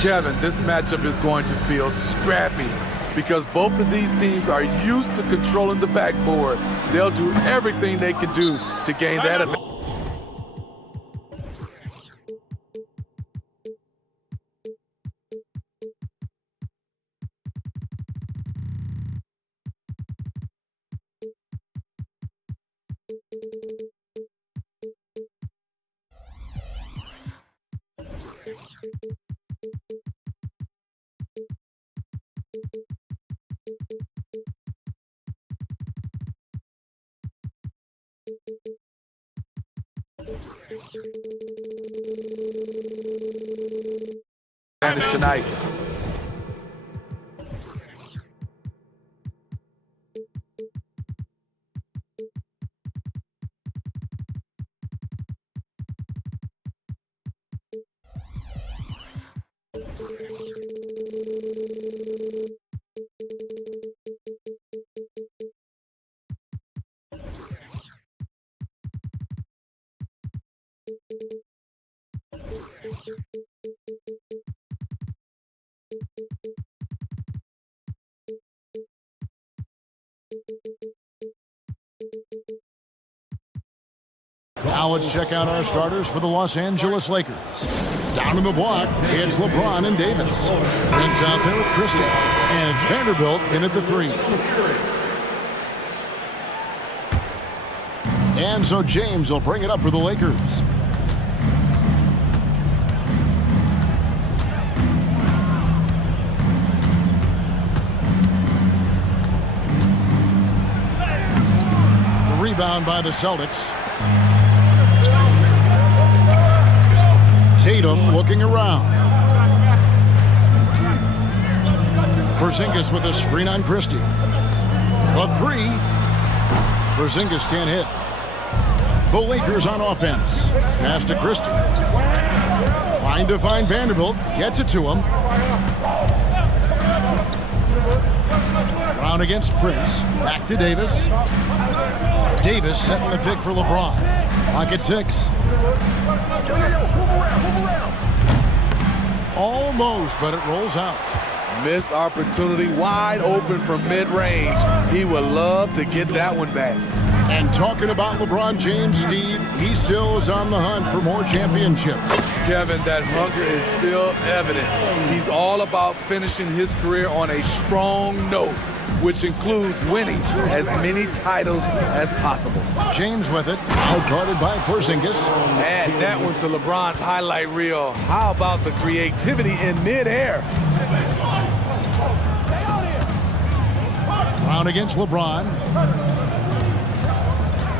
Kevin, this matchup is going to feel scrappy because both of these teams are used to controlling the backboard. They'll do everything they can do to gain that advantage. Tonight. Now let's check out our starters for the Los Angeles Lakers. Down in the block, it's LeBron and Davis. Prince out there with Christie. And it's Vanderbilt in at the 3. And so James will bring it up for the Lakers. The rebound by the Celtics. Tatum looking around. Porzingis with a screen on Christie. A 3. Porzingis can't hit. The Lakers on offense. Pass to Christie. Trying to find Vanderbilt. Gets it to him. Brown against Prince. Back to Davis. Davis setting the pick for LeBron. Pocket 6. Almost, but it rolls out. Missed opportunity, wide open from mid-range. He would love to get that one back. And talking about LeBron James, Steve, he still is on the hunt for more championships. Kevin, that hunger is still evident. He's all about finishing his career on a strong note, which includes winning as many titles as possible. James with it, out guarded by Porzingis. Add that one to LeBron's highlight reel. How about the creativity in midair? Stay on here. Brown against LeBron.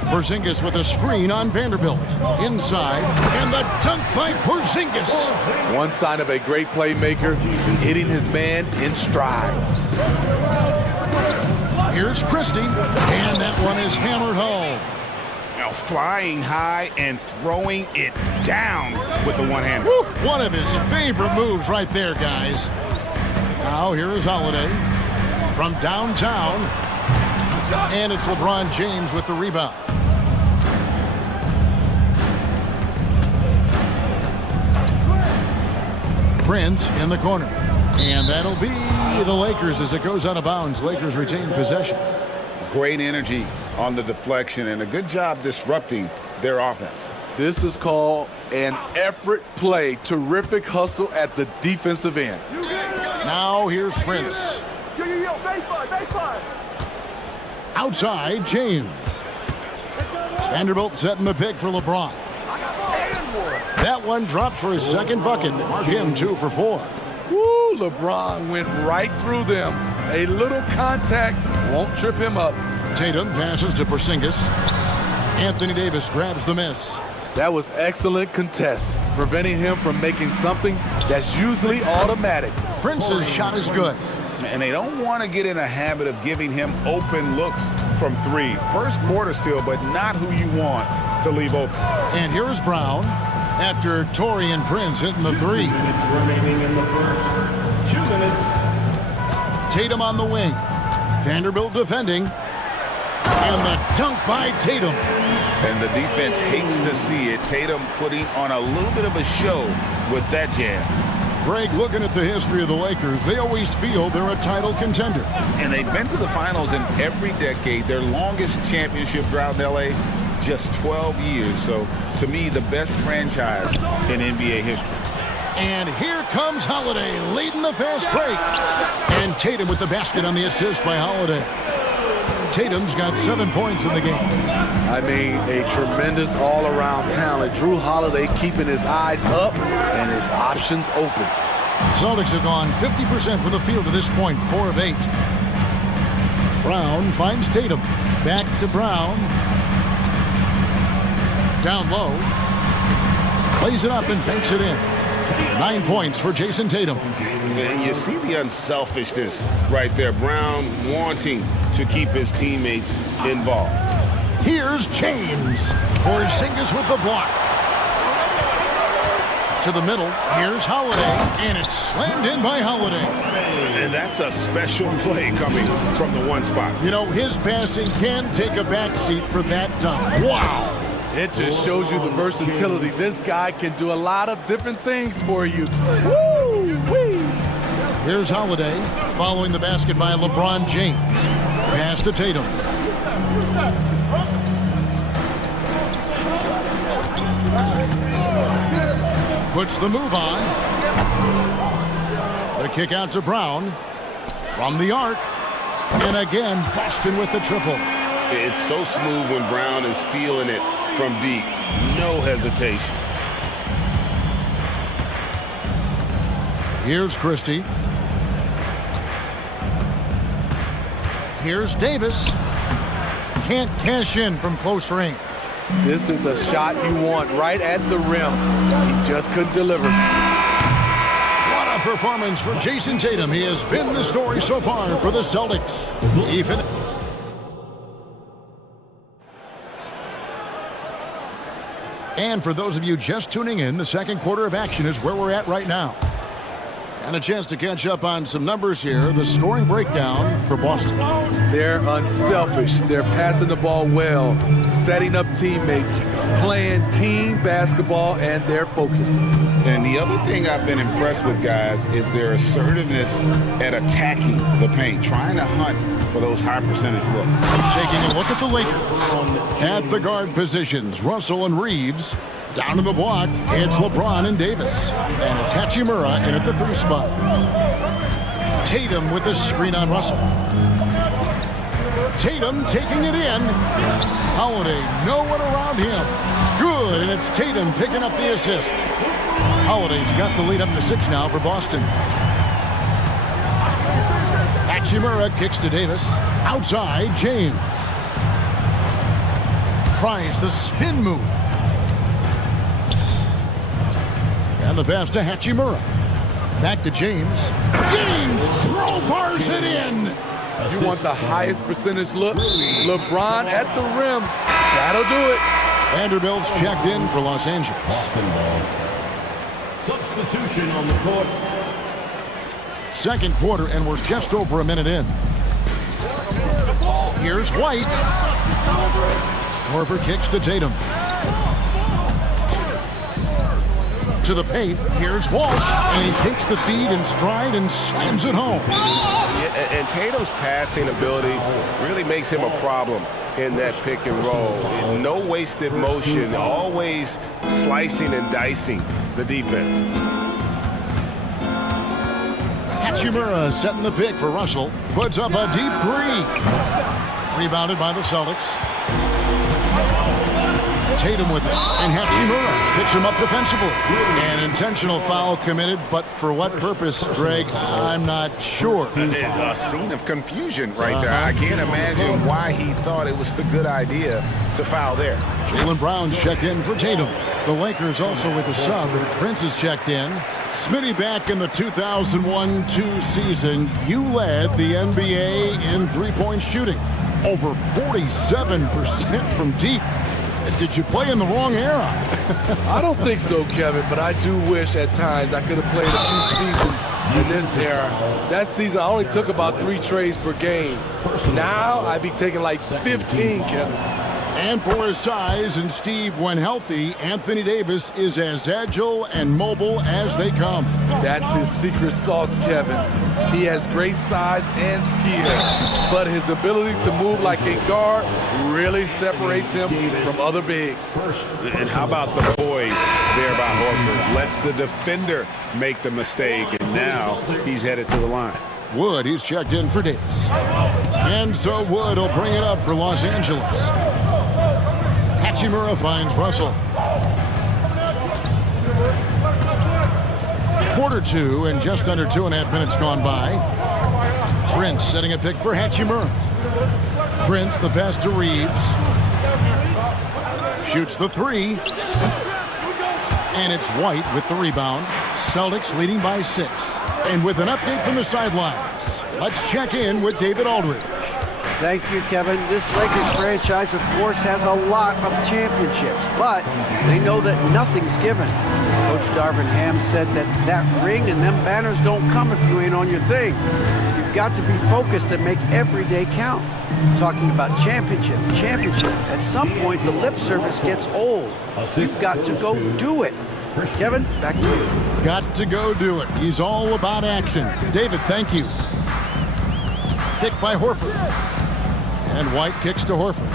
Porzingis with a screen on Vanderbilt. Inside, and the dunk by Porzingis. One sign of a great playmaker, hitting his man in stride. Here's Christie, and that one is hammered home. Now flying high and throwing it down with the one-hander. One of his favorite moves right there, guys. Now here is Holiday from downtown, and it's LeBron James with the rebound. Prince in the corner. And that'll be the Lakers as it goes out of bounds. Lakers retain possession. Great energy on the deflection and a good job disrupting their offense. This is called an effort play. Terrific hustle at the defensive end. Now here's Prince. Baseline. Outside, James. Vanderbilt setting the pick for LeBron. That one drops for his second bucket. Mark him 2 for 4. Woo, LeBron went right through them. A little contact won't trip him up. Tatum passes to Porzingis. Anthony Davis grabs the miss. That was excellent contest, preventing him from making something that's usually automatic. Prince's shot is good. And they don't want to get in a habit of giving him open looks from 3. First quarter still, but not who you want to leave open. And here is Brown after Torrey and Prince hitting the 3. 2 minutes remaining in the first. 2 minutes. Tatum on the wing. Vanderbilt defending. And the dunk by Tatum. And the defense hates to see it. Tatum putting on a little bit of a show with that jam. Greg, looking at the history of the Lakers, they always feel they're a title contender. And they've been to the finals in every decade. Their longest championship drought in LA, just 12 years. So, to me, the best franchise in NBA history. And here comes Holiday leading the fast break. And Tatum with the basket on the assist by Holiday. Tatum's got 7 points in the game. I mean, a tremendous all-around talent. Drew Holiday keeping his eyes up and his options open. The Celtics have gone 50% from the field to this point, 4 of 8. Brown finds Tatum. Back to Brown. Down low. Plays it up and fakes it in. 9 points for Jason Tatum. And you see the unselfishness right there. Brown wanting to keep his teammates involved. Here's James. Porzingis with the block. To the middle. Here's Holiday. And it's slammed in by Holiday. And that's a special play coming from the one spot. You know, his passing can take a backseat for that dunk. Wow. It just shows you the versatility. This guy can do a lot of different things for you. Woo-wee! Here's Holiday following the basket by LeBron James. Pass to Tatum. Puts the move on. The kick out to Brown. From the arc. And again, Boston with the triple. It's so smooth when Brown is feeling it from deep. No hesitation. Here's Christie. Here's Davis. Can't cash in from close range. This is the shot you want right at the rim. He just couldn't deliver. What a performance for Jason Tatum. He has been the story so far for the Celtics. And for those of you just tuning in, the second quarter of action is where we're at right now. And a chance to catch up on some numbers here. The scoring breakdown for Boston. They're unselfish. They're passing the ball well, setting up teammates, playing team basketball, and their focus. And the other thing I've been impressed with, guys, is their assertiveness at attacking the paint, trying to hunt for those high percentage looks. Taking a look at the Lakers. At the guard positions, Russell and Reeves. Down in the block, it's LeBron and Davis. And it's Hachimura in at the 3 spot. Tatum with the screen on Russell. Tatum taking it in. Holiday, no one around him. Good, and it's Tatum picking up the assist. Holiday's got the lead up to 6 now for Boston. Hachimura kicks to Davis. Outside, James. Tries the spin move. And the pass to Hachimura. Back to James. James crowbars it in. You want the highest percentage look? LeBron at the rim. That'll do it. Vanderbilt's checked in for Los Angeles. Substitution on the court. Second quarter, and we're just over a minute in. Here's White. Horford kicks to Tatum. To the paint, here's Walsh, and he takes the feed in stride and slams it home. Yeah, and Tatum's passing ability really makes him a problem in that pick and roll. No wasted motion, always slicing and dicing the defense. Hachimura setting the pick for Russell. Puts up a deep 3. Rebounded by the Celtics. Tatum with it, and Hachimura picks him up defensively. An intentional foul committed, but for what purpose, Greg, I'm not sure. A scene of confusion right there. I can't imagine why he thought it was a good idea to foul there. Jaylen Brown's checked in for Tatum. The Lakers also with a sub. Prince is checked in. Smitty, back in the 2001-2 season, you led the NBA in three-point shooting. Over 47% from deep. Did you play in the wrong era? I don't think so, Kevin, but I do wish at times I could have played a few seasons in this era. That season, I only took about 3 trades per game. Now, I'd be taking like 15, Kevin. And for his size, and Steve, when healthy, Anthony Davis is as agile and mobile as they come. That's his secret sauce, Kevin. He has great size and skill, but his ability to move like a guard really separates him from other bigs. And how about the poise there by Horford? Lets the defender make the mistake, and now he's headed to the line. Wood, he's checked in for Davis. And so Wood will bring it up for Los Angeles. Hachimura finds Russell. Quarter two and just under 2.5 minutes gone by. Prince setting a pick for Hachimura. Prince, the pass to Reeves. Shoots the three. And it's White with the rebound. Celtics leading by 6. And with an update from the sidelines, let's check in with David Aldridge. Thank you, Kevin. This Lakers franchise, of course, has a lot of championships, but they know that nothing's given. Coach Darvin Ham said that ring and them banners don't come if you ain't on your thing. You've got to be focused and make every day count. Talking about championship. At some point, the lip service gets old. You've got to go do it. Kevin, back to you. Got to go do it. He's all about action. David, thank you. Pick by Horford. And White kicks to Horford.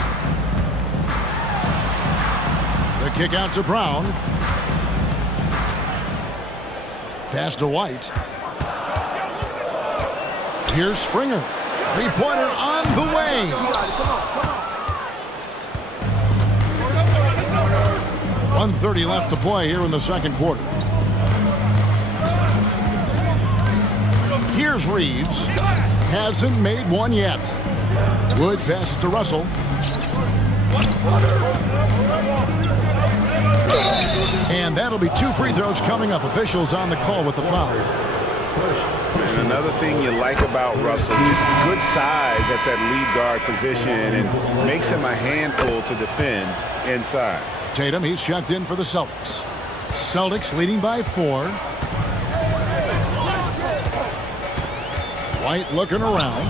The kick out to Brown. Pass to White. Here's Springer. Three-pointer on the way. 1:30 left to play here in the second quarter. Here's Reeves. Hasn't made one yet. Wood passes to Russell. And that'll be 2 free throws coming up. Officials on the call with the foul. And another thing you like about Russell, just good size at that lead guard position, and makes him a handful to defend inside. Tatum, he's checked in for the Celtics. Celtics leading by 4. White looking around.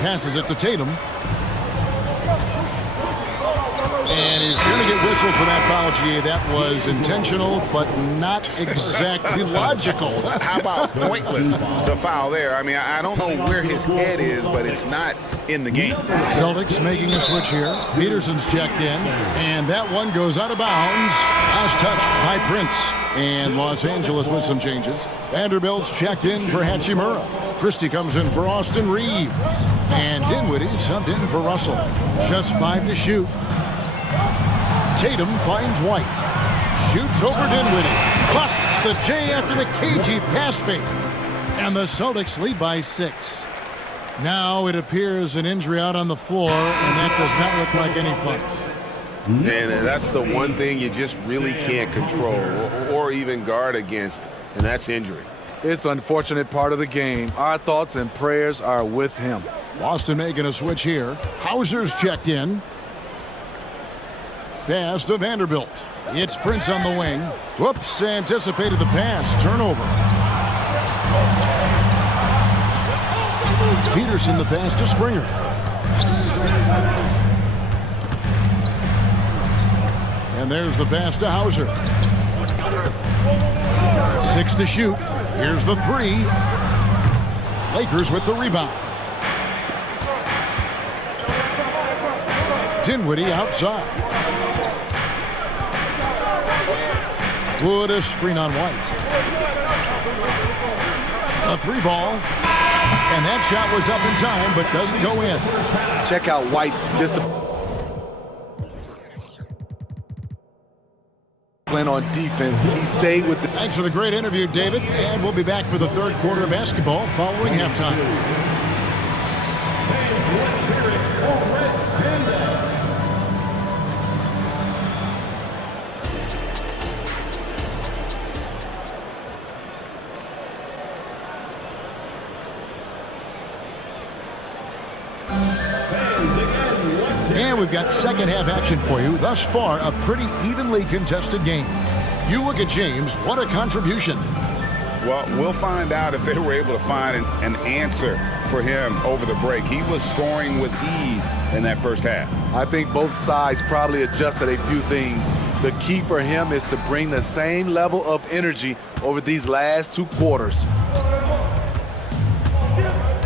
Passes it to Tatum. And he's going to get whistled for that foul, GA. That was intentional, but not exactly logical. How about pointless to foul there? I mean, I don't know where his head is, but it's not in the game. Celtics making a switch here. Peterson's checked in, and that one goes out of bounds. Last touched by Prince. And Los Angeles with some changes. Vanderbilt's checked in for Hachimura. Christie comes in for Austin Reeves. And Dinwiddie subbed in for Russell. Just 5 to shoot. Tatum finds White. Shoots over Dinwiddie. Busts the J after the cagey pass fake. And the Celtics lead by 6. Now it appears an injury out on the floor, and that does not look like any fun. And that's the one thing you just really can't control or even guard against, and that's injury. It's an unfortunate part of the game. Our thoughts and prayers are with him. Boston making a switch here. Hauser's checked in. Pass to Vanderbilt. It's Prince on the wing. Whoops, anticipated the pass. Turnover. Peterson the pass to Springer. And there's the pass to Hauser. 6 to shoot. Here's the 3. Lakers with the rebound. Dinwiddie outside. Wood a screen on White. A 3-ball. And that shot was up in time, but doesn't go in. Check out White's discipline on defense. He stayed with the... Thanks for the great interview, David. And we'll be back for the third quarter of basketball following halftime. And we've got second half action for you. Thus far, a pretty evenly contested game. You look at James, what a contribution. Well, we'll find out if they were able to find an answer for him over the break. He was scoring with ease in that first half. I think both sides probably adjusted a few things. The key for him is to bring the same level of energy over these last 2 quarters.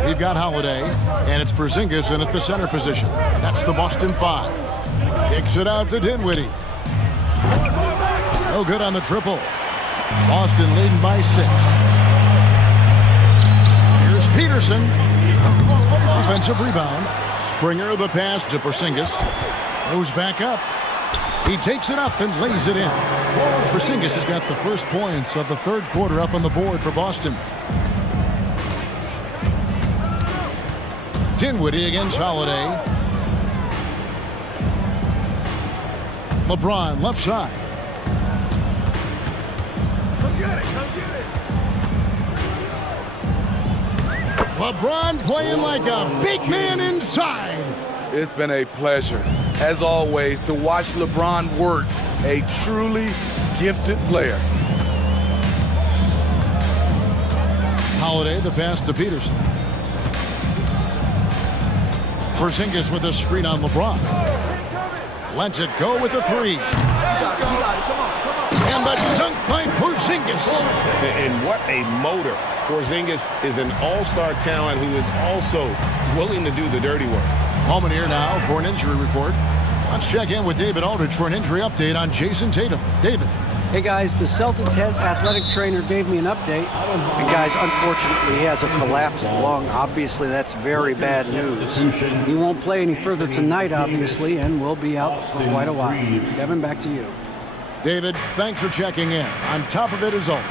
We've got Holiday, and it's Porzingis in at the center position. That's the Boston 5. Kicks it out to Dinwiddie. No good on the triple. Boston leading by 6. Here's Peterson. Offensive rebound. Springer the pass to Porzingis. Goes back up. He takes it up and lays it in. Porzingis has got the first points of the 3rd quarter up on the board for Boston. Dinwiddie against Holiday. LeBron left side. Come get it, come get it. LeBron playing like a big man inside. It's been a pleasure, as always, to watch LeBron work, a truly gifted player. Holiday the pass to Peterson. Porzingis with a screen on LeBron. Lets it go with the 3. And the dunk by Porzingis. And what a motor. Porzingis is an all-star talent who is also willing to do the dirty work. Moment here now for an injury report. Let's check in with David Aldridge for an injury update on Jason Tatum. David. Hey guys, the Celtics head athletic trainer gave me an update. And guys, unfortunately, he has a collapsed lung. Obviously, that's very bad news. He won't play any further tonight, obviously, and will be out for quite a while. Kevin, back to you. David, thanks for checking in. On top of it as always.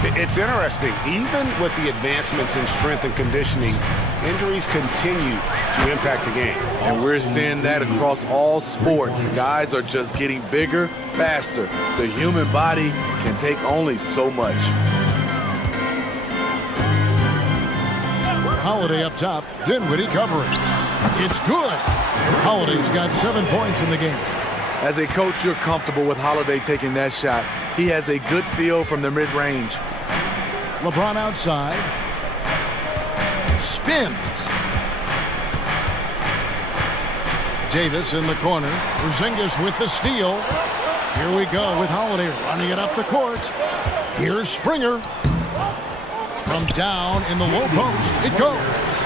It's interesting. Even with the advancements in strength and conditioning, injuries continue to impact the game. And we're seeing that across all sports. Guys are just getting bigger, faster. The human body can take only so much. Holiday up top. Dinwiddie covering. It's good. Holiday's got 7 points in the game. As a coach, you're comfortable with Holiday taking that shot. He has a good feel from the mid-range. LeBron outside. Spins. Davis in the corner. Porzingis with the steal. Here we go with Holiday running it up the court. Here's Springer. From down in the low post, it goes.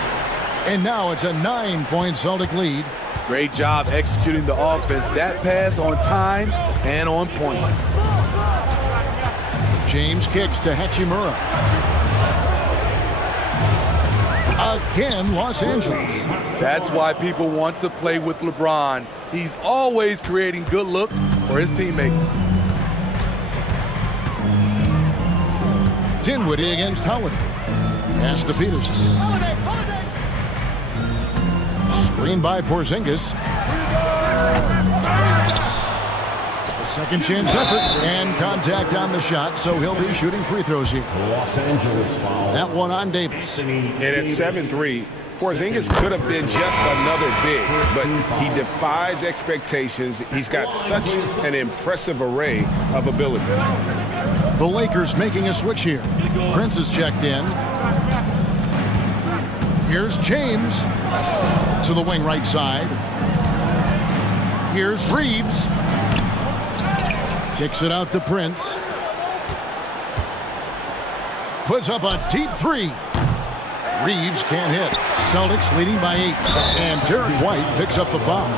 And now it's a 9-point Celtic lead. Great job executing the offense. That pass on time and on point. James kicks to Hachimura. Again, Los Angeles. That's why people want to play with LeBron. He's always creating good looks for his teammates. Dinwiddie against Holiday. Pass to Peterson. Screen by Porzingis. A second chance effort and contact on the shot, so he'll be shooting free throws here. Los Angeles foul. That one on Davis. And at 7-3, Porzingis could have been just another big, but he defies expectations. He's got such an impressive array of abilities. The Lakers making a switch here. Prince is checked in. Here's James to the wing right side. Here's Reeves. Kicks it out to Prince. Puts up a deep 3. Reeves can't hit. Celtics leading by 8. And Derek White picks up the foul.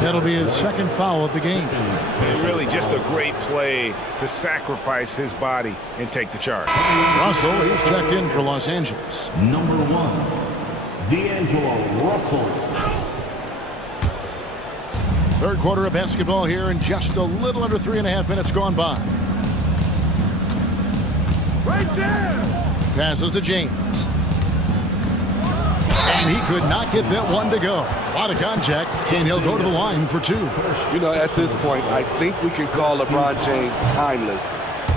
That'll be his second foul of the game. And really just a great play to sacrifice his body and take the charge. Russell, he's checked in for Los Angeles. Number 1, D'Angelo Russell. Third quarter of basketball here in just a little under 3.5 minutes gone by. Right there. Passes to James. And he could not get that one to go. A lot of contact, and he'll go to the line for 2. You know, at this point, I think we can call LeBron James timeless.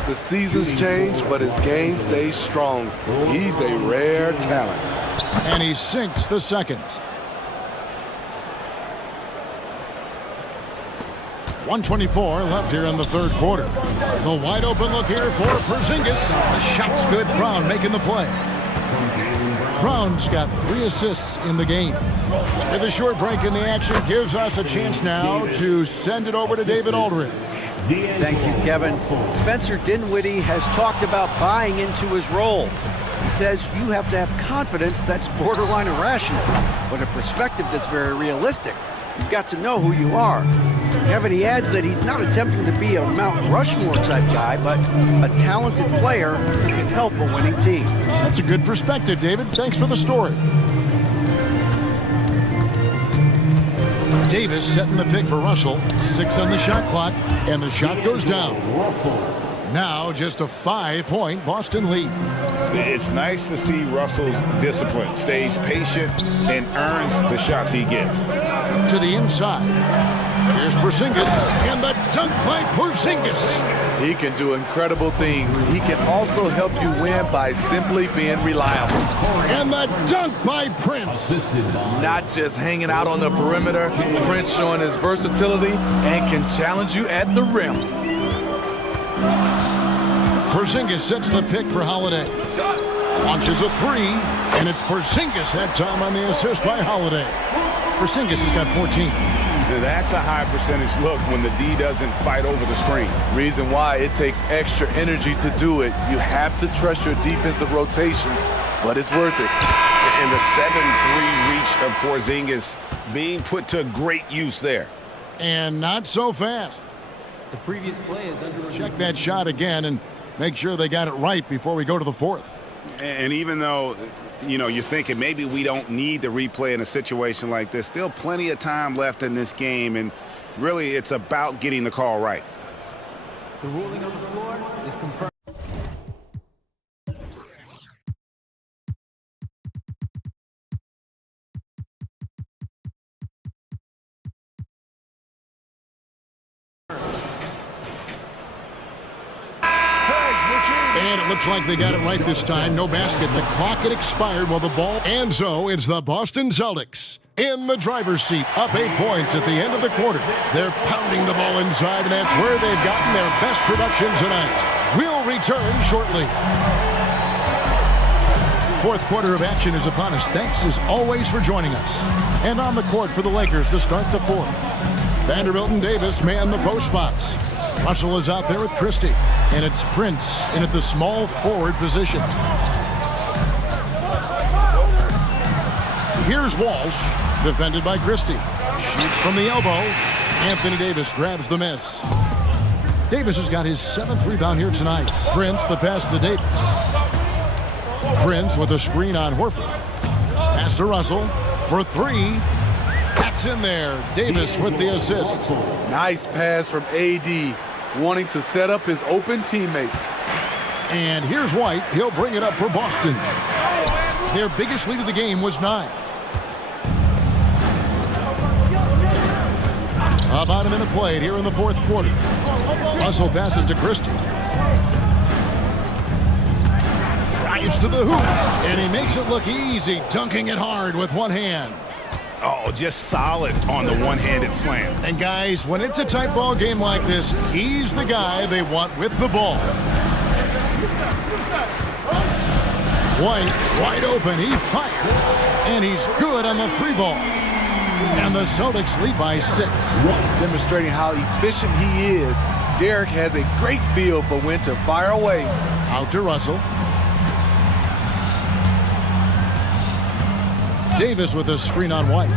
The seasons change, but his game stays strong. He's a rare talent. And he sinks the second. 1:24 left here in the third quarter. The wide open look here for Porzingis. The shot's good. Brown making the play. Brown's got 3 assists in the game. With a short break in the action gives us a chance now to send it over to David Aldridge. Thank you, Kevin. Spencer Dinwiddie has talked about buying into his role. He says you have to have confidence that's borderline irrational, but a perspective that's very realistic. You've got to know who you are. Kevin, he adds that he's not attempting to be a Mount Rushmore type guy, but a talented player who can help a winning team. That's a good perspective, David. Thanks for the story. Davis setting the pick for Russell. 6 on the shot clock, and the shot goes down. Now just a 5-point Boston lead. It's nice to see Russell's discipline, stays patient, and earns the shots he gets. To the inside. Here's Porzingis, and the dunk by Porzingis. He can do incredible things. He can also help you win by simply being reliable. And the dunk by Prince. Not just hanging out on the perimeter, Prince showing his versatility and can challenge you at the rim. Porzingis sets the pick for Holiday. Launches a 3, and it's Porzingis that time on the assist by Holiday. Porzingis has got 14. That's a high percentage look when the D doesn't fight over the screen. Reason why it takes extra energy to do it. You have to trust your defensive rotations, but it's worth it. And the 7-3 reach of Porzingis being put to great use there. And not so fast. The previous play is under review. Check that shot again and make sure they got it right before we go to the 4th. And even though, you know, you're thinking maybe we don't need the replay in a situation like this, still plenty of time left in this game, and really it's about getting the call right. The ruling on the floor is confirmed. And it looks like they got it right this time. No basket. The clock had expired while the ball... And so it's the Boston Celtics in the driver's seat, up 8 points at the end of the quarter. They're pounding the ball inside, and that's where they've gotten their best production tonight. We'll return shortly. 4th quarter of action is upon us. Thanks, as always, for joining us. And on the court for the Lakers to start the 4th. Vanderbilt and Davis man the post box. Russell is out there with Christie, and it's Prince in at the small forward position. Here's Walsh, defended by Christie. Shoots from the elbow. Anthony Davis grabs the miss. Davis has got his 7th rebound here tonight. Prince, the pass to Davis. Prince with a screen on Horford. Pass to Russell for 3. That's in there. Davis with the assist. Nice pass from AD, wanting to set up his open teammates. And here's White. He'll bring it up for Boston. Their biggest lead of the game was 9. About a minute played here in the 4th quarter. Russell passes to Christie. Drives to the hoop, and he makes it look easy, dunking it hard with one hand. Oh, just solid on the one-handed slam. And guys, when it's a tight ball game like this, he's the guy they want with the ball. White, wide open, he fires, and he's good on the 3 ball. And the Celtics lead by 6. Demonstrating how efficient he is, Derek has a great feel for when to fire away. Out to Russell. Davis with a screen on White.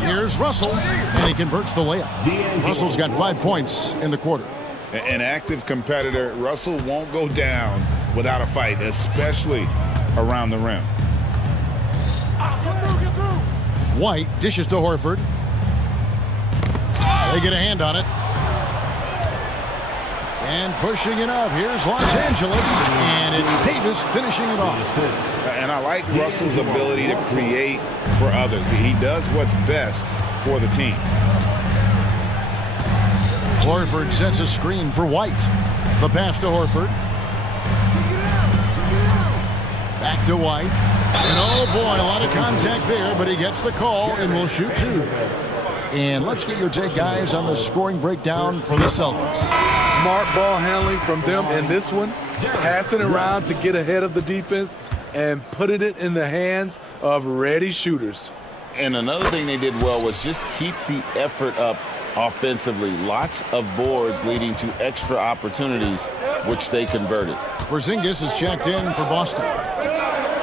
Here's Russell, and he converts the layup. Russell's got 5 points in the quarter. An active competitor, Russell won't go down without a fight, especially around the rim. White dishes to Horford. They get a hand on it. And pushing it up, here's Los Angeles, and it's Davis finishing it off. And I like Russell's ability to create for others. He does what's best for the team. Horford sets a screen for White. The pass to Horford. Back to White. And oh boy, a lot of contact there, but he gets the call and will shoot 2. And let's get your take, guys, on the scoring breakdown for the Celtics. Smart ball handling from them in this one. Passing around to get ahead of the defense. and putting it in the hands of ready shooters. And another thing they did well was just keep the effort up offensively. Lots of boards leading to extra opportunities, which they converted. Porzingis is checked in for Boston.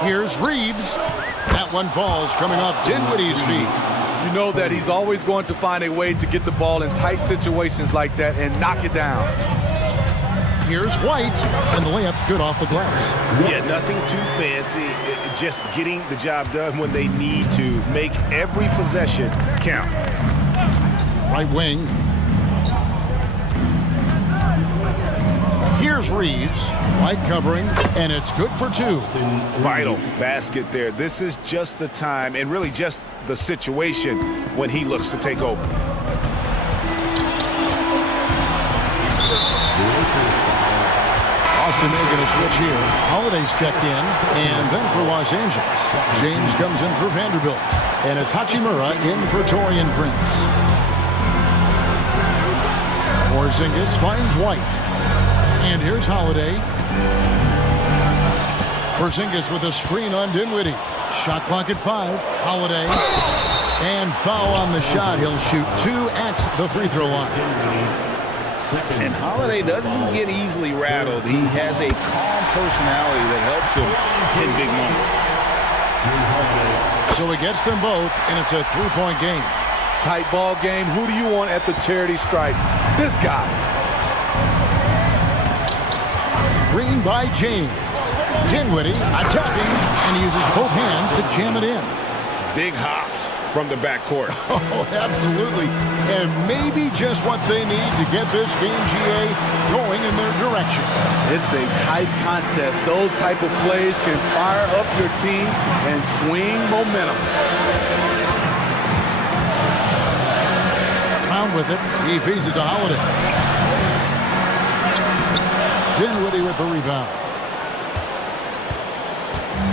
Here's Reeves. That one falls coming off Dinwiddie's feet. You know that he's always going to find a way to get the ball in tight situations like that and knock it down. Here's White, and the layup's good off the glass. Yeah, nothing too fancy. Just getting the job done when they need to. Make every possession count. Right wing. Here's Reeves. White covering, and it's good for two. Vital basket there. This is just the time, and really just the situation when he looks to take over. Boston making a switch here. Holiday's checked in, and then for Los Angeles, James comes in for Vanderbilt, and it's Hachimura in for Taurean Prince. Porzingis finds White, and here's Holiday. Porzingis with a screen on Dinwiddie. Shot clock at 5. Holiday, and foul on the shot. He'll shoot 2 at the free throw line. And Holiday doesn't get easily rattled. He has a calm personality that helps him in big moments. So he gets them both, and it's a 3-point game. Tight ball game. Who do you want at the charity stripe? This guy. Screen by James. Dinwiddie attacking, and he uses both hands to jam it in. Big hops from the backcourt. Oh, absolutely. And maybe just what they need to get this game, GA, going in their direction. It's a tight contest. Those type of plays can fire up your team and swing momentum. Round with it. He feeds it to Holiday. Dinwiddie with the rebound.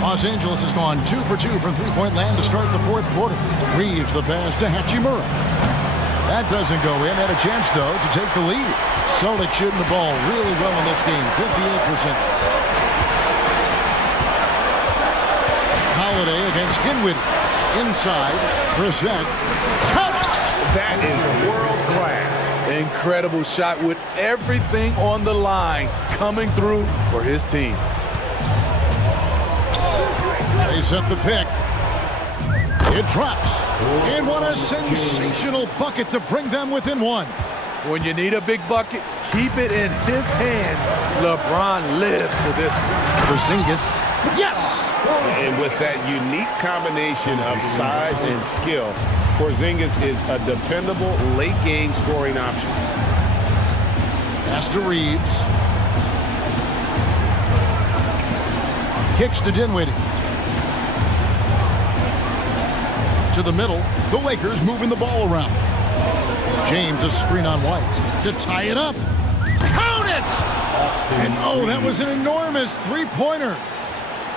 Los Angeles has gone 2 for 2 from three-point land to start the fourth quarter. Reeves the pass to Hachimura. That doesn't go in. Had a chance, though, to take the lead. Celtics shooting the ball really well in this game, 58%. Holiday against Dinwiddie. Inside, Brissett. That is world class. Incredible shot with everything on the line coming through for his team. They set the pick. It drops. And what a sensational bucket to bring them within one. When you need a big bucket, keep it in his hands. LeBron lives for this one. Porzingis. Yes! And with that unique combination of size and skill, Porzingis is a dependable late-game scoring option. Pass to Reeves. Kicks to Dinwiddie. To the middle. The Lakers moving the ball around. James a screen on White to tie it up. Count it! And oh, that was an enormous three-pointer.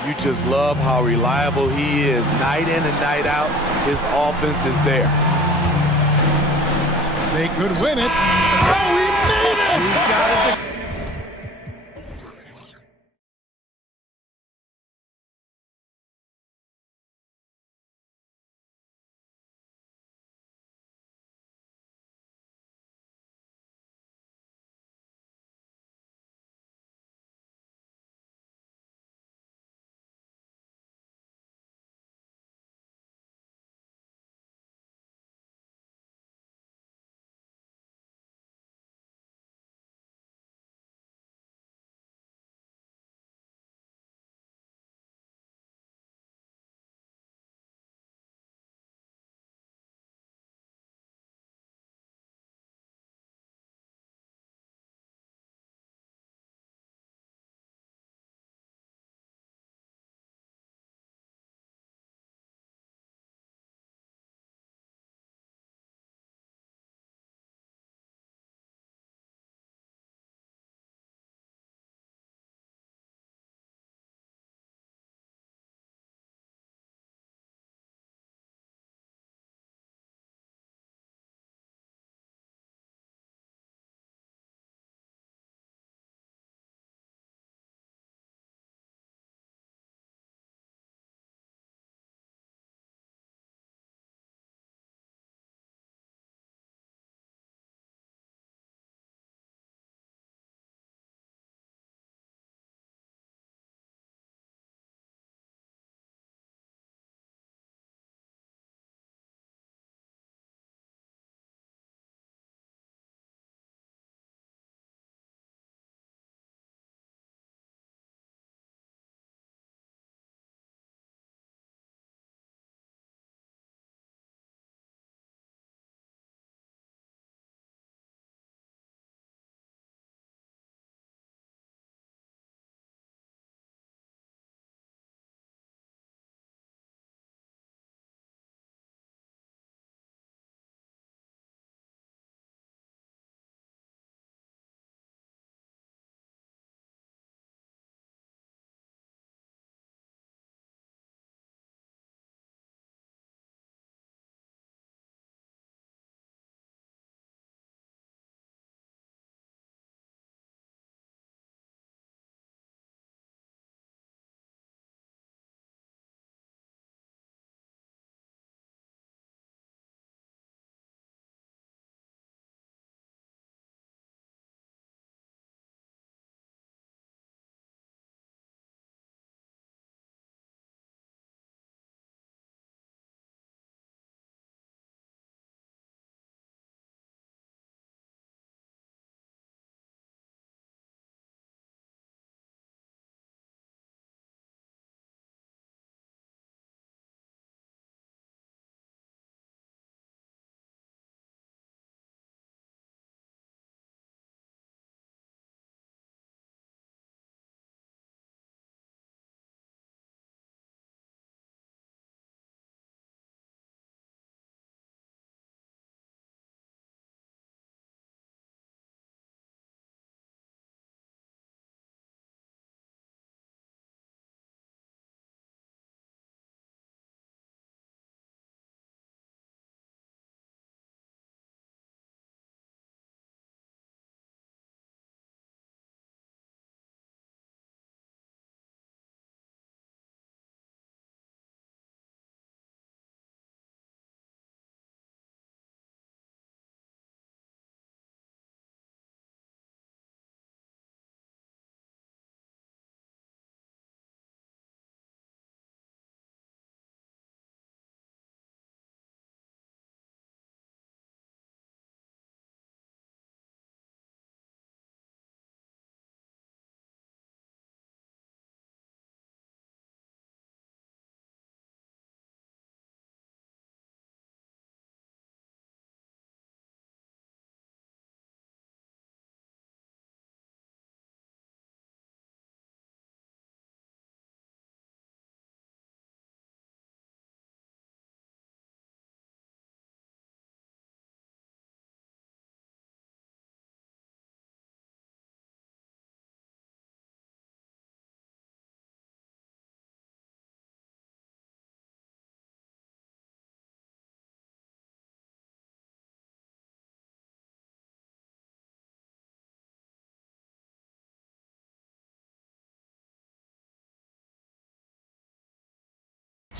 You just love how reliable he is. Night in and night out, his offense is there. They could win it. Oh, he made it! He got it.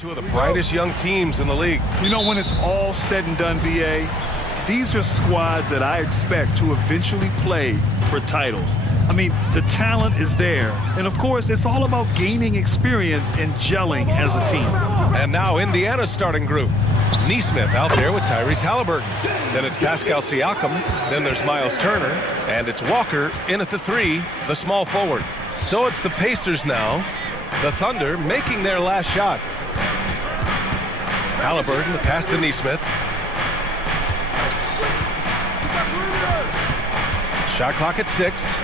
Two of the brightest young teams in the league. You know, when it's all said and done, BA, these are squads that I expect to eventually play for titles. I mean, the talent is there. And of course, it's all about gaining experience and gelling as a team. And now Indiana's starting group. Neesmith out there with Tyrese Halliburton. Then it's Pascal Siakam. Then there's Miles Turner. And it's Walker in at the 3, the small forward. So it's the Pacers now. The Thunder making their last shot. Halliburton, the pass to Neesmith. Shot clock at 6.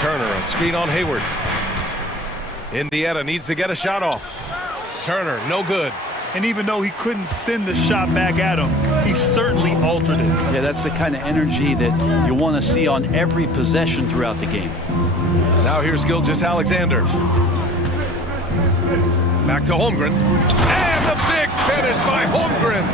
Turner, a screen on Hayward. Indiana needs to get a shot off. Turner, no good. And even though he couldn't send the shot back at him, he certainly altered it. Yeah, that's the kind of energy that you want to see on every possession throughout the game. Now here's Gilgeous-Alexander. Back to Holmgren. And the big finish by Holmgren.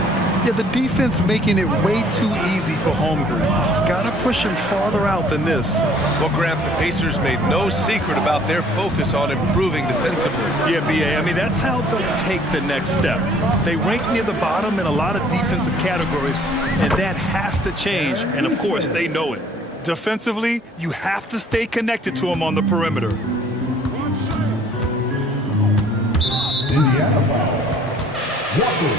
Yeah, the defense making it way too easy for Holmgren. Gotta push him farther out than this. Well, Grant, the Pacers made no secret about their focus on improving defensively. Yeah, BA, I mean, that's how they'll take the next step. They rank near the bottom in a lot of defensive categories, and that has to change, and of course, they know it. Defensively, you have to stay connected to him on the perimeter. Indiana foul. Walker.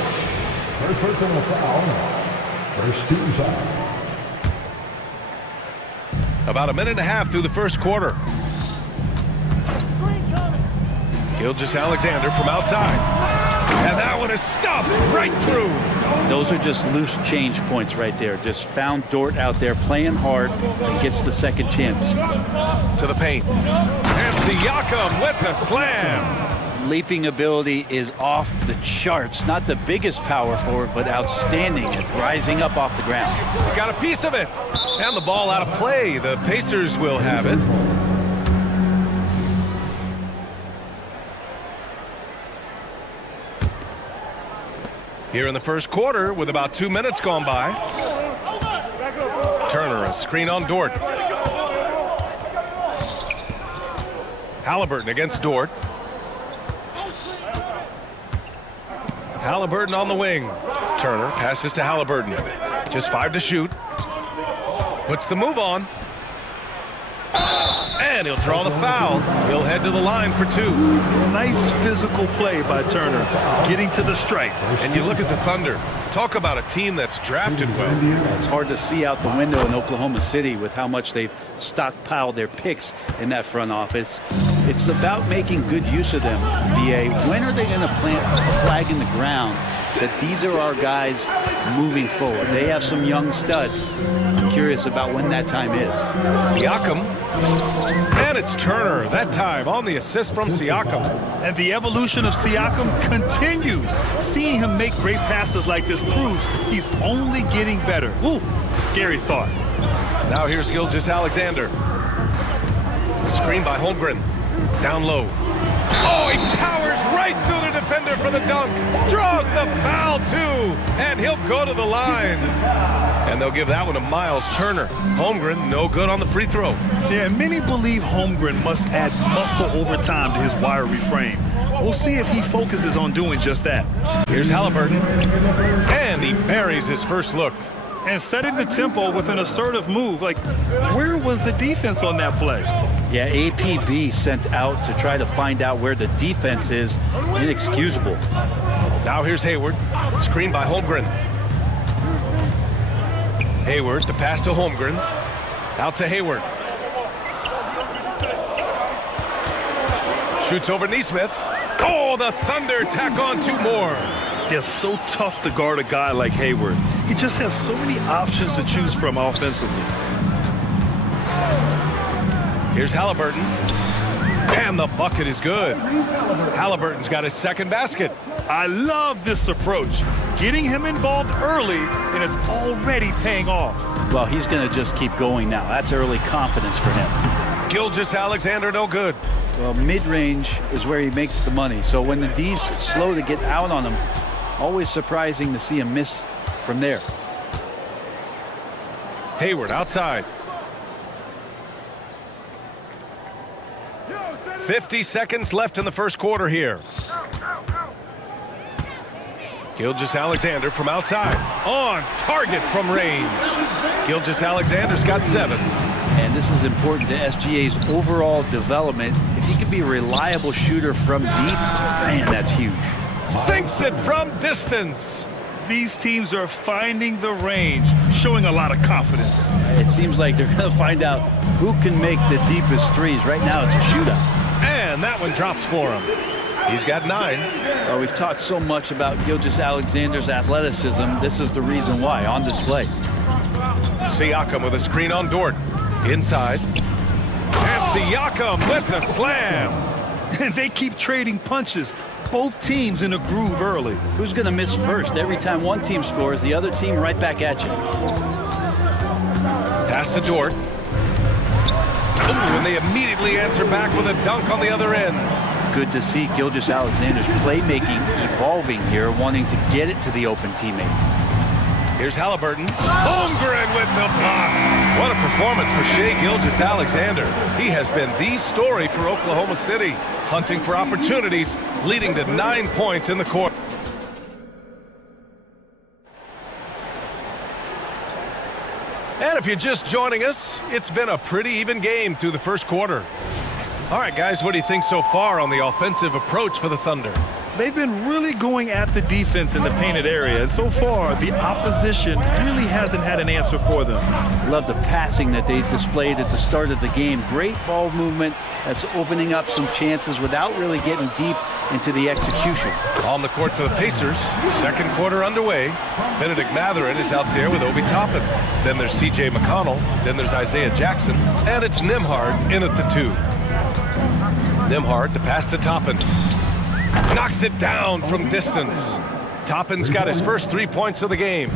First personal foul. First team foul. About a minute and a half through the first quarter. Gilgeous-Alexander from outside. And that one is stuffed right through. Those are just loose change points right there. Just found Dort out there playing hard and gets the second chance. To the paint. And Siakam with the slam. Leaping ability is off the charts. Not the biggest power forward, but outstanding at rising up off the ground. Got a piece of it. And the ball out of play. The Pacers will have it. Here in the first quarter with about 2 minutes gone by. Turner, a screen on Dort. Halliburton against Dort. Halliburton on the wing. Turner passes to Halliburton. Just 5 to shoot. Puts the move on. And he'll draw the foul. He'll head to the line for 2. Nice physical play by Turner, getting to the stripe. And you look at the Thunder. Talk about a team that's drafted well. It's hard to see out the window in Oklahoma City with how much they've stockpiled their picks in that front office. It's about making good use of them, BA. When are they going to plant a flag in the ground that these are our guys moving forward? They have some young studs. I'm curious about when that time is. Siakam. And it's Turner, that time on the assist from Siakam. And the evolution of Siakam continues. Seeing him make great passes like this proves he's only getting better. Ooh, scary thought. Now here's Gilgeous-Alexander. Screen by Holmgren. Down low. Oh, he powers right through the defender for the dunk. Draws the foul, too. And he'll go to the line. And they'll give that one to Miles Turner. Holmgren, no good on the free throw. Yeah, many believe Holmgren must add muscle over time to his wiry frame. We'll see if he focuses on doing just that. Here's Halliburton. And he buries his first look. And setting the tempo with an assertive move. Like, where was the defense on that play? Yeah, APB sent out to try to find out where the defense is. Inexcusable. Now here's Hayward. Screen by Holmgren. Hayward, the pass to Holmgren. Out to Hayward. Shoots over Neesmith. Oh, the Thunder tack on 2 more. It's so tough to guard a guy like Hayward. He just has so many options to choose from offensively. Here's Halliburton. And the bucket is good. Halliburton's got his second basket. I love this approach. Getting him involved early, and it's already paying off. Well, he's going to just keep going now. That's early confidence for him. Gilgeous-Alexander, no good. Well, mid-range is where he makes the money. So when the D's slow to get out on him, always surprising to see him miss from there. Hayward outside. 50 seconds left in the first quarter here. Gilgeous-Alexander from outside. On target from range. Gilgeous-Alexander's got 7. And this is important to SGA's overall development. If he can be a reliable shooter from deep, man, that's huge. Sinks it from distance. These teams are finding the range, showing a lot of confidence. It seems like they're going to find out who can make the deepest threes. Right now, it's a shootout. And that one drops for him. He's got 9. Well, we've talked so much about Gilgeous-Alexander's athleticism. This is the reason why, on display. Siakam with a screen on Dort. Inside. And Siakam with the slam. And they keep trading punches. Both teams in a groove early. Who's going to miss first? Every time one team scores, the other team right back at you. Pass to Dort. Ooh, and they immediately answer back with a dunk on the other end. Good to see Gilgeous-Alexander's playmaking evolving here, wanting to get it to the open teammate. Here's Halliburton. Holmgren with the block. What a performance for Shai Gilgeous-Alexander. He has been the story for Oklahoma City, hunting for opportunities, leading to 9 points in the court. And if you're just joining us, it's been a pretty even game through the first quarter. All right, guys, what do you think so far on the offensive approach for the Thunder? They've been really going at the defense in the painted area, and so far, the opposition really hasn't had an answer for them. Love the passing that they displayed at the start of the game. Great ball movement that's opening up some chances without really getting deep into the execution. On the court for the Pacers, second quarter underway. Benedict Mathurin is out there with Obi Toppin. Then there's TJ McConnell. Then there's Isaiah Jackson. And it's Nembhard in at the 2. Nembhard, the pass to Toppin. Knocks it down from distance. Toppin's got his first 3 points of the game.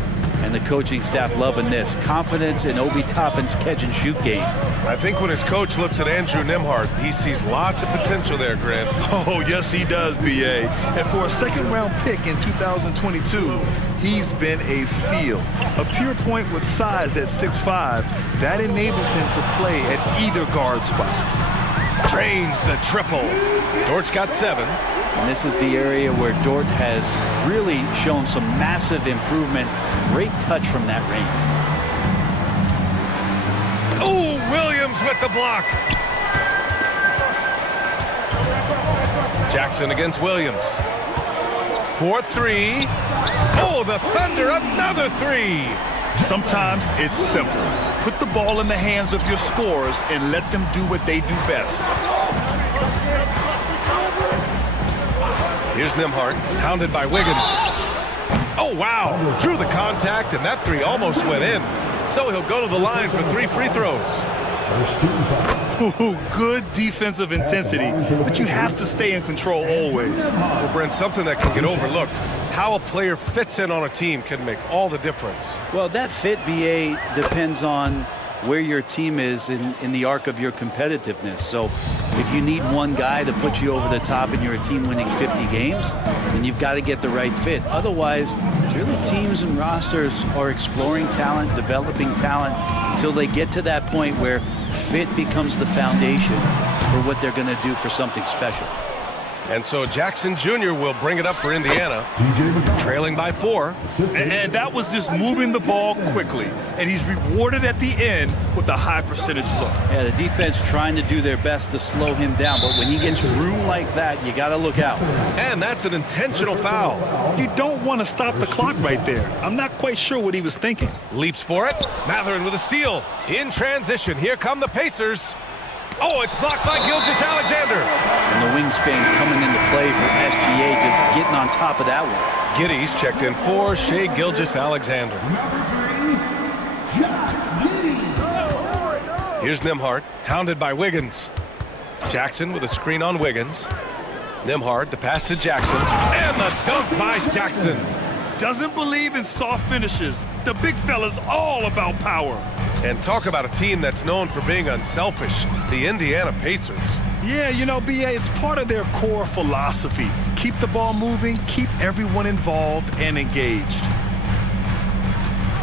And the coaching staff loving this. Confidence in Obi Toppin's catch-and-shoot game. I think when his coach looks at Andrew Nembhard, he sees lots of potential there, Grant. Oh, yes, he does, B.A. And for a second-round pick in 2022, he's been a steal. A pure point with size at 6'5", that enables him to play at either guard spot. Drains the triple. Dort's got 7. And this is the area where Dort has really shown some massive improvement. Great touch from that range. Oh, Williams with the block. Jackson against Williams. 4-3. Oh, the Thunder, another 3. Sometimes it's simple. Put the ball in the hands of your scorers and let them do what they do best. Here's Nembhard, hounded by Wiggins. Oh, wow. Drew the contact, and that 3 almost went in. So he'll go to the line for 3 free throws. Ooh, good defensive intensity, but you have to stay in control always. Well, Brent, something that can get overlooked. How a player fits in on a team can make all the difference. Well, that fit, BA, depends on where your team is in the arc of your competitiveness. So if you need one guy to put you over the top and you're a team winning 50 games, then you've got to get the right fit. Otherwise, really teams and rosters are exploring talent, developing talent until they get to that point where fit becomes the foundation for what they're going to do for something special. And so Jackson Jr. will bring it up for Indiana, trailing by 4. And that was just moving the ball quickly. And he's rewarded at the end with a high percentage look. Yeah, the defense trying to do their best to slow him down. But when he gets room like that, you got to look out. And that's an intentional foul. You don't want to stop the clock right there. I'm not quite sure what he was thinking. Leaps for it. Mathurin with a steal. In transition, here come the Pacers. Oh, it's blocked by Gilgeous-Alexander. And the wingspan coming into play for SGA, just getting on top of that one. Giddy's checked in for Shai Gilgeous-Alexander. Here's Nembhard, hounded by Wiggins. Jackson with a screen on Wiggins. Nembhard, the pass to Jackson. And the dunk by Jackson. Doesn't believe in soft finishes. The big fella's all about power. And talk about a team that's known for being unselfish, the Indiana Pacers. Yeah, you know, B.A., it's part of their core philosophy. Keep the ball moving, keep everyone involved and engaged.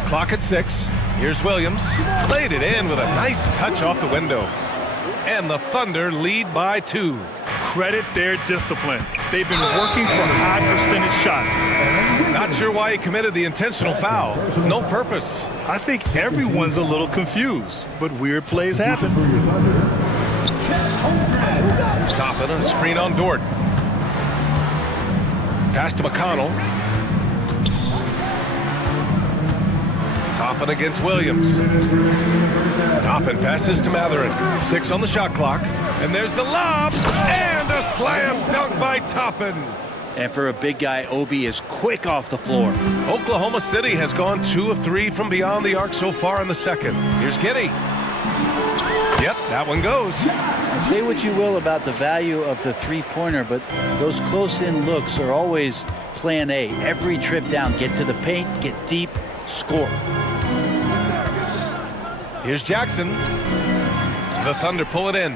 Clock at 6. Here's Williams. Played it in with a nice touch off the window. And the Thunder lead by 2. credit their discipline. They've been working for high percentage shots. Not sure why he committed the intentional foul. No purpose. I think everyone's a little confused, but weird plays happen. Toppin, a screen on Dort. Pass to McConnell. Toppin against Williams. Toppin passes to Matherin. 6 on the shot clock. And there's the lob. And a slam dunk by Toppin. And for a big guy, Obi is quick off the floor. Oklahoma City has gone 2 of 3 from beyond the arc so far in the second. Here's Giddey. Yep, that one goes. Say what you will about the value of the three-pointer, but those close-in looks are always plan A. Every trip down, get to the paint, get deep, score. Here's Jackson. The Thunder pull it in.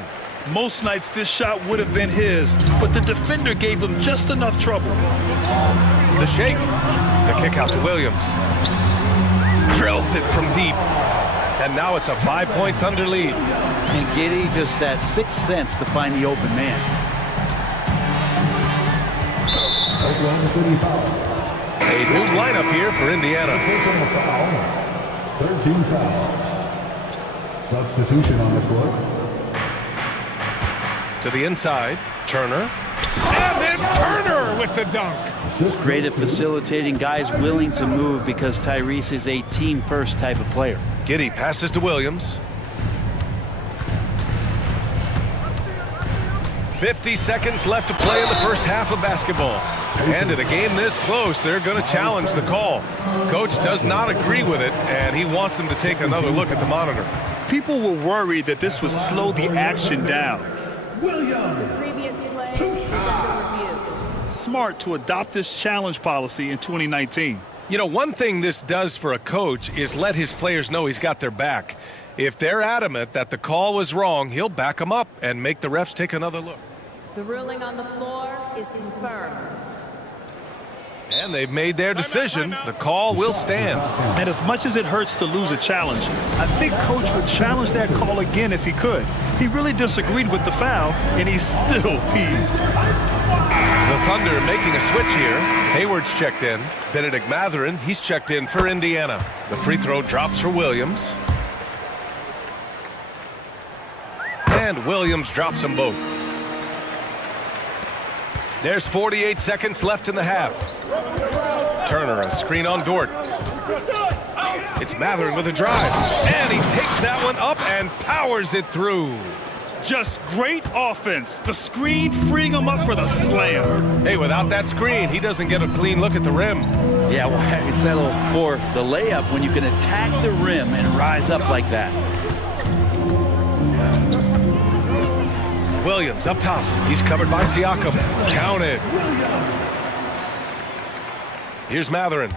Most nights this shot would have been his, but the defender gave him just enough trouble. The shake. The kick out to Williams. Drills it from deep. And now it's a 5-point Thunder lead. And Giddey just that sixth sense to find the open man. Oklahoma City foul. A new lineup here for Indiana. Personal foul. 13 foul. Substitution on the court. To the inside, Turner. And then Turner with the dunk. Great at facilitating guys willing to move because Tyrese is a team-first type of player. Giddey passes to Williams. 50 seconds left to play in the first half of basketball. And in a game this close, they're going to challenge the call. Coach does not agree with it, and he wants them to take another look at the monitor. People were worried that this would slow the action down. The previous play is under review. Smart to adopt this challenge policy in 2019. You know, one thing this does for a coach is let his players know he's got their back. If they're adamant that the call was wrong, he'll back them up and make the refs take another look. The ruling on the floor is confirmed. And they've made their decision. The call will stand. And as much as it hurts to lose a challenge, I think Coach would challenge that call again if he could. He really disagreed with the foul, and he's still peeved. The Thunder making a switch here. Hayward's checked in. Benedict Matherin, he's checked in for Indiana. The free throw drops for Williams. And Williams drops them both. There's 48 seconds left in the half. Turner, a screen on Dort. It's Matherin with a drive. And he takes that one up and powers it through. Just great offense. The screen freeing him up for the slam. Hey, without that screen, he doesn't get a clean look at the rim. Yeah, why settle for the layup when you can attack the rim and rise up like that? Williams up top. He's covered by Siakam. Counted. Here's Matherin.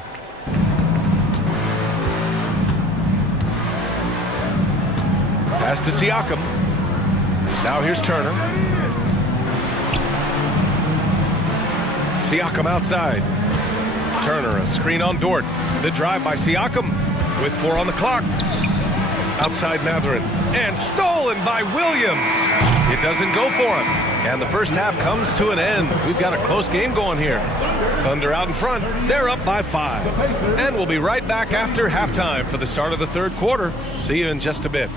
Pass to Siakam. Now here's Turner. Siakam outside. Turner, a screen on Dort. The drive by Siakam with 4 on the clock. Outside Matherin. And stolen by Williams. It doesn't go for him. And the first half comes to an end. We've got a close game going here. Thunder out in front. They're up by 5. And we'll be right back after halftime for the start of the third quarter. See you in just a bit.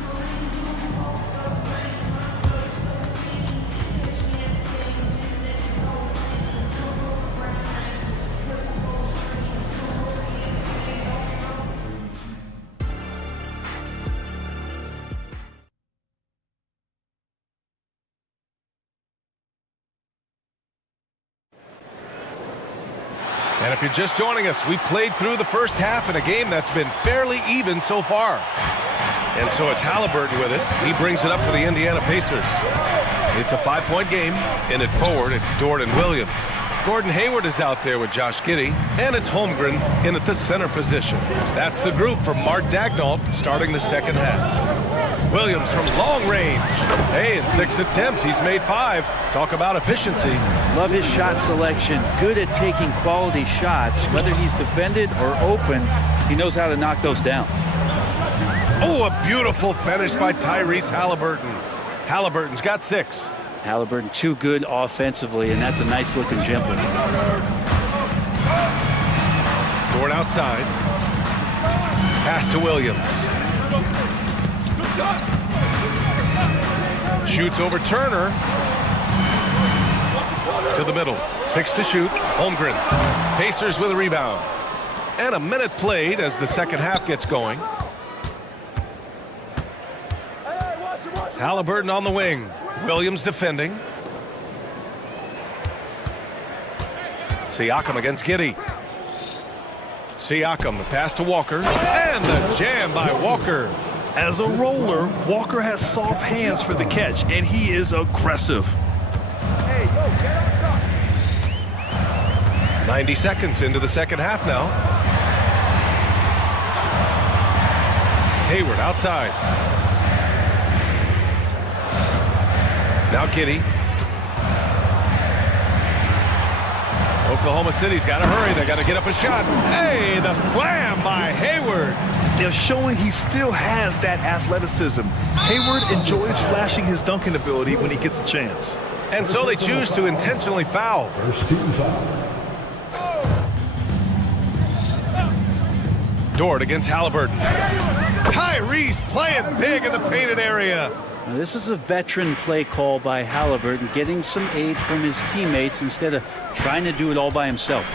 And if you're just joining us, we played through the first half in a game that's been fairly even so far. And so it's Halliburton with it. He brings it up for the Indiana Pacers. It's a 5-point game. In it forward, it's Dort and Williams. Gordon Hayward is out there with Josh Giddey, and it's Holmgren in at the center position. That's the group for Mark Daignault starting the second half. Williams from long range. Hey, in 6 attempts, he's made 5. Talk about efficiency. Love his shot selection. Good at taking quality shots. Whether he's defended or open, he knows how to knock those down. Oh, a beautiful finish by Tyrese Halliburton. Halliburton's got 6. Halliburton too good offensively, and that's a nice looking jumper. Dort outside. Pass to Williams. Shoots over Turner. To the middle. 6 to shoot. Holmgren. Pacers with a rebound. And a minute played as the second half gets going. Halliburton on the wing. Williams defending. Siakam against Giddey. Siakam, the pass to Walker. And the jam by Walker. As a roller, Walker has soft hands for the catch, and he is aggressive. 90 seconds into the second half now. Hayward outside. Now Giddey. Oklahoma City's got to hurry. They got to get up a shot. Hey, the slam by Hayward. They're showing he still has that athleticism. Hayward enjoys flashing his dunking ability when he gets a chance. And so they choose to intentionally foul. First team foul. Dort against Halliburton. Tyrese playing big in the painted area. Now, this is a veteran play call by Halliburton, getting some aid from his teammates instead of trying to do it all by himself.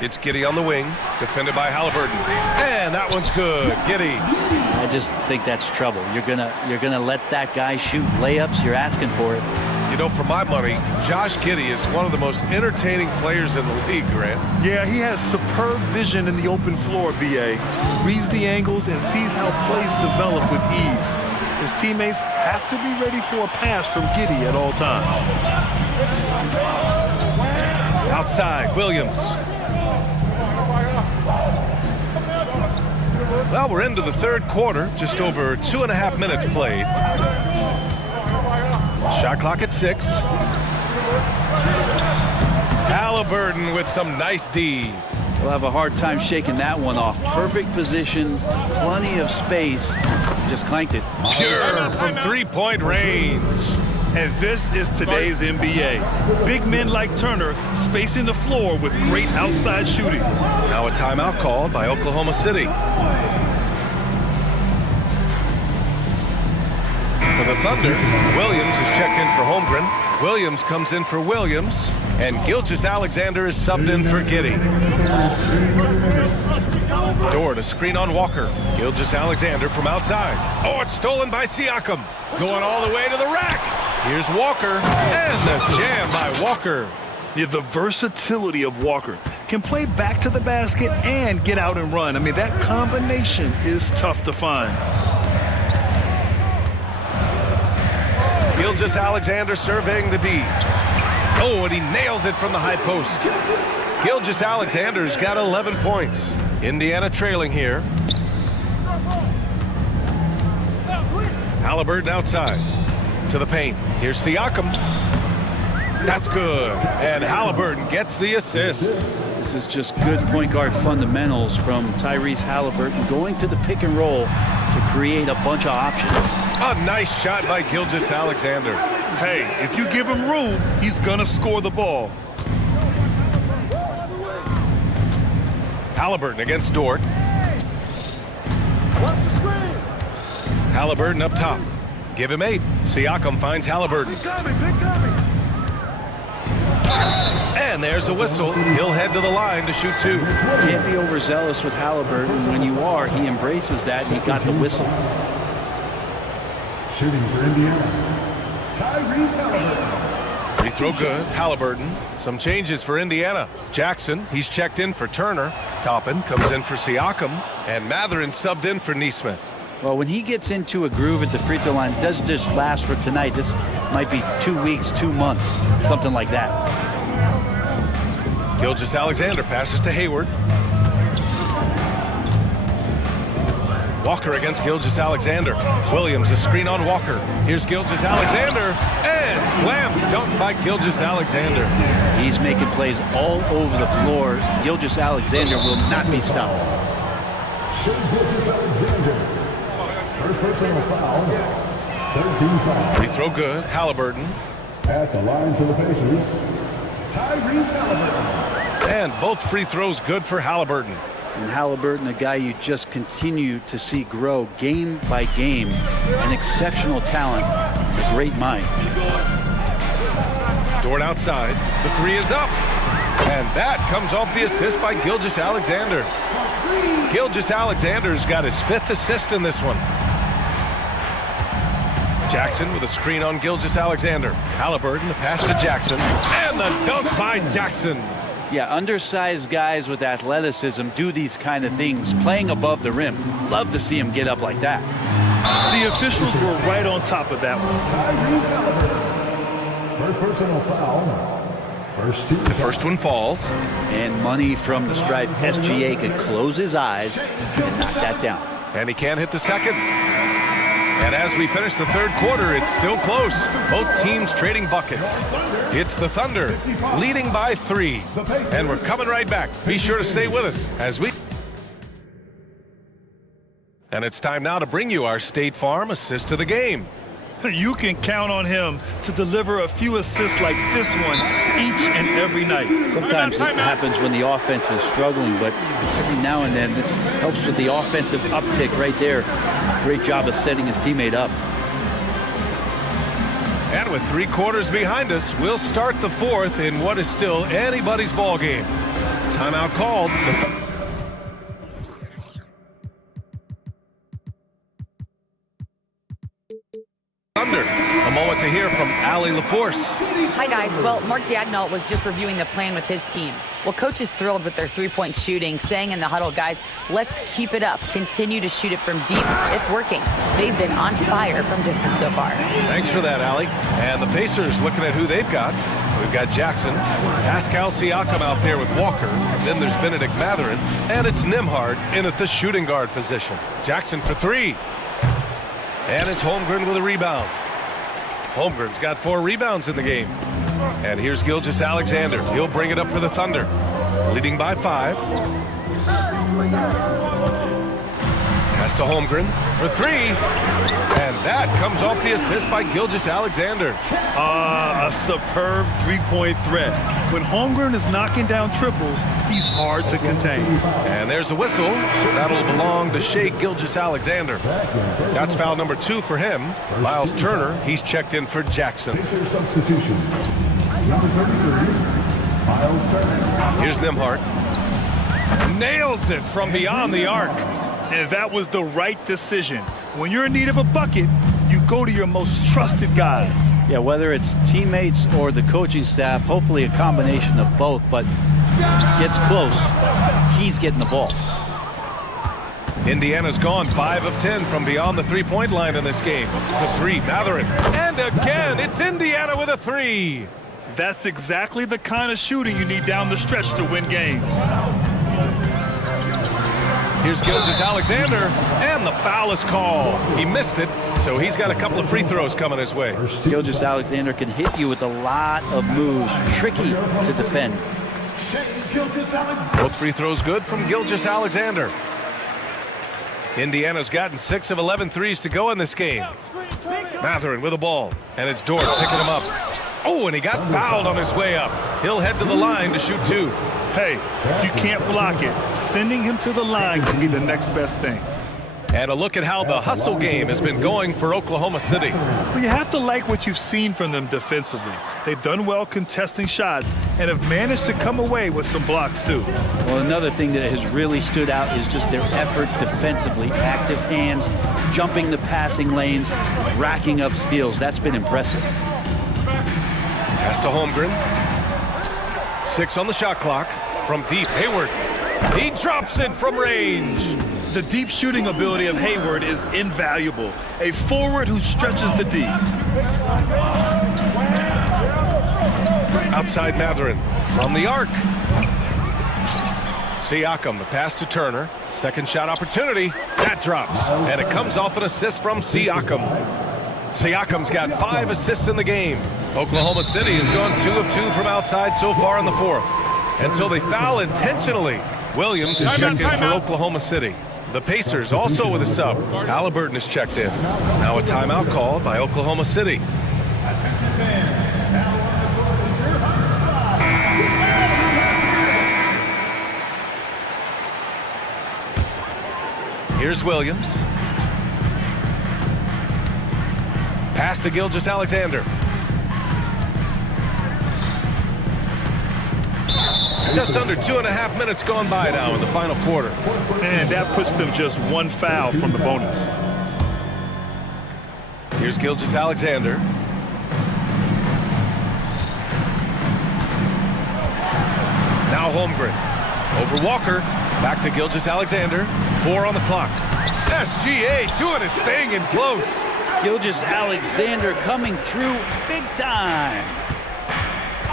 It's Giddey on the wing, defended by Halliburton. And that one's good. Giddey. I just think that's trouble. You're gonna let that guy shoot layups. You're asking for it. You know, for my money, Josh Giddey is one of the most entertaining players in the league, Grant. Yeah, he has superb vision in the open floor, BA. Reads the angles and sees how plays develop with ease. His teammates have to be ready for a pass from Giddey at all times. Outside, Williams. Well, we're into the third quarter, just over 2.5 minutes played. Shot clock at 6. Halliburton with some nice D. We'll have a hard time shaking that one off. Perfect position, plenty of space. Just clanked it. Pure from three-point range. And this is today's NBA. Big men like Turner spacing the floor with great outside shooting. Now a timeout called by Oklahoma City. For the Thunder, Williams is checked in for Holmgren. Williams comes in for Williams. And Gilgeous-Alexander is subbed in for Giddey. Dort, a screen on Walker. Gilgeous-Alexander from outside. Oh, it's stolen by Siakam. Going all the way to the rack. Here's Walker. And the jam by Walker. Yeah, the versatility of Walker. Can play back to the basket and get out and run. I mean, that combination is tough to find. Gilgeous-Alexander surveying the D. Oh, and he nails it from the high post. Gilgeous-Alexander's got 11 points. Indiana trailing here. Halliburton outside. To the paint. Here's Siakam. That's good. And Halliburton gets the assist. This is just good point guard fundamentals from Tyrese Halliburton, going to the pick and roll to create a bunch of options. A nice shot by Gilgeous-Alexander. Hey, if you give him room, he's gonna score the ball. Halliburton against Dort. Watch the screen. Halliburton up top. Give him 8. Siakam finds Halliburton. And there's a whistle. He'll head to the line to shoot 2. Can't be overzealous with Halliburton. When you are, he embraces that, and he got the whistle. Shooting for Indiana, Tyrese Halliburton. Free throw good. Halliburton. Some changes for Indiana. Jackson, he's checked in for Turner. Toppin comes in for Siakam. And Matherin subbed in for Nesmith. Well, when he gets into a groove at the free throw line, it doesn't just last for tonight. This might be 2 weeks, 2 months, something like that. Gilgeous-Alexander passes to Hayward. Walker against Gilgeous-Alexander. Williams, a screen on Walker. Here's Gilgeous-Alexander. And slam dunk by Gilgeous-Alexander. He's making plays all over the floor. Gilgeous-Alexander will not be stopped. Gilgeous-Alexander. First personal foul. 13-5. Free throw good. Halliburton. At the line for the Pacers, Tyrese Halliburton. And both free throws good for Halliburton. And Halliburton, a guy you just continue to see grow game by game. An exceptional talent, a great mind. Dort outside. The three is up. And that comes off the assist by Gilgeous-Alexander. Gilgeous-Alexander's got his 5th assist in this one. Jackson with a screen on Gilgeous-Alexander. Halliburton, the pass to Jackson. And the dunk by Jackson. Yeah, undersized guys with athleticism do these kind of things, playing above the rim. Love to see him get up like that. The officials were right on top of that one. Tyrese Halliburton. First personal foul. First 2. The first one falls. And money from the stripe. SGA could close his eyes and knock that down. And he can't hit the second. And as we finish the third quarter, it's still close. Both teams trading buckets. It's the Thunder leading by 3. And we're coming right back. Be sure to stay with us as we... And it's time now to bring you our State Farm assist of the game. You can count on him to deliver a few assists like this one each and every night. Sometimes it happens when the offense is struggling, but every now and then this helps with the offensive uptick right there. Great job of setting his teammate up. And with 3 quarters behind us, we'll start the 4th in what is still anybody's ball game. Timeout called. Thunder. A moment to hear from Allie LaForce. Hi, guys. Well, Mark Dagnall was just reviewing the plan with his team. Well, coach is thrilled with their three-point shooting, saying in the huddle, guys, let's keep it up. Continue to shoot it from deep. It's working. They've been on fire from distance so far. Thanks for that, Allie. And the Pacers looking at who they've got. We've got Jackson, Pascal Siakam out there with Walker. Then there's Benedict Mathurin, and it's Nembhard in at the shooting guard position. Jackson for 3. And it's Holmgren with a rebound. Holmgren's got 4 rebounds in the game. And here's Gilgeous-Alexander. He'll bring it up for the Thunder. Leading by 5. Pass to Holmgren for 3. And that comes off the assist by Gilgeous-Alexander. A superb three-point threat. When Holmgren is knocking down triples, he's hard to contain. And there's a whistle. That'll belong to Shai Gilgeous-Alexander. That's foul number 2 for him. Miles Turner, he's checked in for Jackson. Pacers substitution. Number 33, Miles Turner. Here's Nembhard. Nails it from beyond the arc. And that was the right decision. When you're in need of a bucket, you go to your most trusted guys. Yeah, whether it's teammates or the coaching staff, hopefully a combination of both, but gets close, he's getting the ball. Indiana's gone 5 of 10 from beyond the three-point line in this game. The 3, Mathurin. And again, it's Indiana with a 3. That's exactly the kind of shooting you need down the stretch to win games. Here's Gilgeous-Alexander, and the foul is called. He missed it, so he's got a couple of free throws coming his way. Gilgeous-Alexander can hit you with a lot of moves. Tricky to defend. Both free throws good from Gilgeous-Alexander. Indiana's gotten 6 of 11 threes to go in this game. Mathurin with the ball, and it's Dort picking him up. Oh, and he got fouled on his way up. He'll head to the line to shoot 2. Hey, you can't block it. Sending him to the line can be the next best thing. And a look at how the hustle game has been going for Oklahoma City. Well, you have to like what you've seen from them defensively. They've done well contesting shots and have managed to come away with some blocks, too. Well, another thing that has really stood out is just their effort defensively. Active hands, jumping the passing lanes, racking up steals. That's been impressive. Pass to Holmgren. 6 on the shot clock. From deep, Hayward. He drops it from range. The deep shooting ability of Hayward is invaluable. A forward who stretches the D. Outside Mathurin. From the arc. Siakam, the pass to Turner. Second shot opportunity. That drops. And it comes off an assist from Siakam. Siakam's got 5 assists in the game. Oklahoma City has gone 2 of 2 from outside so far in the 4th. And so they foul intentionally. Williams is checked in for Oklahoma City. The Pacers also with a sub. Halliburton is checked in. Now a timeout called by Oklahoma City. Here's Williams. Pass to Gilgeous-Alexander. Just under 2.5 minutes gone by now in the final quarter. And that puts them just one foul from the bonus. Here's Gilgeous-Alexander. Now Holmgren. Over Walker. Back to Gilgeous-Alexander. 4 on the clock. SGA doing his thing in close. Gilgeous-Alexander coming through big time.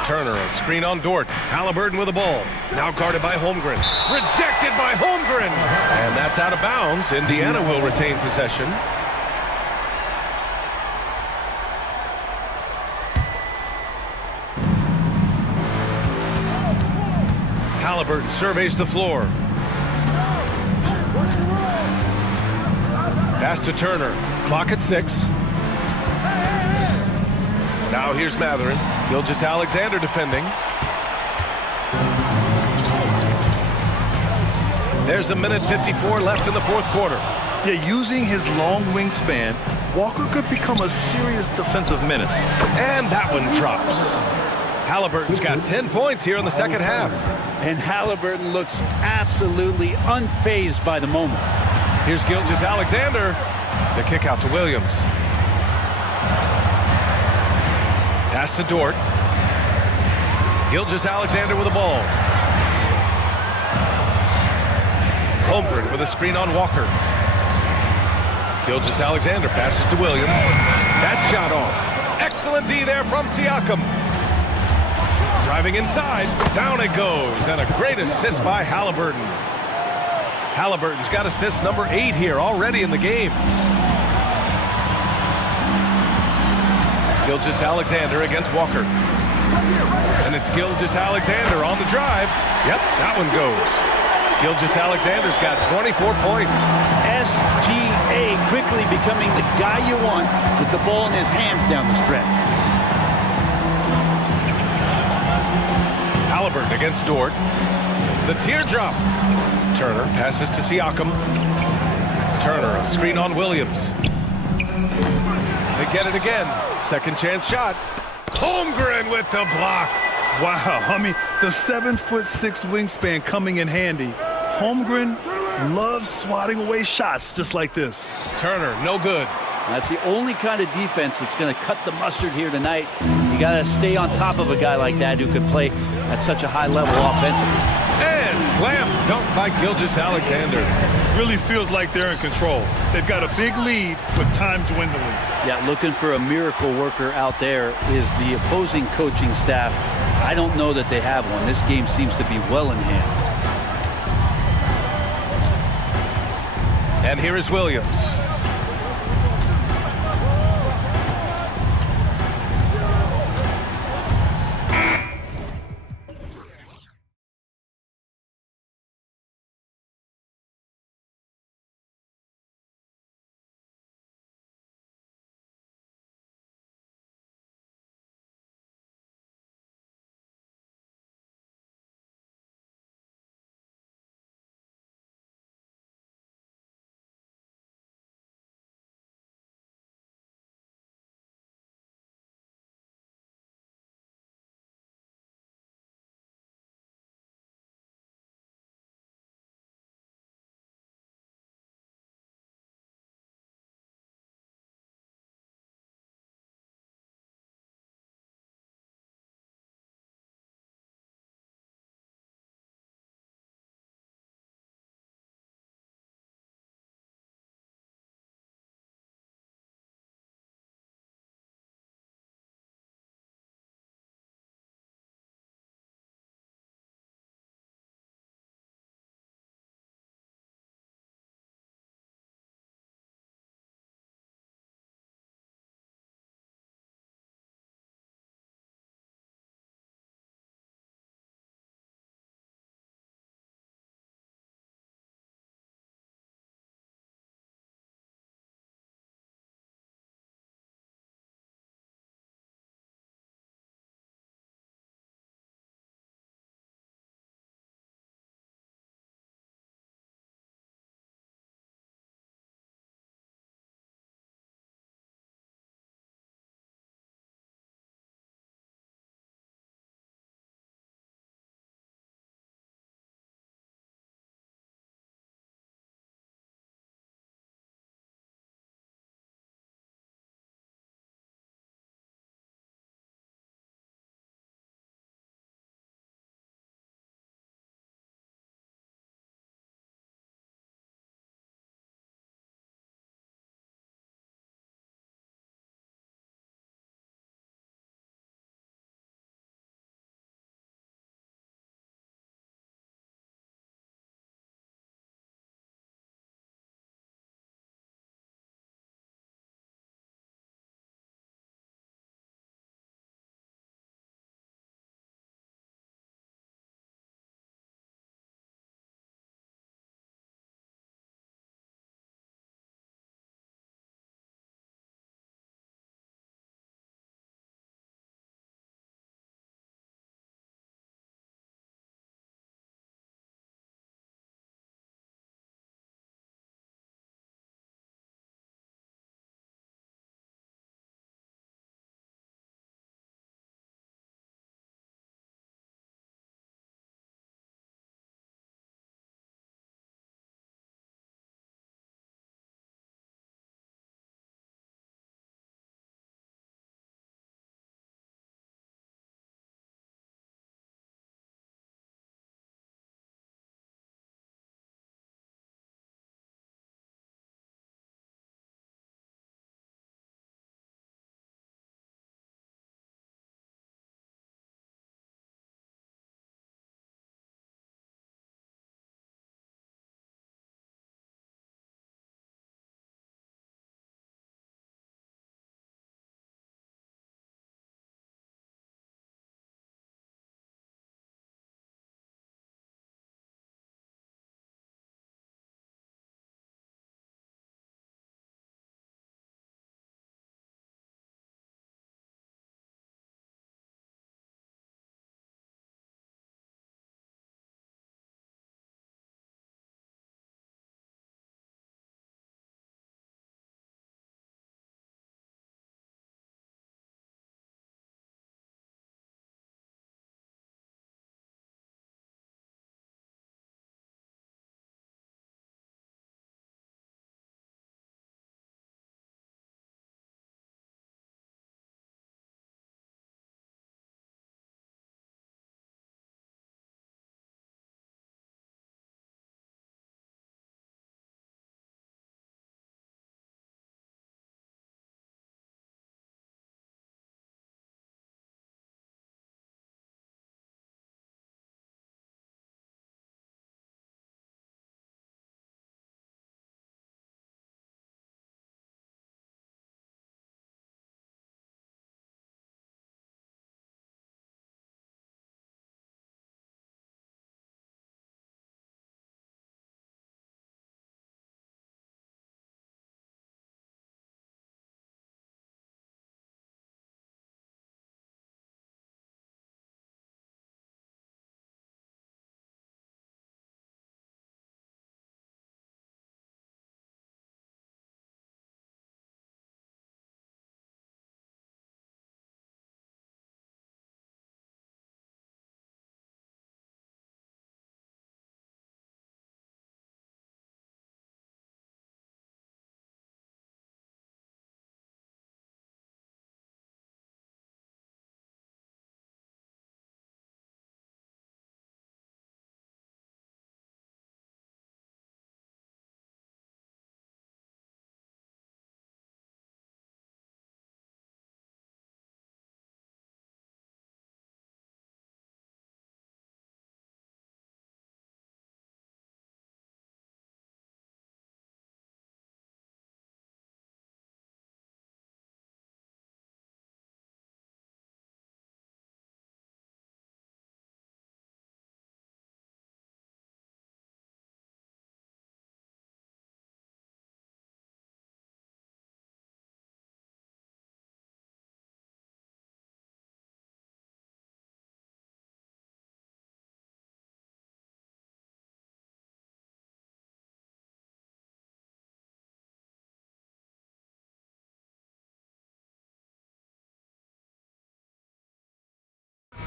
Turner, a screen on Dort. Halliburton with the ball. Now guarded by Holmgren. Rejected by Holmgren. And that's out of bounds. Indiana will retain possession. Halliburton surveys the floor. Pass to Turner. Clock at 6. Now here's Matherin. Gilgeous-Alexander defending. There's a minute 54 left in the fourth quarter. Yeah, using his long wingspan, Walker could become a serious defensive menace. And that one drops. Halliburton's got 10 points here in the second half. And Halliburton looks absolutely unfazed by the moment. Here's Gilgeous-Alexander. The kick out to Williams. Pass to Dort. Gilgeous-Alexander with the ball. Holmgren with a screen on Walker. Gilgeous-Alexander passes to Williams. That shot off. Excellent D there from Siakam. Driving inside. Down it goes. And a great assist by Halliburton. Halliburton's got assist number 8 here already in the game. Gilgeous-Alexander against Walker. And it's Gilgeous-Alexander on the drive. Yep, that one goes. Gilgeous-Alexander's got 24 points. SGA quickly becoming the guy you want with the ball in his hands down the stretch. Halliburton against Dort. The teardrop. Turner passes to Siakam. Turner, a screen on Williams. They get it again. Second chance shot. Holmgren with the block. Wow, I mean, the 7'6" wingspan coming in handy. Holmgren loves swatting away shots just like this. Turner, no good. That's the only kind of defense that's going to cut the mustard here tonight. You got to stay on top of a guy like that who can play at such a high level offensively. And slam dunk by Gilgeous-Alexander. Really feels like they're in control. They've got a big lead with time dwindling. Yeah, looking for a miracle worker out there is the opposing coaching staff. I don't know that they have one. This game seems to be well in hand. And here is Williams.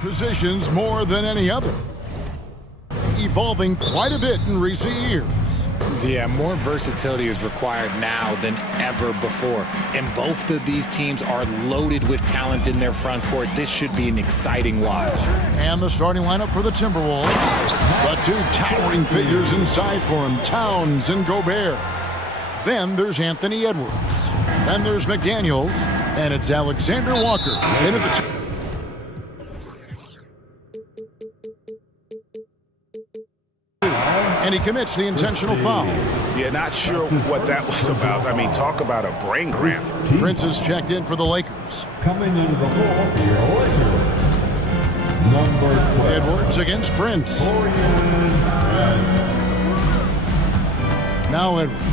positions more than any other, evolving quite a bit in recent years. Yeah, more versatility is required now than ever before. And both of these teams are loaded with talent in their front court. This should be an exciting watch. And the starting lineup for the Timberwolves. The two towering figures inside for him, Towns and Gobert. Then there's Anthony Edwards. Then there's McDaniels. And it's Alexander Walker into the... And he commits the intentional foul. Yeah, not sure what that was about. I mean, talk about a brain cramp. Prince is checked in for the Lakers. Coming into the ball for your Lakers, number 12. Edwards against Prince. Now Edwards.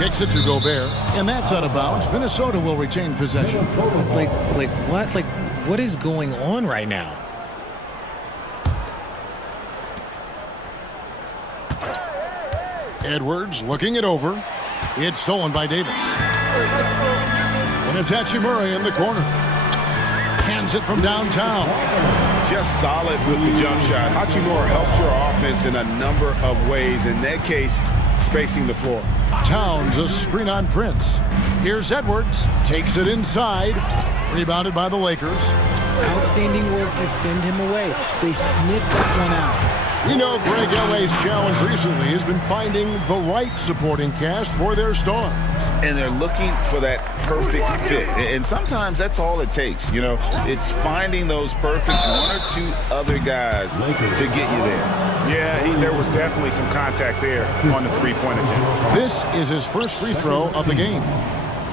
Kicks it to Gobert, and that's out of bounds. Minnesota will retain possession. Like what? Like, what is going on right now? Edwards looking it over. It's stolen by Davis. And it's Hachimura in the corner. Hands it from downtown. Just solid with the jump shot. Hachimura helps your offense in a number of ways. In that case, spacing the floor. Towns a screen on Prince. Here's Edwards. Takes it inside. Rebounded by the Lakers. Outstanding work to send him away. They sniffed that one out. We know Greg L.A.'s challenge recently has been finding the right supporting cast for their stars. And they're looking for that perfect fit. And sometimes that's all it takes. You know, it's finding those perfect one or two other guys to get you there. Yeah, there was definitely some contact there on the three-point attempt. This is his first free throw of the game.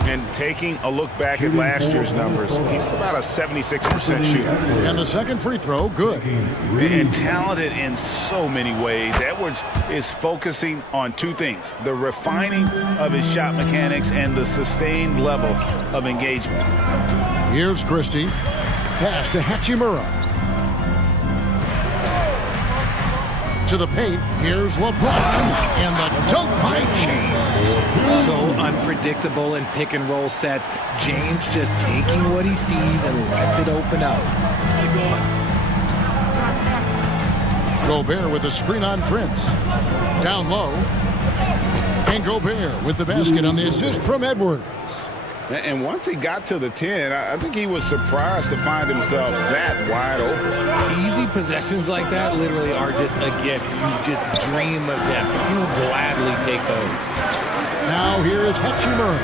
And taking a look back at last year's numbers, he's about a 76% shooter. And the second free throw, good. And talented in so many ways. Edwards is focusing on two things: the refining of his shot mechanics and the sustained level of engagement. Here's Christie. Pass to Hachimura. To the paint, here's LeBron, and the dunk by James. So unpredictable in pick and roll sets. James just taking what he sees and lets it open up. Gobert with a screen on Prince. Down low. And Gobert with the basket on the assist from Edwards. And once he got to the 10, I think he was surprised to find himself that wide open. Easy possessions like that literally are just a gift. You just dream of them. He'll gladly take those. Now here is Hachimura.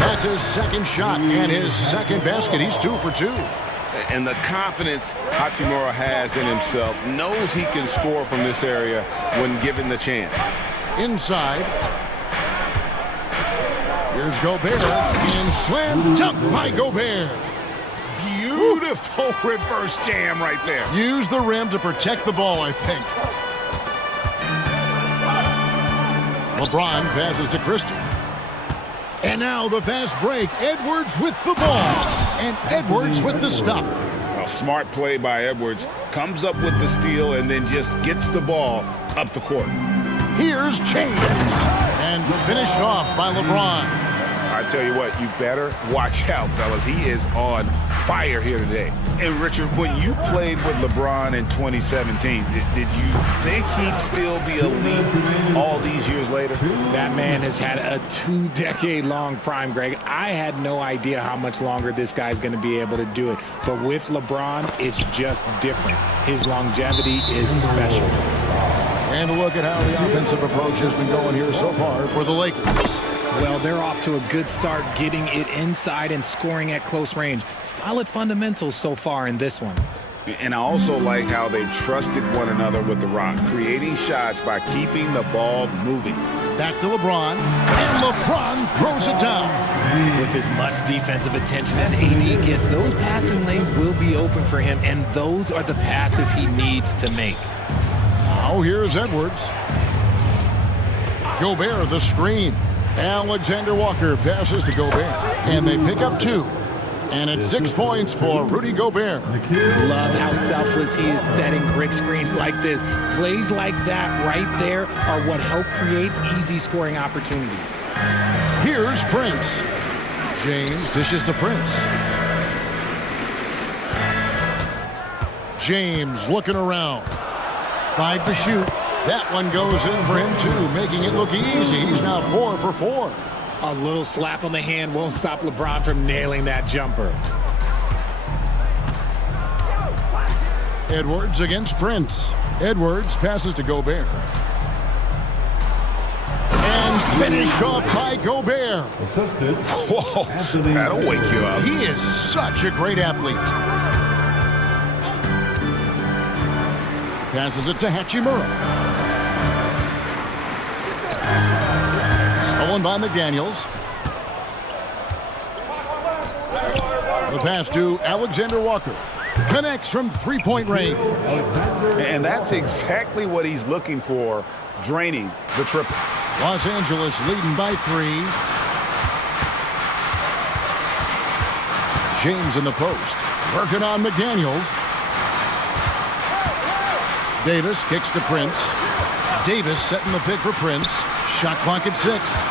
That's his second shot and his second basket. He's 2 for 2. And the confidence Hachimura has in himself, knows he can score from this area when given the chance. Inside. Here's Gobert, and slam dunk by Gobert. Beautiful reverse jam right there. Use the rim to protect the ball, I think. LeBron passes to Christie. And now the fast break. Edwards with the ball, and Edwards with the stuff. A smart play by Edwards. Comes up with the steal and then just gets the ball up the court. Here's James, and finished off by LeBron. I tell you what, you better watch out, fellas. He is on fire here today. And Richard, when you played with LeBron in 2017, did you think he'd still be elite all these years later? That man has had a 2-decade-long prime, Greg. I had no idea how much longer this guy's going to be able to do it. But with LeBron, it's just different. His longevity is special. And look at how the offensive approach has been going here so far for the Lakers. Well, they're off to a good start getting it inside and scoring at close range. Solid fundamentals so far in this one. And I also like how they've trusted one another with the rock, creating shots by keeping the ball moving. Back to LeBron, and LeBron throws it down. With as much defensive attention as AD gets, those passing lanes will be open for him, and those are the passes he needs to make. Now here's Edwards. Gobert, the screen. Alexander Walker passes to Gobert, and they pick up 2. And it's 6 points for Rudy Gobert. Love how selfless he is setting brick screens like this. Plays like that right there are what help create easy scoring opportunities. Here's Prince. James dishes to Prince. James looking around. 5 to shoot. That one goes in for him too, making it look easy. He's now 4 for 4. A little slap on the hand won't stop LeBron from nailing that jumper. Edwards against Prince. Edwards passes to Gobert. And finished off by Gobert. Whoa, that'll wake you up. He is such a great athlete. Passes it to Hachimura. Stolen by McDaniels. The pass to Alexander Walker. Connects from three-point range. And that's exactly what he's looking for, draining the triple. Los Angeles leading by 3. James in the post. Working on McDaniels. Davis kicks to Prince. Davis setting the pick for Prince. Shot clock at 6.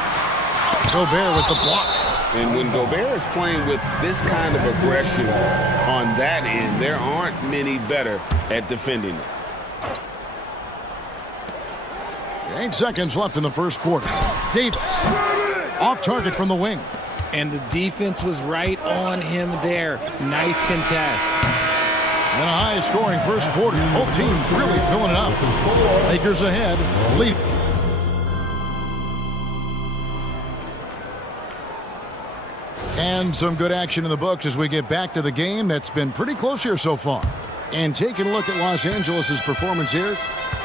Gobert with the block. And when Gobert is playing with this kind of aggression on that end, there aren't many better at defending it. 8 seconds left in the first quarter. Davis off target from the wing. And the defense was right on him there. Nice contest. And a high-scoring first quarter. Both teams really filling it up. Lakers ahead. Lead. And some good action in the books as we get back to the game that's been pretty close here so far. And taking a look at Los Angeles' performance here,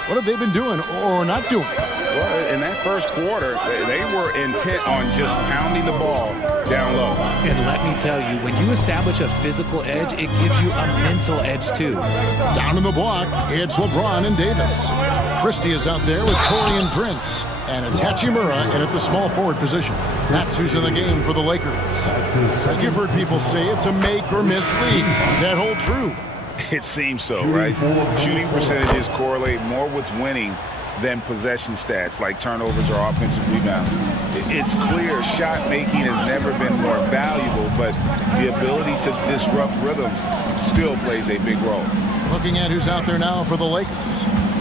what have they been doing or not doing? Well, in that first quarter, they were intent on just pounding the ball down low. And let me tell you, when you establish a physical edge, it gives you a mental edge too. Down in the block, it's LeBron and Davis. Christie is out there with Taurean Prince. And it's Hachimura in at the small forward position. That's who's in the game for the Lakers. You've heard people say it's a make or miss league. Does that hold true? It seems so, right? Shooting percentages correlate more with winning than possession stats like turnovers or offensive rebounds. It's clear shot making has never been more valuable, but the ability to disrupt rhythm still plays a big role. Looking at who's out there now for the Lakers.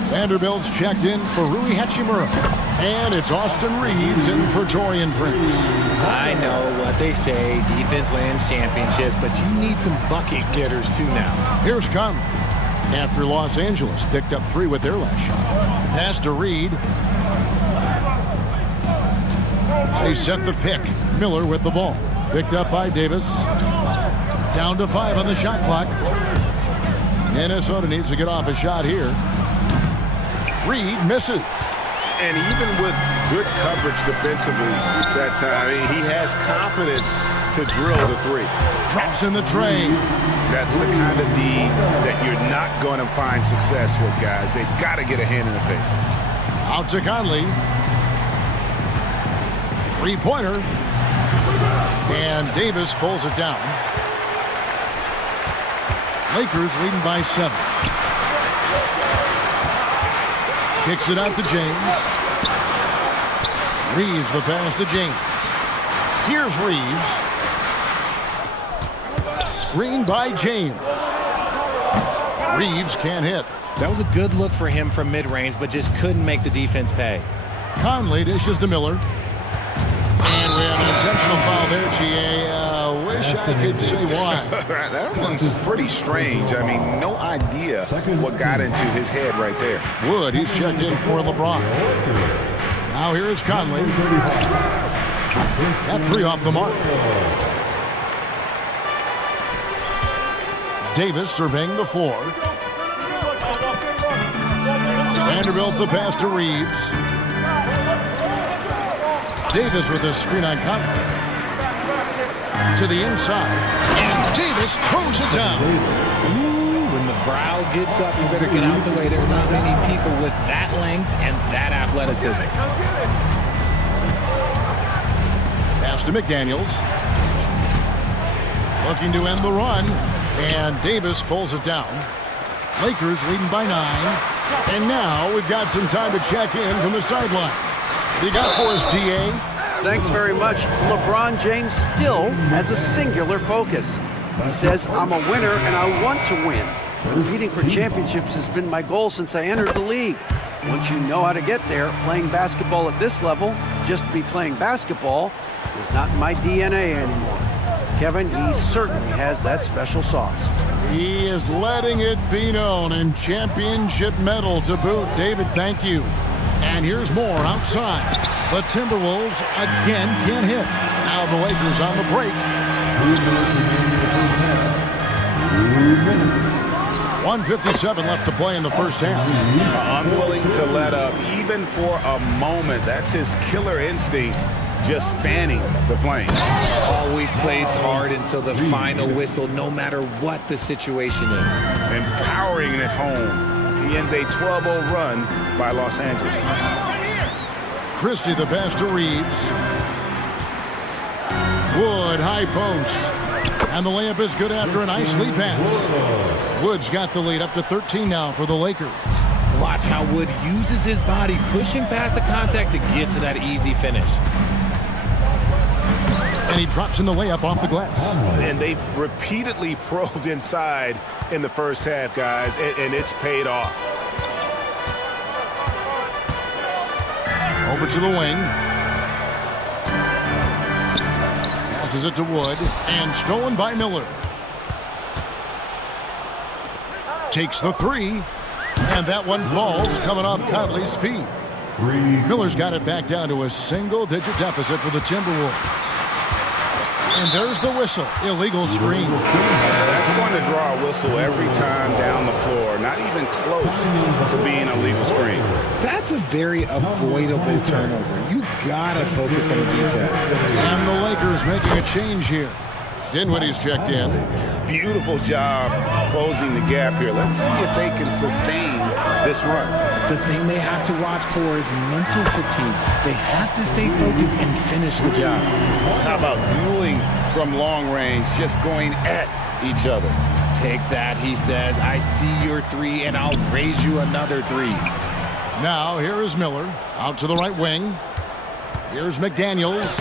Vanderbilt's checked in for Rui Hachimura. And it's Austin Reeves in for Taurean Prince. I know what they say, defense wins championships, but you need some bucket getters too now. Here's Conley. After Los Angeles picked up 3 with their last shot. Pass to Reed. They set the pick. Miller with the ball. Picked up by Davis. Down to 5 on the shot clock. Minnesota needs to get off a shot here. Reed misses. And even with good coverage defensively that time, he has confidence to drill the 3. Drops in the tray. That's the kind of D that you're not going to find success with, guys. They've got to get a hand in the face. Out to Conley. 3-pointer. And Davis pulls it down. Lakers leading by 7. Kicks it out to James. Reeves the pass to James. Here's Reeves. Screen by James. Reeves can't hit. That was a good look for him from mid-range, but just couldn't make the defense pay. Conley dishes to Miller. And we have an intentional foul there, GA. Wish I could say why. That one's pretty strange. I mean, no idea what got into his head right there. Wood, he's checked in for LeBron. Now here is Conley. That 3 off the mark. Davis surveying the floor. Vanderbilt the pass to Reeves. Davis with a screen on Conley. To the inside. And Davis throws it down. Ooh, when the brow gets up, you better get out the way. There's not many people with that length and that athleticism. Pass to McDaniels. Looking to end the run. And Davis pulls it down. Lakers leading by 9. And now we've got some time to check in from the sideline. You got for us, DA? Thanks very much. LeBron James still has a singular focus. He says, I'm a winner and I want to win. Competing for championships has been my goal since I entered the league. Once you know how to get there, playing basketball at this level, just to be playing basketball, is not in my DNA anymore. Kevin, he certainly has that special sauce. He is letting it be known, and championship medal to boot. David, thank you. And here's more outside. The Timberwolves again can't hit. Now the Lakers on the break. 1:57 left to play in the first half. Unwilling to let up, even for a moment. That's his killer instinct, just fanning the flame. Always plays hard until the final whistle, no matter what the situation is. And powering it home. He ends a 12-0 run by Los Angeles. Christie the pass to Reeves. Wood, high post. And the layup is good after a nice lead pass. Wood's got the lead up to 13 now for the Lakers. Watch how Wood uses his body, pushing past the contact to get to that easy finish. And he drops in the layup off the glass. And they've repeatedly probed inside in the first half, guys, and it's paid off. Over to the wing. Passes it to Wood, and stolen by Miller. Takes the three, and that one falls, coming off Conley's feet. Miller's got it back down to a single-digit deficit for the Timberwolves. And there's the whistle. Illegal screen. That's going to draw a whistle every time down the floor. Not even close to being a legal screen. That's a very avoidable turnover. You gotta focus on the details. And the Lakers making a change here. Dinwiddie's checked in. Beautiful job closing the gap here. Let's see if they can sustain this run. The thing they have to watch for is mental fatigue. They have to stay focused and finish the job. How about dueling from long range, just going at each other? Take that, he says. I see your three, and I'll raise you another three. Now, here is Miller. Out to the right wing. Here's McDaniels.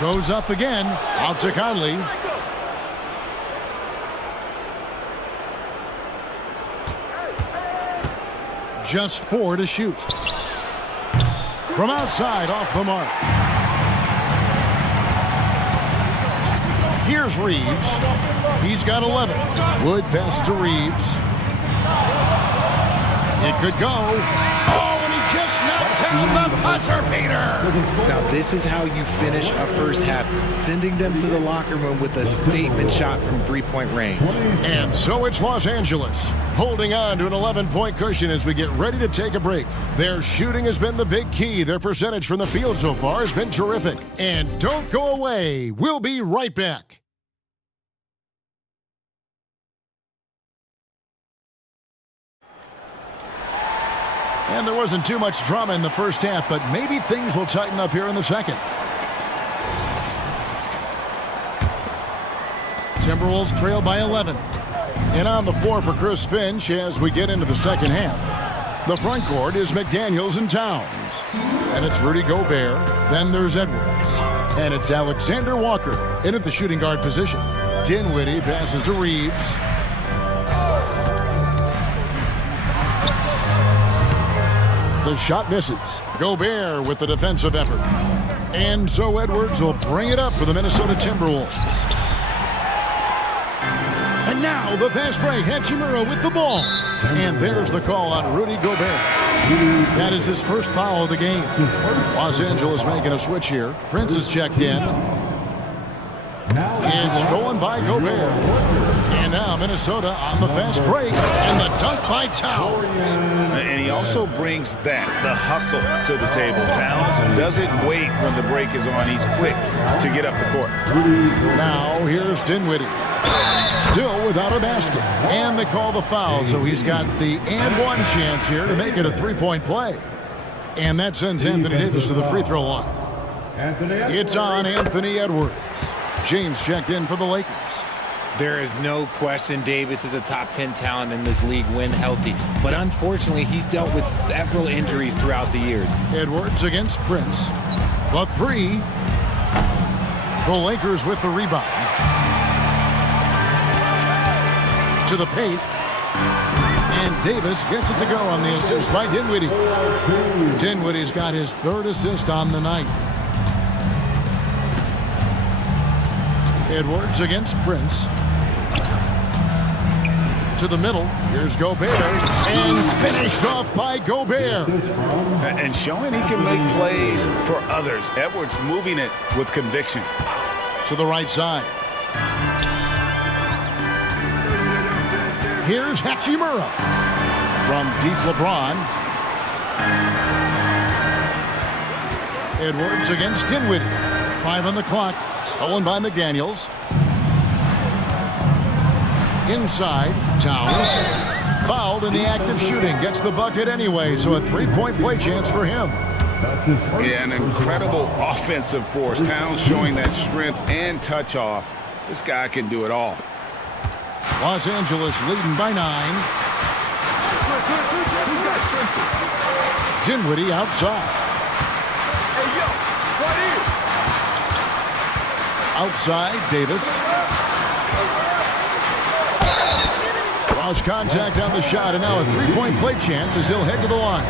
Goes up again. Out to Conley. Just 4 to shoot. From outside, off the mark. Here's Reeves. He's got 11. Wood pass to Reeves. It could go. Oh, and he just knocked down the buzzer beater. Now, this is how you finish a first half, sending them to the locker room with a statement shot from three-point range. And so it's Los Angeles, holding on to an 11-point cushion as we get ready to take a break. Their shooting has been the big key. Their percentage from the field so far has been terrific. And don't go away. We'll be right back. And there wasn't too much drama in the first half, but maybe things will tighten up here in the second. Timberwolves trail by 11. And on the floor for Chris Finch as we get into the second half. The front court is McDaniels and Towns. And it's Rudy Gobert. Then there's Edwards. And it's Alexander Walker in at the shooting guard position. Dinwiddie passes to Reeves. The shot misses. Gobert with the defensive effort. And so Edwards will bring it up for the Minnesota Timberwolves. And now the fast break. Hachimura with the ball. And there's the call on Rudy Gobert. That is his first foul of the game. Los Angeles making a switch here. Prince is checked in. It's stolen by Gobert. And now Minnesota on the fast break. And the dunk by Towns. And he also brings the hustle to the table. Towns doesn't wait when the break is on. He's quick to get up the court. Now here's Dinwiddie. Still without a basket. And they call the foul, so he's got the and one chance here to make it a three-point play. And that sends Anthony Davis to the free throw line. It's on Anthony Edwards. James checked in for the Lakers. There is no question Davis is a top 10 talent in this league when healthy. But unfortunately, he's dealt with several injuries throughout the years. Edwards against Prince. The three. The Lakers with the rebound. To the paint. And Davis gets it to go on the assist by Dinwiddie. Dinwiddie's got his third assist on the night. Edwards against Prince. To the middle. Here's Gobert. And finished off by Gobert. And showing he can make plays for others. Edwards moving it with conviction. To the right side. Here's Hachimura. From deep LeBron. Edwards against Dinwiddie. 5 on the clock. Stolen by McDaniels. Inside, Towns. Fouled in the act of shooting. Gets the bucket anyway, so a three-point play chance for him. Yeah, an incredible offensive force. Towns showing that strength and touch off. This guy can do it all. Los Angeles leading by 9. Dinwiddie outside. Outside, Davis. Draws contact on the shot, and now a three-point play chance as he'll head to the line.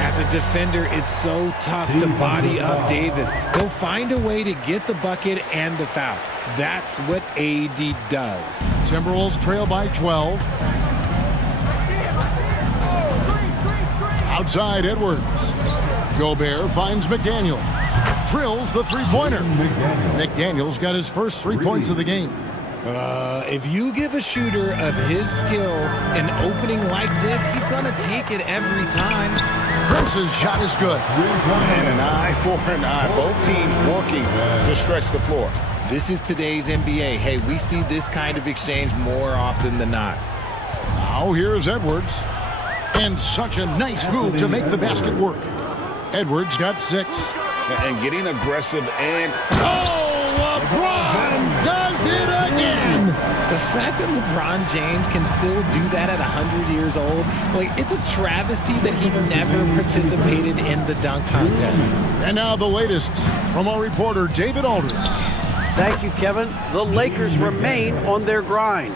As a defender, it's so tough to body up Davis. He'll find a way to get the bucket and the foul. That's what AD does. Timberwolves trail by 12. Outside, Edwards. Gobert finds McDaniels. Drills the three-pointer. McDaniels got his first 3 points of the game. If you give a shooter of his skill an opening like this, he's going to take it every time. Prince's shot is good. And an eye for an eye. Both teams working to stretch the floor. This is today's NBA. Hey, we see this kind of exchange more often than not. Now here's Edwards. And such a nice move to make the basket work. Edwards got 6. And getting aggressive and... Oh, LeBron does it again! The fact that LeBron James can still do that at 100 years old, like, it's a travesty that he never participated in the dunk contest. And now the latest from our reporter, David Aldridge. Thank you, Kevin. The Lakers remain on their grind.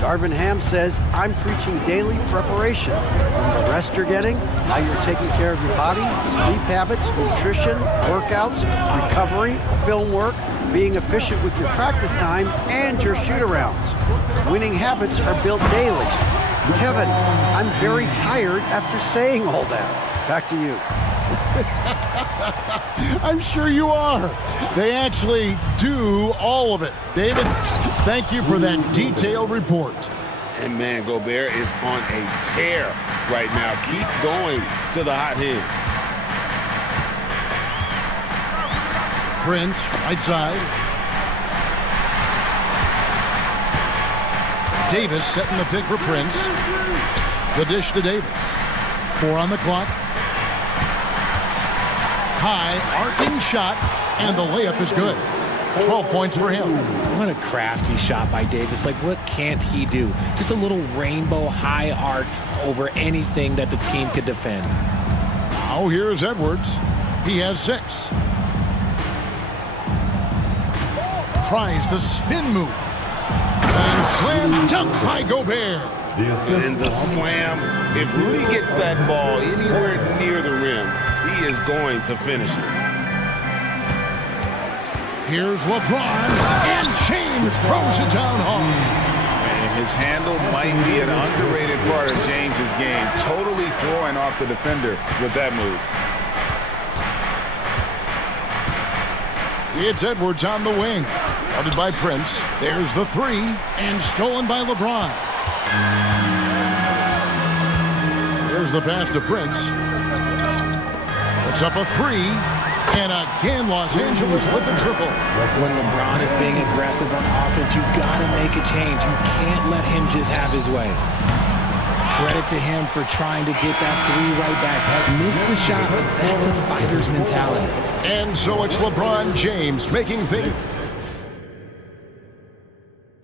Darvin Ham says, I'm preaching daily preparation. From the rest you're getting, how you're taking care of your body, sleep habits, nutrition, workouts, recovery, film work, being efficient with your practice time, and your shoot-arounds. Winning habits are built daily. Kevin, I'm very tired after saying all that. Back to you. I'm sure you are. They actually do all of it. David, thank you for that detailed report. And man, Gobert is on a tear right now. Keep going to the hot hand. Prince, right side. Davis setting the pick for Prince. The dish to Davis. 4 on the clock. High, arcing shot, and the layup is good. 12 points for him. What a crafty shot by Davis. Like, what can't he do? Just a little rainbow high arc over anything that the team could defend. Now here's Edwards. He has 6. Tries the spin move. And slam dunk by Gobert. And the slam, if Rudy gets that ball anywhere near the rim, he is going to finish it. Here's LeBron, and James throws it down hard. And his handle might be an underrated part of James's game, totally throwing off the defender with that move. It's Edwards on the wing. Guarded by Prince. There's the 3, and stolen by LeBron. There's the pass to Prince. It's up a 3, and again Los Angeles with the triple. When LeBron is being aggressive on offense, you've got to make a change. You can't let him just have his way. Credit to him for trying to get that 3 right back. Missed the shot, but that's a fighter's mentality. And so it's LeBron James making things.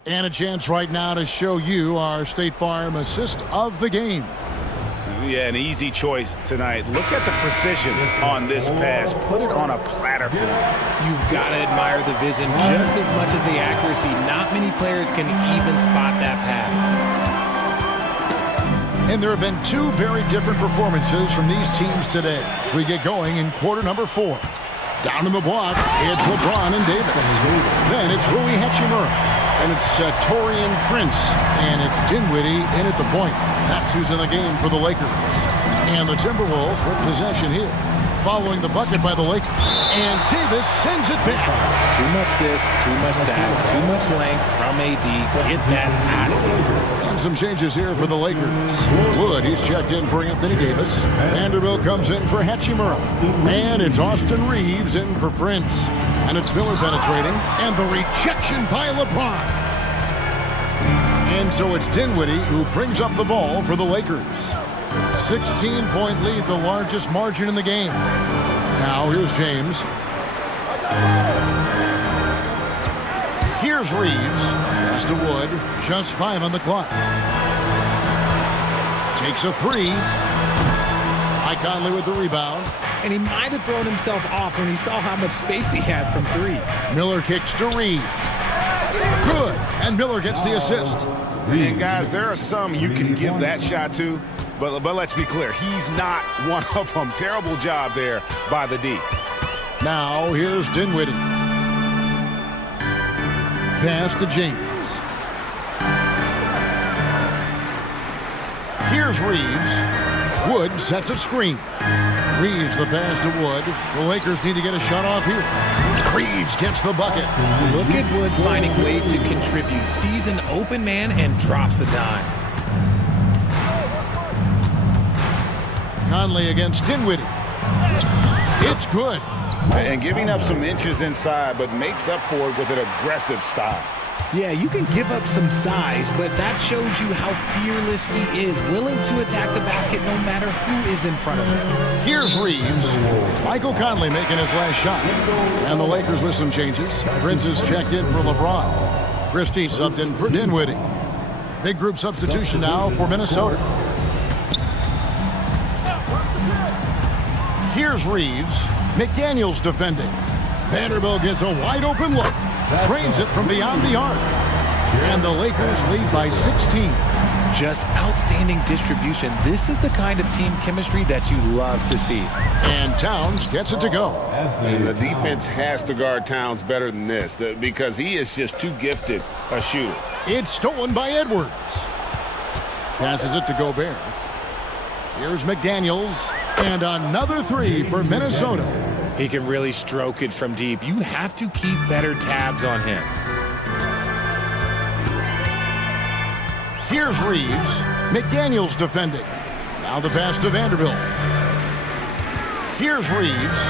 And a chance right now to show you our State Farm assist of the game. Yeah, an easy choice tonight. Look at the precision on this pass. Put it on a platter for him. You've got to admire the vision just as much as the accuracy. Not many players can even spot that pass. And there have been two very different performances from these teams today as we get going in quarter number 4. Down in the block, it's LeBron and Davis. Then it's Rui Hachimura. And it's Torian Prince. And it's Dinwiddie in at the point. That's who's in the game for the Lakers. And the Timberwolves with possession here. Following the bucket by the Lakers. And Davis sends it back. Too much this, too much that, too much length from AD. Get that out of here. And some changes here for the Lakers. Wood, he's checked in for Anthony Davis. Vanderbilt comes in for Hachimura. And it's Austin Reeves in for Prince. And it's Miller penetrating. And the rejection by LeBron. And so it's Dinwiddie who brings up the ball for the Lakers. 16-point lead, the largest margin in the game. Now here's James. Here's Reeves. Pass to Wood. Just 5 on the clock. Takes a 3. Mike Conley with the rebound. And he might have thrown himself off when he saw how much space he had from 3. Miller kicks to Reeves. Good. And Miller gets the assist. And guys, there are some you can give that shot to, but let's be clear, he's not one of them. Terrible job there by the D. Now here's Dinwiddie. Pass to James. Here's Reeves. Wood sets a screen. Reeves the pass to Wood. The Lakers need to get a shot off here. Reeves gets the bucket. Look at Wood finding ways to contribute. Sees an open man and drops a dime. Conley against Dinwiddie. It's good. And giving up some inches inside, but makes up for it with an aggressive style. Yeah, you can give up some size, but that shows you how fearless he is, willing to attack the basket no matter who is in front of him. Here's Reeves. Michael Conley making his last shot. And the Lakers with some changes. Prince is checked in for LeBron. Christie subbed in for Dinwiddie. Big group substitution now for Minnesota. Here's Reeves. McDaniels defending. Vanderbilt gets a wide open look. Trains it from beyond the arc. And the Lakers lead by 16. Just outstanding distribution. This is the kind of team chemistry that you love to see. And Towns gets it to go. And the defense has to guard Towns better than this because he is just too gifted a shooter. It's stolen by Edwards. Passes it to Gobert. Here's McDaniels. And another 3 for Minnesota. He can really stroke it from deep. You have to keep better tabs on him. Here's Reeves. McDaniels defending. Now the pass to Vanderbilt. Here's Reeves.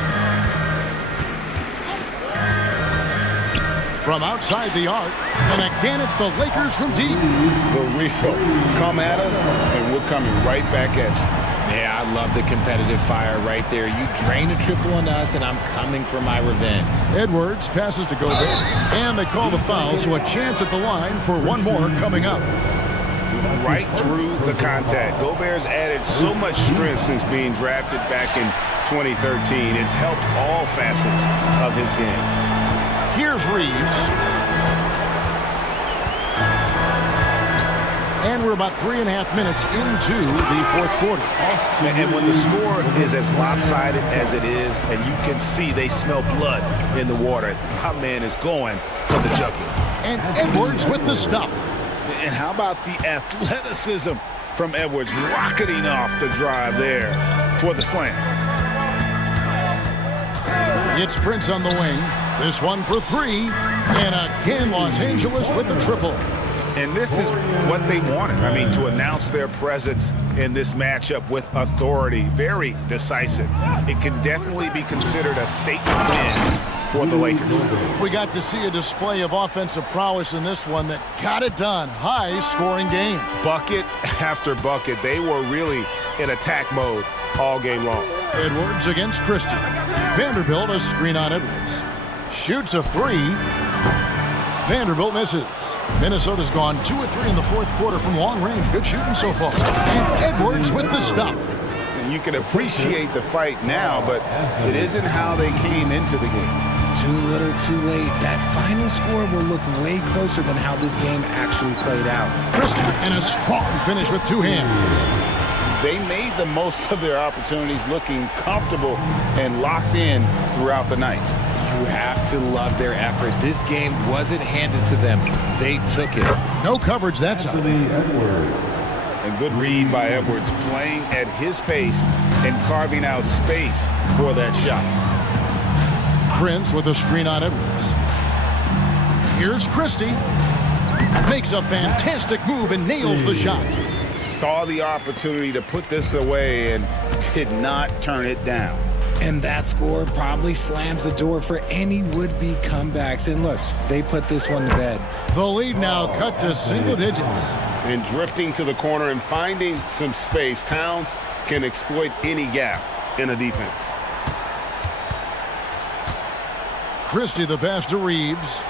From outside the arc. And again, it's the Lakers from deep. The real come at us, and we're coming right back at you. Yeah, I love the competitive fire right there. You drain a triple on us, and I'm coming for my revenge. Edwards passes to Gobert. And they call the foul, so a chance at the line for one more coming up. Right through the contact. Gobert's added so much strength since being drafted back in 2013. It's helped all facets of his game. Here's Reeves. And we're about 3.5 minutes into the fourth quarter. And when the score is as lopsided as it is, and you can see they smell blood in the water, my man is going for the jugular. And Edwards with the stuff. And how about the athleticism from Edwards rocketing off the drive there for the slam. It's Prince on the wing. This one for 3. And again, Los Angeles with the triple. And this is what they wanted. I mean, to announce their presence in this matchup with authority. Very decisive. It can definitely be considered a statement win for the Lakers. We got to see a display of offensive prowess in this one that got it done. High-scoring game. Bucket after bucket. They were really in attack mode all game long. Edwards against Christie. Vanderbilt, a screen on Edwards. Shoots a 3. Vanderbilt misses. Minnesota's gone 2 of 3 in the fourth quarter from long range. Good shooting so far. And Edwards with the stuff. You can appreciate the fight now, but it isn't how they came into the game. Too little, too late. That final score will look way closer than how this game actually played out. Christie, and a strong finish with two hands. They made the most of their opportunities, looking comfortable and locked in throughout the night. You have to love their effort. This game wasn't handed to them. They took it. No coverage that time. And good read by Edwards, playing at his pace and carving out space for that shot. Prince with a screen on Edwards. Here's Christie. Makes a fantastic move and nails the shot. Saw the opportunity to put this away and did not turn it down. And that score probably slams the door for any would-be comebacks. And look, they put this one to bed. The lead now cut to single digits. And drifting to the corner and finding some space, Towns can exploit any gap in a defense. Christie the pass to Reeves.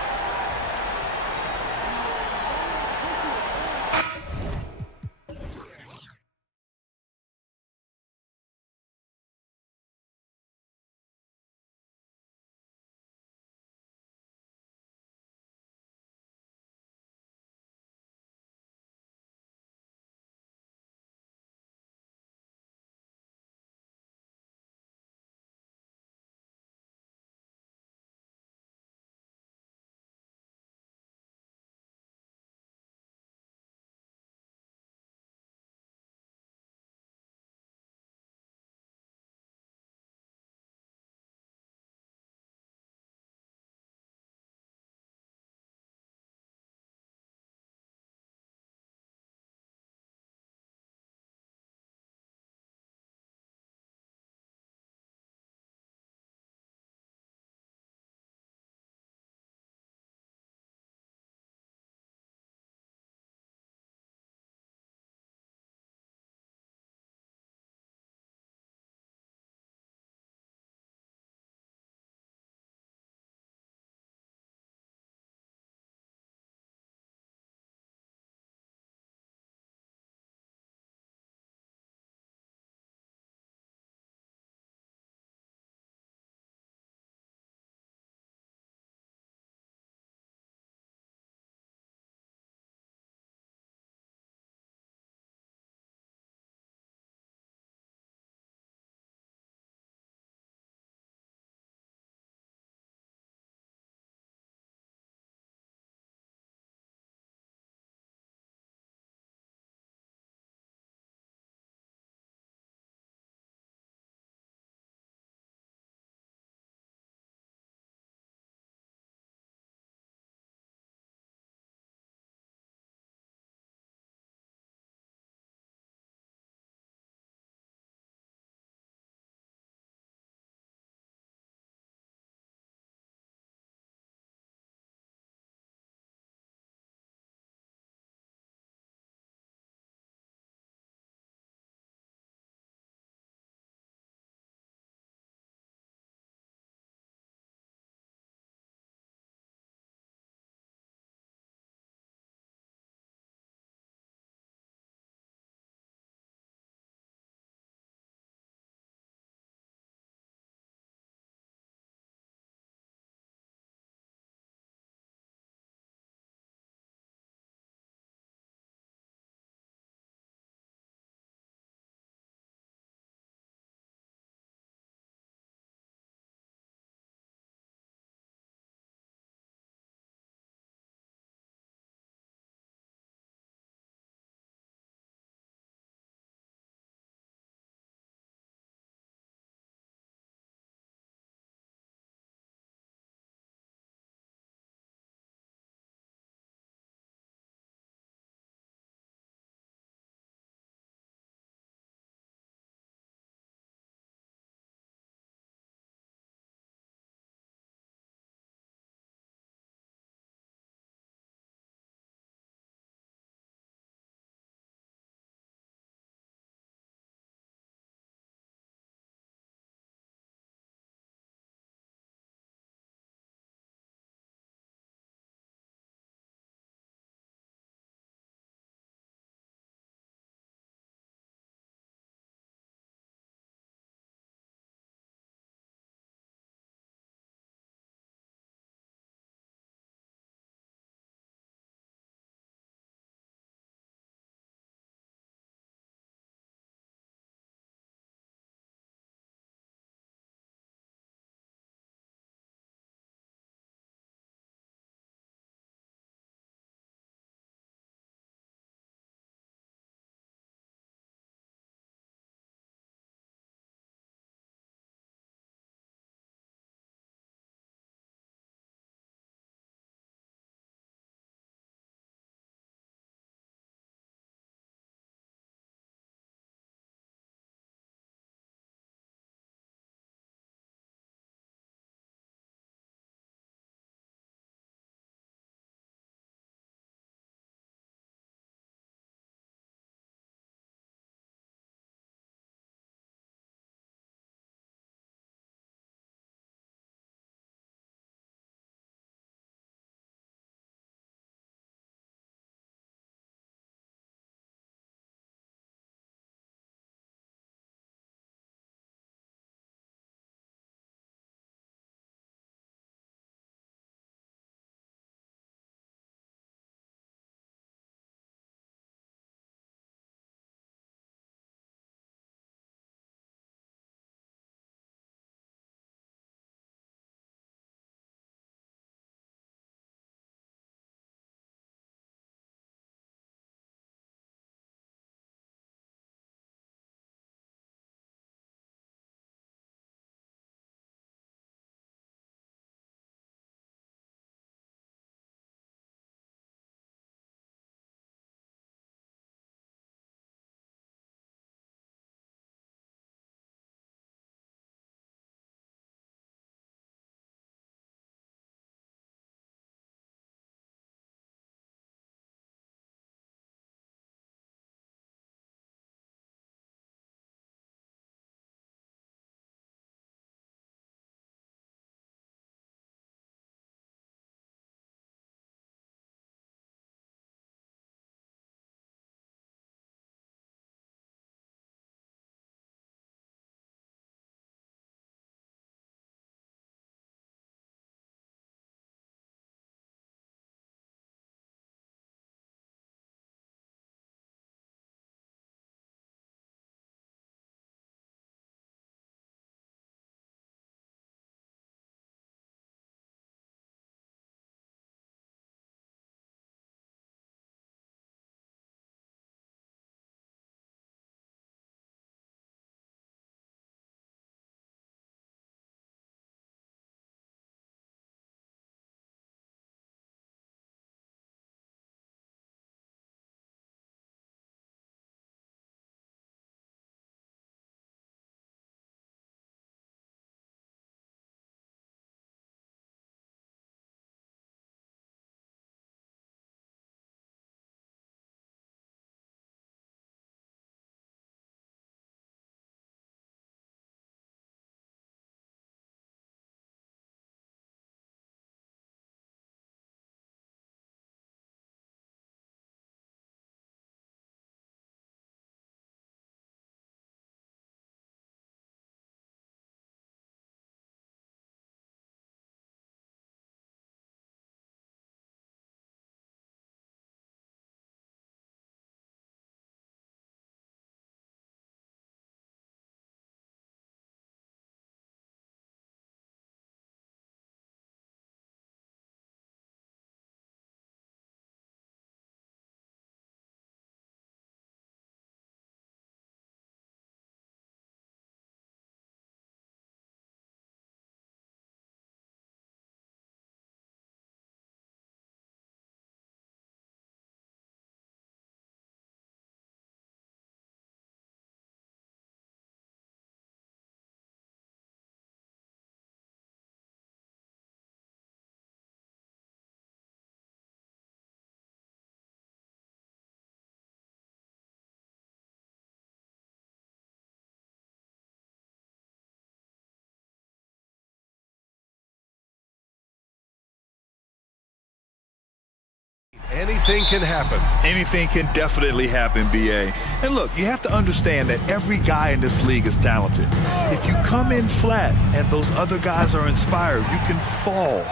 Anything can happen. Anything can definitely happen, BA. And look, you have to understand that every guy in this league is talented. If you come in flat and those other guys are inspired, you can fall.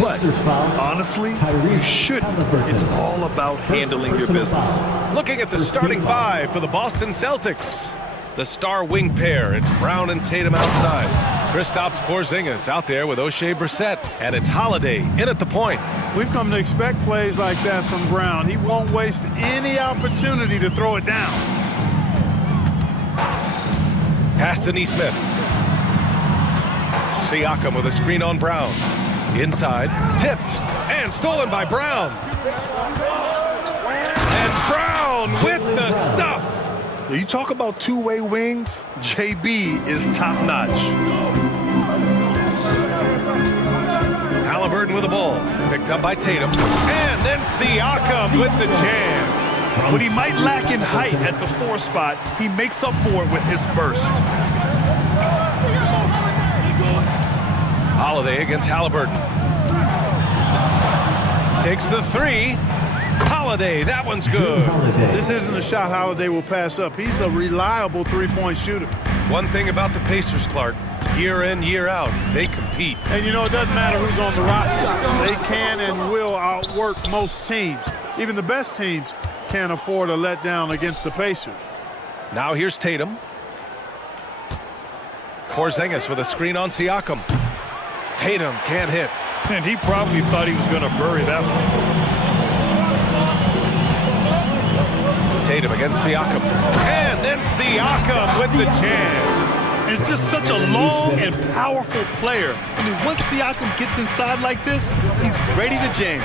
But honestly, you shouldn't. It's all about handling your business. Looking at the starting five for the Boston Celtics. The star wing pair, it's Brown and Tatum outside. Kristaps Porzingis out there with O'Shea Brissett. And it's Holiday in at the point. We've come to expect plays like that from Brown. He won't waste any opportunity to throw it down. Pass to Neesmith. Siakam with a screen on Brown. Inside, tipped, and stolen by Brown. And Brown with the stuff. You talk about two-way wings, JB is top-notch. Halliburton with the ball, picked up by Tatum, and then Siakam with the jam. What he might lack in height at the 4 spot, he makes up for it with his burst. Holiday against Halliburton. Takes the 3. Holiday, that one's good. This isn't a shot Holiday will pass up. He's a reliable three-point shooter. One thing about the Pacers, Clark, year in, year out, they compete. And you know, it doesn't matter who's on the roster. They can and will outwork most teams. Even the best teams can't afford a letdown against the Pacers. Now here's Tatum. Porzingis with a screen on Siakam. Tatum can't hit. And he probably thought he was going to bury that one. Tatum against Siakam. And then Siakam with the jam. It's just such a long and powerful player. I mean, once Siakam gets inside like this, he's ready to jam.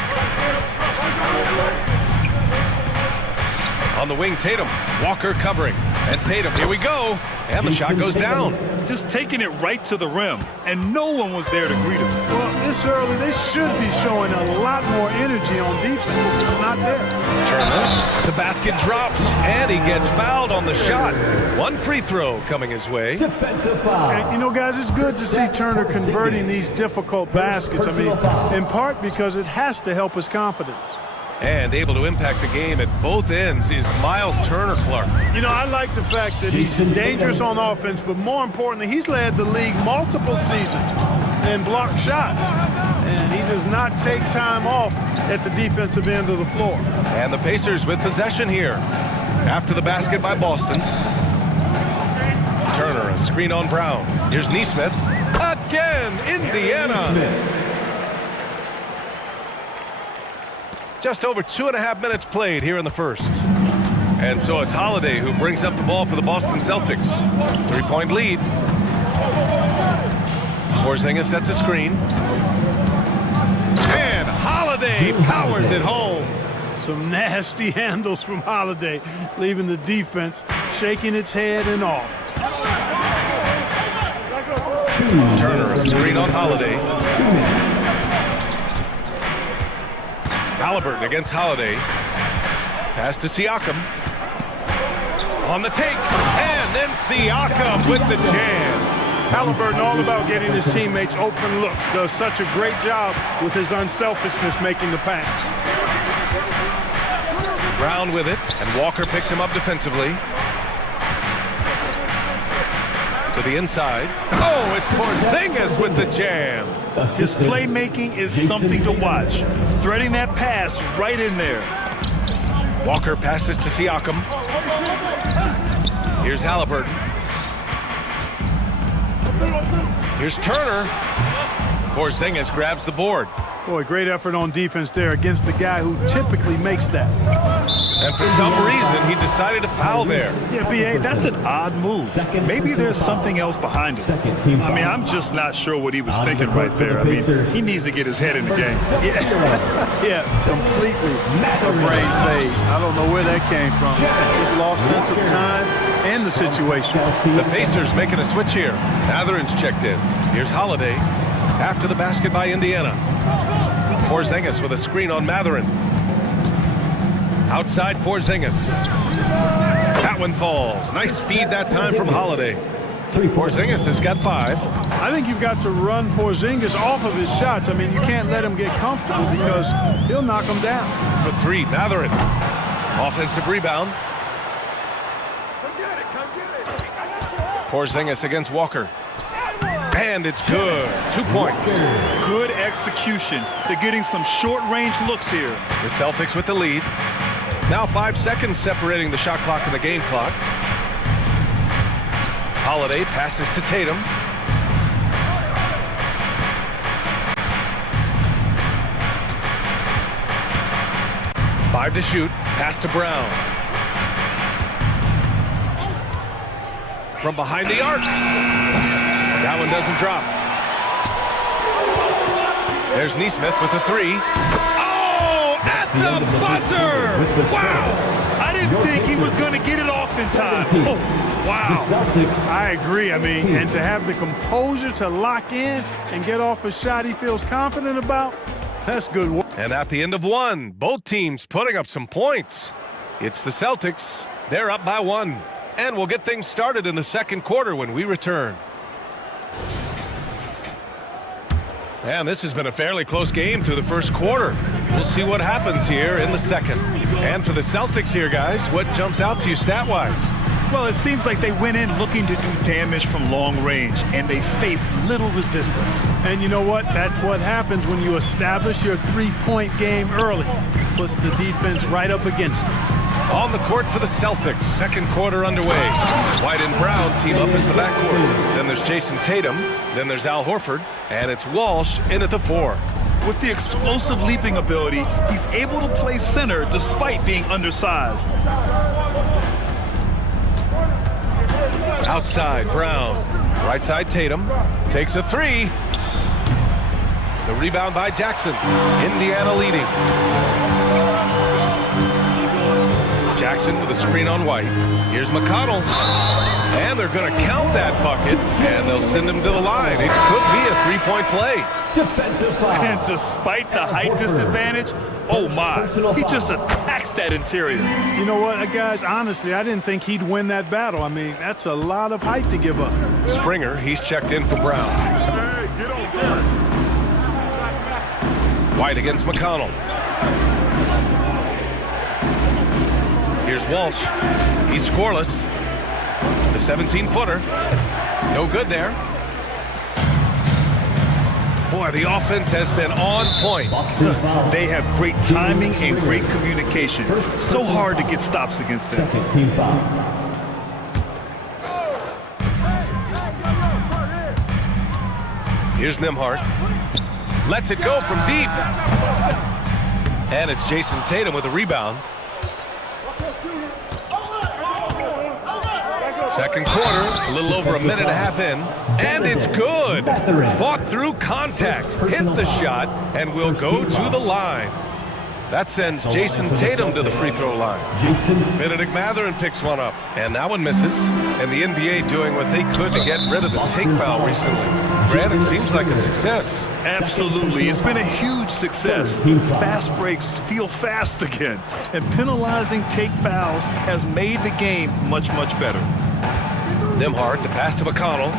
On the wing, Tatum. Walker covering. And Tatum, here we go. And the shot goes down. Just taking it right to the rim. And no one was there to greet him. Well, this early, they should be showing a lot more energy on defense. It's not there. Turner, the basket drops, and he gets fouled on the shot. One free throw coming his way. Defensive foul. And, you know, guys, it's good to see Turner converting these difficult baskets. I mean, in part because it has to help his confidence. And able to impact the game at both ends is Miles Turner, Clark. You know, I like the fact that he's dangerous on offense, but more importantly, he's led the league multiple seasons and blocked shots. And he does not take time off at the defensive end of the floor. And the Pacers with possession here. After the basket by Boston. Turner, a screen on Brown. Here's Neesmith. Again, Indiana. Just over 2.5 minutes played here in the first. And so it's Holiday who brings up the ball for the Boston Celtics. 3-point lead. Porzingis sets a screen. And Holiday powers it home. Some nasty handles from Holiday, leaving the defense shaking its head and all. Turner, a screen on Holiday. Halliburton against Holiday. Pass to Siakam. On the take. And then Siakam with the jam. Halliburton all about getting his teammates open looks. Does such a great job with his unselfishness making the pass. Brown with it. And Walker picks him up defensively. To the inside. Oh, it's Porzingis with the jam. His playmaking is something to watch. Threading that pass right in there. Walker passes to Siakam. Here's Halliburton. Here's Turner. Porzingis grabs the board. Boy, great effort on defense there against a guy who typically makes that. And for some reason, he decided to foul there. Yeah, BA, that's an odd move. Maybe there's something else behind it. I mean, I'm just not sure what he was thinking right there. I mean, he needs to get his head in the game. Yeah, completely a brain fade. I don't know where that came from. He's lost sense of time and the situation. The Pacers making a switch here. Matherin's checked in. Here's Holiday. After the basket by Indiana. Porzingis with a screen on Matherin. Outside Porzingis. That one falls. Nice feed that time from Holiday. Porzingis has got 5. I think you've got to run Porzingis off of his shots. I mean, you can't let him get comfortable because he'll knock him down. For 3, Matherin. Offensive rebound. Porzingis against Walker. And it's good. 2 points. Good execution. They're getting some short-range looks here. The Celtics with the lead. Now 5 seconds separating the shot clock and the game clock. Holiday passes to Tatum. Five to shoot. Pass to Brown. From behind the arc. That one doesn't drop. There's Neesmith with a 3. Oh, at the buzzer! Wow! I didn't think he was going to get it off in time. Oh, wow. I agree. I mean, and to have the composure to lock in and get off a shot he feels confident about, that's good work. And at the end of 1, both teams putting up some points. It's the Celtics. They're up by 1. And we'll get things started in the second quarter when we return. And this has been a fairly close game through the first quarter. We'll see what happens here in the second. And for the Celtics here, guys, what jumps out to you stat-wise? Well, it seems like they went in looking to do damage from long range, and they faced little resistance. And you know what? That's what happens when you establish your three-point game early. Puts the defense right up against them. On the court for the Celtics, second quarter underway. White and Brown team up as the backcourt. Then there's Jason Tatum. Then there's Al Horford. And it's Walsh in at the 4. With the explosive leaping ability, he's able to play center despite being undersized. Outside, Brown. Right side, Tatum. Takes a 3. The rebound by Jackson. Indiana leading. Jackson with a screen on White. Here's McConnell. And they're going to count that bucket, and they'll send him to the line. It could be a three-point play. Defensive foul. And despite the height disadvantage, oh my, he just attacks that interior. You know what, guys, honestly, I didn't think he'd win that battle. I mean, that's a lot of height to give up. Springer, he's checked in for Brown. White against McConnell. Here's Walsh. He's scoreless. The 17-footer. No good there. Boy, the offense has been on point. They have great timing and great communication. So hard to get stops against them. Second team foul. Here's Nembhard. Lets it go from deep. And it's Jason Tatum with a rebound. Second quarter, a little over a minute and a half in, and it's good. Fought through contact, hit the shot, and will go to the line. That sends Jason Tatum to the free throw line. Benedict Matherin picks one up, and that one misses. And the NBA doing what they could to get rid of the take foul recently. Brad, it seems like a success. Absolutely. It's been a huge success. Fast breaks feel fast again. And penalizing take fouls has made the game much, much better. Nembhard, the pass to McConnell.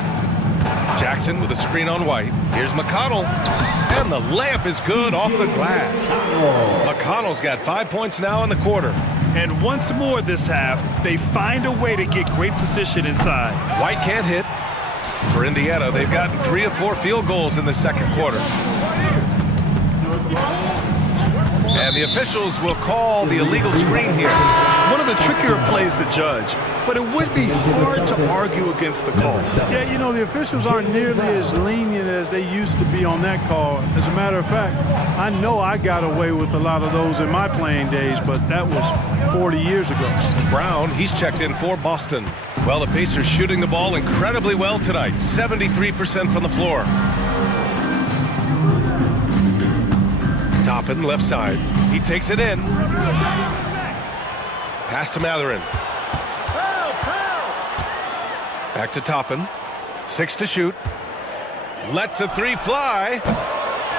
Jackson with a screen on White. Here's McConnell. And the layup is good off the glass. McConnell's got 5 points now in the quarter. And once more this half, they find a way to get great position inside. White can't hit. For Indiana, they've gotten 3 of 4 field goals in the second quarter. And the officials will call the illegal screen here. One of the trickier plays to judge, but it would be hard to argue against the call. Yeah, you know, the officials aren't nearly as lenient as they used to be on that call. As a matter of fact, I know I got away with a lot of those in my playing days, but that was 40 years ago. Brown, he's checked in for Boston. Well, the Pacers shooting the ball incredibly well tonight. 73% from the floor. Toppin, left side. He takes it in. Pass to Matherin. Back to Toppin. 6 to shoot. Lets the 3 fly.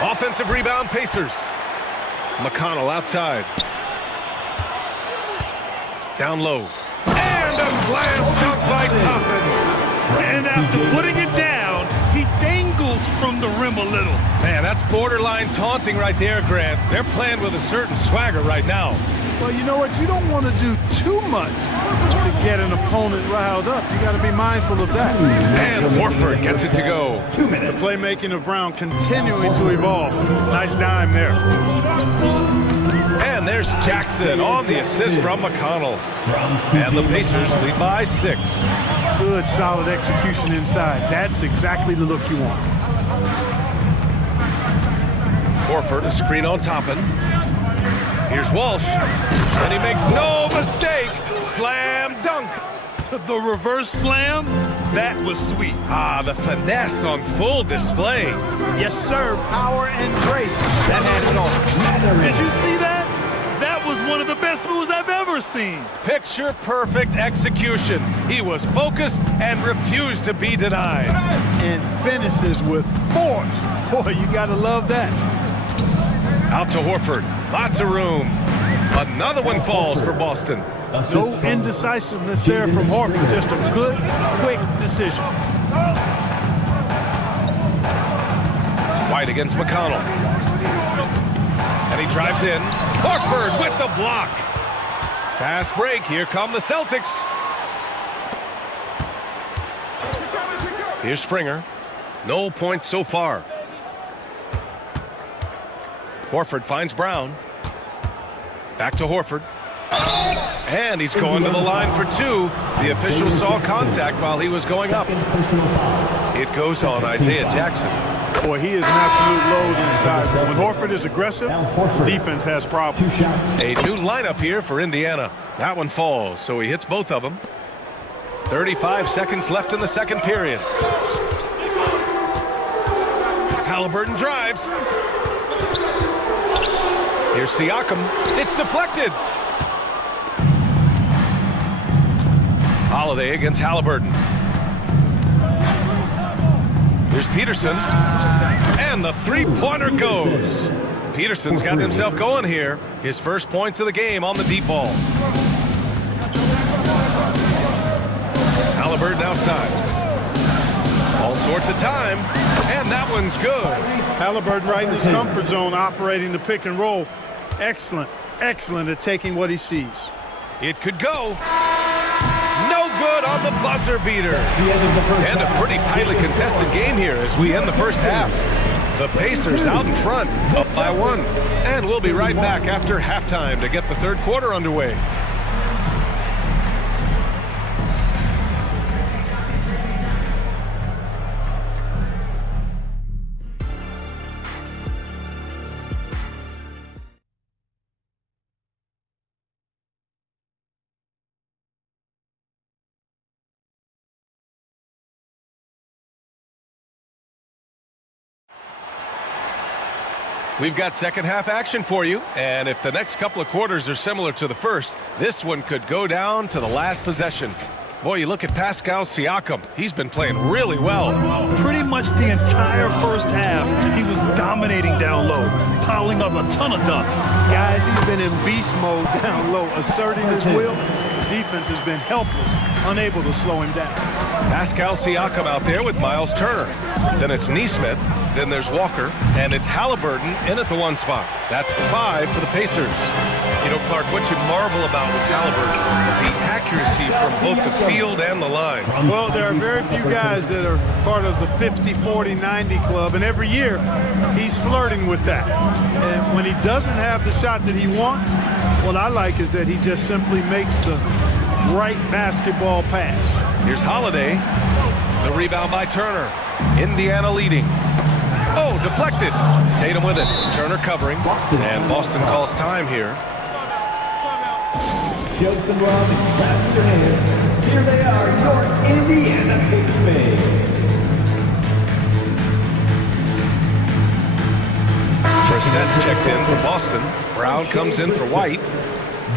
Offensive rebound, Pacers. McConnell outside. Down low. And a slam dunk by Toppin. And after rim a little. Man, that's borderline taunting right there, Grant. They're playing with a certain swagger right now. Well, you know what? You don't want to do too much to get an opponent riled up. You got to be mindful of that. And Horford gets it to go. 2 minutes. The playmaking of Brown continuing to evolve. Nice dime there. And there's Jackson on the assist from McConnell. And the Pacers lead by 6. Good, solid execution inside. That's exactly the look you want. Horford, a screen on Toppin. Here's Walsh, and he makes no mistake. Slam dunk. The reverse slam, that was sweet. Ah, the finesse on full display. Yes, sir. Power and grace. That had it all. Did you see that? That was one of the best moves I've ever seen. Picture perfect execution. He was focused and refused to be denied. And finishes with force. Boy, you gotta love that. Out to Horford. Lots of room. Another one falls for Boston. No indecisiveness there from Horford. Just a good, quick decision. White against McConnell. And he drives in. Horford with the block. Fast break. Here come the Celtics. Here's Springer. No points so far. Horford finds Brown. Back to Horford. And he's going to the line for 2. The official saw contact while he was going up. It goes on Isaiah Jackson. Boy, he is an absolute load inside. When Horford is aggressive, defense has problems. A new lineup here for Indiana. That one falls, so he hits both of them. 35 seconds left in the second period. Halliburton drives. Here's Siakam. It's deflected. Holiday against Halliburton. Here's Peterson. And the three-pointer goes. Peterson's got himself going here. His first points of the game on the deep ball. Halliburton outside. All sorts of time. And that one's good. Halliburton right in his comfort zone, operating the pick and roll. Excellent, excellent at taking what he sees. It could go. No good on the buzzer beater. And a pretty tightly contested game here as we end the first half. The Pacers out in front, up by 1. And we'll be right back after halftime to get the third quarter underway. We've got second half action for you, and if the next couple of quarters are similar to the first, this one could go down to the last possession. Boy, you look at Pascal Siakam. He's been playing really well. Pretty much the entire first half, he was dominating down low, piling up a ton of dunks. Guys, he's been in beast mode down low, asserting his will. The defense has been helpless, unable to slow him down. Pascal Siakam out there with Miles Turner. Then it's Nesmith. Then there's Walker. And it's Halliburton in at the 1 spot. That's the 5 for the Pacers. You know, Clark, what you marvel about with Halliburton, the accuracy from both the field and the line. Well, there are very few guys that are part of the 50, 40, 90 club, and every year he's flirting with that. And when he doesn't have the shot that he wants, what I like is that he just simply makes the right basketball pass. Here's Holiday. The rebound by Turner. Indiana leading. Oh, deflected. Tatum with it. Turner covering. And Boston calls time here. Show some love and clap your hands. Here they are, your Indiana Pacers. Brissett checked in for Boston. Brown comes in for White.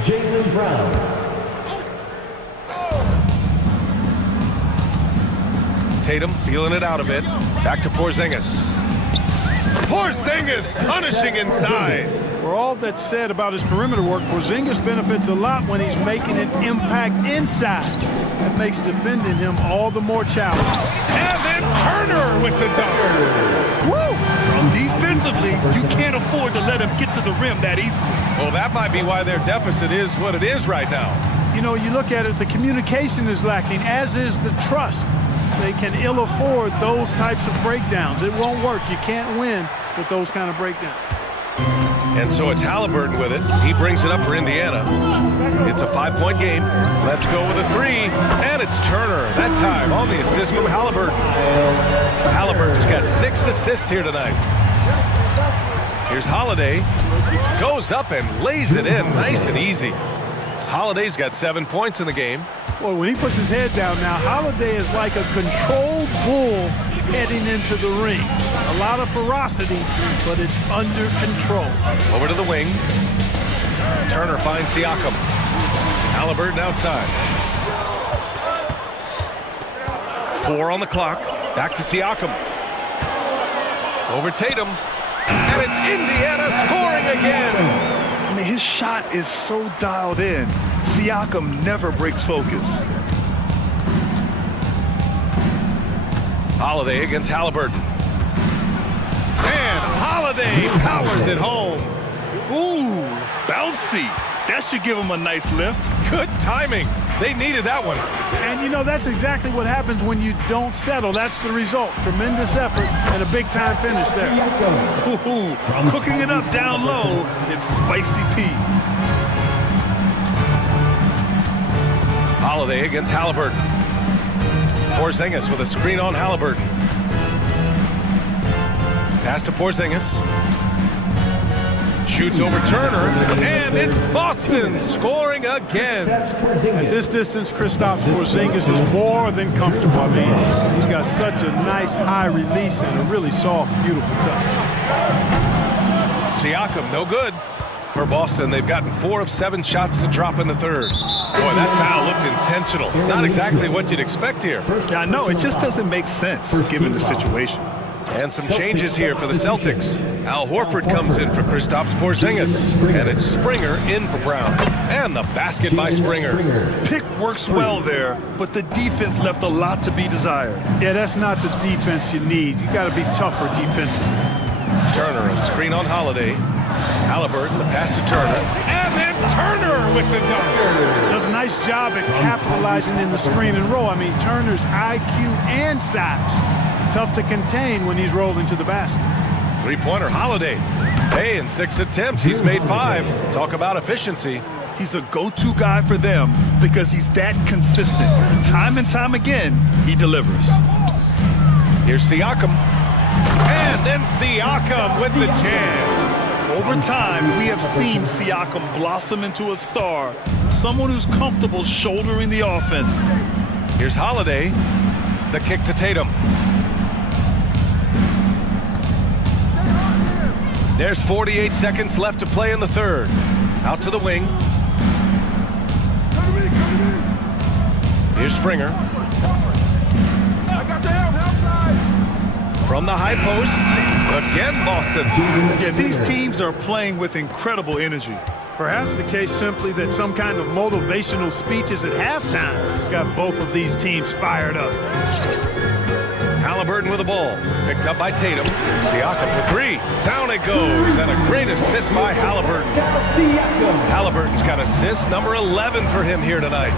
Jaylen Brown. Tatum feeling it out a bit. Back to Porzingis. Porzingis punishing inside. For all that's said about his perimeter work, Porzingis benefits a lot when he's making an impact inside. That makes defending him all the more challenging. And then Turner with the dunk. Woo! Defensively, you can't afford to let him get to the rim that easily. Well, that might be why their deficit is what it is right now. You know, you look at it, the communication is lacking, as is the trust. They can ill afford those types of breakdowns. It won't work. You can't win with those kind of breakdowns. And so it's Halliburton with it. He brings it up for Indiana. It's a 5-point game. Let's go with a 3. And it's Turner that time on the assist from Halliburton. Halliburton's got 6 assists here tonight. Here's Holiday. Goes up and lays it in nice and easy. Holiday's got 7 points in the game. Well, when he puts his head down now, Holiday is like a controlled bull heading into the ring. A lot of ferocity, but it's under control. Over to the wing. Turner finds Siakam. Halliburton outside. 4 on the clock. Back to Siakam. Over Tatum. And it's Indiana scoring again. I mean, his shot is so dialed in. Siakam never breaks focus. Holiday against Halliburton. And Holiday powers it home. Ooh, bouncy. That should give him a nice lift. Good timing. They needed that one. And, you know, that's exactly what happens when you don't settle. That's the result. Tremendous effort and a big-time finish there. Ooh, cooking it up down low. It's Spicy P. Holiday against Halliburton. Porzingis with a screen on Halliburton. Pass to Porzingis. Shoots over Turner, and it's Boston scoring again. At this distance, Kristaps Porzingis is more than comfortable. I mean, he's got such a nice high release and a really soft, beautiful touch. Siakam, no good. For Boston, they've gotten 4 of 7 shots to drop in the third. Boy, that foul looked intentional. Not exactly what you'd expect here. Yeah, I know. It just doesn't make sense given the situation. And some changes here for the Celtics. Al Horford comes in for Kristaps Porzingis. And it's Springer in for Brown. And the basket by Springer. Pick works well there, but the defense left a lot to be desired. Yeah, that's not the defense you need. You got to be tougher defensively. Turner, a screen on Holiday. Halliburton, the pass to Turner. And then Turner with the dunk. Does a nice job at capitalizing in the screen and roll. I mean, Turner's IQ and size. Tough to contain when he's rolled into the basket. 3-pointer, Holiday. Hey, in 6 attempts, he's made 5. Talk about efficiency. He's a go-to guy for them because he's that consistent. Time and time again, he delivers. Here's Siakam. And then Siakam with the jam. Over time, we have seen Siakam blossom into a star, someone who's comfortable shouldering the offense. Here's Holiday. The kick to Tatum. There's 48 seconds left to play in the third. Out to the wing. Here's Springer. From the high post, again Boston. Yeah, these teams are playing with incredible energy. Perhaps the case simply that some kind of motivational speeches at halftime got both of these teams fired up. Halliburton with the ball. Picked up by Tatum. Siakam for 3. Down it goes. And a great assist by Halliburton. Halliburton's got assist number 11 for him here tonight.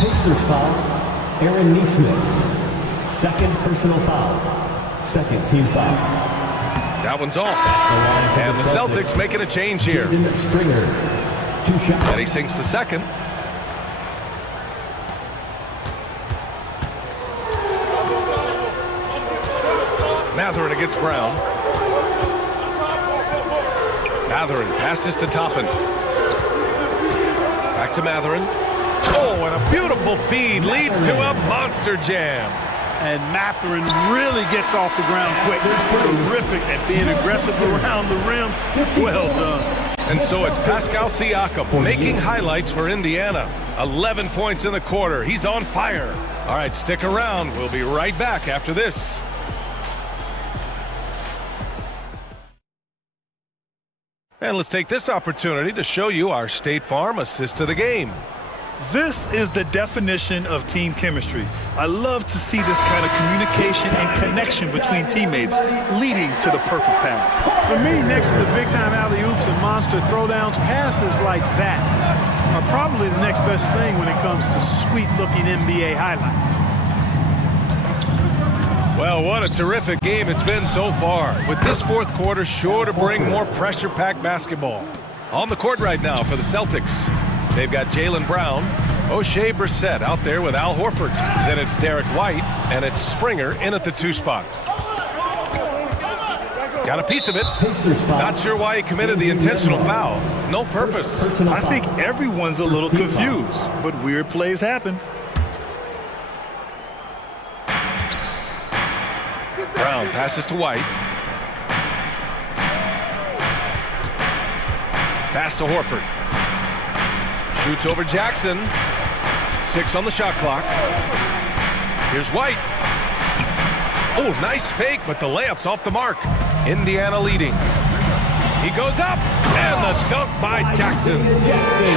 Pacers foul. Aaron Nesmith. Second personal foul. Second team foul. That one's off. And the Celtics making a change here. Springer. 2 shots. And he sinks the second. Mathurin against Brown. Mathurin passes to Toppin. Back to Mathurin. Oh, and a beautiful feed leads to a monster jam. And Mathurin really gets off the ground quick. Terrific at being aggressive around the rim. Well done. And so it's Pascal Siakam making highlights for Indiana. 11 points in the quarter. He's on fire. All right, stick around. We'll be right back after this. And let's take this opportunity to show you our State Farm assist to the game. This is the definition of team chemistry. I love to see this kind of communication and connection between teammates leading to the perfect pass. For me, next to the big-time alley-oops and monster throwdowns, passes like that are probably the next best thing when it comes to sweet-looking NBA highlights. Well, what a terrific game it's been so far, with this fourth quarter sure to bring more pressure-packed basketball. On the court right now for the Celtics, they've got Jaylen Brown, O'Shea Brissett out there with Al Horford. Then it's Derek White, and it's Springer in at the 2 spot. Got a piece of it. Not sure why he committed the intentional foul. No purpose. I think everyone's a little confused, but weird plays happen. Brown passes to White. Pass to Horford. Shoots over Jackson. 6 on the shot clock. Here's White. Oh, nice fake, but the layup's off the mark. Indiana leading. He goes up, and the dunk by Jackson.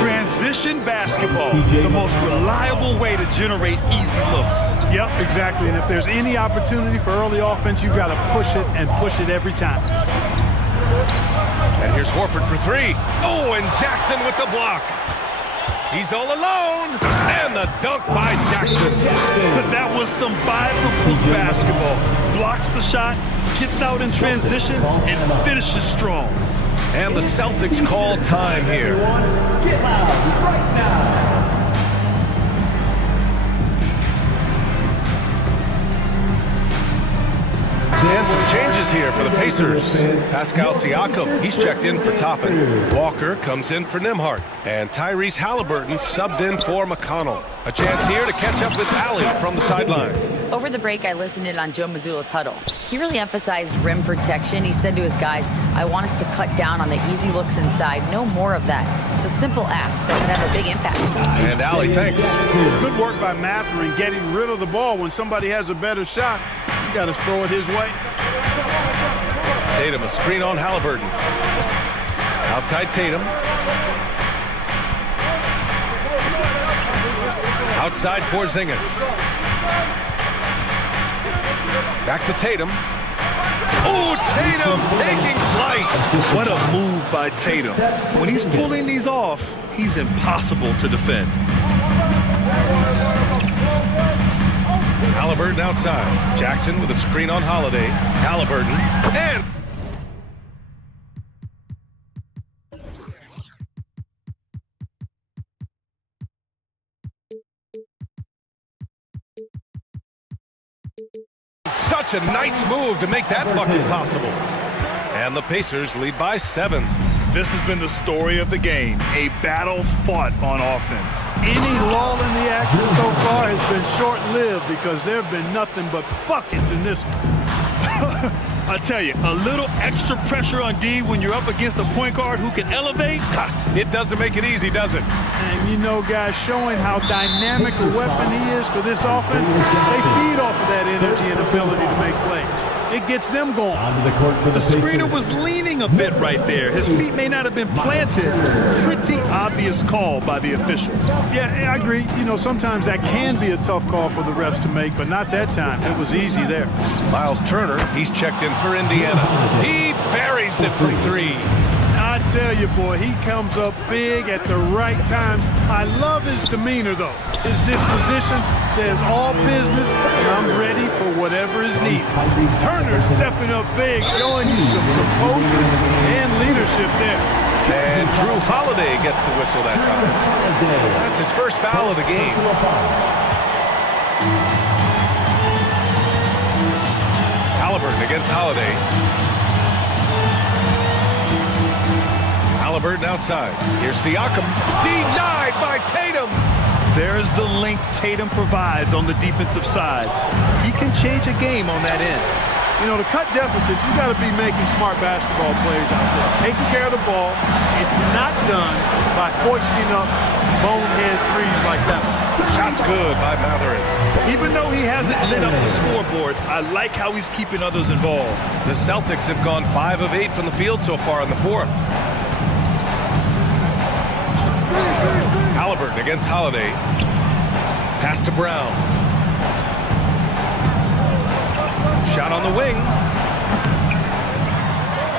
Transition basketball, the most reliable way to generate easy looks. Yep, exactly. And if there's any opportunity for early offense, you got to push it and push it every time. And here's Horford for 3. Oh, and Jackson with the block. He's all alone, and the dunk by Jackson. That was some by-the-book basketball. Blocks the shot, gets out in transition, and finishes strong. And the Celtics call time here. Get loud right now. And some changes here for the Pacers. Pascal Siakam, he's checked in for Toppin. Walker comes in for Nembhard. And Tyrese Halliburton subbed in for McConnell. A chance here to catch up with Allie from the sideline. Over the break, I listened in on Joe Mazzulla's huddle. He really emphasized rim protection. He said to his guys, I want us to cut down on the easy looks inside. No more of that. It's a simple ask that can have a big impact. And Allie, thanks. Good work by Mather in getting rid of the ball. When somebody has a better shot, you got to throw it his way. Tatum, a screen on Halliburton. Outside Tatum. Outside Porzingis. Back to Tatum. Oh, Tatum taking flight. What a move by Tatum. When he's pulling these off, he's impossible to defend. Halliburton outside. Jackson with a screen on Holiday. Halliburton. And such a nice move to make that bucket possible. And the Pacers lead by 7. This has been the story of the game, a battle fought on offense. Any lull in the action so far has been short-lived because there have been nothing but buckets in this one. I tell you, a little extra pressure on D when you're up against a point guard who can elevate. It doesn't make it easy, does it? And you know, guys, showing how dynamic a weapon he is for this offense, they feed off of that energy and ability to make plays. It gets them going. The screener was leaning a bit right there. His feet may not have been planted. Pretty obvious call by the officials. Yeah, I agree. You know, sometimes that can be a tough call for the refs to make, but not that time. It was easy there. Miles Turner, he's checked in for Indiana. He buries it from 3. I tell you, boy, he comes up big at the right times. I love his demeanor, though. His disposition says all business, and I'm ready for whatever is needed. Turner stepping up big, showing you some composure and leadership there. And Drew Holiday gets the whistle that time. That's his first foul of the game. Halliburton against Holiday. Halliburton outside. Here's Siakam. Denied by Tatum. There's the length Tatum provides on the defensive side. He can change a game on that end. You know, to cut deficits, you got to be making smart basketball plays out there. Taking care of the ball. It's not done by hoisting up bonehead threes like that one. Shot's good by Matherin. Even though he hasn't lit up the scoreboard, I like how he's keeping others involved. The Celtics have gone 5 of 8 from the field so far in the fourth. Halliburton against Holiday. Pass to Brown. Shot on the wing.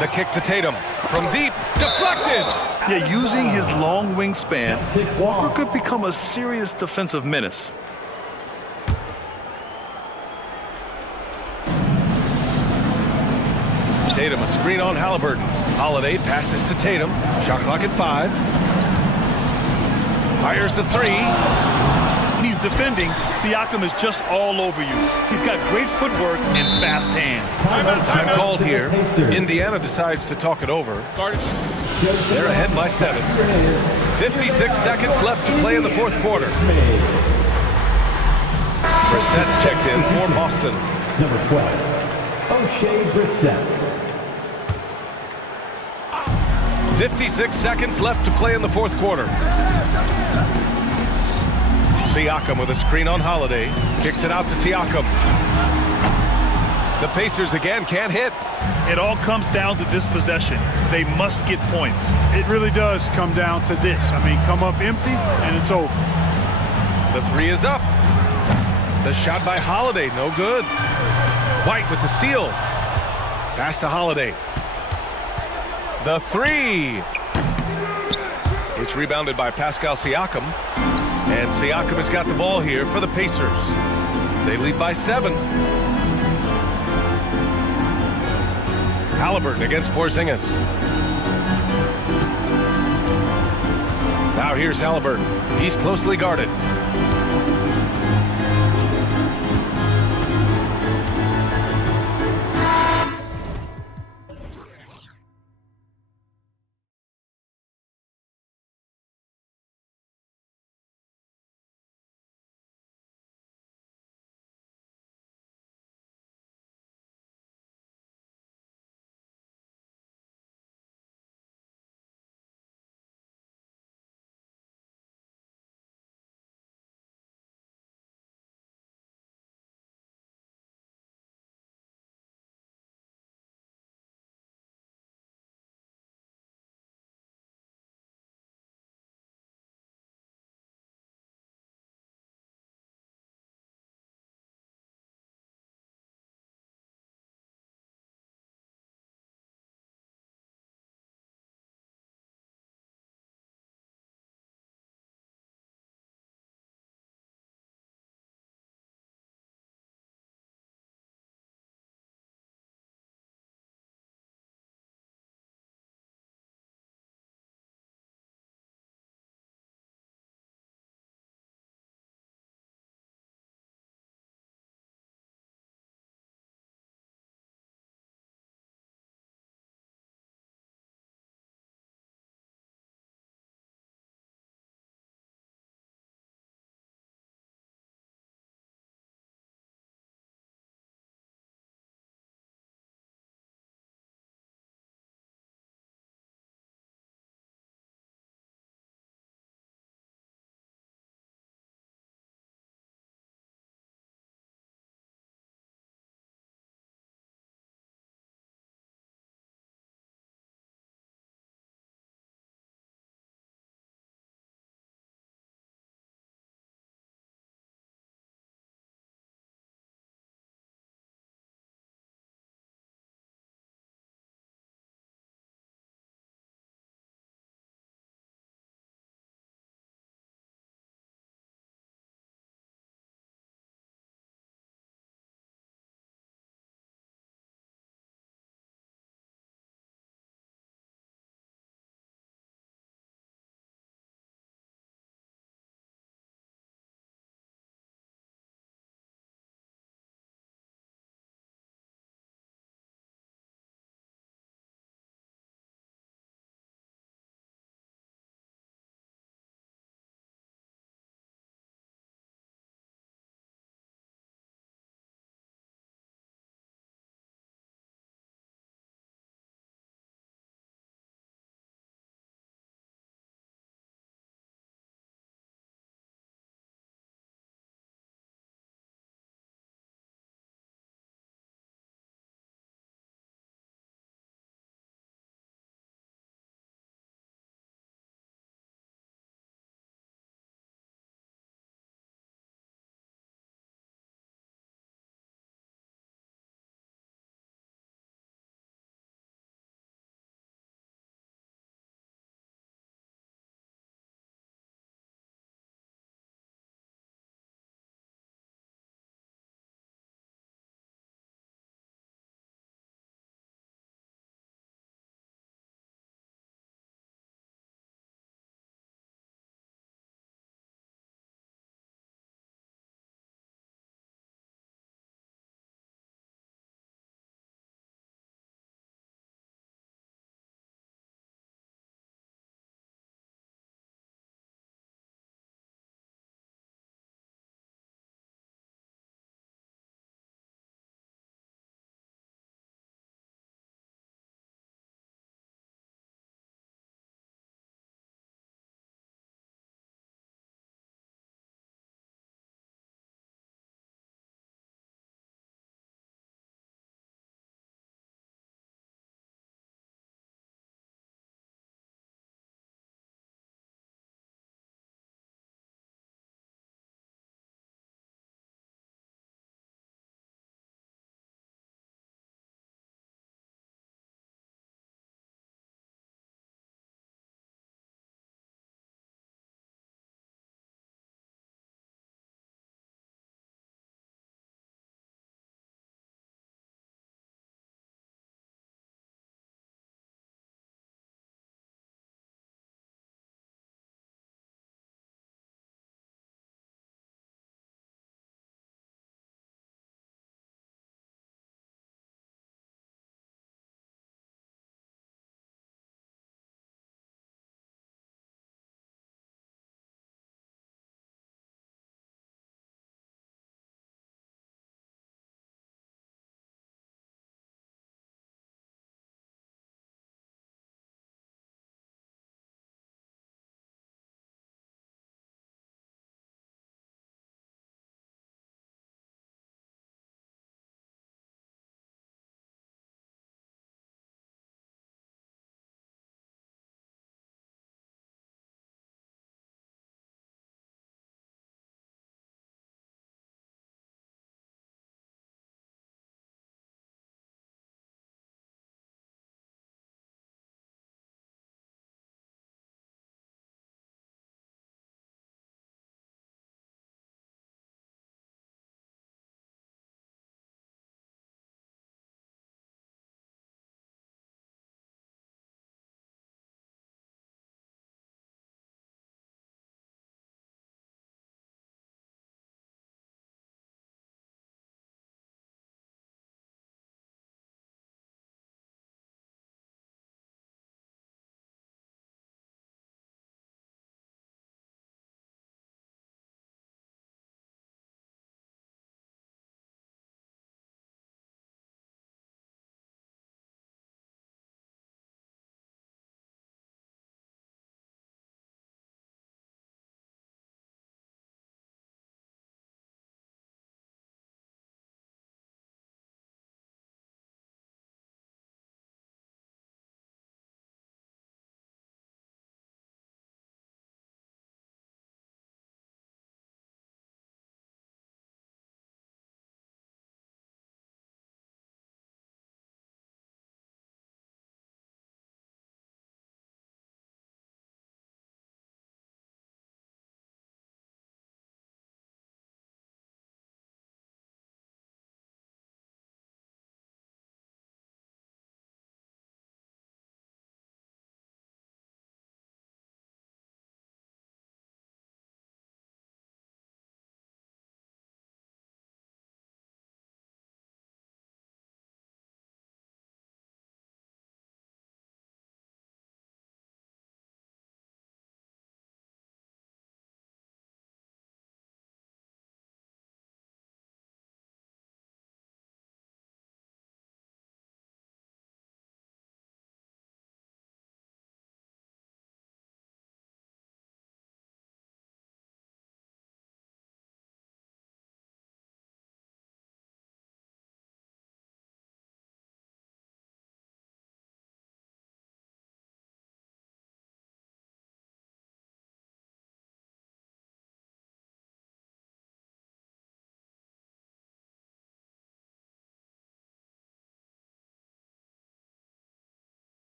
The kick to Tatum. From deep. Deflected! Yeah, using his long wingspan, Walker could become a serious defensive menace. Tatum, a screen on Halliburton. Holiday passes to Tatum. Shot clock at 5. Fires the 3. When he's defending, Siakam is just all over you. He's got great footwork and fast hands. Time called here. Indiana decides to talk it over. They're ahead by 7. 56 seconds left to play in the fourth quarter. Brissett's checked in for Boston. Number 12, O'Shea Brissett. 56 seconds left to play in the fourth quarter. Siakam with a screen on Holiday. Kicks it out to Siakam. The Pacers again can't hit. It all comes down to this possession. They must get points. It really does come down to this. I mean, come up empty, and it's over. The 3 is up. The shot by Holiday, no good. White with the steal. Pass to Holiday. The 3. It's rebounded by Pascal Siakam. And Siakam has got the ball here for the Pacers. They lead by 7. Halliburton against Porzingis. Now here's Halliburton. He's closely guarded.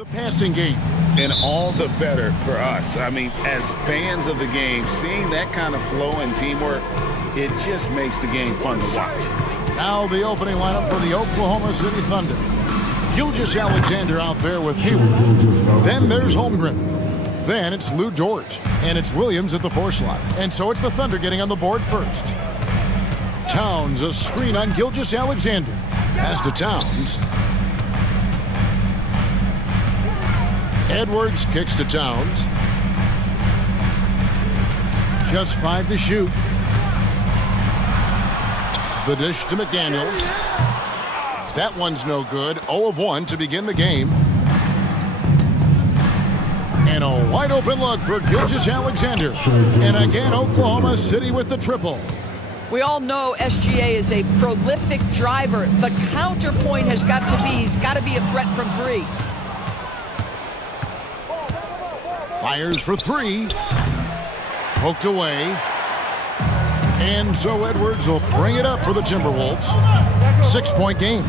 The passing game. And all the better for us. I mean, as fans of the game, seeing that kind of flow and teamwork, it just makes the game fun to watch. Now the opening lineup for the Oklahoma City Thunder. Gilgeous-Alexander out there with Hayward. Then there's Holmgren. Then it's Lou Dort. And it's Williams at the 4 slot. And so it's the Thunder getting on the board first. Towns, a screen on Gilgeous-Alexander. Pass to Towns. Edwards kicks to Towns. Just 5 to shoot. The dish to McDaniels. That one's no good. 0 of 1 to begin the game. And a wide open look for Gilgeous-Alexander. And again, Oklahoma City with the triple. We all know SGA is a prolific driver. The counterpoint has got to be, he's got to be a threat from 3. Fires for 3. Poked away. And so Edwards will bring it up for the Timberwolves. 6-point game.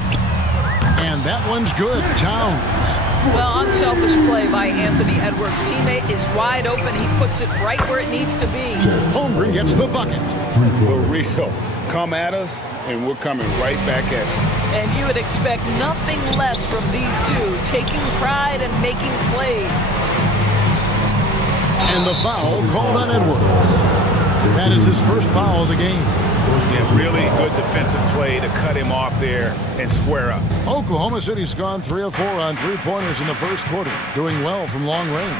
And that one's good. Towns. Well, unselfish play by Anthony Edwards. Teammate is wide open. He puts it right where it needs to be. Holmgren gets the bucket. The real. Come at us, and we're coming right back at you. And you would expect nothing less from these two, taking pride and making plays. And the foul called on Edwards. That is his first foul of the game. Yeah, really good defensive play to cut him off there and square up. Oklahoma City's gone 3 of 4 on 3-pointers in the first quarter, doing well from long range.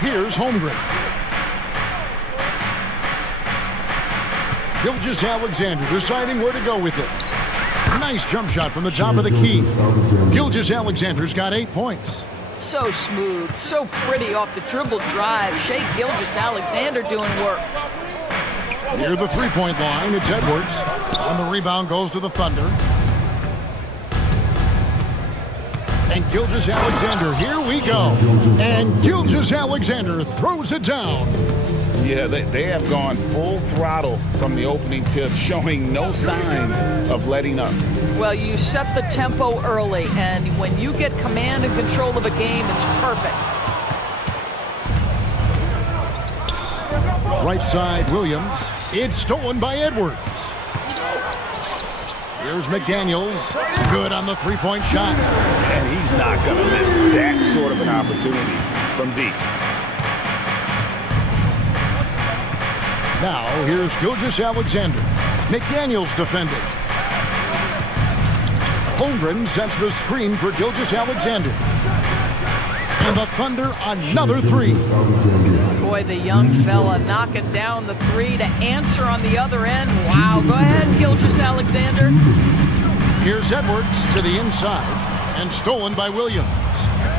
Here's Holmgren. Gilgeous-Alexander deciding where to go with it. Nice jump shot from the top of the key. Gilgeous-Alexander's got 8 points. So smooth, so pretty off the dribble drive. Shea Gilgeous-Alexander doing work. Near the 3-point line, it's Edwards. On the rebound goes to the Thunder. And Gilgeous-Alexander, here we go. And Gilgeous-Alexander throws it down. Yeah, they have gone full throttle from the opening tip, showing no signs of letting up. Well, you set the tempo early, and when you get command and control of a game, it's perfect. Right side, Williams. It's stolen by Edwards. Here's McDaniels. Good on the 3-point shot. And he's not going to miss that sort of an opportunity from deep. Now, here's Gilgeous-Alexander. McDaniels defending. Holmgren sets the screen for Gilgeous-Alexander. And the Thunder, another 3. Boy, the young fella knocking down the 3 to answer on the other end. Wow, go ahead, Gilgeous-Alexander. Here's Edwards to the inside and stolen by Williams.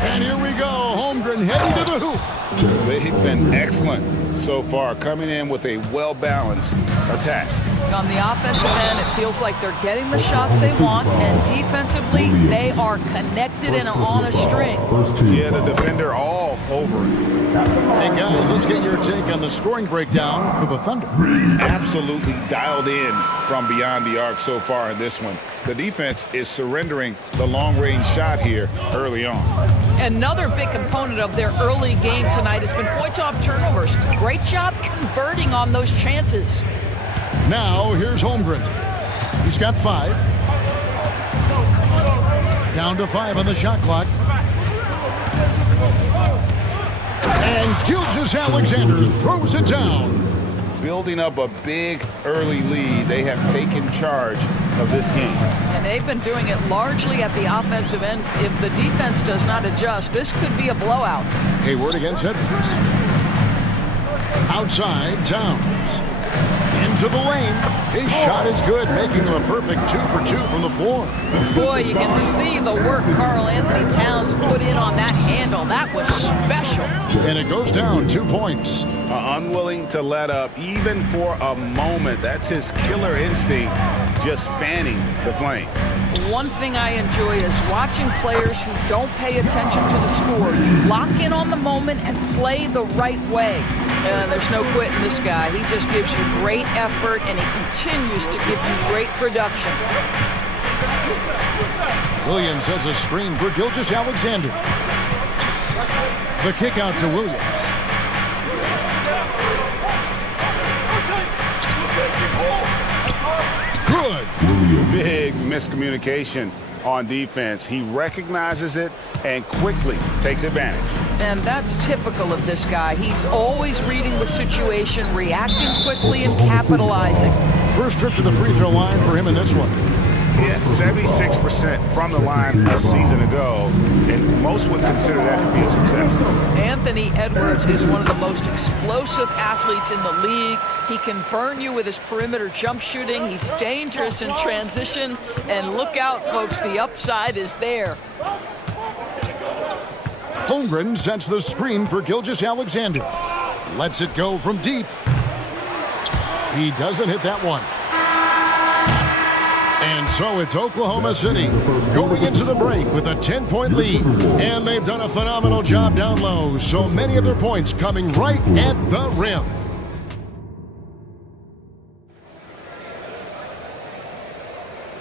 And here we go, Holmgren heading to the hoop. They've been excellent so far, coming in with a well-balanced attack. On the offensive end, it feels like they're getting the shots they want, and defensively, they are connected and on a string. Yeah, the defender all over it. Hey guys, let's get your take on the scoring breakdown for the Thunder. Absolutely dialed in from beyond the arc so far in this one. The defense is surrendering the long-range shot here early on. Another big component of their early game tonight has been points off turnovers. Great job converting on those chances. Now, here's Holmgren. He's got 5. Down to 5 on the shot clock. And Gilgeous-Alexander throws it down. Building up a big early lead. They have taken charge of this game. And they've been doing it largely at the offensive end. If the defense does not adjust, this could be a blowout. Hayward against Edwards. Outside, Towns. Into the lane. His shot is good, making him a perfect 2 for 2 from the floor. Boy, you can see the work Karl Anthony Towns put in on that handle. That was special. And it goes down 2 points. Unwilling to let up, even for a moment. That's his killer instinct, just fanning the flame. One thing I enjoy is watching players who don't pay attention to the score lock in on the moment and play the right way. There's no quitting this guy. He just gives you great effort, and he continues to give you great production. Williams sets a screen for Gilgeous-Alexander. The kick out to Williams. Good. Big miscommunication on defense. He recognizes it and quickly takes advantage. And that's typical of this guy. He's always reading the situation, reacting quickly, and capitalizing. First trip to the free throw line for him in this one. Yeah, 76% from the line a season ago, and most would consider that to be a success. Anthony Edwards is one of the most explosive athletes in the league. He can burn you with his perimeter jump shooting. He's dangerous in transition. And look out, folks, the upside is there. Holmgren sets the screen for Gilgeous-Alexander. Lets it go from deep. He doesn't hit that one. And so it's Oklahoma City going into the break with a 10-point lead. And they've done a phenomenal job down low. So many of their points coming right at the rim.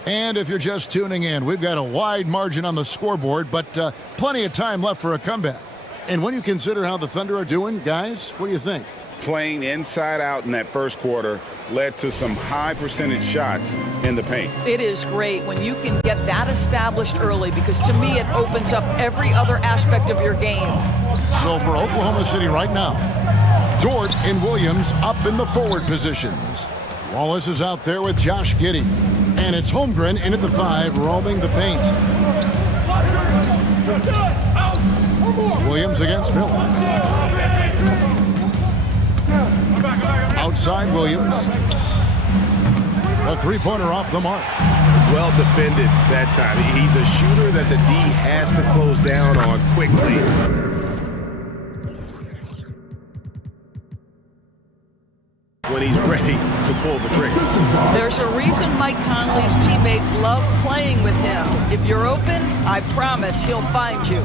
And if you're just tuning in, we've got a wide margin on the scoreboard, but plenty of time left for a comeback. And when you consider how the Thunder are doing, guys, what do you think? Playing inside out in that first quarter led to some high percentage shots in the paint. It is great when you can get that established early, because to me it opens up every other aspect of your game. So for Oklahoma City right now, Dort and Williams up in the forward positions. Wallace is out there with Josh Giddey. And it's Holmgren in at the 5, roaming the paint. Williams against Miller. Outside Williams. A three-pointer off the mark. Well defended that time. He's a shooter that the D has to close down on quickly. When he's ready to pull the trigger. There's a reason Mike Conley's teammates love playing with him. If you're open, I promise he'll find you.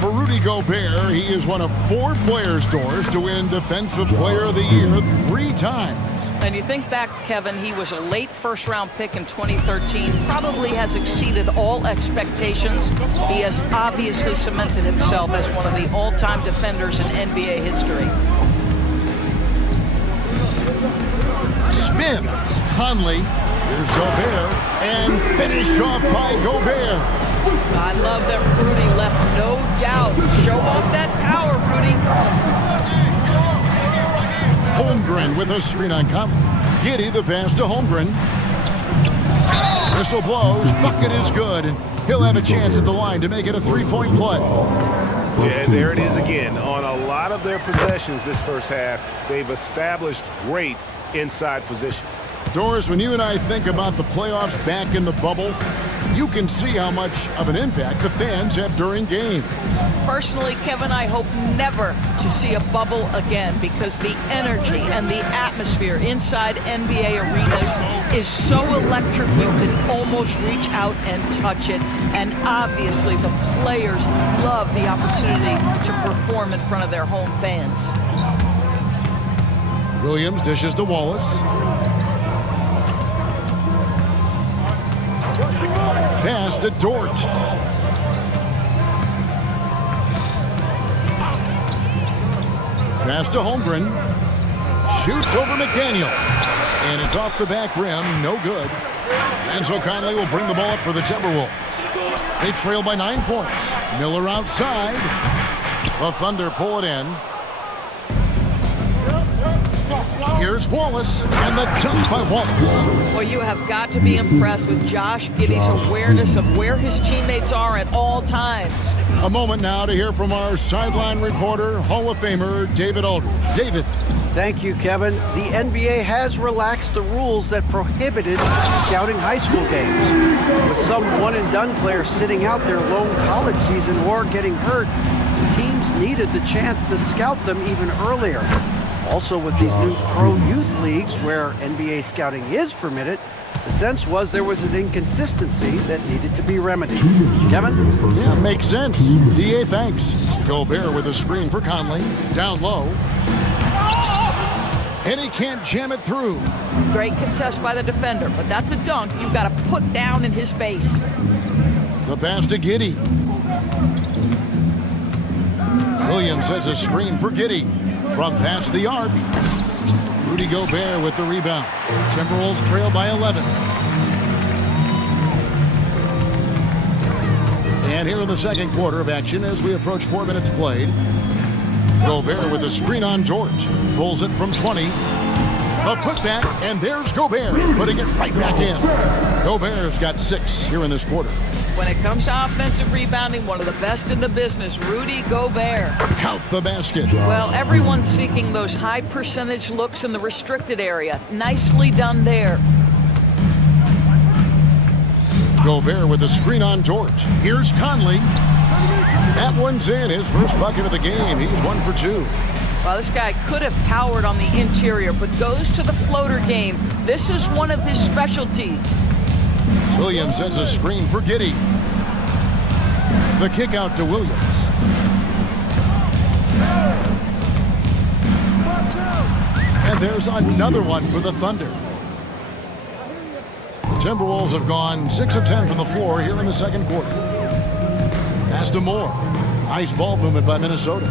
For Rudy Gobert, he is one of 4 players' doors to win Defensive Player of the Year 3 times. And you think back, Kevin, he was a late first-round pick in 2013, probably has exceeded all expectations. He has obviously cemented himself as one of the all-time defenders in NBA history. Spins. Conley. Here's Gobert. And finished off by Gobert. I love that Rudy left no doubt. Show off that power, Rudy. Holmgren with a screen on Conley. Giddey the pass to Holmgren. Whistle blows. Bucket is good. And he'll have a chance at the line to make it a 3-point play. Yeah, there it is again. On a lot of their possessions this first half, they've established great inside position. Doris, when you and I think about the playoffs back in the bubble, you can see how much of an impact the fans have during games. Personally, Kevin, I hope never to see a bubble again, because the energy and the atmosphere inside NBA arenas is so electric you can almost reach out and touch it. And obviously the players love the opportunity to perform in front of their home fans. Williams dishes to Wallace. Pass to Dort. Pass to Holmgren. Shoots over McDaniel. And it's off the back rim. No good. And so Conley will bring the ball up for the Timberwolves. They trail by 9 points. Miller outside. The Thunder pull it in. Here's Wallace, and the jump by Wallace. Well, you have got to be impressed with Josh Giddey's awareness of where his teammates are at all times. A moment now to hear from our sideline reporter, Hall of Famer David Aldridge. David. Thank you, Kevin. The NBA has relaxed the rules that prohibited scouting high school games. With some one-and-done players sitting out their lone college season or getting hurt, teams needed the chance to scout them even earlier. Also, with these new pro youth leagues where NBA scouting is permitted, the sense was there was an inconsistency that needed to be remedied. Kevin? Yeah, makes sense. DA, thanks. Gobert with a screen for Conley. Down low. And he can't jam it through. Great contest by the defender, but that's a dunk you've got to put down in his face. The pass to Giddey. Williams sets a screen for Giddey. From past the arc. Rudy Gobert with the rebound. Timberwolves trail by 11. And here in the second quarter of action as we approach 4 minutes played. Gobert with a screen on George. Pulls it from 20. A putback, and there's Gobert, putting it right back in. Gobert's got 6 here in this quarter. When it comes to offensive rebounding, one of the best in the business, Rudy Gobert. Count the basket. Well, everyone's seeking those high percentage looks in the restricted area. Nicely done there. Gobert with a screen on George. Here's Conley. That one's in, his first bucket of the game. He's 1 for 2. Well, this guy could have powered on the interior, but goes to the floater game. This is one of his specialties. Williams sends a screen for Giddey. The kick out to Williams. And there's another one for the Thunder. The Timberwolves have gone 6 of 10 from the floor here in the second quarter. Pass to Moore. Nice ball movement by Minnesota.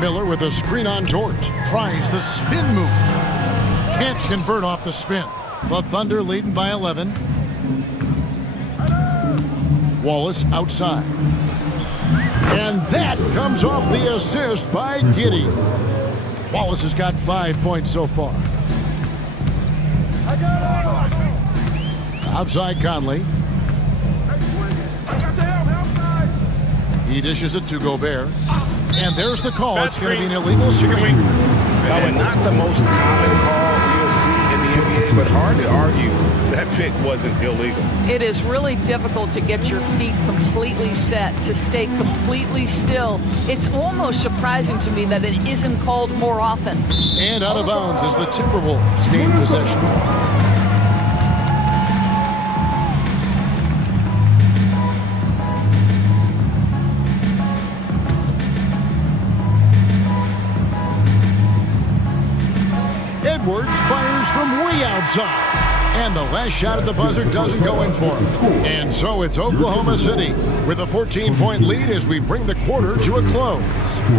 Miller with a screen on George. Tries the spin move. Can't convert off the spin. The Thunder leading by 11. Wallace outside. And that comes off the assist by Giddey. Wallace has got 5 points so far. Outside Conley. He dishes it to Gobert. And there's the call. It's going to be an illegal screen. And not the most common call you'll see in the NBA, but hard to argue that pick wasn't illegal. It is really difficult to get your feet completely set, to stay completely still. It's almost surprising to me that it isn't called more often. And out of bounds as the Timberwolves gain possession. Edwards fires from way outside. And the last shot at the buzzer doesn't go in for him. And so it's Oklahoma City with a 14-point lead as we bring the quarter to a close.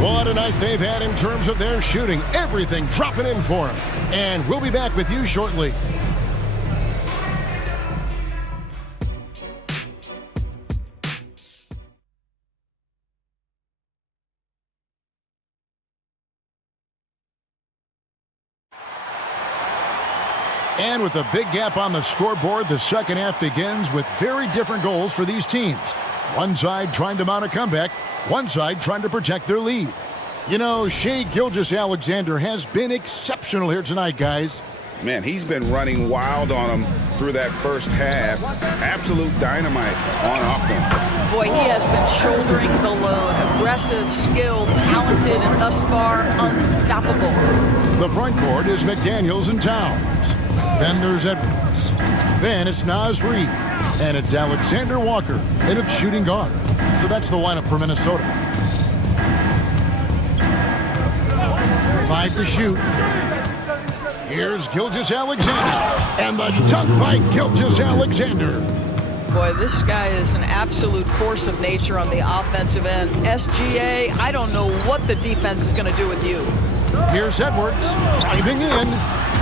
What a night they've had in terms of their shooting. Everything dropping in for them. And we'll be back with you shortly. And with a big gap on the scoreboard, the second half begins with very different goals for these teams. One side trying to mount a comeback, one side trying to protect their lead. You know, Shai Gilgeous-Alexander has been exceptional here tonight, guys. Man, he's been running wild on them through that first half. Absolute dynamite on offense. Boy, he has been shouldering the load. Aggressive, skilled, talented, and thus far unstoppable. The front court is McDaniels and Towns. Then there's Edwards. Then it's Naz Reid. And it's Alexander Walker in a shooting guard. So that's the lineup for Minnesota. 5 to shoot. Here's Gilgeous-Alexander. And the dunk by Gilgeous-Alexander. Boy, this guy is an absolute force of nature on the offensive end. SGA, I don't know what the defense is going to do with you. Here's Edwards driving in.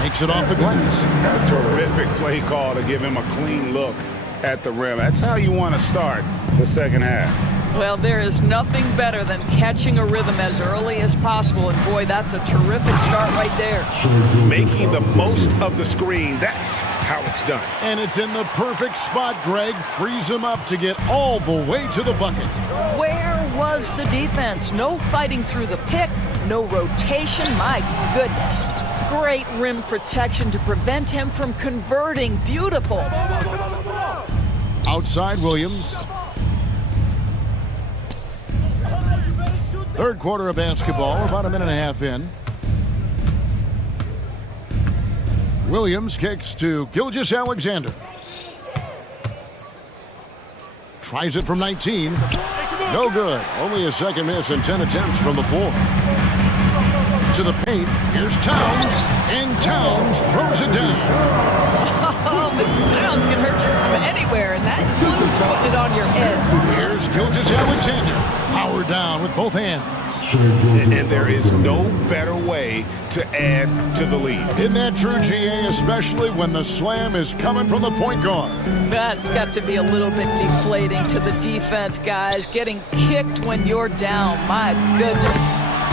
Makes it off the glass. A terrific play call to give him a clean look at the rim. That's how you want to start the second half. Well, there is nothing better than catching a rhythm as early as possible. And boy, that's a terrific start right there. Making the most of the screen. That's how it's done. And it's in the perfect spot, Greg. Frees him up to get all the way to the bucket. Where was the defense? No fighting through the pick, no rotation. My goodness. Great rim protection to prevent him from converting. Beautiful. Outside Williams. Third quarter of basketball, about a minute and a half in. Williams kicks to Gilgeous-Alexander. Tries it from 19. No good. Only a second miss and 10 attempts from the floor. To the paint. Here's Towns. And Towns throws it down. Oh, Mr. Towns can hurt you from anywhere, and that includes putting it on your head. Here's Gilgeous-Alexander. Power down with both hands. And there is no better way to add to the lead. Isn't that true, GA, especially when the slam is coming from the point guard? That's got to be a little bit deflating to the defense, guys. Getting kicked when you're down, my goodness.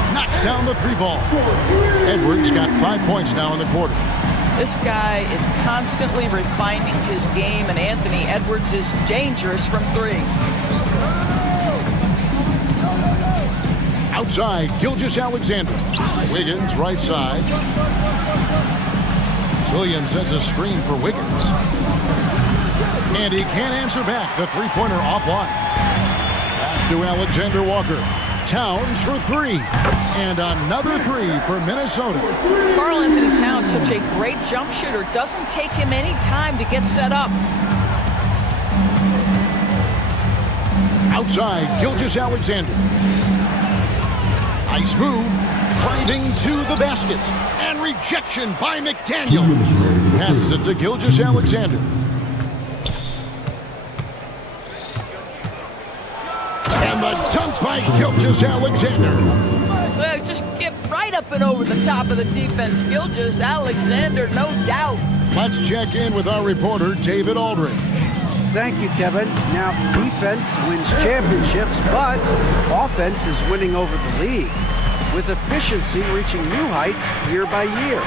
Knocks down the three ball. Edwards got 5 points now in the quarter. This guy is constantly refining his game, and Anthony Edwards is dangerous from three. Outside, Gilgeous-Alexander. Wiggins, right side. Williams sends a screen for Wiggins. And he can't answer back. The three-pointer offline. Pass to Alexander Walker. Towns for three. And another three for Minnesota. Karl Anthony Towns, such a great jump shooter. Doesn't take him any time to get set up. Outside, Gilgeous-Alexander. Nice move, driving to the basket, and rejection by McDaniels. Passes it to Gilgeous-Alexander. And the dunk by Gilgeous-Alexander. Well, just get right up and over the top of the defense. Gilgeous-Alexander, no doubt. Let's check in with our reporter, David Aldridge. Thank you, Kevin. Now, defense wins championships, but offense is winning over the league, with efficiency reaching new heights year by year.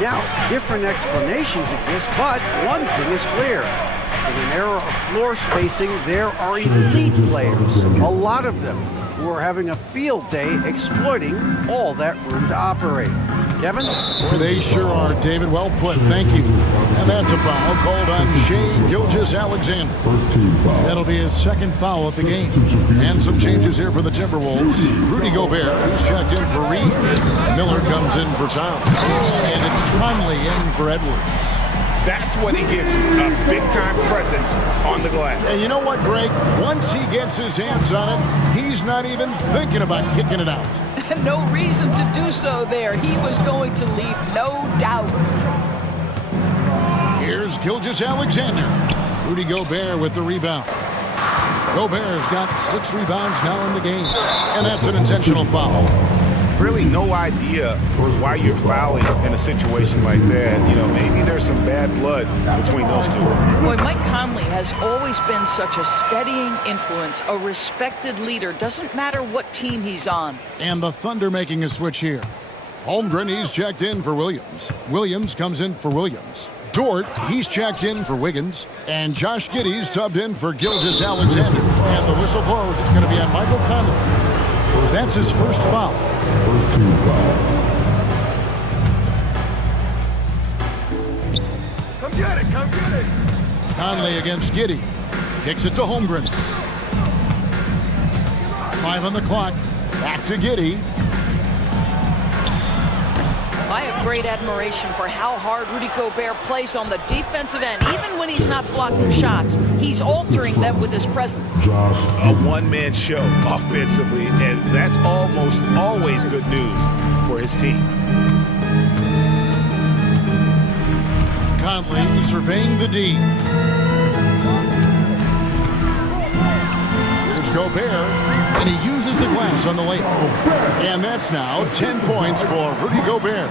Now, different explanations exist, but one thing is clear. In an era of floor spacing, there are elite players, a lot of them, who are having a field day exploiting all that room to operate. Kevin? Well, they sure are, David. Well put. Thank you. And that's a foul called on Shai Gilgeous-Alexander. That'll be his second foul of the game. And some changes here for the Timberwolves. Rudy Gobert, who's checked in for Reed. Miller comes in for Towns. And it's Conley in for Edwards. That's what he gives you, a big-time presence on the glass. And you know what, Greg? Once he gets his hands on it, he's not even thinking about kicking it out. No reason to do so there. He was going to leave, no doubt. Here's Gilgeous-Alexander. Rudy Gobert with the rebound. Gobert's got 6 rebounds now in the game. And that's an intentional foul. Really no idea why you're fouling in a situation like that. You know, maybe there's some bad blood between those two. Boy, Mike Conley has always been such a steadying influence, a respected leader. Doesn't matter what team he's on. And the Thunder making a switch here. Holmgren, he's checked in for Williams. Williams comes in for Williams. Dort, he's checked in for Wiggins. And Josh Giddey's subbed in for Gilgeous-Alexander. And the whistle blows. It's going to be on Michael Conley. That's his first foul. First team foul. Come get it, come get it. Conley against Giddey. Kicks it to Holmgren. 5 on the clock. Back to Giddey. I have great admiration for how hard Rudy Gobert plays on the defensive end. Even when he's not blocking shots, he's altering them with his presence. A one-man show offensively, and that's almost always good news for his team. Conley surveying the D. Here's Gobert, and he uses the glass on the layup. And that's now 10 points for Rudy Gobert.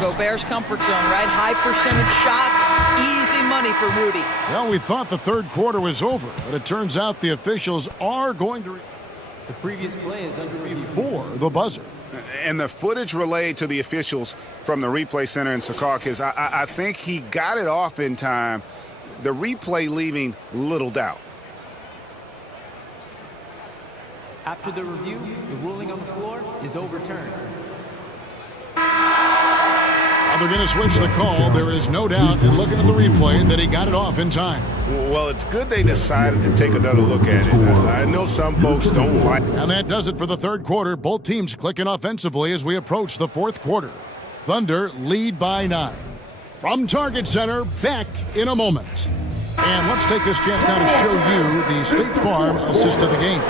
Gobert's comfort zone, right? High percentage shots, easy money for Rudy. Well, we thought the third quarter was over, but it turns out the officials are going to... The previous play is under review. Before the buzzer. And the footage relayed to the officials from the replay center in Secaucus, I think he got it off in time. The replay leaving little doubt. After the review, the ruling on the floor is overturned. Well, they're going to switch the call. There is no doubt in looking at the replay that he got it off in time. Well, it's good they decided to take another look at it. I know some folks don't like it. And that does it for the third quarter. Both teams clicking offensively as we approach the fourth quarter. Thunder lead by 9. From Target Center, back in a moment. And let's take this chance now to show you the State Farm assist of the game.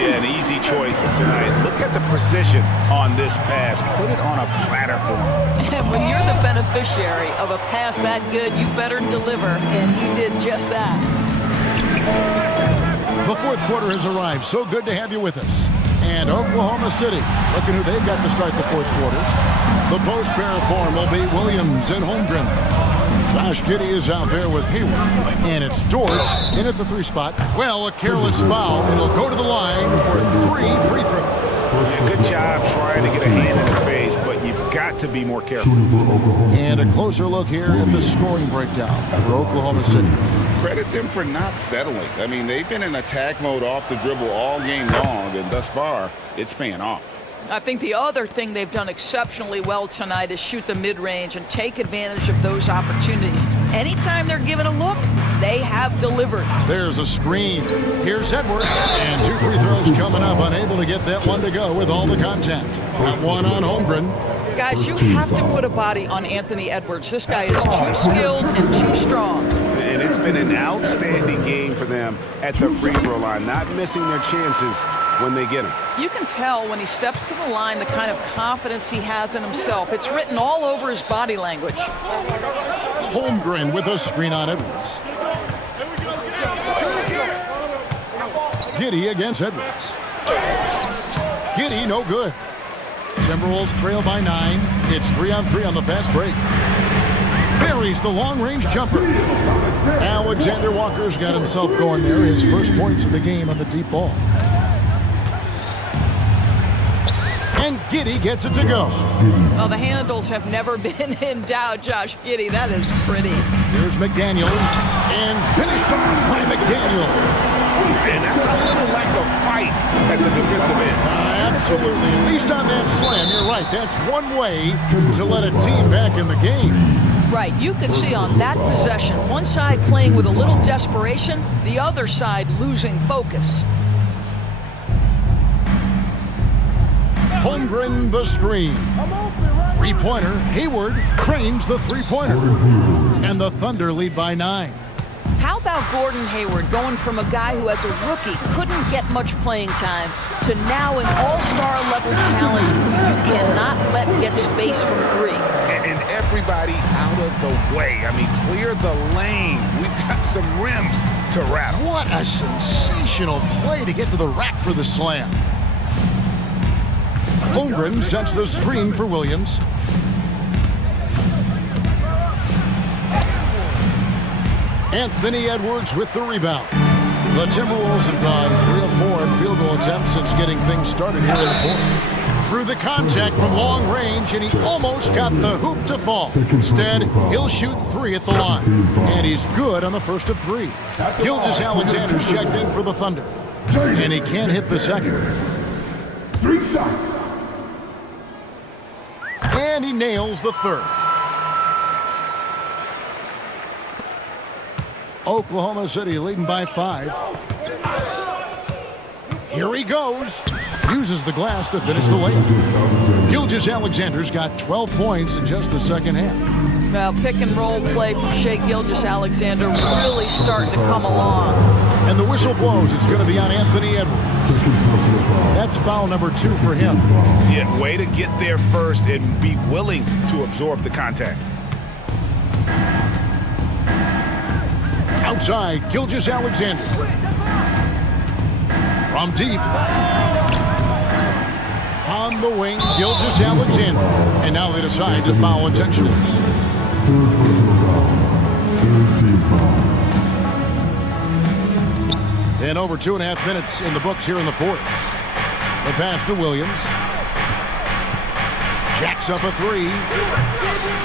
Yeah, an easy choice tonight. Look at the precision on this pass. Put it on a platter for him. And when you're the beneficiary of a pass that good, you better deliver, and he did just that. The fourth quarter has arrived. So good to have you with us. And Oklahoma City, looking who they've got to start the fourth quarter. The post pair form will be Williams and Holmgren. Josh Giddey is out there with Hayward. And it's Dort in at the 3 spot. Well, a careless foul, and he'll go to the line for 3 free throws. Yeah, good job trying to get a hand in the face, but you've got to be more careful. And a closer look here at the scoring breakdown for Oklahoma City. Credit them for not settling. I mean, they've been in attack mode off the dribble all game long, and thus far, it's paying off. I think the other thing they've done exceptionally well tonight is shoot the mid-range and take advantage of those opportunities. Anytime they're given a look, they have delivered. There's a screen. Here's Edwards, and 2 free throws coming up. Unable to get that one to go with all the contact. Got one on Holmgren. Guys, you have to put a body on Anthony Edwards. This guy is too skilled and too strong. And it's been an outstanding game for them at the free throw line, not missing their chances when they get them. You can tell when he steps to the line the kind of confidence he has in himself. It's written all over his body language. Holmgren with a screen on Edwards. Giddey against Edwards. Giddey, no good. Timberwolves trail by 9. It's 3-on-3 on the fast break. Buries the long-range jumper. Alexander Walker's got himself going there. His first points of the game on the deep ball. And Giddey gets it to go. Well, the handles have never been in doubt, Josh Giddey. That is pretty. Here's McDaniels. And finished off by McDaniel. And that's a little lack of fight at the defensive end. Absolutely. At least on that slam, you're right. That's one way to let a team back in the game. Right. You could see on that possession, one side playing with a little desperation, the other side losing focus. Holmgren the screen. 3-pointer. Hayward trains the 3-pointer. And the Thunder lead by 9. How about Gordon Hayward going from a guy who as a rookie couldn't get much playing time to now an all-star level talent who you cannot let get space from 3. And everybody out of the way. I mean, clear the lane. We've got some rims to rattle. What a sensational play to get to the rack for the slam. Holmgren sets the screen for Williams. Anthony Edwards with the rebound. The Timberwolves have gone 3 of 4 in field goal attempts since getting things started here in the fourth. Through the contact from long range, and he almost got the hoop to fall. Instead, he'll shoot 3 at the line. And he's good on the first of 3. Gilgeous-Alexander's checked in for the Thunder. And he can't hit the second. 3 shots. And he nails the third. Oklahoma City leading by 5. Here he goes. Uses the glass to finish the layup. Gilgeous-Alexander's got 12 points in just the second half. Well, pick and roll play from Shai Gilgeous-Alexander really starting to come along. And the whistle blows. It's going to be on Anthony Edwards. That's foul number 2 for him. Yeah, way to get there first and be willing to absorb the contact. Outside, Gilgeous-Alexander. From deep. On the wing, Gilgeous-Alexander. And now they decide to foul intentionally. And over 2.5 minutes in the books here in the fourth. The pass to Williams. Jacks up a 3.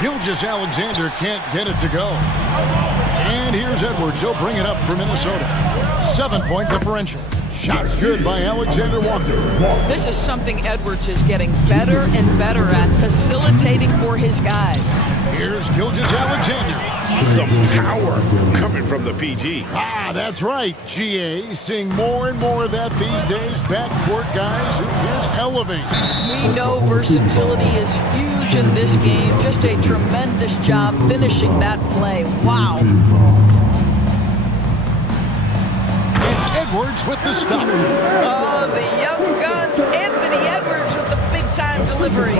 Gilgeous-Alexander can't get it to go. And here's Edwards. He'll bring it up for Minnesota. 7-point differential. Shots good by Alexander Walker. This is something Edwards is getting better and better at, facilitating for his guys. Here's Gilgeous-Alexander. Some power coming from the PG. Ah, that's right, GA. Seeing more and more of that these days. Backcourt guys who can elevate. We know versatility is huge in this game. Just a tremendous job finishing that play. Wow. Edwards with the stuff. Oh, the young gun, Anthony Edwards with the big-time delivery.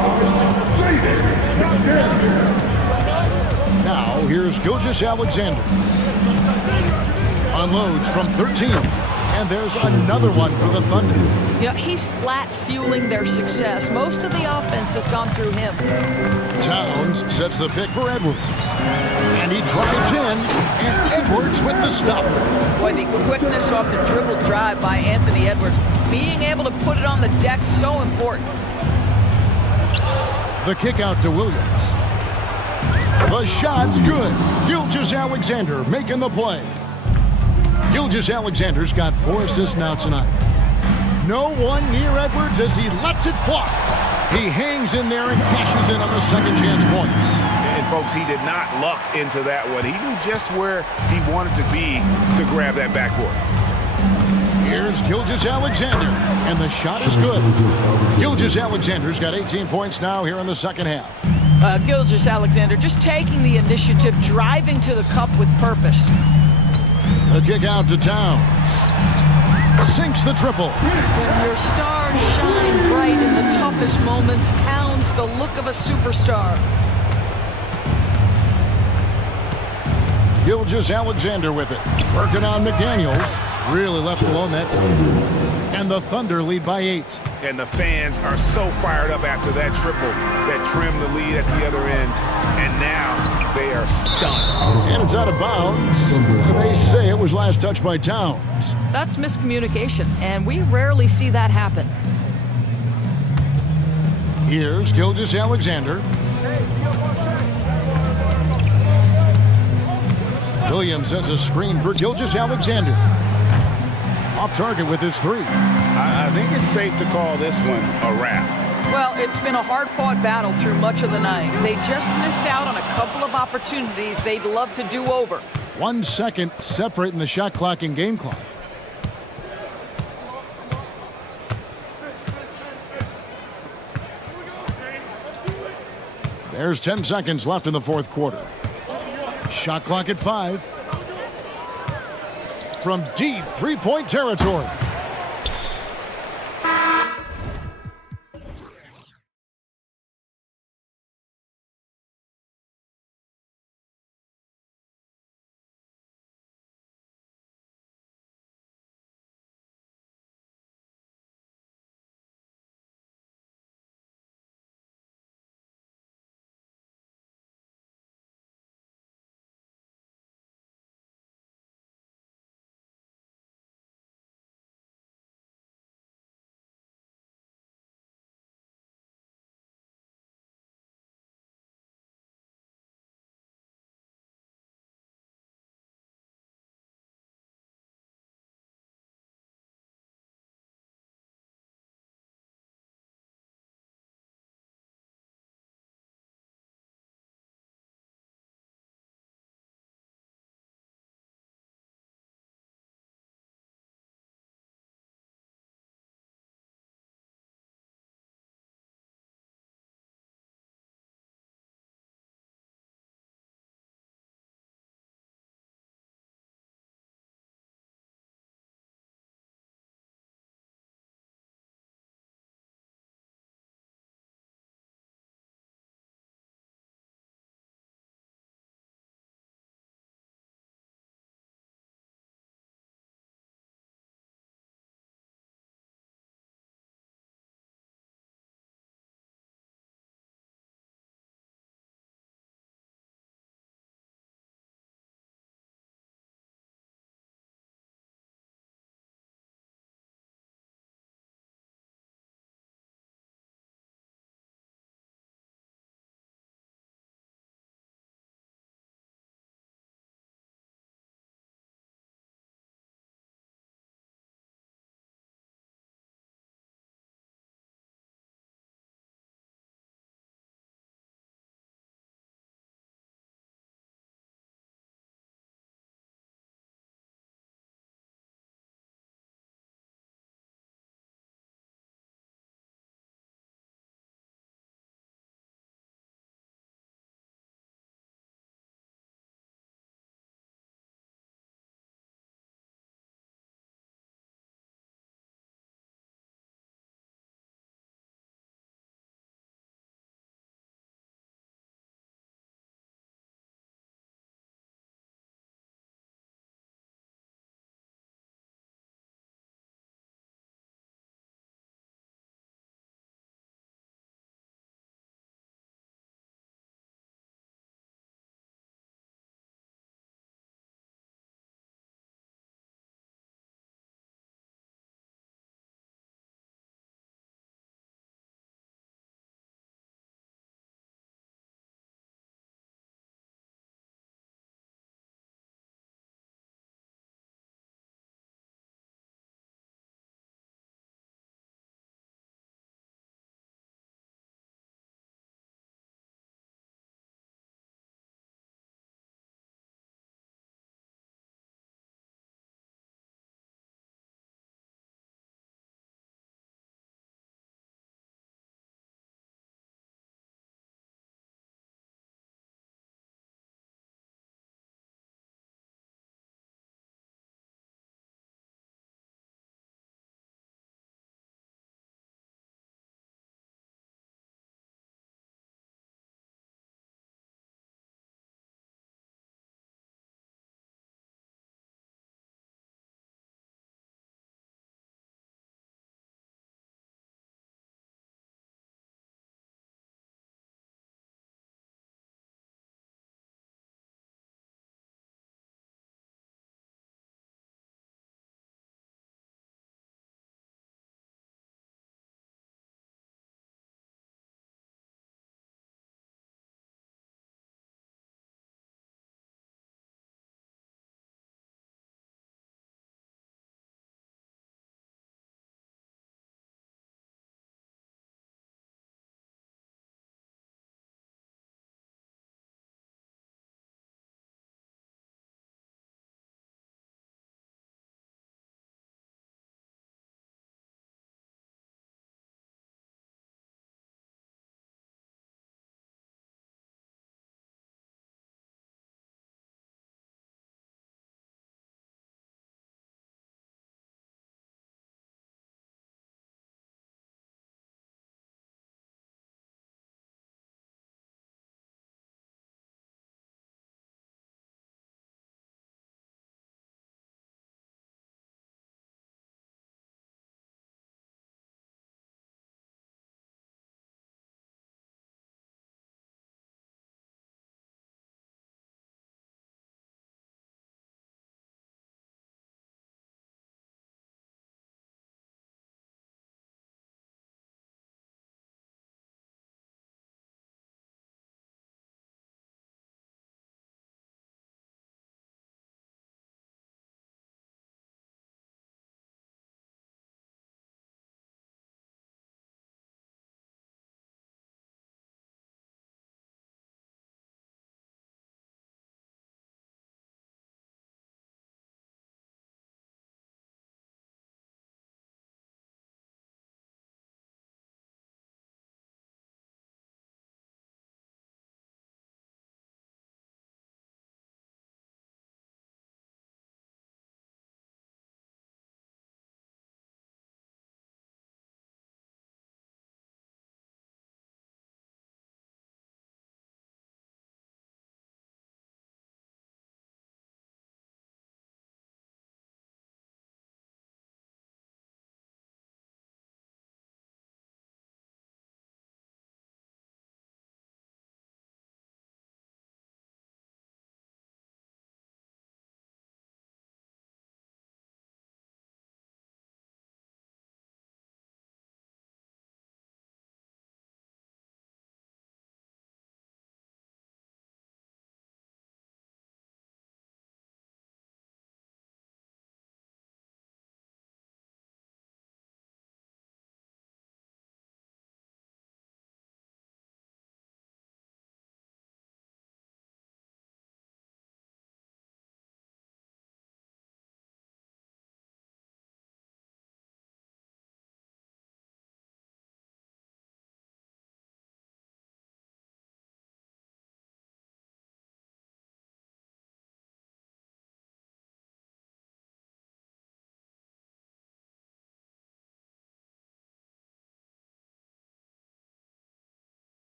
Now, here's Gilgeous-Alexander. Unloads from 13. And there's another one for the Thunder. You know, he's flat fueling their success. Most of the offense has gone through him. Towns sets the pick for Edwards. And he drives in, and Edwards with the stuff. Boy, the quickness off the dribble drive by Anthony Edwards. Being able to put it on the deck, so important. The kick out to Williams. The shot's good. Gilgeous-Alexander making the play. Gilgeous-Alexander's got 4 assists now tonight. No one near Edwards as he lets it fly. He hangs in there and cashes in on the second chance points. And folks, he did not luck into that one. He knew just where he wanted to be to grab that backboard. Here's Gilgeous-Alexander, and the shot is good. Gilgeous-Alexander's got 18 points now here in the second half. Gilgeous-Alexander just taking the initiative, driving to the cup with purpose. The kick out to Towns. Sinks the triple. When your stars shine bright in the toughest moments, Towns, the look of a superstar. Gilgeous-Alexander with it. Working on McDaniels. Really left alone that time. And the Thunder lead by 8. And the fans are so fired up after that triple that trimmed the lead at the other end. And now they are stunned. And it's out of bounds. They say it was last touched by Towns. That's miscommunication, and we rarely see that happen. Here's Gilgeous-Alexander. Williams sends a screen for Gilgeous-Alexander. Off target with his 3. I think it's safe to call this one a wrap. Well, it's been a hard-fought battle through much of the night. They just missed out on a couple of opportunities they'd love to do over. 1 second separating the shot clock and game clock. There's 10 seconds left in the fourth quarter. Shot clock at 5. From deep three-point territory.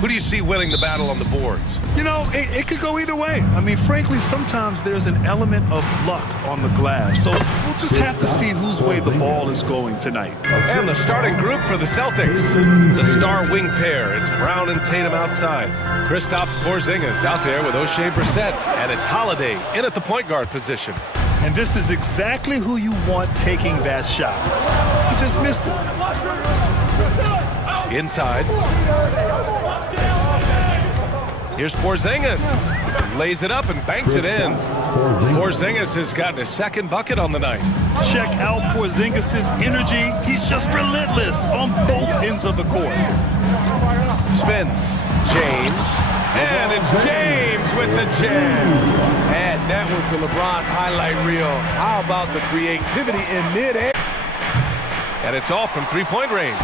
Who do you see winning the battle on the boards? You know, it could go either way. I mean, frankly, sometimes there's an element of luck on the glass. So we'll just have to see whose way the ball is going tonight. And the starting group for the Celtics. The star wing pair. It's Brown and Tatum outside. Kristaps Porzingis out there with O'Shea Brissett. And it's Holiday in at the point guard position. And this is exactly who you want taking that shot. You just missed it. Inside. Here's Porzingis. Lays it up and banks it in. Porzingis has gotten his second bucket on the night. Check out Porzingis' energy. He's just relentless on both ends of the court. Spins. James. And it's James with the jam. Add that one to LeBron's highlight reel. How about the creativity in midair? And it's all from three-point range.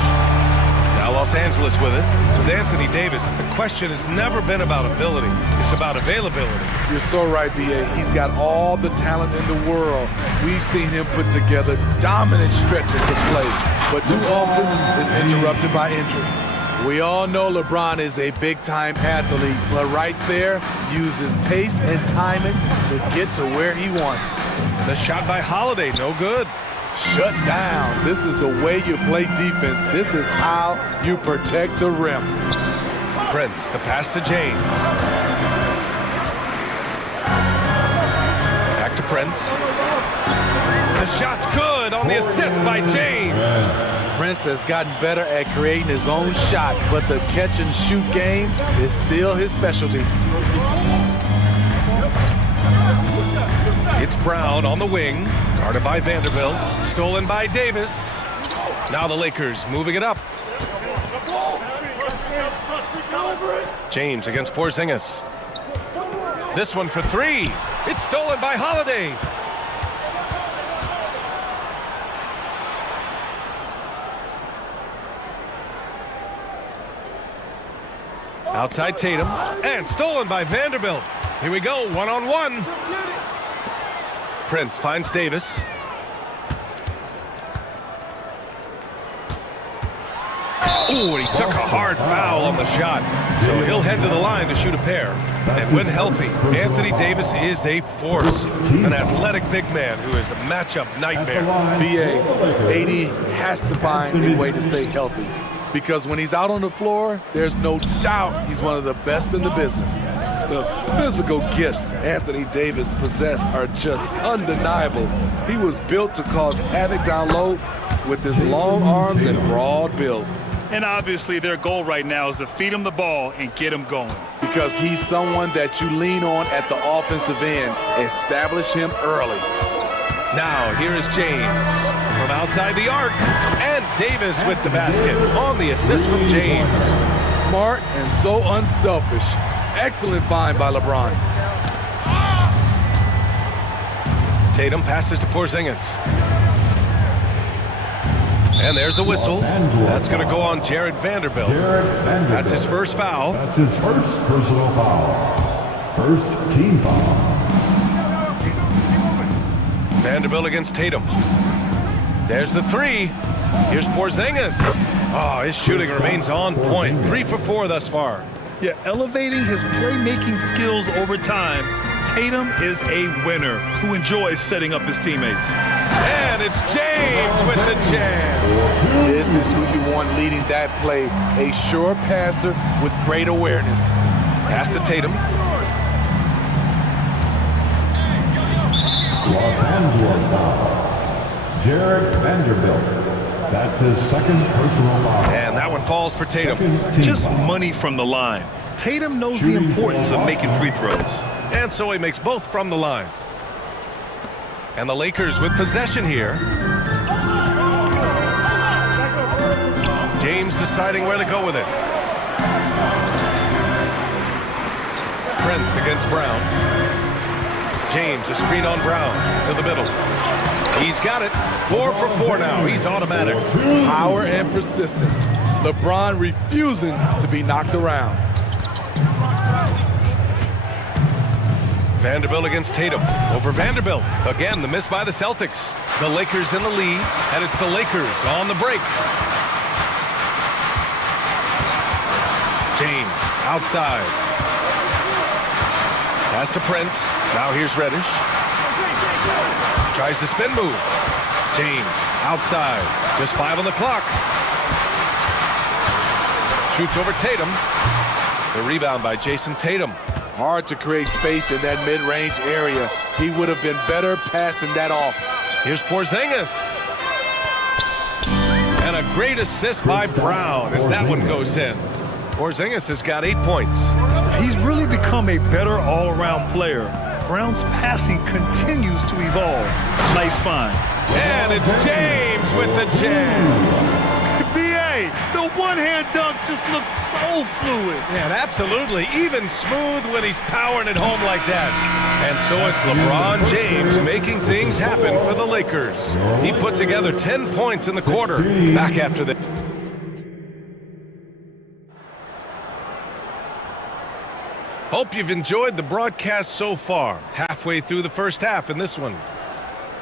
Now Los Angeles with it. With Anthony Davis, the question has never been about ability. It's about availability. You're so right, B.A. He's got all the talent in the world. We've seen him put together dominant stretches of play, but too often it's interrupted by injury. We all know LeBron is a big-time athlete, but right there, uses pace and timing to get to where he wants. The shot by Holiday, no good. Shut down. This is the way you play defense. This is how you protect the rim. Prince, the pass to James. Back to Prince. The shot's good on the assist by James. Prince has gotten better at creating his own shot, but the catch-and-shoot game is still his specialty. It's Brown on the wing, guarded by Vanderbilt, stolen by Davis. Now the Lakers moving it up. James against Porzingis. This one for three. It's stolen by Holiday. Outside Tatum, and stolen by Vanderbilt. Here we go, one-on-one. Prince finds Davis. Ooh, and he took a hard foul on the shot. So he'll head to the line to shoot a pair. And when healthy, Anthony Davis is a force. An athletic big man who is a matchup nightmare. B.A., AD has to find a way to stay healthy, because when he's out on the floor, there's no doubt he's one of the best in the business. The physical gifts Anthony Davis possesses are just undeniable. He was built to cause havoc down low with his long arms and broad build. And obviously their goal right now is to feed him the ball and get him going. Because he's someone that you lean on at the offensive end. Establish him early. Now here is James from outside the arc. And Davis with the basket on the assist from James. Smart and so unselfish. Excellent find by LeBron. Tatum passes to Porzingis. And there's a whistle. That's going to go on Jared Vanderbilt. That's his first foul. That's his first personal foul. First team foul. Vanderbilt against Tatum. There's the three. Here's Porzingis. Oh, his shooting remains on point. 3 for 4 thus far. Yeah, elevating his playmaking skills over time. Tatum is a winner who enjoys setting up his teammates. And it's James with the jam. This is who you want leading that play. A sure passer with great awareness. Pass to Tatum. Los Angeles foul. Jared Vanderbilt. That's his second personal foul. And that one falls for Tatum. Just money from the line. Tatum knows the importance of making free throws. And so he makes both from the line. And the Lakers with possession here. James deciding where to go with it. Prince against Brown. James, a screen on Brown to the middle. He's got it. 4 for 4 now. He's automatic. Power and persistence. LeBron refusing to be knocked around. Vanderbilt against Tatum. Over Vanderbilt. Again, the miss by the Celtics. The Lakers in the lead, and it's the Lakers on the break. James, outside. Pass to Prince. Now here's Reddish. Tries the spin move. James, outside. Just 5 on the clock. Shoots over Tatum. The rebound by Jason Tatum. Hard to create space in that mid-range area. He would have been better passing that off. Here's Porzingis. And a great assist by Brown as that one goes in. Porzingis has got 8 points. He's really become a better all-around player. Brown's passing continues to evolve. Nice find. And it's James with the jam. B.A., the one-hand dunk just looks so fluid. Yeah, absolutely. Even smooth when he's powering it home like that. And so it's LeBron James making things happen for the Lakers. He put together 10 points in the quarter. Back after the... Hope you've enjoyed the broadcast so far. Halfway through the first half in this one.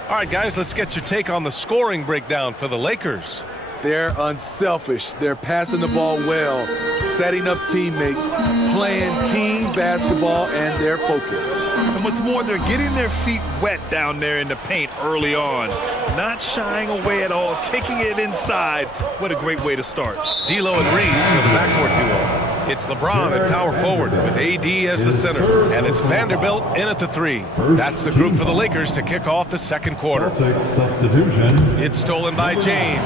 All right, guys, let's get your take on the scoring breakdown for the Lakers. They're unselfish. They're passing the ball well, setting up teammates, playing team basketball, and they're focused. And what's more, they're getting their feet wet down there in the paint early on. Not shying away at all, taking it inside. What a great way to start. D'Lo and Reeves are the backcourt duo. It's LeBron at power forward with AD as the center. And it's Vanderbilt in at the 3. That's the group for the Lakers to kick off the second quarter. Substitution. It's stolen by James.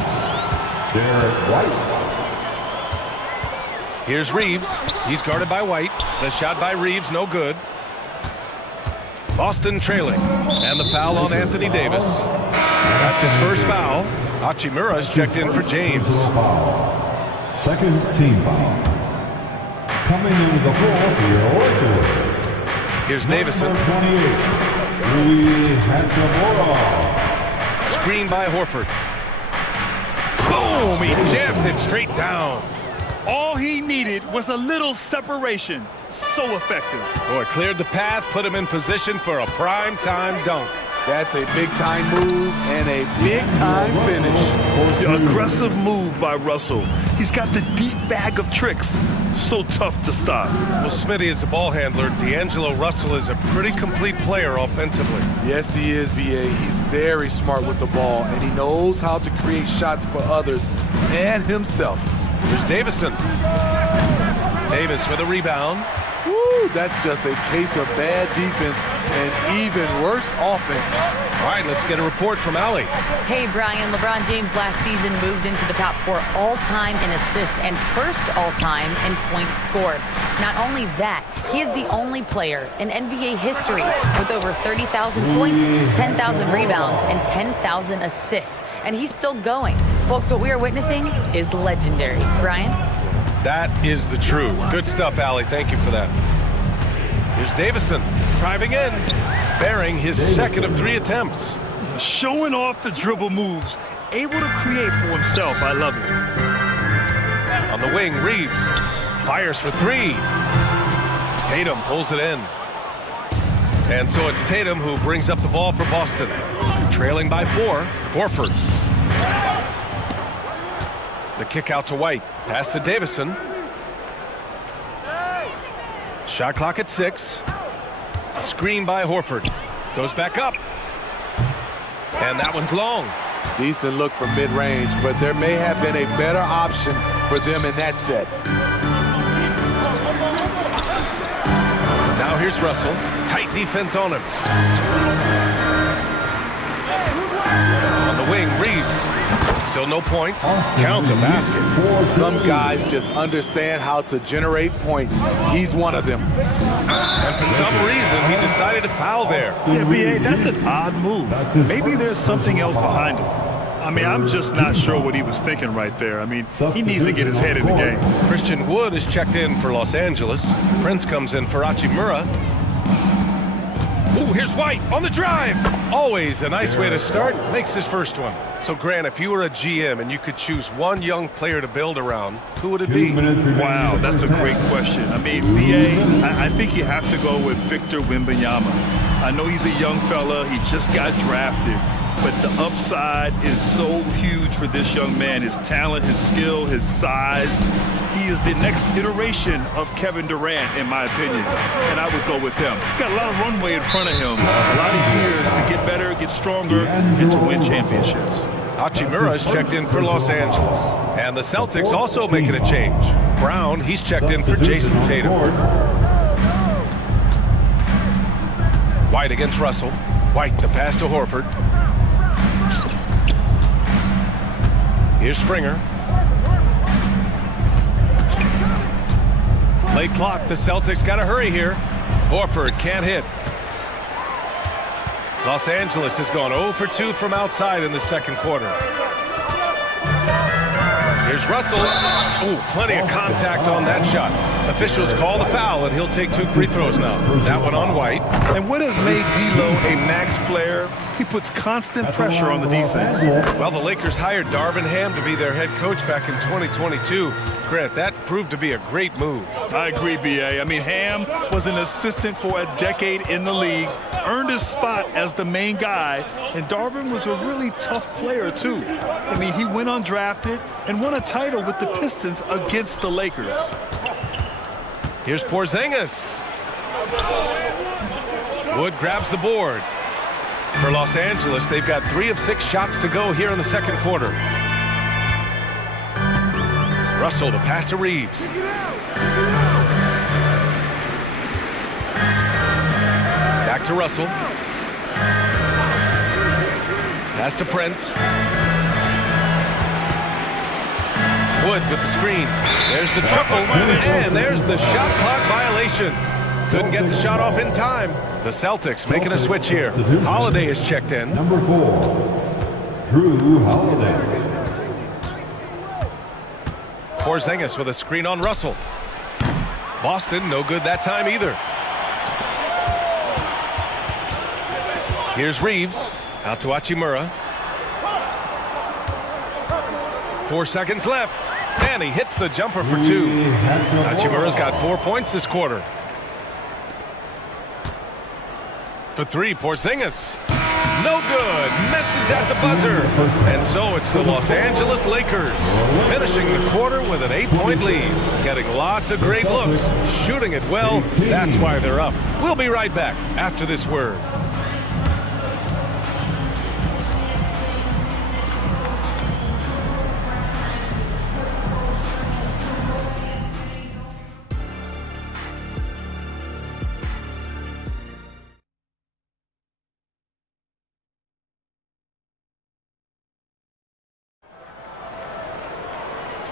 Here's Reeves. He's guarded by White. The shot by Reeves, no good. Boston trailing. And the foul on Anthony Davis. That's his first foul. Hachimura's checked in for James. Second team foul. Coming into the floor for your Lakers. Here's Davison. Screen by Horford. Boom! He jams it straight down. All he needed was a little separation. So effective. Boy, cleared the path, put him in position for a prime-time dunk. That's a big-time move and a big-time finish. Aggressive move by Russell. He's got the deep bag of tricks. So tough to stop. Well, Smitty is a ball handler. D'Angelo Russell is a pretty complete player offensively. Yes, he is, B.A. He's very smart with the ball, and he knows how to create shots for others and himself. There's Davison. Davis with a rebound. Woo, that's just a case of bad defense and even worse offense. All right, let's get a report from Allie. Hey, Brian, LeBron James last season moved into the top 4 all-time in assists and first all-time in points scored. Not only that, he is the only player in NBA history with over 30,000 points, 10,000 rebounds, and 10,000 assists. And he's still going. Folks, what we are witnessing is legendary. Brian? That is the truth. Good stuff, Allie. Thank you for that. Here's Davison driving in, bearing his second of 3 attempts. Showing off the dribble moves, able to create for himself. I love it. On the wing, Reeves fires for 3. Tatum pulls it in. And so it's Tatum who brings up the ball for Boston. Trailing by 4, Horford. The kick out to White. Pass to Davison. Shot clock at 6. Screen by Horford. Goes back up. And that one's long. Decent look from mid-range, but there may have been a better option for them in that set. Now here's Russell. Tight defense on him. On the wing, Reeves. Still no points. Count the basket. Some guys just understand how to generate points. He's one of them. And for some reason, he decided to foul there. Yeah, B.A., that's an odd move. Maybe there's something else behind it. I mean, I'm just not sure what he was thinking right there. I mean, he needs to get his head in the game. Christian Wood is checked in for Los Angeles. Prince comes in for Hachimura. Ooh, here's White on the drive. Always a nice way to start. Makes his first one. So, Grant, if you were a GM and you could choose one young player to build around, who would it be? Wow, that's a great question. I mean, BA, I think you have to go with Victor Wembanyama. I know he's a young fella. He just got drafted. But the upside is so huge for this young man. His talent, his skill, his size. He is the next iteration of Kevin Durant, in my opinion. And I would go with him. He's got a lot of runway in front of him. A lot of years to get better, get stronger, and to win championships. Hachimura's checked in for Los Angeles. And the Celtics also making a change. Brown, he's checked in for Jason Tatum. White against Russell. White, the pass to Horford. Here's Springer. Late clock, the Celtics got to hurry here. Horford can't hit. Los Angeles has gone 0 for 2 from outside in the second quarter. Here's Russell. Ooh, plenty of contact on that shot. Officials call the foul, and he'll take 2 free throws now. That one on White. And what has made D'Lo a max player? He puts constant pressure on the defense. Well, the Lakers hired Darvin Ham to be their head coach back in 2022. Grant, that proved to be a great move. I agree, BA. I mean, Ham was an assistant for a decade in the league, earned his spot as the main guy, and Darvin was a really tough player, too. I mean, he went undrafted and won a title with the Pistons against the Lakers. Here's Porzingis. Wood grabs the board. For Los Angeles, they've got 3 of 6 shots to go here in the second quarter. Russell, the pass to Reeves. Back to Russell. Pass to Prince. Wood with the screen. There's the triple, and there's the shot clock violation. Couldn't get the shot off in time. The Celtics making a switch here. Holiday is checked in. Number 4, Drew Holiday. Porzingis with a screen on Russell. Boston, no good that time either. Here's Reeves. Out to Hachimura. 4 seconds left. And he hits the jumper for 2. Hachimura's got 4 points this quarter. For 3, Porzingis. No good. Messes at the buzzer. And so it's the Los Angeles Lakers finishing the quarter with an 8-point lead. Getting lots of great looks. Shooting it well. That's why they're up. We'll be right back after this word.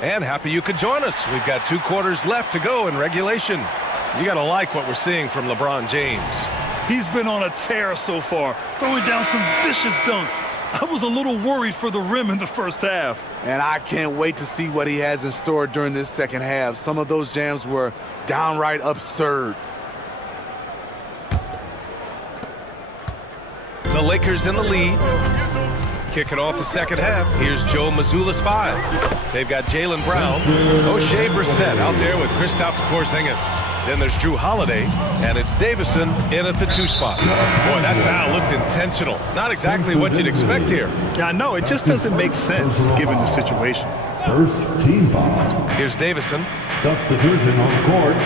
And happy you could join us. We've got 2 quarters left to go in regulation. You got to like what we're seeing from LeBron James. He's been on a tear so far, throwing down some vicious dunks. I was a little worried for the rim in the first half. And I can't wait to see what he has in store during this second half. Some of those jams were downright absurd. The Lakers in the lead. Kicking off the second half, here's Joe Mazzulla's 5. They've got Jaylen Brown, O'Shea Brissett out there with Kristaps Porzingis. Then there's Drew Holiday, and it's Davison in at the 2 spot. Boy, that foul looked intentional. Not exactly what you'd expect here. Yeah, I know. It just doesn't make sense given the situation. First team foul. Here's Davison. Substitution on the court.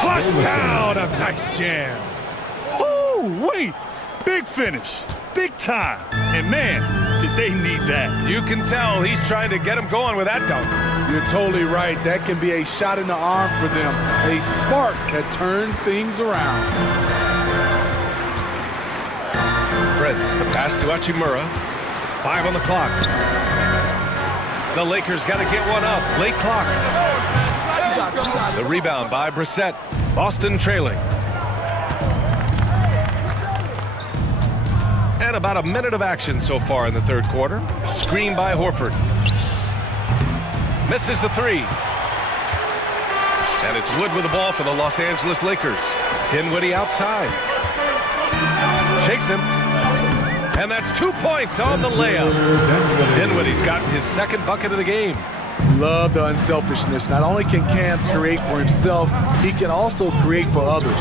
Flushed down, a nice jam. Oh, wait. Big finish. Big time. And man, did they need that. You can tell he's trying to get him going with that dunk. You're totally right. That can be a shot in the arm for them. A spark that turned things around. Prince, the pass to Hachimura. 5 on the clock. The Lakers got to get one up. Late clock. The rebound by Brissett. Boston trailing. And about a minute of action so far in the third quarter. Screen by Horford. Misses the 3. And it's Wood with the ball for the Los Angeles Lakers. Dinwiddie outside. Shakes him. And that's 2 points on the layup. Dinwiddie's gotten his second bucket of the game. Love the unselfishness. Not only can Cam create for himself, he can also create for others.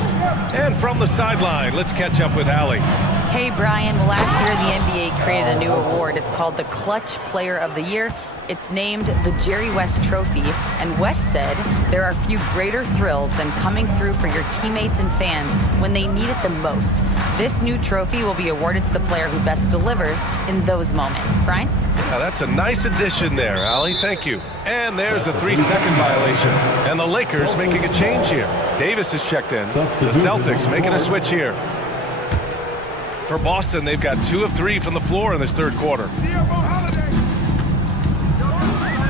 And from the sideline, let's catch up with Allie. Hey, Brian. Well, last year the NBA created a new award. It's called the Clutch Player of the Year. It's named the Jerry West Trophy, and West said there are few greater thrills than coming through for your teammates and fans when they need it the most. This new trophy will be awarded to the player who best delivers in those moments. Brian? Yeah, that's a nice addition there, Allie. Thank you. And there's a 3-second violation. And the Lakers making a change here. Davis is checked in. The Celtics making a switch here. For Boston, they've got 2 of 3 from the floor in this third quarter.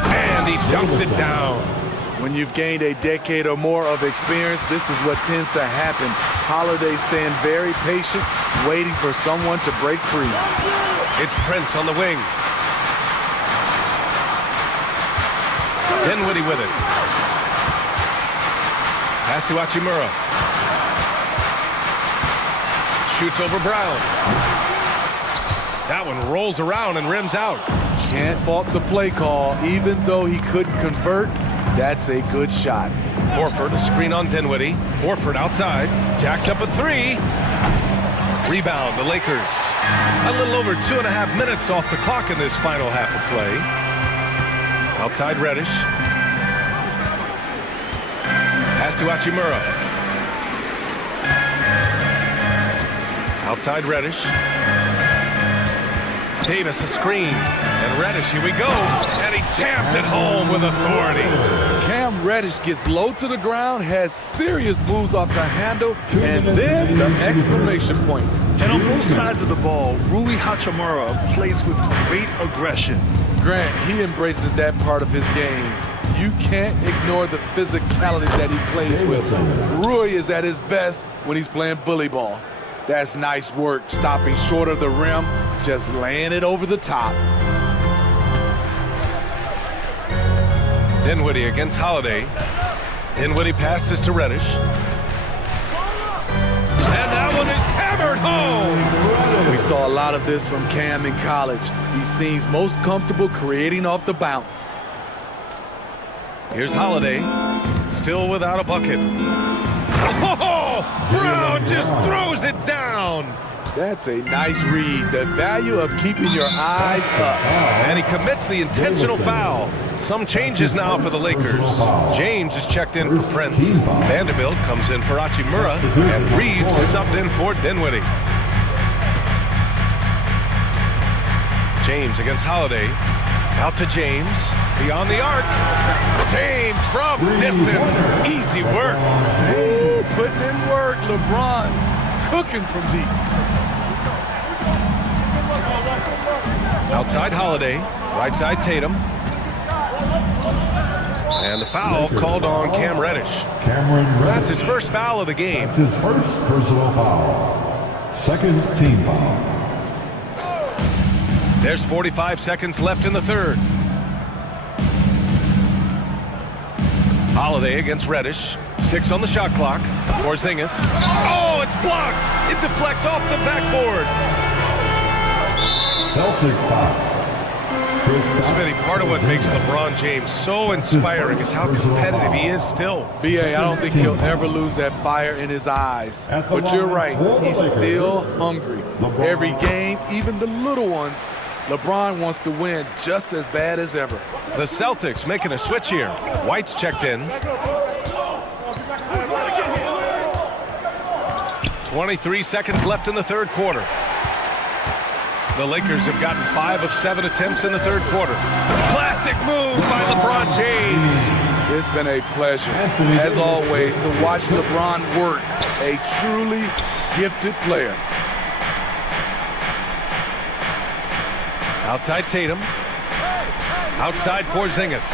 And he dunks it down. When you've gained a decade or more of experience, this is what tends to happen. Holiday staying very patient, waiting for someone to break free. It's Prince on the wing. Dinwiddie with it. Pass to Hachimura. Shoots over Brown. That one rolls around and rims out. Can't fault the play call. Even though he couldn't convert, that's a good shot. Horford, a screen on Dinwiddie. Horford outside. Jacks up a 3. Rebound, the Lakers. A little over 2.5 minutes off the clock in this final half of play. Outside Reddish. Pass to Hachimura. Outside Reddish. Davis a screen. And Reddish, here we go. And he jams it home with authority. Cam Reddish gets low to the ground, has serious moves off the handle, and then the exclamation point. And on both sides of the ball, Rui Hachimura plays with great aggression. Grant, he embraces that part of his game. You can't ignore the physicality that he plays with. Rui is at his best when he's playing bully ball. That's nice work, stopping short of the rim, just laying it over the top. Dinwiddie against Holiday. Dinwiddie passes to Reddish. And that one is hammered home. We saw a lot of this from Cam in college. He seems most comfortable creating off the bounce. Here's Holiday, still without a bucket. Oh, Brown just throws it down. That's a nice read. The value of keeping your eyes up. And he commits the intentional foul. Some changes now for the Lakers. James is checked in for Prince. Vanderbilt comes in for Hachimura. And Reeves is subbed in for Dinwiddie. James against Holiday. Out to James. Beyond the arc. James from distance. Easy work. Ooh, putting in work. LeBron cooking from deep. Outside Holiday. Right side Tatum. And the foul called on Cam Reddish. That's his first foul of the game. That's his first personal foul. Second team foul. There's 45 seconds left in the third. Holiday against Reddish. 6 on the shot clock. Porzingis. Oh, it's blocked. It deflects off the backboard. Celtics foul. Smitty, part of what makes LeBron James so inspiring is how competitive he is still. B.A., I don't think he'll ever lose that fire in his eyes. But you're right, he's still hungry. Every game, even the little ones, LeBron wants to win just as bad as ever. The Celtics making a switch here. White's checked in. 23 seconds left in the third quarter. The Lakers have gotten 5 of 7 attempts in the third quarter. Classic move by LeBron James. It's been a pleasure, as always, to watch LeBron work. A truly gifted player. Outside Tatum. Outside Porzingis.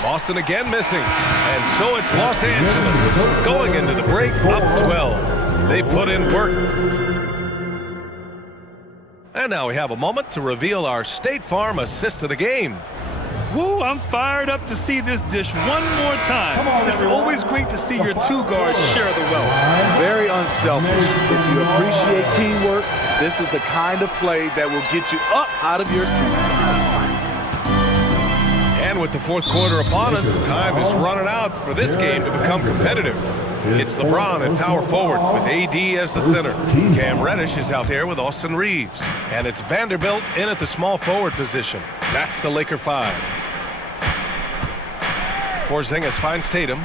Boston again missing. And so it's Los Angeles going into the break up 12. They put in work. And now we have a moment to reveal our State Farm assist of the game. Woo, I'm fired up to see this dish one more time. It's always great to see your two guards share the wealth. Very unselfish. If you appreciate teamwork, this is the kind of play that will get you up out of your seat. And with the fourth quarter upon us, time is running out for this game to become competitive. It's LeBron at power forward with AD as the center. Cam Reddish is out there with Austin Reeves. And it's Vanderbilt in at the small forward position. That's the Laker 5. Porzingis finds Tatum.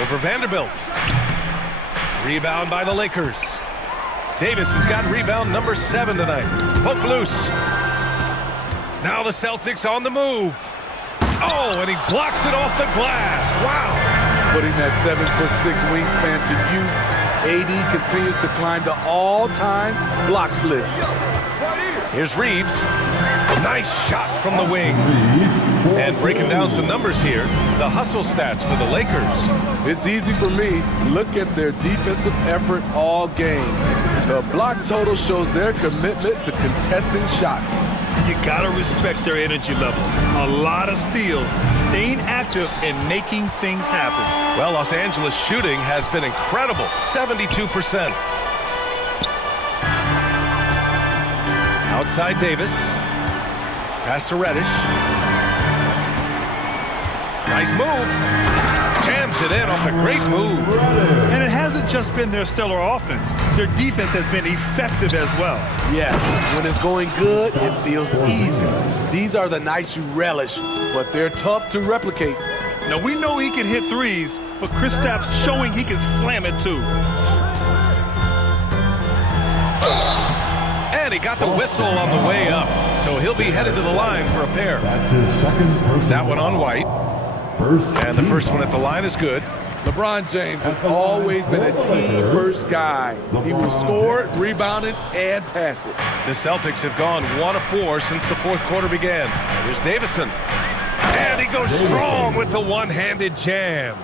Over Vanderbilt. Rebound by the Lakers. Davis has got rebound number 7 tonight. Poke loose. Now the Celtics on the move. Oh, and he blocks it off the glass. Wow. Putting that 7'6" wingspan to use, AD continues to climb the all-time blocks list. Here's Reeves. Nice shot from the wing. And breaking down some numbers here, the hustle stats for the Lakers. It's easy for me. Look at their defensive effort all game. The block total shows their commitment to contesting shots. You gotta respect their energy level. A lot of steals, staying active and making things happen. Well, Los Angeles shooting has been incredible, 72%. Outside Davis. Pass to Reddish. Nice move. Jams it in off a great move. And it hasn't just been their stellar offense. Their defense has been effective as well. Yes, when it's going good, it feels easy. These are the nights you relish, but they're tough to replicate. Now, we know he can hit threes, but Kristaps showing he can slam it too. And he got the whistle on the way up, so he'll be headed to the line for a pair. That's his second personal That one on foul. White. And the first one at the line is good. LeBron James has always been a team-first guy. He will score, rebound it, and pass it. The Celtics have gone 1 of 4 since the fourth quarter began. Here's Davison. And he goes strong with the one-handed jam.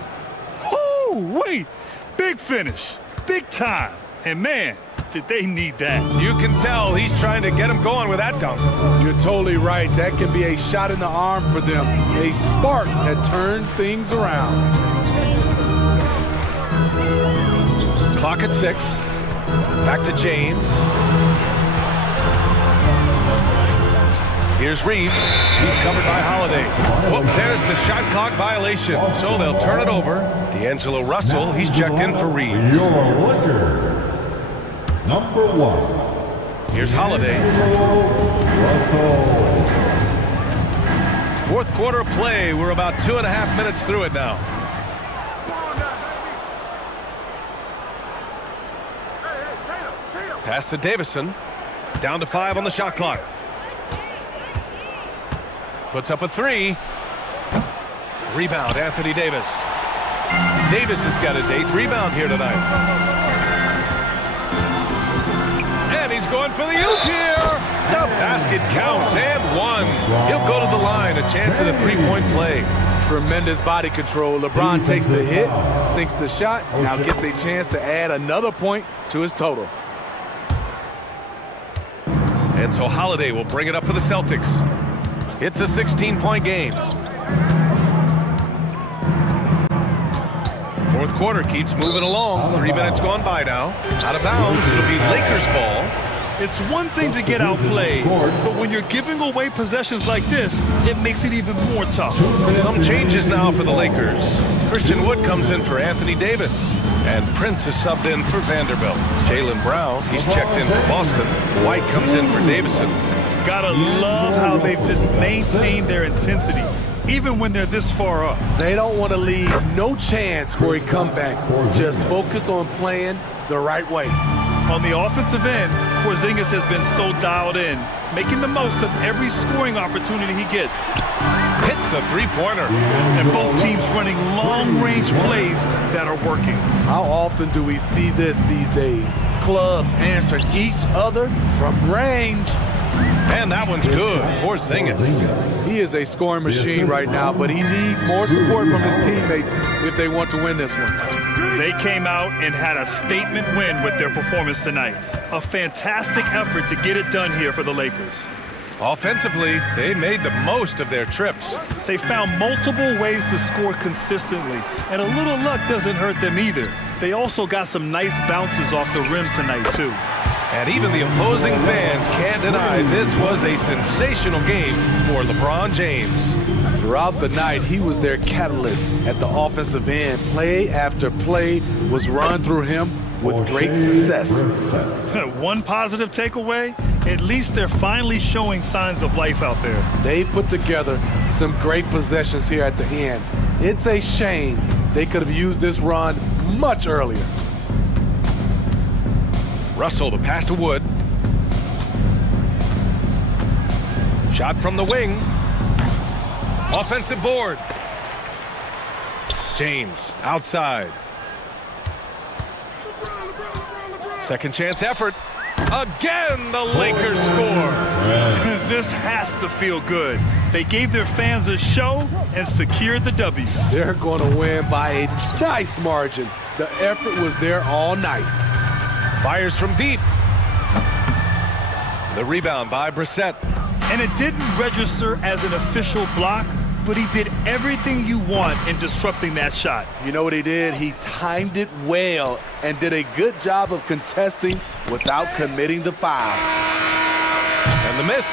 Oh, wait. Big finish. Big time. And man, did they need that. You can tell he's trying to get him going with that dunk. You're totally right. That can be a shot in the arm for them. A spark that turned things around. Clock at 6. Back to James. Here's Reeves. He's covered by Holiday. Whoop, there's the shot clock violation. So they'll turn it over. D'Angelo Russell, he's checked in for Reeves. Your Lakers, number 1. Here's Holiday. Fourth quarter of play. We're about 2.5 minutes through it now. Pass to Davison. Down to 5 on the shot clock. Puts up a 3. Rebound, Anthony Davis. Davis has got his 8th rebound here tonight. And he's going for the oop here. The basket counts and 1. He'll go to the line, a chance at a 3-point play. Tremendous body control. LeBron takes the hit, sinks the shot, now gets a chance to add another point to his total. And so Holiday will bring it up for the Celtics. It's a 16-point game. Fourth quarter keeps moving along. 3 minutes gone by now. Out of bounds, it'll be Lakers ball. It's one thing to get outplayed, but when you're giving away possessions like this, it makes it even more tough. Some changes now for the Lakers. Christian Wood comes in for Anthony Davis. And Prince is subbed in for Vanderbilt. Jaylen Brown, he's checked in for Boston. White comes in for Davison. Gotta love how they've just maintained their intensity, even when they're this far up. They don't want to leave no chance for a comeback. Just focus on playing the right way. On the offensive end, Porzingis has been so dialed in, making the most of every scoring opportunity he gets. Hits the three-pointer. And both teams running long-range plays that are working. How often do we see this these days? Clubs answering each other from range. And that one's good. Porzingis. He is a scoring machine right now, but he needs more support from his teammates if they want to win this one. They came out and had a statement win with their performance tonight. A fantastic effort to get it done here for the Lakers. Offensively, they made the most of their trips. They found multiple ways to score consistently, and a little luck doesn't hurt them either. They also got some nice bounces off the rim tonight, too. And even the opposing fans can't deny this was a sensational game for LeBron James. Throughout the night, he was their catalyst at the offensive end. Play after play was run through him with great success. One positive takeaway, at least they're finally showing signs of life out there. They put together some great possessions here at the end. It's a shame they could have used this run much earlier. Russell, the pass to Wood. Shot from the wing. Offensive board. James outside. Second chance effort. Again, the Lakers score. This has to feel good. They gave their fans a show and secured the W. They're going to win by a nice margin. The effort was there all night. Fires from deep. The rebound by Brissett. And it didn't register as an official block, but he did everything you want in disrupting that shot. You know what he did? He timed it well and did a good job of contesting without committing the foul. And the miss.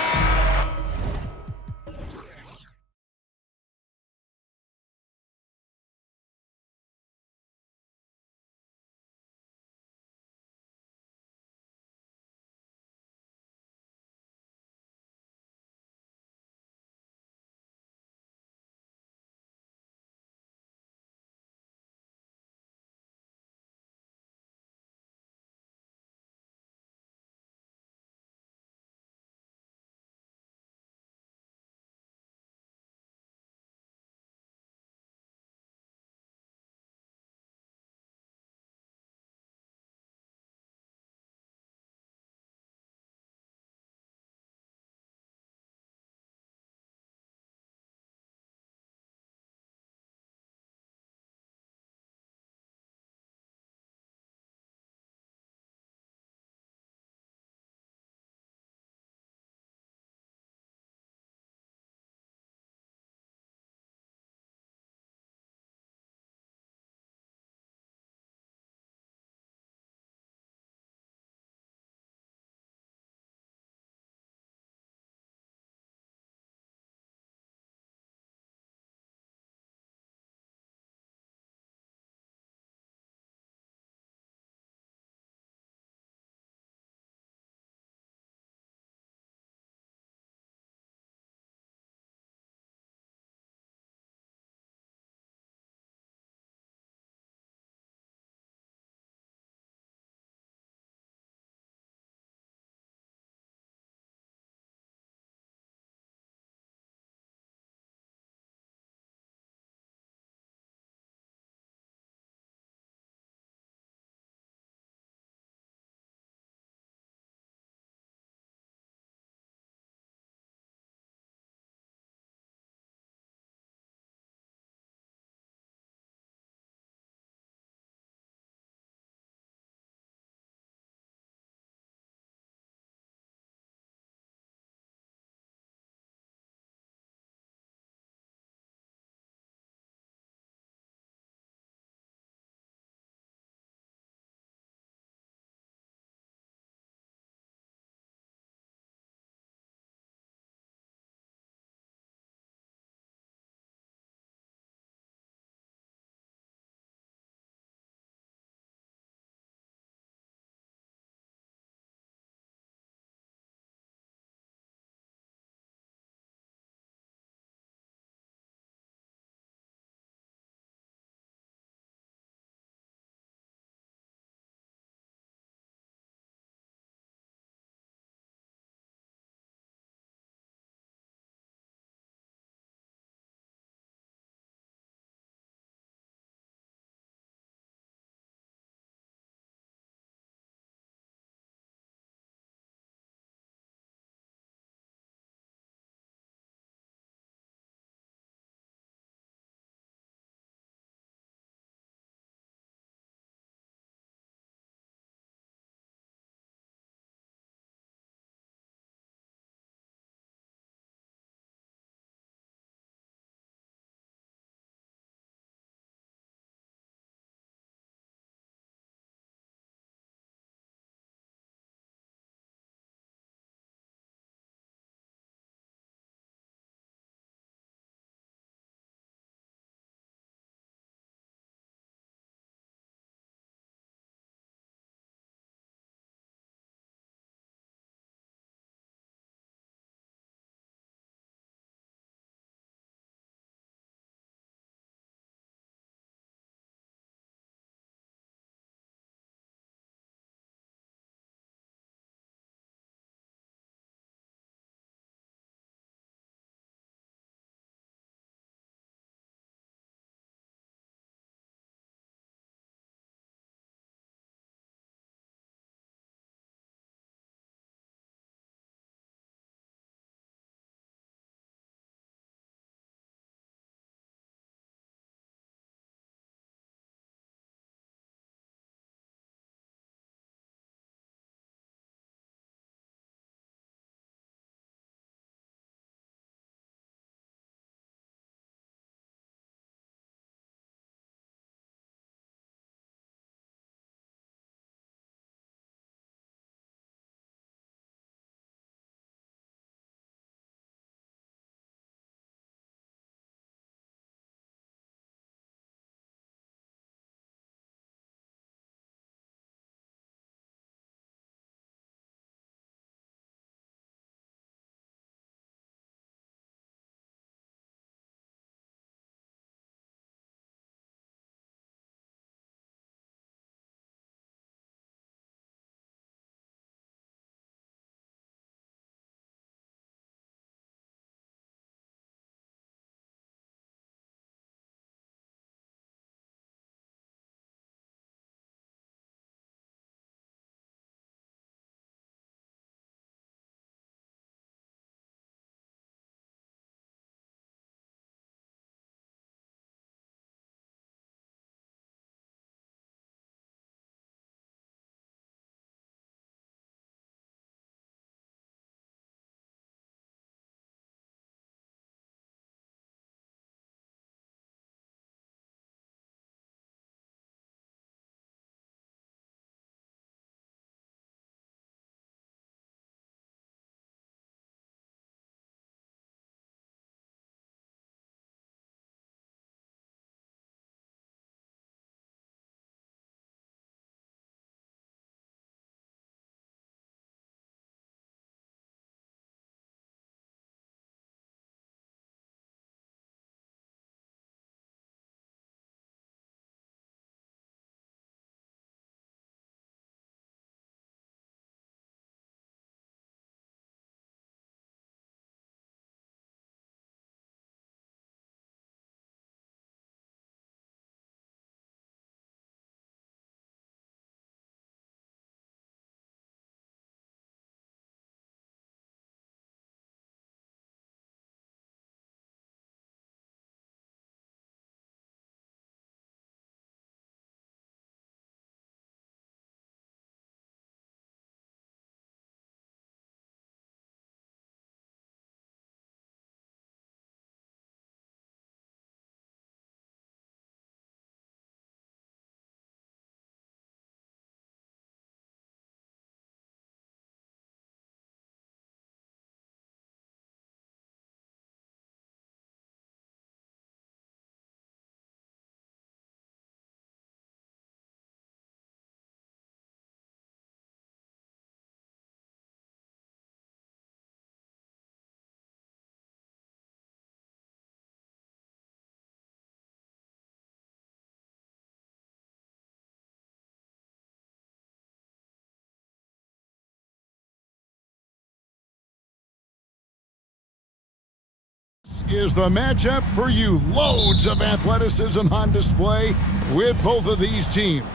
is the matchup for you. Loads of athleticism on display with both of these teams.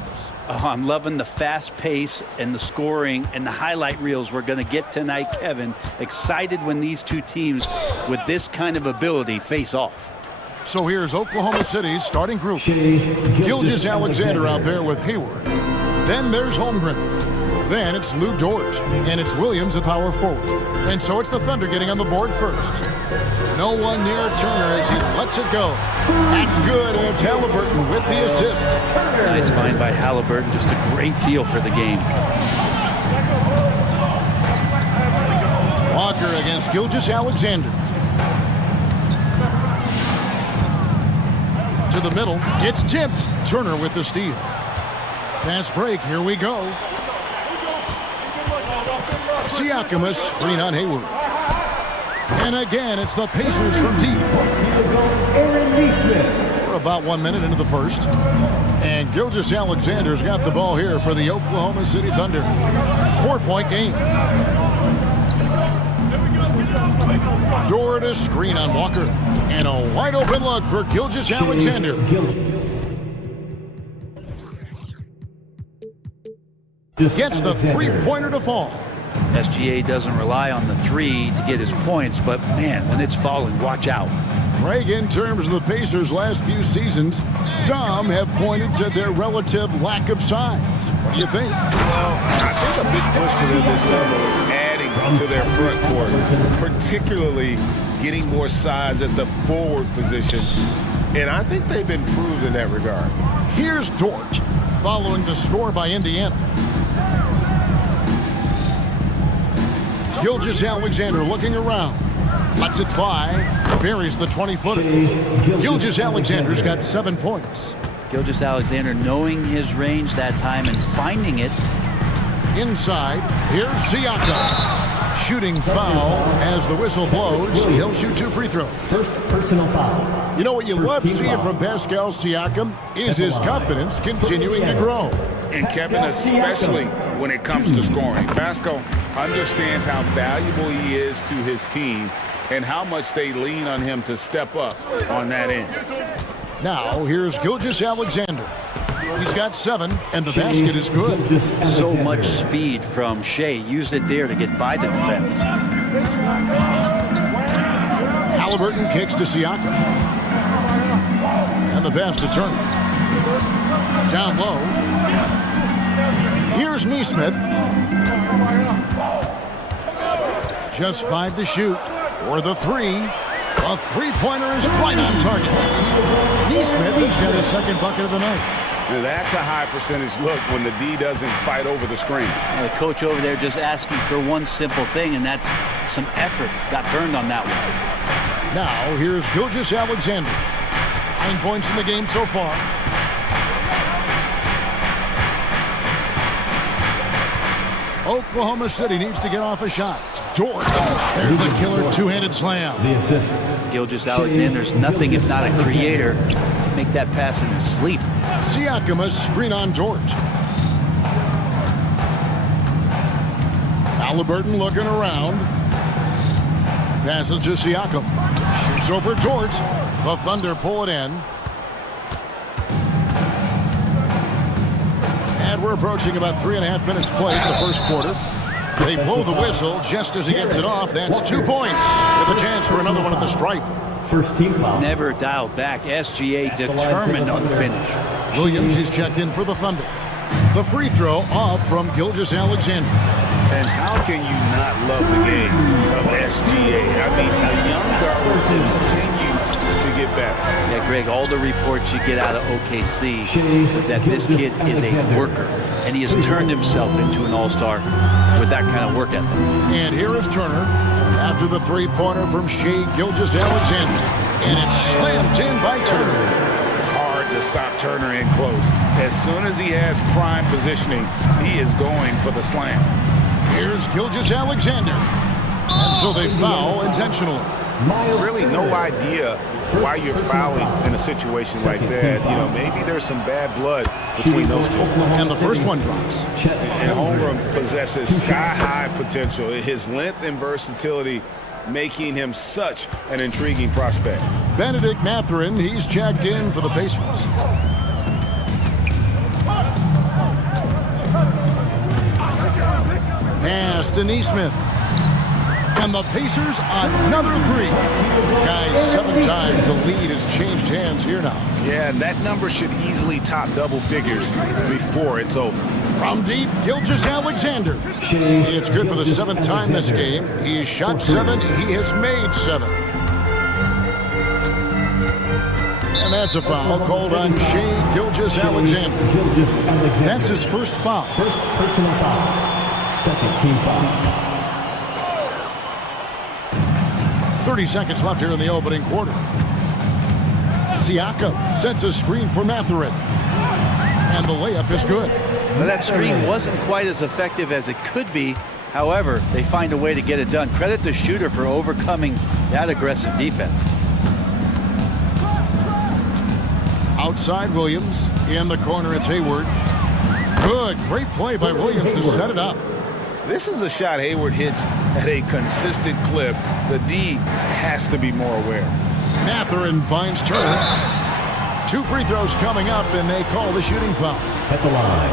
Oh, I'm loving the fast pace and the scoring and the highlight reels we're going to get tonight, Kevin. Excited when these two teams with this kind of ability face off. So here's Oklahoma City's starting group. Gilgeous-Alexander out there with Hayward. Then there's Holmgren. Then it's Lou Dort. And it's Williams at power forward. And so it's the Thunder getting on the board first. No one near Turner as he lets it go. That's good, and it's Halliburton with the assist. Nice find by Halliburton. Just a great feel for the game. Walker against Gilgeous-Alexander. To the middle. It's tipped. Turner with the steal. Fast break. Here we go. Siakam, a screen on Hayward. And again, it's the Pacers from deep. We're about 1 minute into the first. And Gilgeous-Alexander's got the ball here for the Oklahoma City Thunder. 4-point game. Dort a screen on Walker. And a wide open look for Gilgeous-Alexander. Gets the three-pointer to fall. SGA doesn't rely on the three to get his points, but man, when it's falling, watch out. Greg, in terms of the Pacers' last few seasons, some have pointed to their relative lack of size. What do you think? Well, I think a big push for them this summer is adding to their front court, particularly getting more size at the forward positions. And I think they've improved in that regard. Here's Dort following the score by Indiana. Gilgeous-Alexander looking around. Lets it fly. Buries the 20-footer. Gilgeous-Alexander's got 7 points. Gilgeous-Alexander knowing his range that time and finding it. Inside, here's Siakam. Shooting foul as the whistle blows. He'll shoot 2 free throws. First personal foul. You know what you love seeing from Pascal Siakam is his confidence continuing to grow. And Kevin, especially when it comes to scoring. Pascal understands how valuable he is to his team and how much they lean on him to step up on that end. Now, here's Gilgeous-Alexander. He's got 7, and the basket is good. So much speed from Shea. Used it there to get by the defense. Halliburton kicks to Siakam. And the pass to Turner. Down low. Here's Neesmith. Just 5 to shoot for the 3. A three-pointer is right on target. Neesmith has got his second bucket of the night. That's a high percentage look when the D doesn't fight over the screen. The coach over there just asking for one simple thing, and that's some effort. Got burned on that one. Now, here's Gilgeous-Alexander. 9 points in the game so far. Oklahoma City needs to get off a shot. Dort. There's the killer two-handed slam. The assist. Gilgeous-Alexander's nothing if not a creator. Make that pass in his sleep. Siakam, a screen on Dort. Halliburton looking around. Passes to Siakam. Shoots over Dort. The Thunder pull it in. And we're approaching about 3.5 minutes played in the first quarter. They blow the whistle just as he gets it off. That's 2 points with a chance for another one at the stripe. First team foul. Never dialed back. SGA determined on the finish. Williams is checked in for the Thunder. The free throw off from Gilgeous-Alexander. And how can you not love the game of SGA? I mean, a young guard will continue to get better. Yeah, Greg, all the reports you get out of OKC is that this kid is a worker, and he has turned himself into an all-star with that kind of work ethic. And here is Turner after the three-pointer from Shea Gilgeous-Alexander. And it's slammed in by Turner. Hard to stop Turner in close. As soon as he has prime positioning, he is going for the slam. Here's Gilgeous-Alexander. And so they foul intentionally. Really no idea why you're fouling in a situation like that. You know, maybe there's some bad blood between those two. And the first one drops. And Holmgren possesses sky-high potential. His length and versatility making him such an intriguing prospect. Benedict Mathurin, he's checked in for the Pacers. Pass to Neesmith. And the Pacers another three. Guys, 7 times the lead has changed hands here now. Yeah, and that number should easily top double figures before it's over. From deep, Gilgeous-Alexander. It's good for the 7th time this game. He has shot 7. He has made 7. And that's a foul called on Shea Gilgeous-Alexander. That's his first foul. First personal foul. Second team foul. 30 seconds left here in the opening quarter. Siakam sets a screen for Mathurin. And the layup is good. Well, that screen wasn't quite as effective as it could be. However, they find a way to get it done. Credit the shooter for overcoming that aggressive defense. Outside Williams. In the corner, it's Hayward. Good. Great play by Williams to set it up. This is a shot Hayward hits at a consistent clip. The D has to be more aware. Mathurin finds Turner. 2 free throws coming up, and they call the shooting foul. At the line.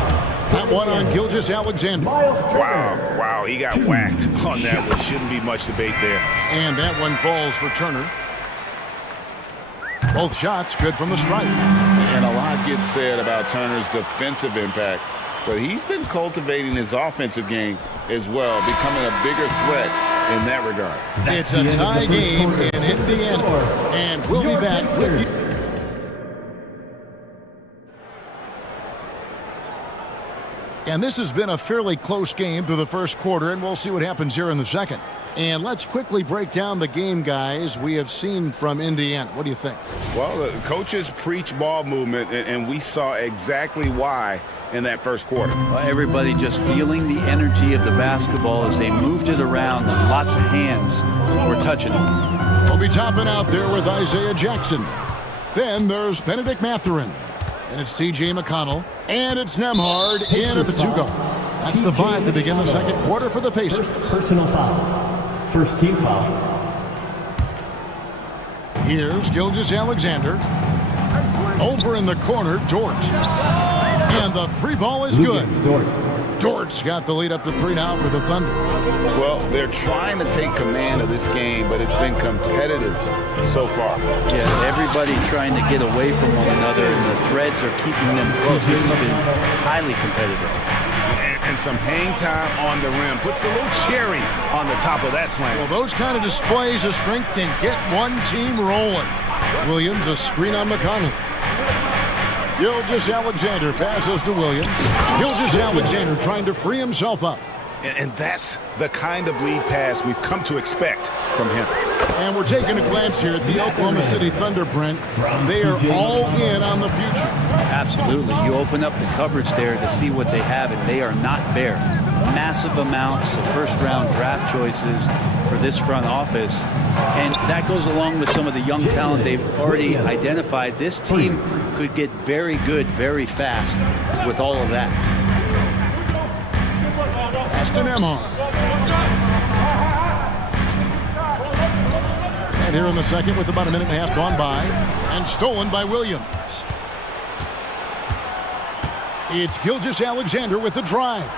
That one on Gilgeous-Alexander. Wow, he got whacked on that one. Shouldn't be much debate there. And that one falls for Turner. Both shots good from the stripe. And a lot gets said about Turner's defensive impact, but he's been cultivating his offensive game as well, becoming a bigger threat in that regard. It's a tie game in Indiana, and we'll be back with you. And this has been a fairly close game through the first quarter, and we'll see what happens here in the second. And let's quickly break down the game, guys, we have seen from Indiana. What do you think? Well, the coaches preach ball movement, and we saw exactly why in that first quarter. Well, everybody just feeling the energy of the basketball as they moved it around, and lots of hands were touching it. We'll be topping out there with Isaiah Jackson. Then there's Benedict Mathurin. And it's TJ McConnell. And it's Nembhard in at the 2-guard. That's the 5 to begin the second quarter for the Pacers. Personal foul. First team foul. Here's Gilgeous-Alexander. Over in the corner, Dort. And the 3-ball is good. Dort's got the lead up to 3 now for the Thunder. Well, they're trying to take command of this game, but it's been competitive so far. Yeah, everybody trying to get away from one another, and the threads are keeping them close. This has been highly competitive. And some hang time on the rim. Puts a little cherry on the top of that slam. Well, those kind of displays of strength can get one team rolling. Williams, a screen on McConnell. Gilgeous-Alexander passes to Williams. Gilgeous-Alexander trying to free himself up. And that's the kind of lead pass we've come to expect from him. And we're taking a glance here at the Oklahoma City Thunder, Brent. They are all in on the future. Absolutely. You open up the coverage there to see what they have, and they are not bare. Massive amounts of first-round draft choices for this front office. And that goes along with some of the young talent they've already identified. This team could get very good very fast with all of that. Aston Nembhard. And here in the second with about a minute and a half gone by. And stolen by Williams. It's Gilgeous-Alexander with the drive.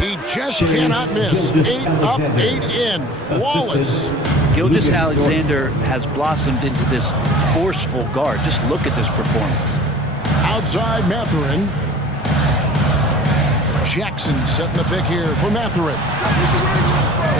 He just cannot miss. 8 up, 8 in. Flawless. Gilgeous-Alexander has blossomed into this forceful guard. Just look at this performance. Outside Mathurin. Jackson setting the pick here for Mathurin.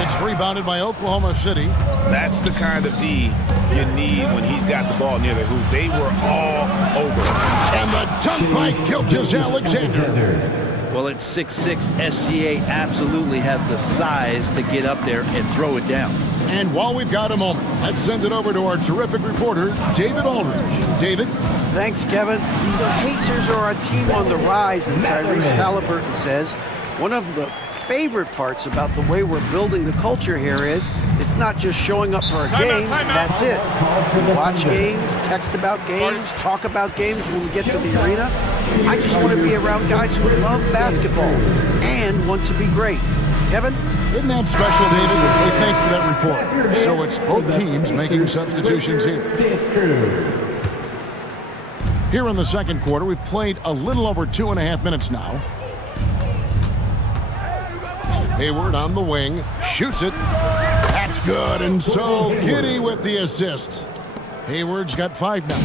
It's rebounded by Oklahoma City. That's the kind of D you need when he's got the ball near the hoop. They were all over it. And the dunk by Gilgeous-Alexander. Well, at 6'6", SGA absolutely has the size to get up there and throw it down. And while we've got a moment, let's send it over to our terrific reporter, David Aldridge. David? Thanks, Kevin. The Pacers are a team on the rise, and Tyrese Halliburton says one of the favorite parts about the way we're building the culture here is it's not just showing up for a game, that's it. We watch games, text about games, talk about games when we get to the arena. I just want to be around guys who love basketball and want to be great. Kevin? Isn't that special, David? Hey, thanks for that report. So it's both teams making substitutions here. Here in the second quarter, we've played a little over 2.5 minutes now. Hayward on the wing, shoots it. That's good, and so Giddy with the assist. Hayward's got 5 now.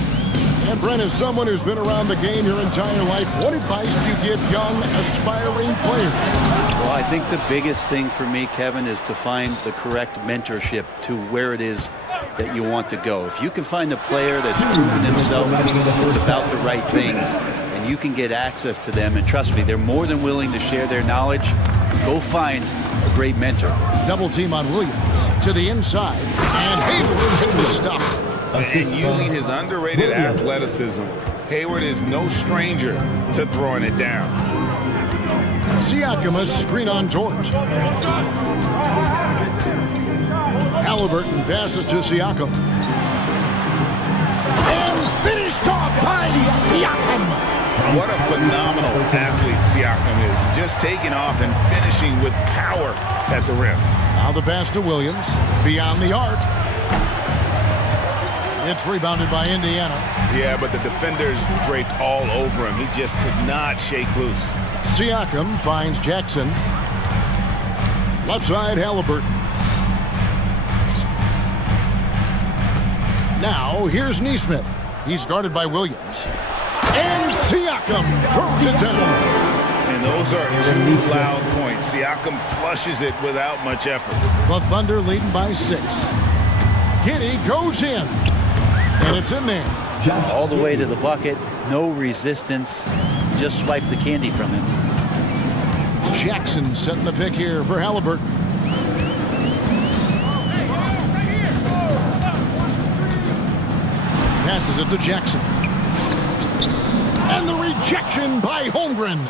And Brent, as someone who's been around the game your entire life, what advice do you give young, aspiring players? Well, I think the biggest thing for me, Kevin, is to find the correct mentorship to where it is that you want to go. If you can find a player that's proven himself, it's about the right things, and you can get access to them, and trust me, they're more than willing to share their knowledge. Go find a great mentor. Double team on Williams to the inside, and Hayward hit the stuff. And using his underrated athleticism, Hayward is no stranger to throwing it down. Siakam, a screen on George. Halliburton passes to Siakam. And finished off by Siakam. What a phenomenal athlete Siakam is. Just taking off and finishing with power at the rim. Now the pass to Williams. Beyond the arc. It's rebounded by Indiana. Yeah, but the defenders draped all over him. He just could not shake loose. Siakam finds Jackson. Left side, Halliburton. Now, here's Neesmith. He's guarded by Williams. And Siakam throws it down. And those are 2 loud points. Siakam flushes it without much effort. The Thunder leading by 6. Giddy goes in. And it's in there. All the way to the bucket. No resistance. Just swipe the candy from him. Jackson setting the pick here for Halliburton. Passes it to Jackson. And the rejection by Holmgren.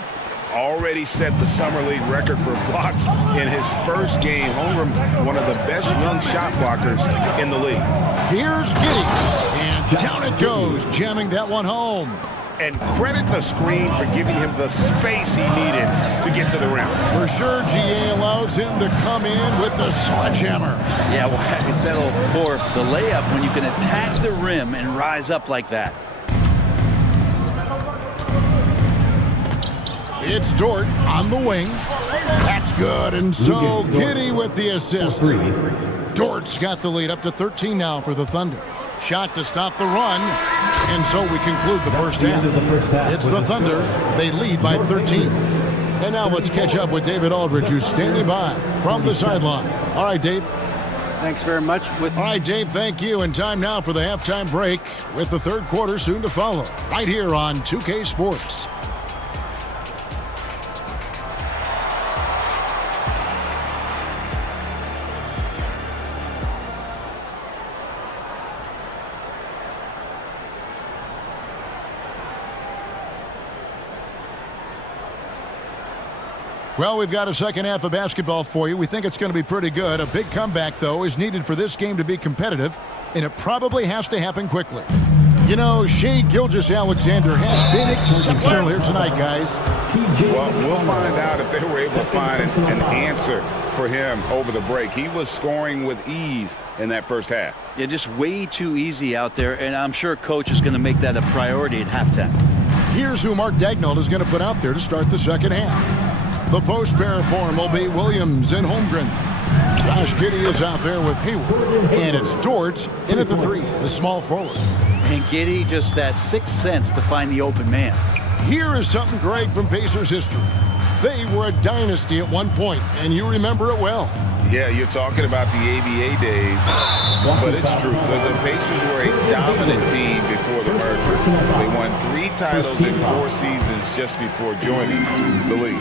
Already set the Summer League record for blocks in his first game. Holmgren, one of the best young shot blockers in the league. Here's Giddy. And down it goes, jamming that one home. And credit the screen for giving him the space he needed to get to the rim. For sure, GA allows him to come in with the sledgehammer. Yeah, well, I settle for the layup when you can attack the rim and rise up like that. It's Dort on the wing. That's good, and so Giddy with the assist. Dort's got the lead up to 13 now for the Thunder. Shot to stop the run, and so we conclude the first half. It's the Thunder. They lead by 13. And now let's catch up with David Aldridge, who's standing by from the sideline. All right, Dave. Thanks very much. All right, Dave, thank you. And time now for the halftime break with the third quarter soon to follow. Right here on 2K Sports. Well, we've got a second half of basketball for you. We think it's going to be pretty good. A big comeback, though, is needed for this game to be competitive, and it probably has to happen quickly. You know, Shai Gilgeous-Alexander has been exceptional here tonight, guys. Well, we'll find out if they were able to find an answer for him over the break. He was scoring with ease in that first half. Yeah, just way too easy out there, and I'm sure Coach is going to make that a priority at halftime. Here's who Mark Daigneault is going to put out there to start the second half. The post pair form will be Williams and Holmgren. Josh Giddey is out there with Hayward. And it's Dort in at the 3, the small forward. And Giddey just that sixth sense to find the open man. Here is something, Greg, from Pacers history. They were a dynasty at one point, and you remember it well. Yeah, you're talking about the ABA days, but it's true. The Pacers were a dominant team before the merger. They won 3 titles in 4 seasons just before joining the league.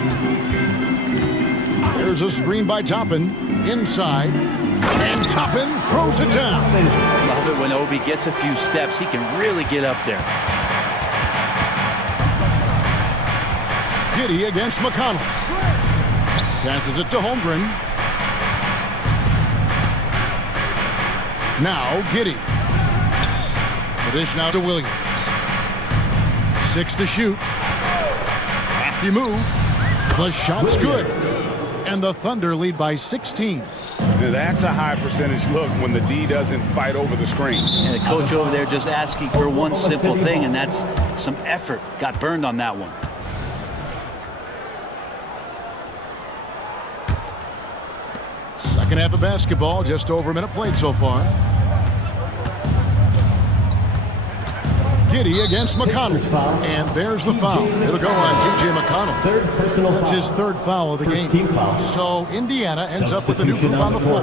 There's a screen by Toppin, inside, and Toppin throws it down. Love it when Obi gets a few steps. He can really get up there. Giddey against McConnell. Passes it to Holmgren. Now Giddey. The dish now to Williams. 6 to shoot. Nifty move. The shot's good. And the Thunder lead by 16. That's a high percentage look when the D doesn't fight over the screen. And the coach over there just asking for one simple thing, and that's some effort. Got burned on that one. Second half of basketball, just over a minute played so far. Giddy against McConnell. And there's the foul. It'll go on TJ McConnell. That's his third foul of the game. So Indiana ends up with a new group on the floor.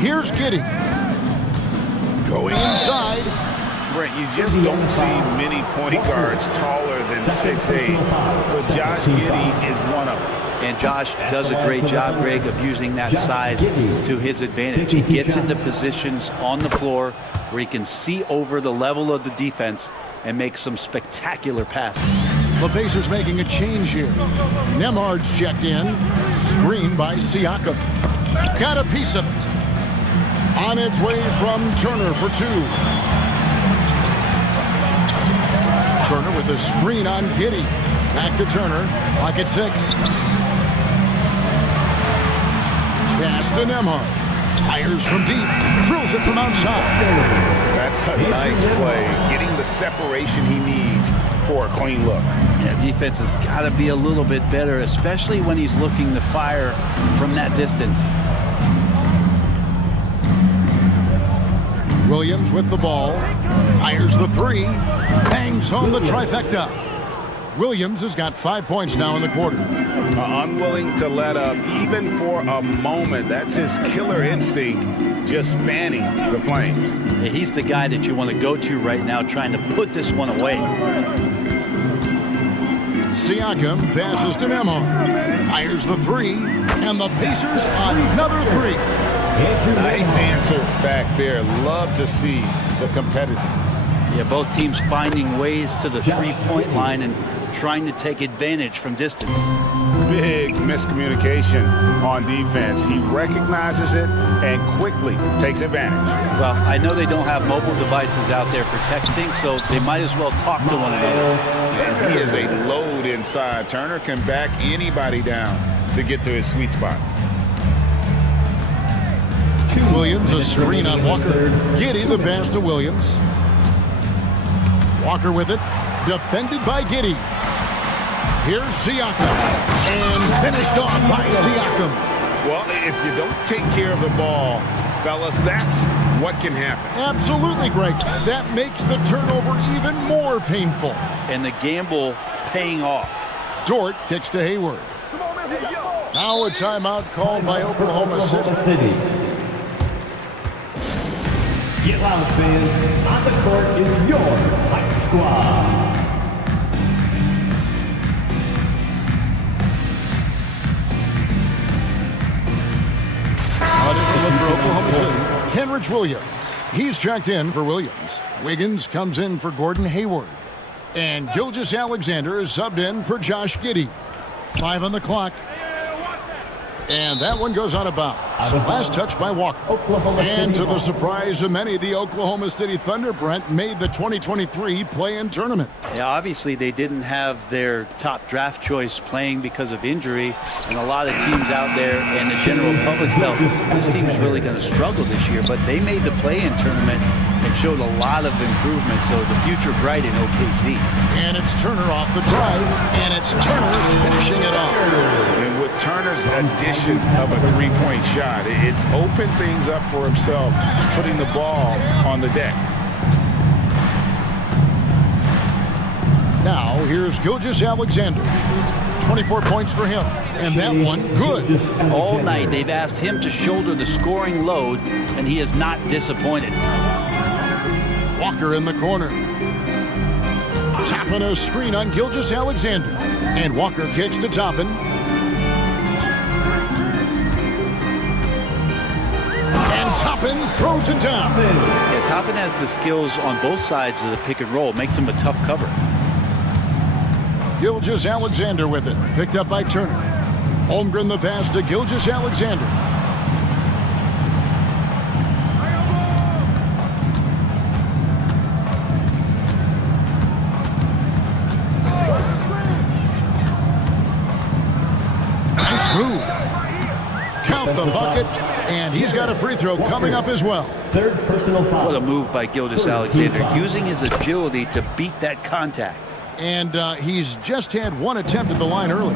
Here's Giddy. Going inside. Right, you just don't see many point guards taller than 6'8", but Josh Giddey is one of them. And Josh does a great job, Greg, of using that size to his advantage. He gets into positions on the floor where he can see over the level of the defense and make some spectacular passes. The Pacers making a change here. Nemhard's checked in. Screen by Siakam. Got a piece of it. On its way from Turner for two. Turner with the screen on Giddy. Back to Turner. Clock at 6. Pass to Nemhard. Fires from deep. Drills it from outside. That's a nice play. Getting the separation he needs for a clean look. Yeah, defense has got to be a little bit better, especially when he's looking to fire from that distance. Williams with the ball. Fires the three. Bangs home the trifecta. Williams has got 5 points now in the quarter. Unwilling to let up even for a moment. That's his killer instinct, just fanning the flames. Yeah, he's the guy that you want to go to right now, trying to put this one away. Siakam passes to Nemhard. Fires the three. And the Pacers another three. Nice answer back there. Love to see the competitiveness. Yeah, both teams finding ways to the three-point line and trying to take advantage from distance. Big miscommunication on defense. He recognizes it and quickly takes advantage. Well, I know they don't have mobile devices out there for texting, so they might as well talk to one another. And he is a load inside. Turner can back anybody down to get to his sweet spot. Williams, a screen on Walker. Giddy the pass to Williams. Walker with it. Defended by Giddy. Here's Siakam. And finished off by Siakam. Well, if you don't take care of the ball, fellas, that's what can happen. Absolutely, Greg. That makes the turnover even more painful. And the gamble paying off. Dort kicks to Hayward. Now a timeout called by Oklahoma City. Get loud, fans. On the court is your Hype Squad. For Oklahoma City, Kenrich Williams. He's checked in for Williams. Wiggins comes in for Gordon Hayward. And Gilgeous-Alexander is subbed in for Josh Giddy. 5 on the clock. And that one goes out of bounds. Last touch by Walker. And to the surprise of many, the Oklahoma City Thunder, Brent, made the 2023 play-in tournament. Yeah, obviously they didn't have their top draft choice playing because of injury, and a lot of teams out there and the general public felt this team's really going to struggle this year, but they made the play-in tournament and showed a lot of improvement, so the future bright in OKC. And it's Turner off the drive, and it's Turner finishing it off. And with Turner's addition of a three-point shot, it's opened things up for himself, putting the ball on the deck. Now, here's Gilgeous-Alexander. 24 points for him. And that one, good. All night, they've asked him to shoulder the scoring load, and he is not disappointed. Walker in the corner. Toppin a screen on Gilgeous-Alexander. And Walker kicks to Toppin. And Toppin throws it down. Yeah, Toppin has the skills on both sides of the pick and roll. Makes him a tough cover. Gilgeous-Alexander with it. Picked up by Turner. Holmgren the pass to Gilgeous-Alexander. Smooth. Count the bucket, and he's got a free throw coming up as well. Third personal foul. What a move by Gilgeous-Alexander, using his agility to beat that contact. And he's just had one attempt at the line early.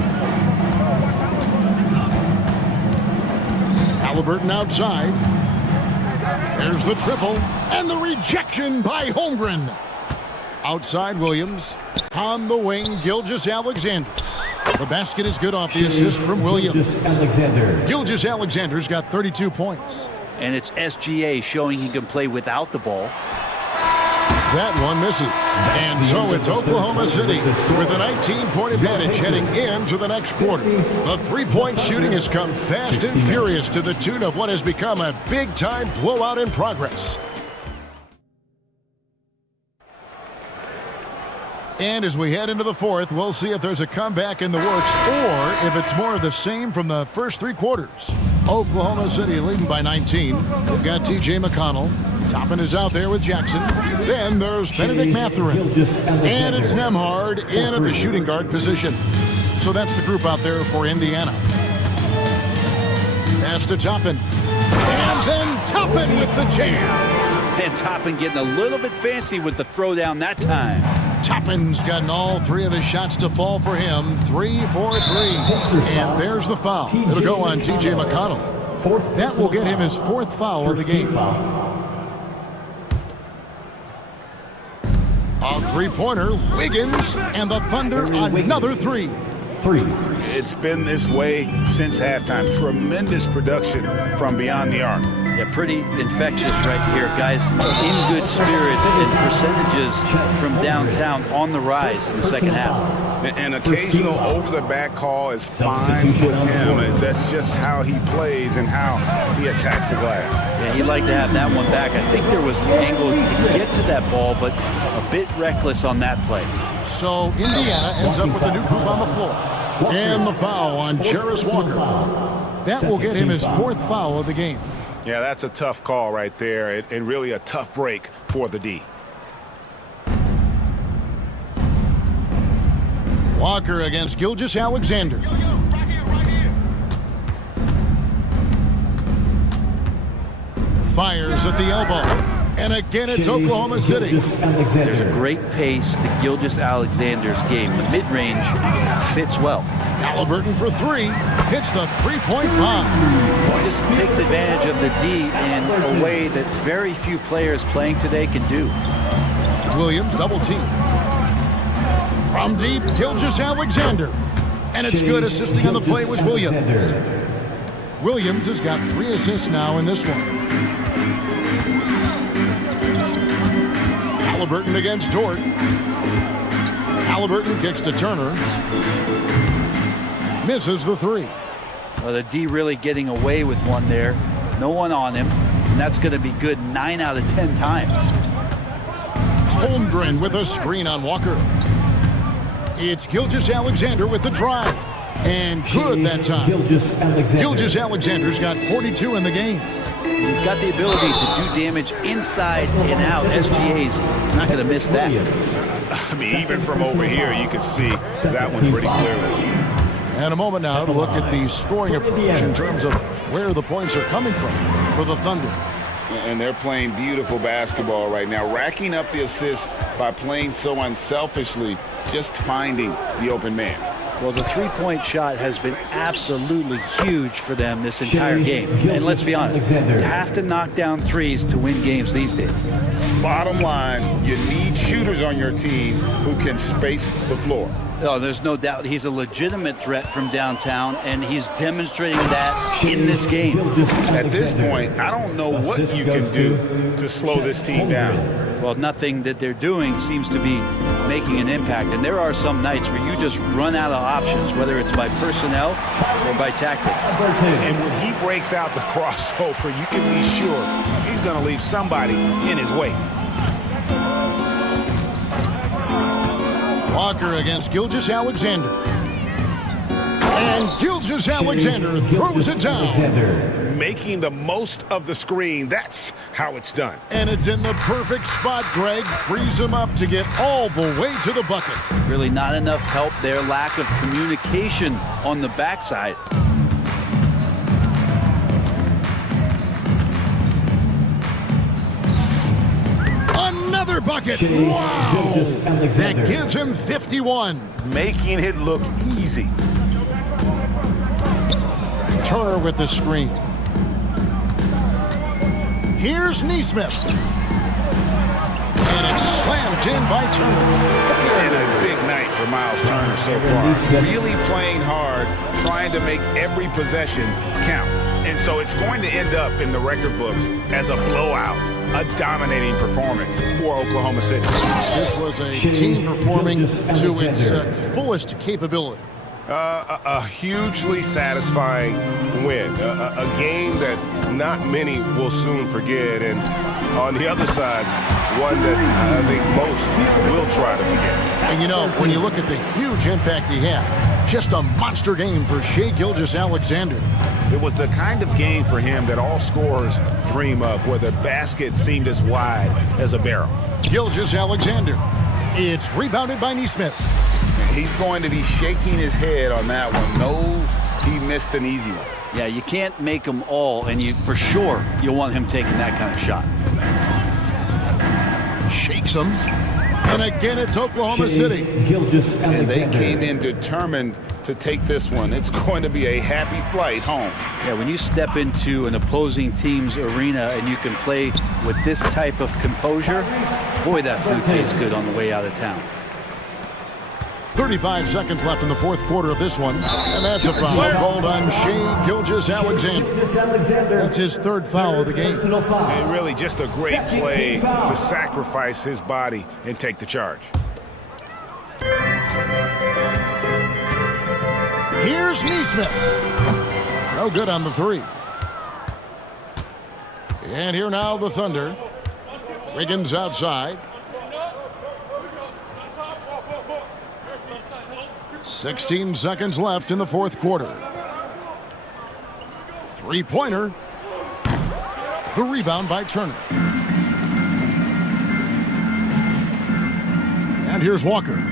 Halliburton outside. There's the triple, and the rejection by Holmgren. Outside Williams. On the wing, Gilgeous-Alexander. The basket is good off the assist from Williams. Gilgeous-Alexander's got 32 points. And it's SGA showing he can play without the ball. That one misses. And so it's Oklahoma City with a 19-point advantage heading into the next quarter. The three-point shooting has come fast and furious to the tune of what has become a big-time blowout in progress. And as we head into the fourth, we'll see if there's a comeback in the works or if it's more of the same from the first three quarters. Oklahoma City leading by 19. They've got TJ McConnell. Toppin is out there with Jackson. Then there's Benedict Mathurin. And it's Nembhard in at the shooting guard position. So that's the group out there for Indiana. Pass to Toppin. And then Toppin with the jam. And Toppin getting a little bit fancy with the throwdown that time. Toppin's gotten all three of his shots to fall for him. 3 for 3. And there's the foul. It'll go on TJ McConnell. That will get him his fourth foul of the game. A three-pointer, Wiggins, and the Thunder another three. It's been this way since halftime. Tremendous production from beyond the arc. Yeah, pretty infectious right here. Guys in good spirits and percentages from downtown on the rise in the second half. An occasional over-the-back call is fine with him. That's just how he plays and how he attacks the glass. Yeah, he'd like to have that one back. I think there was an angle to get to that ball, but a bit reckless on that play. So Indiana ends up with a new group on the floor. And the foul on Jarris Walker. That will get him his fourth foul of the game. Yeah, that's a tough call right there, and really a tough break for the D. Walker against Gilgeous-Alexander. Fires at the elbow. And again, it's Oklahoma City. There's a great pace to Gilgeous-Alexander's game. The mid-range fits well. Halliburton for three. Hits the three-point bomb. Just takes advantage of the D in a way that very few players playing today can do. Williams double team. From deep, Gilgeous-Alexander. And it's good. Assisting on the play was Williams. Williams has got 3 assists now in this one. Halliburton against Dort. Halliburton kicks to Turner. Misses the three. Well, the D really getting away with one there. No one on him. And that's going to be good 9 out of 10 times. Holmgren with a screen on Walker. It's Gilgeous-Alexander with the drive. And good that time. Gilgeous-Alexander's got 42 in the game. He's got the ability to do damage inside and out. SGA's not going to miss that. I mean, even from over here, you can see that one pretty clearly. And a moment now to look at the scoring approach in terms of where the points are coming from for the Thunder. And they're playing beautiful basketball right now, racking up the assists by playing so unselfishly, just finding the open man. Well, the three-point shot has been absolutely huge for them this entire game. And let's be honest, you have to knock down threes to win games these days. Bottom line, you need shooters on your team who can space the floor. Oh, there's no doubt he's a legitimate threat from downtown, and he's demonstrating that in this game. At this point, I don't know what you can do to slow this team down. Well, nothing that they're doing seems to be making an impact, and there are some nights where you just run out of options, whether it's by personnel or by tactic. And when he breaks out the crossover, you can be sure he's going to leave somebody in his wake. Walker against Gilgeous-Alexander. And Gilgeous-Alexander throws it down. Making the most of the screen. That's how it's done. And it's in the perfect spot. Greg frees him up to get all the way to the bucket. Really not enough help there. Lack of communication on the backside. Another bucket. Wow. That gives him 51. Making it look easy. Turner with the screen. Here's Neesmith. And it's slammed in by Turner. And a big night for Miles Turner so far. Really playing hard, trying to make every possession count. And so it's going to end up in the record books as a blowout, a dominating performance for Oklahoma City. This was a team performing to its fullest capability. A hugely satisfying win, a game that not many will soon forget, and on the other side, one that I think most will try to forget. And you know, when you look at the huge impact he had, just a monster game for Shai Gilgeous-Alexander. It was the kind of game for him that all scorers dream of, where the basket seemed as wide as a barrel. Gilgeous-Alexander. It's rebounded by Neesmith. He's going to be shaking his head on that one. Knows he missed an easy one. Yeah, you can't make them all, and for sure you'll want him taking that kind of shot. Shakes him. And again, it's Oklahoma City. And they came in determined to take this one. It's going to be a happy flight home. Yeah, when you step into an opposing team's arena and you can play with this type of composure, boy, that food tastes good on the way out of town. 35 seconds left in the fourth quarter of this one. And that's a foul called on Shai Gilgeous-Alexander. That's his third foul of the game. And really just a great play to sacrifice his body and take the charge. Here's Neesmith. No good on the three. And here now the Thunder. Wiggins outside. 16 seconds left in the fourth quarter. Three-pointer. The rebound by Turner. And here's Walker.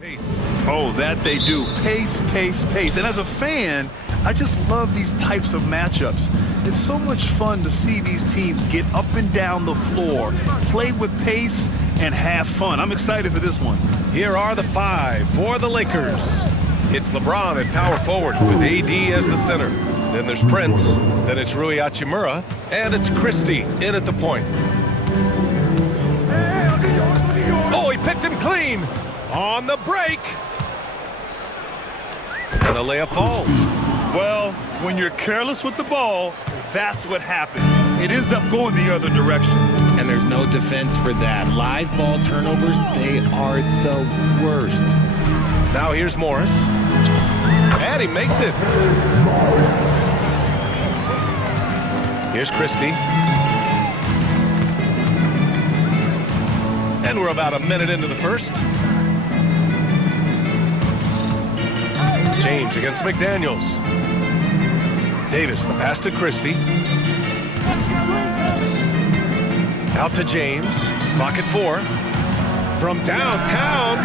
Oh, that they do. Pace, pace, pace. And as a fan, I just love these types of matchups. It's so much fun to see these teams get up and down the floor, play with pace, and have fun. I'm excited for this one. Here are the 5 for the Lakers. It's LeBron at power forward with AD as the center. Then there's Prince, then it's Rui Hachimura, and it's Christie in at the point. Oh, he picked him clean on the break. And the layup falls. Well, when you're careless with the ball, that's what happens. It ends up going the other direction. And there's no defense for that. Live ball turnovers, they are the worst. Now here's Morris. And he makes it. Here's Christie. And we're about a minute into the first. James against McDaniels. Davis, the pass to Christie. Out to James. Clock at 4. From downtown.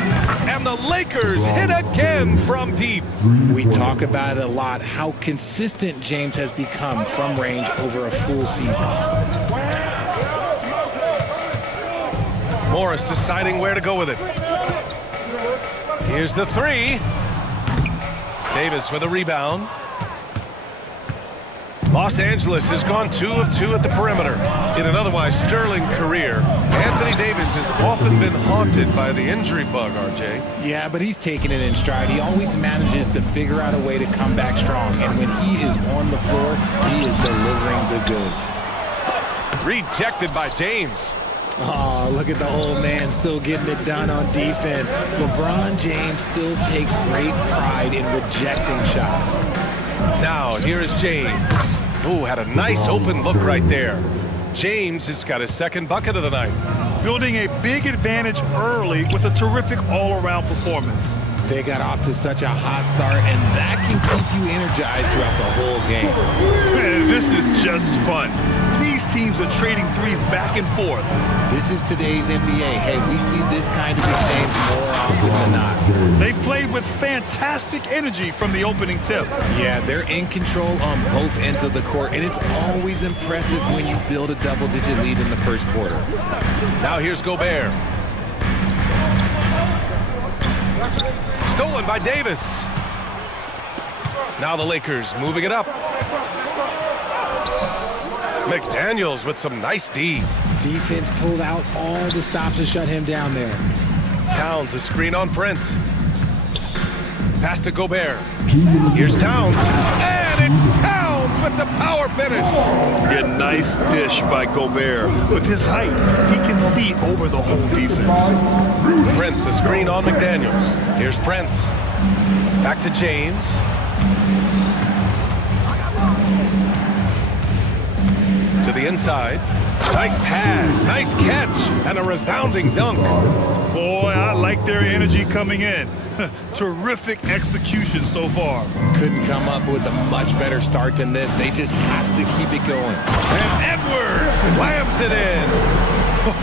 And the Lakers hit again from deep. We talk about it a lot, how consistent James has become from range over a full season. Morris deciding where to go with it. Here's the 3. Davis with a rebound. Los Angeles has gone 2 of 2 at the perimeter. In an otherwise sterling career, Anthony Davis has often been haunted by the injury bug, RJ. Yeah, but he's taking it in stride. He always manages to figure out a way to come back strong. And when he is on the floor, he is delivering the goods. Rejected by James. Oh, look at the old man still getting it done on defense. LeBron James still takes great pride in rejecting shots. Now, here is James. Ooh, had a nice open look right there. James has got his second bucket of the night. Building a big advantage early with a terrific all-around performance. They got off to such a hot start, and that can keep you energized throughout the whole game. Man, this is just fun. These teams are trading threes back and forth. This is today's NBA. Hey, we see this kind of exchange more often than not. They played with fantastic energy from the opening tip. Yeah, they're in control on both ends of the court, and it's always impressive when you build a double-digit lead in the first quarter. Now here's Gobert. Stolen by Davis. Now the Lakers moving it up. McDaniels with some nice D. Defense pulled out all the stops to shut him down there. Towns a screen on Prince. Pass to Gobert. Here's Towns. And it's Towns with the power finish. A nice dish by Gobert. With his height, he can see over the whole defense. Prince a screen on McDaniels. Here's Prince. Back to James. To the inside. Nice pass, nice catch, and a resounding dunk. Boy, I like their energy coming in. Terrific execution so far. Couldn't come up with a much better start than this. They just have to keep it going. And Edwards slams it in.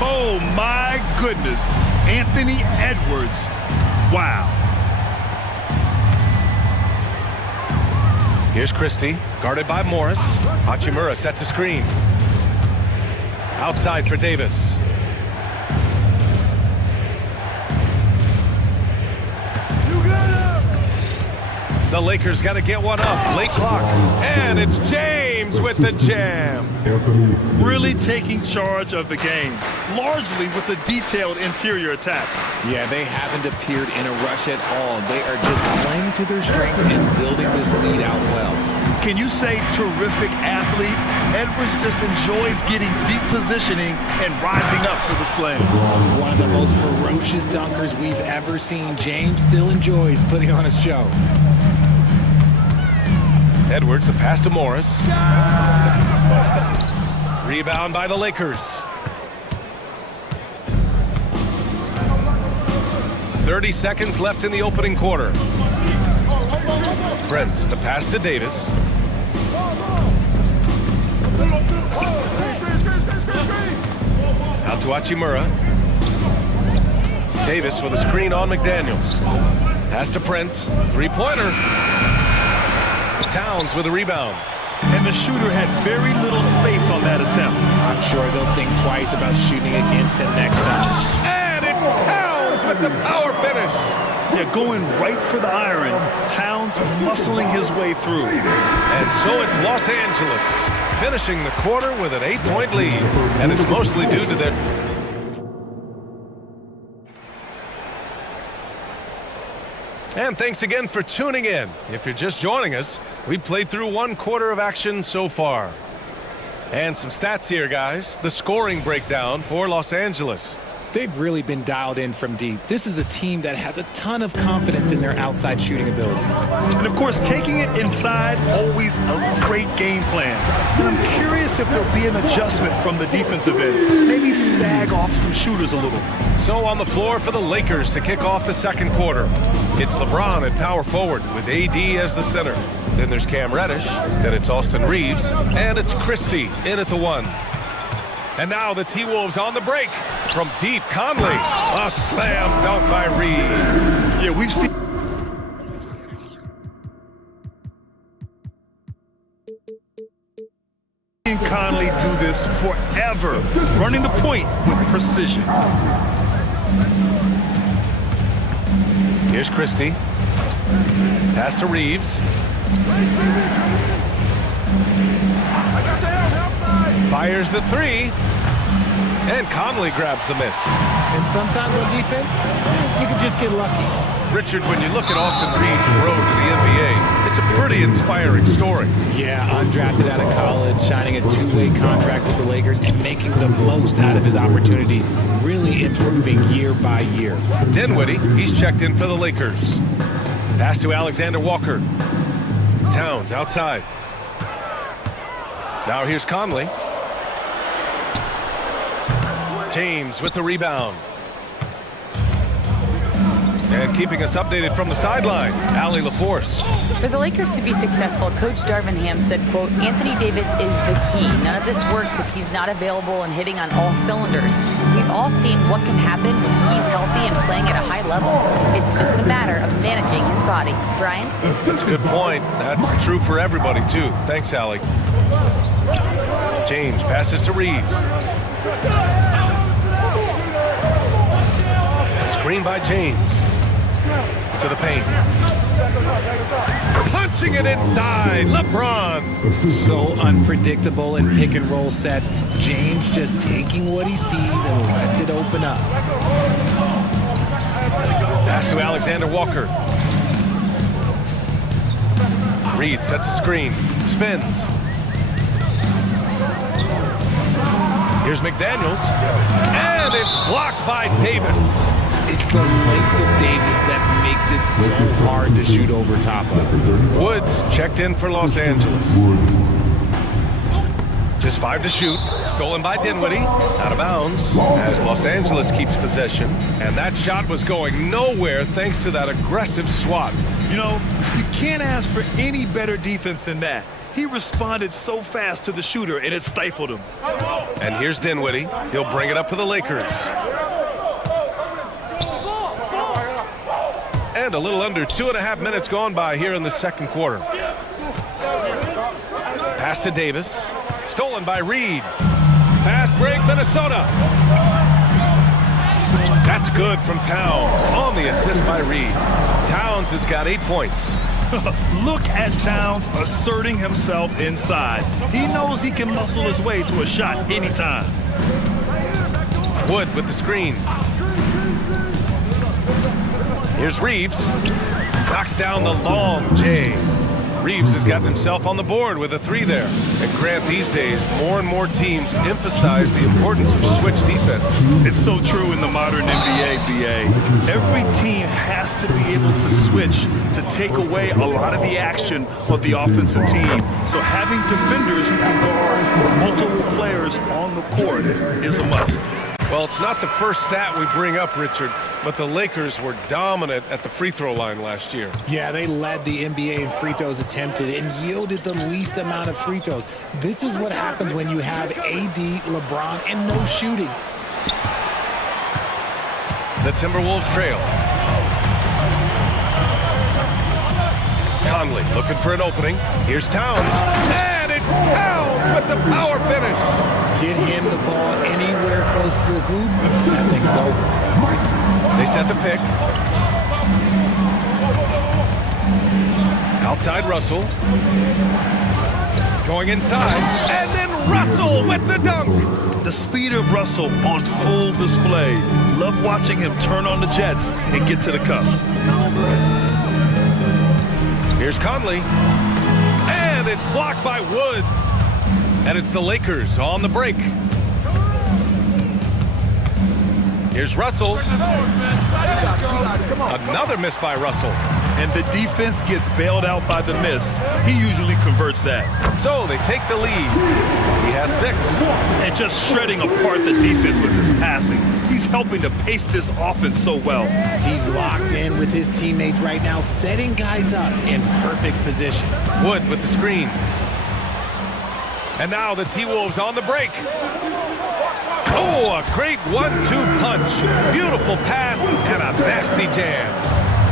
Oh, my goodness. Anthony Edwards. Wow. Here's Christie, guarded by Morris. Hachimura sets a screen. Outside for Davis. The Lakers got to get one up. Late clock. And it's James with the jam. Really taking charge of the game, largely with a detailed interior attack. Yeah, they haven't appeared in a rush at all. They are just playing to their strengths and building this lead out well. Can you say terrific athlete? Edwards just enjoys getting deep positioning and rising up for the slam. One of the most ferocious dunkers we've ever seen. James still enjoys putting on a show. Edwards, a pass to Morris. Rebound by the Lakers. 30 seconds left in the opening quarter. Prince, the pass to Davis. Out to Hachimura. Davis with a screen on McDaniels. Pass to Prince. Three-pointer. Towns with a rebound. And the shooter had very little space on that attempt. I'm sure they'll think twice about shooting against him next time. And it's Towns with the power finish. Yeah, going right for the iron. Towns muscling his way through. And so it's Los Angeles finishing the quarter with an 8-point lead. And it's mostly due to their... And thanks again for tuning in. If you're just joining us, we played through one quarter of action so far. And some stats here, guys. The scoring breakdown for Los Angeles. They've really been dialed in from deep. This is a team that has a ton of confidence in their outside shooting ability. And of course, taking it inside, always a great game plan. And I'm curious if there'll be an adjustment from the defensive end. Maybe sag off some shooters a little. So on the floor for the Lakers to kick off the second quarter. It's LeBron at power forward with AD as the center. Then there's Cam Reddish. Then it's Austin Reeves. And it's Christie in at the 1. And now the T-Wolves on the break. From deep, Conley. A slam dunk by Reed. Yeah, we've seen... Conley do this forever. Running the point with precision. Here's Christie. Pass to Reeves. Fires the 3. And Conley grabs the miss. And sometimes on defense, you can just get lucky. Richard, when you look at Austin Reeves' road to the NBA, it's a pretty inspiring story. Yeah, undrafted out of college, signing a 2-way contract with the Lakers and making the most out of his opportunity, really improving year by year. Dinwiddie, he's checked in for the Lakers. Pass to Alexander Walker. Towns outside. Now here's Conley. James with the rebound. And keeping us updated from the sideline, Allie LaForce. For the Lakers to be successful, Coach Darvin Ham said, quote, Anthony Davis is the key. None of this works if he's not available and hitting on all cylinders. We've all seen what can happen when he's healthy and playing at a high level. It's just a matter of managing his body. Brian? That's a good point. That's true for everybody, too. Thanks, Allie. James passes to Reeves. Screen by James. To the paint. Punching it inside. LeBron. So unpredictable in pick and roll sets. James just taking what he sees and lets it open up. Pass to Alexander Walker. Reed sets a screen. Spins. Here's McDaniels. And it's blocked by Davis. It's the length of Davis that makes it so hard to shoot over top of. Woods checked in for Los Angeles. Just 5 to shoot. Stolen by Dinwiddie. Out of bounds as Los Angeles keeps possession. And that shot was going nowhere thanks to that aggressive swat. You know, you can't ask for any better defense than that. He responded so fast to the shooter, and it stifled him. And here's Dinwiddie. He'll bring it up for the Lakers. And a little under 2.5 minutes gone by here in the second quarter. Pass to Davis. Stolen by Reed. Fast break, Minnesota. That's good from Towns on the assist by Reed. Towns has got 8 points. Look at Towns asserting himself inside. He knows he can muscle his way to a shot anytime. Wood with the screen. Here's Reeves. Knocks down the long J. Reeves has gotten himself on the board with a 3 there. And Grant, these days, more and more teams emphasize the importance of switch defense. It's so true in the modern NBA, BA. Every team has to be able to switch to take away a lot of the action of the offensive team. So having defenders who can guard multiple players on the court is a must. Well, it's not the first stat we bring up, Richard, but the Lakers were dominant at the free throw line last year. Yeah, they led the NBA in free throws attempted and yielded the least amount of free throws. This is what happens when you have AD, LeBron, and no shooting. The Timberwolves trail. Conley looking for an opening. Here's Towns. And it's Towns with the power finish. Get him the ball anywhere close to the hoop. That thing is over. They set the pick. Outside Russell. Going inside. And then Russell with the dunk. The speed of Russell on full display. Love watching him turn on the jets and get to the cup. Here's Conley. And it's blocked by Wood. And it's the Lakers on the break. Here's Russell. Another miss by Russell. And the defense gets bailed out by the miss. He usually converts that. So they take the lead. He has 6. And just shredding apart the defense with his passing. He's helping to pace this offense so well. He's locked in with his teammates right now, setting guys up in perfect position. Wood with the screen. And now the T-Wolves on the break. Oh, a great 1-2 punch. Beautiful pass and a nasty jam.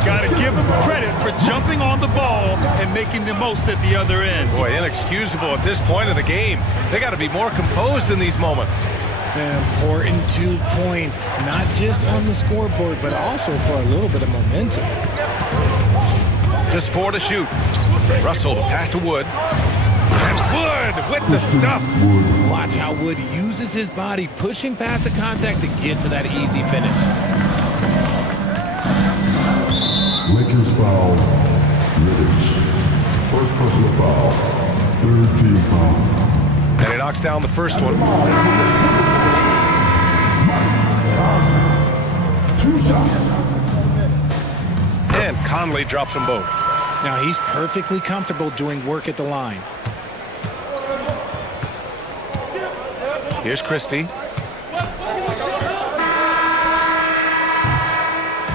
Got to give him credit for jumping on the ball and making the most at the other end. Boy, inexcusable at this point of the game. They got to be more composed in these moments. An important 2 points, not just on the scoreboard, but also for a little bit of momentum. Just 4 to shoot. Russell to pass to Wood. And Wood with the stuff. Watch how Wood uses his body, pushing past the contact to get to that easy finish. Lakers foul. Lakers. First personal foul. Third team foul. And he knocks down the first one. 2 shots. And Conley drops them both. Now he's perfectly comfortable doing work at the line. Here's Christie.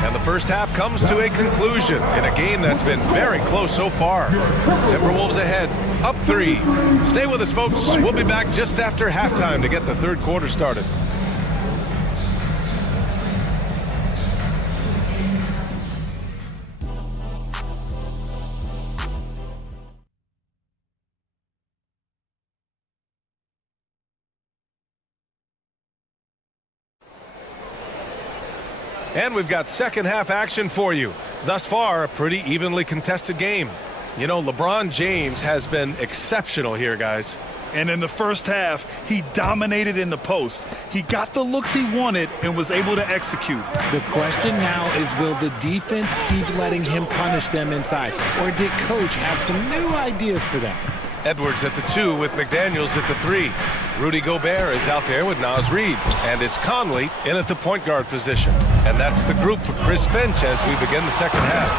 And the first half comes to a conclusion in a game that's been very close so far. Timberwolves ahead, up 3. Stay with us, folks. We'll be back just after halftime to get the third quarter started. And we've got second half action for you. Thus far, a pretty evenly contested game. You know, LeBron James has been exceptional here, guys. And in the first half, he dominated in the post. He got the looks he wanted and was able to execute. The question now is, will the defense keep letting him punish them inside? Or did Coach have some new ideas for them? Edwards at the 2 with McDaniels at the 3. Rudy Gobert is out there with Naz Reid. And it's Conley in at the point guard position. And that's the group for Chris Finch as we begin the second half.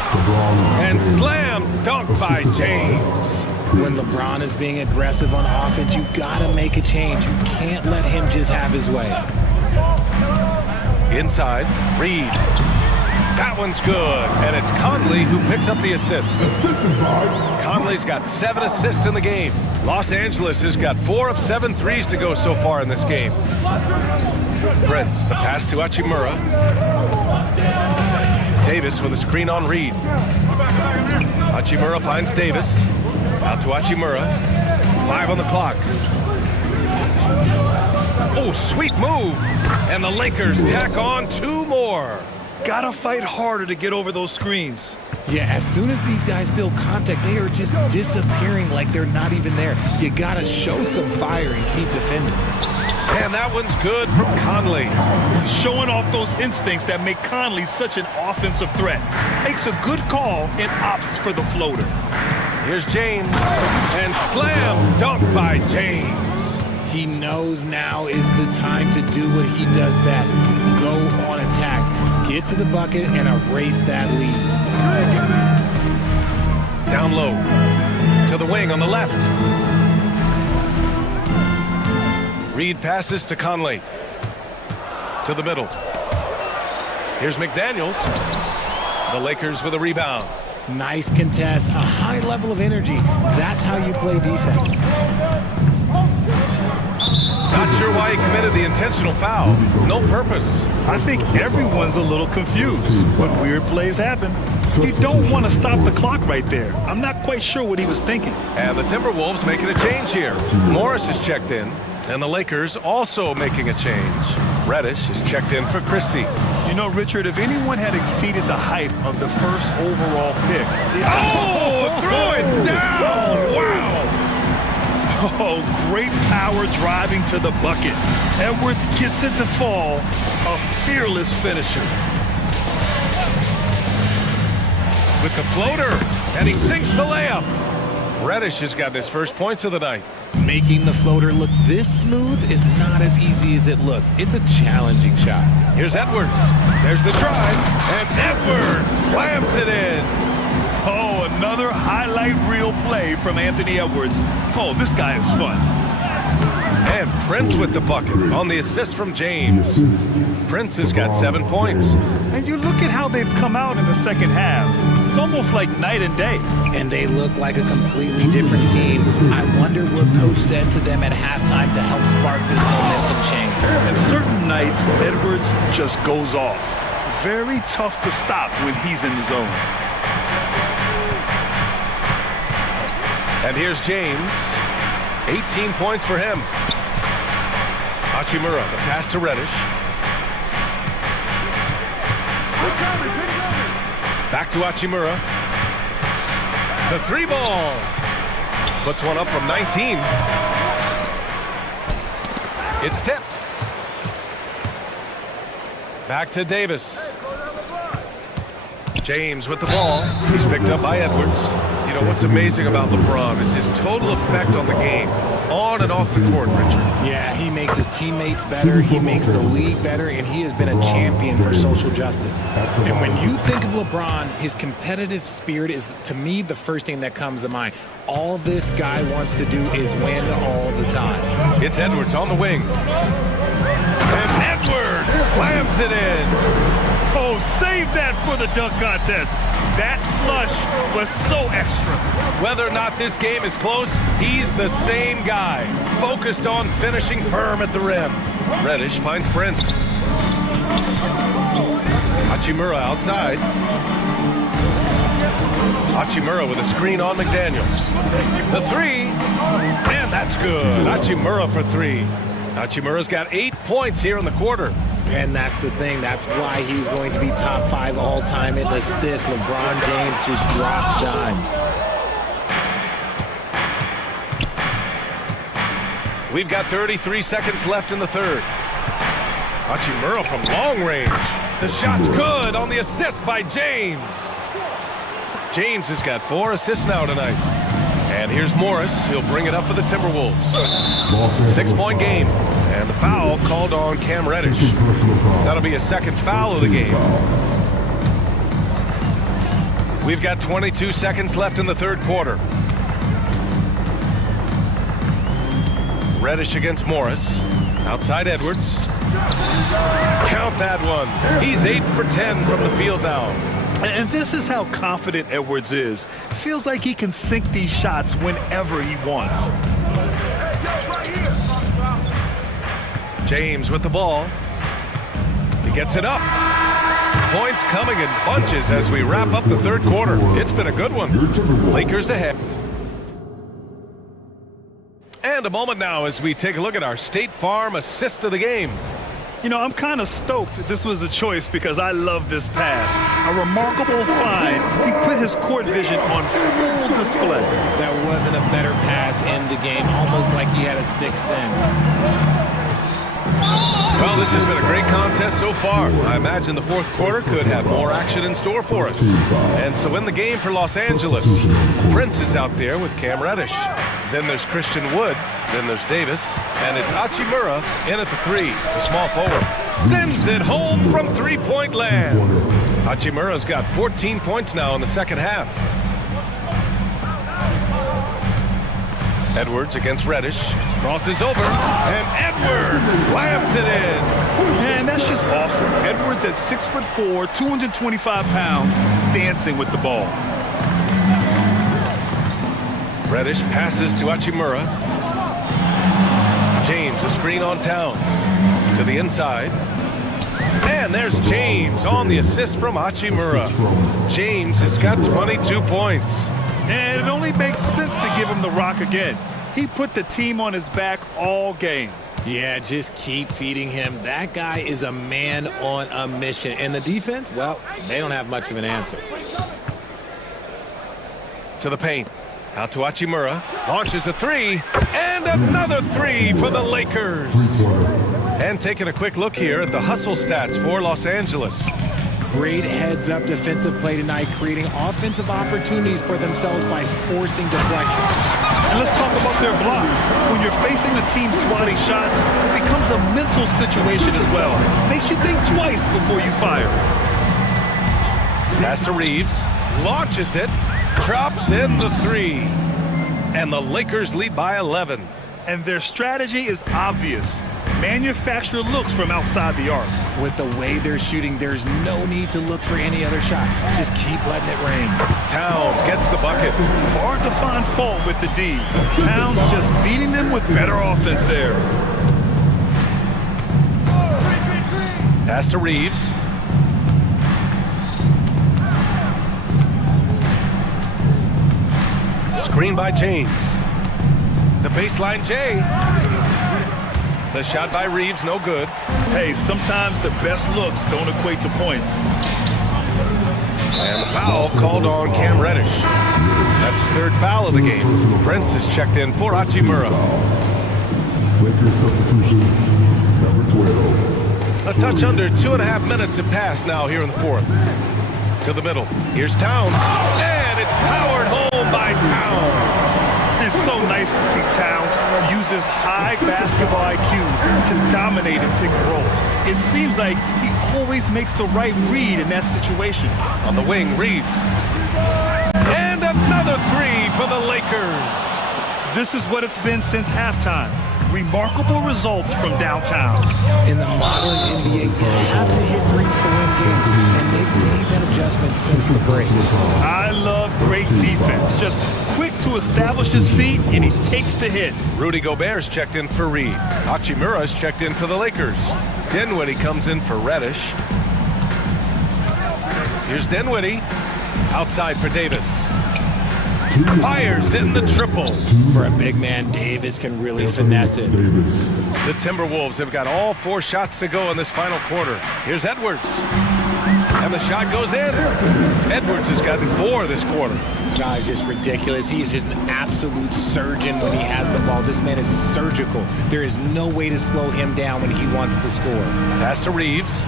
And slam dunk by James. When LeBron is being aggressive on offense, you gotta make a change. You can't let him just have his way. Inside, Reid. That one's good, and it's Conley who picks up the assist. Conley's got 7 assists in the game. Los Angeles has got 4 of 7 threes to go so far in this game. Prince, the pass to Hachimura. Davis with a screen on Reid. Hachimura finds Davis. Out to Hachimura. 5 on the clock. Oh, sweet move. And the Lakers tack on 2 more. Gotta fight harder to get over those screens. Yeah, as soon as these guys feel contact, they are just disappearing like they're not even there. You gotta show some fire and keep defending. And that one's good from Conley. Showing off those instincts that make Conley such an offensive threat. Makes a good call and opts for the floater. Here's James. And slam dunk by James. He knows now is the time to do what he does best. Go on attack. Get to the bucket and erase that lead. Down low. To the wing on the left. Reid passes to Conley. To the middle. Here's McDaniels. The Lakers with a rebound. Nice contest. A high level of energy. That's how you play defense. Not sure why he committed the intentional foul. No purpose. I think everyone's a little confused. What weird plays happen? You don't want to stop the clock right there. I'm not quite sure what he was thinking. And the Timberwolves making a change here. Morris is checked in, and the Lakers also making a change. Reddish is checked in for Christie. You know, Richard, if anyone had exceeded the hype of the first overall pick... Throw it down! Wow! Oh, great power driving to the bucket. Edwards gets it to fall. A fearless finisher. With the floater, and he sinks the layup. Reddish has gotten his first points of the night. Making the floater look this smooth is not as easy as it looks. It's a challenging shot. Here's Edwards. There's the drive, and Edwards slams it in. Oh, another highlight reel play from Anthony Edwards. Oh, this guy is fun. And Prince with the bucket on the assist from James. Prince has got 7 points. And you look at how they've come out in the second half. It's almost like night and day. And they look like a completely different team. I wonder what coach said to them at halftime to help spark this momentum change. And certain nights, Edwards just goes off. Very tough to stop when he's in the zone. And here's James. 18 points for him. Hachimura, the pass to Reddish. Back to Hachimura. The three ball. Puts one up from 19. It's tipped. Back to Davis. James with the ball. He's picked up by Edwards. You know, what's amazing about LeBron is his total effect on the game, on and off the court, Richard. Yeah, he makes his teammates better, he makes the league better, and he has been a champion for social justice. And when you think of LeBron, his competitive spirit is, to me, the first thing that comes to mind. All this guy wants to do is win all the time. It's Edwards on the wing. And Edwards slams it in. Oh, save that for the dunk contest. That flush was so extra. Whether or not this game is close, he's the same guy, focused on finishing firm at the rim. Reddish finds Prince. Hachimura outside. Hachimura with a screen on McDaniels. The three, and that's good. Hachimura for three. Hachimura's got 8 points here in the quarter. And that's the thing. That's why he's going to be top 5 all-time in assists. LeBron James just drops dimes. We've got 33 seconds left in the third. Hachimura from long range. The shot's good on the assist by James. James has got 4 assists now tonight. And here's Morris. He'll bring it up for the Timberwolves. 6-point game. And the foul called on Cam Reddish. That'll be a second foul of the game. We've got 22 seconds left in the third quarter. Reddish against Morris. Outside Edwards. Count that one. He's 8 for 10 from the field now. And this is how confident Edwards is. Feels like he can sink these shots whenever he wants. James with the ball. He gets it up. Points coming in bunches as we wrap up the third quarter. It's been a good one. Lakers ahead. And a moment now as we take a look at our State Farm assist of the game. You know, I'm kind of stoked that this was a choice because I love this pass. A remarkable find. He put his court vision on full display. There wasn't a better pass in the game, almost like he had a sixth sense. Well, this has been a great contest so far. I imagine the fourth quarter could have more action in store for us. And so in the game for Los Angeles, Prince is out there with Cam Reddish. Then there's Christian Wood. Then there's Davis. And it's Hachimura in at the three, the small forward. Sends it home from three-point land. Hachimura's got 14 points now in the second half. Edwards against Reddish. Crosses over, and Edwards slams it in. Man, that's just awesome. Edwards at 6'4", 225 pounds, dancing with the ball. Reddish passes to Hachimura. James a screen on Towns. To the inside. And there's James on the assist from Hachimura. James has got 22 points. And it only makes sense to give him the rock again. He put the team on his back all game. Yeah, just keep feeding him. That guy is a man on a mission. And the defense, well, they don't have much of an answer. To the paint. Out to Hachimura. Launches a three. And another three for the Lakers. And taking a quick look here at the hustle stats for Los Angeles. Great heads-up defensive play tonight, creating offensive opportunities for themselves by forcing deflections. And let's talk about their blocks. When you're facing a team swatting shots, it becomes a mental situation as well. Makes you think twice before you fire. Pass to Reeves. Launches it. Drops in the three. And the Lakers lead by 11. And their strategy is obvious. Manufacture looks from outside the arc. With the way they're shooting, there's no need to look for any other shot. Just keep letting it rain. Towns gets the bucket. Hard to find fault with the D. Towns just beating them with better offense there. Pass to Reeves. Screen by James. The baseline J. The shot by Reeves, no good. Hey, sometimes the best looks don't equate to points. And the foul called on Cam Reddish. That's his third foul of the game. Prince is checked in for Hachimura. Lakers substitution, number 12. A touch under 2.5 minutes have passed now here in the fourth. To the middle. Here's Towns. And it's powered home by Towns. It's so nice to see Towns use his high basketball IQ to dominate in pick and rolls. It seems like he always makes the right read in that situation. On the wing, Reeves. And another three for the Lakers. This is what it's been since halftime. Remarkable results from downtown. In the modern NBA, you have to hit threes to win games, and they've made that adjustment since the break. I love great defense. Just quick to establish his feet, and he takes the hit. Rudy Gobert's checked in for Reed. Hachimura's checked in for the Lakers. Dinwiddie comes in for Reddish. Here's Dinwiddie. Outside for Davis. Fires in the triple. For a big man, Davis can really finesse it. The Timberwolves have got all 4 shots to go in this final quarter. Here's Edwards. And the shot goes in. Edwards has gotten 4 this quarter. Guy's just ridiculous. He is just an absolute surgeon when he has the ball. This man is surgical. There is no way to slow him down when he wants to score. Pass to Reeves.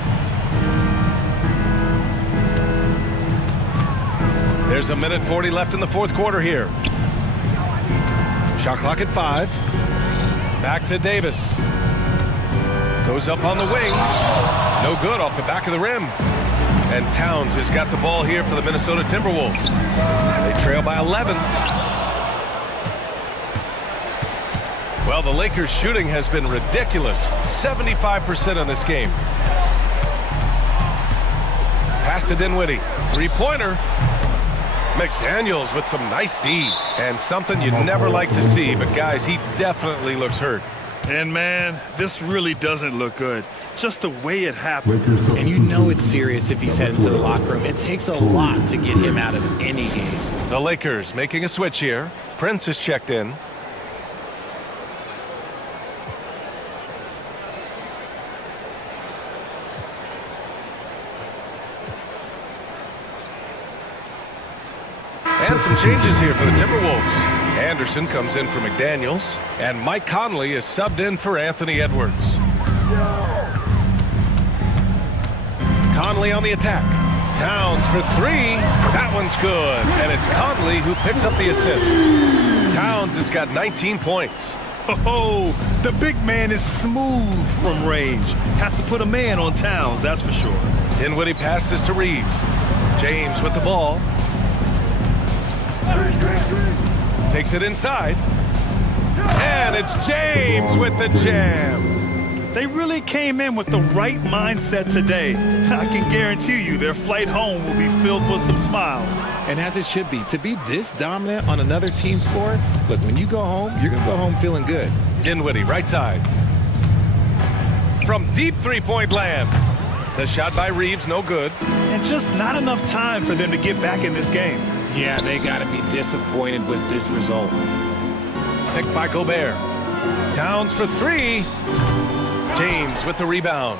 There's 1:40 left in the fourth quarter here. Shot clock at 5. Back to Davis. Goes up on the wing. No good off the back of the rim. And Towns has got the ball here for the Minnesota Timberwolves. They trail by 11. Well, the Lakers' shooting has been ridiculous. 75% in this game. Pass to Dinwiddie. Three-pointer. McDaniels with some nice D. And something you'd never like to see. But, guys, he definitely looks hurt. And, man, this really doesn't look good. Just the way it happened. And you know it's serious if he's heading to the locker room. It takes a lot to get him out of any game. The Lakers making a switch here. Prince is checked in. And some changes here for the Timberwolves. Anderson comes in for McDaniels. And Mike Conley is subbed in for Anthony Edwards. Conley on the attack. Towns for 3. That one's good. And it's Conley who picks up the assist. Towns has got 19 points. Oh, the big man is smooth from range. Have to put a man on Towns, that's for sure. Dinwiddie passes to Reeves. James with the ball. Takes it inside. And it's James with the jam. They really came in with the right mindset today. I can guarantee you their flight home will be filled with some smiles. And as it should be. To be this dominant on another team's floor, look, when you go home, you're going to go home feeling good. Dinwiddie, right side. from deep three-point land. The shot by Reeves, no good. And just not enough time for them to get back in this game. Yeah, they got to be disappointed with this result. Picked by Gobert. Towns for three. James with the rebound.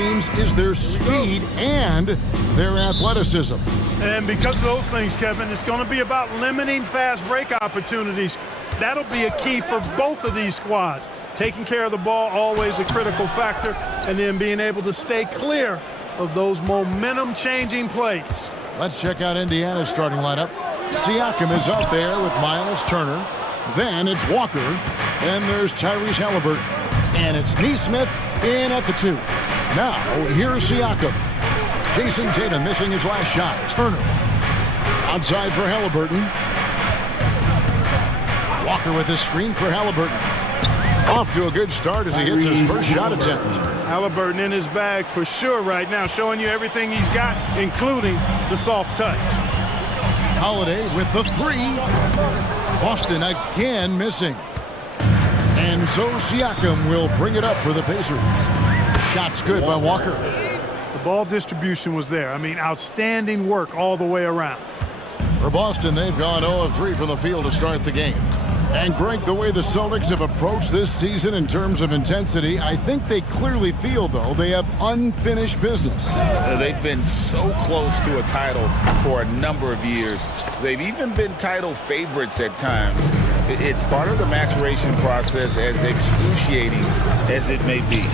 teams is their speed and their athleticism. And because of those things, Kevin, it's going to be about limiting fast break opportunities. That'll be a key for both of these squads. Taking care of the ball, always a critical factor, and then being able to stay clear of those momentum-changing plays. Let's check out Indiana's starting lineup. Siakam is out there with Miles Turner. Then it's Walker. And there's Tyrese Halliburton. And it's Neesmith in at the 2. Now, here's Siakam. Jason Tatum missing his last shot. Turner. Outside for Halliburton. Walker with his screen for Halliburton. Off to a good start as he hits his first shot attempt. Halliburton in his bag for sure right now, showing you everything he's got, including the soft touch. Holiday with the 3. Boston again missing. And so Siakam will bring it up for the Pacers. Shots good by Walker. The ball distribution was there. I mean, outstanding work all the way around. For Boston, they've gone 0 of 3 from the field to start the game. And Greg, the way the Celtics have approached this season in terms of intensity, I think they clearly feel, though, they have unfinished business. They've been so close to a title for a number of years. They've even been title favorites at times. It's part of the maturation process, as excruciating as it may be.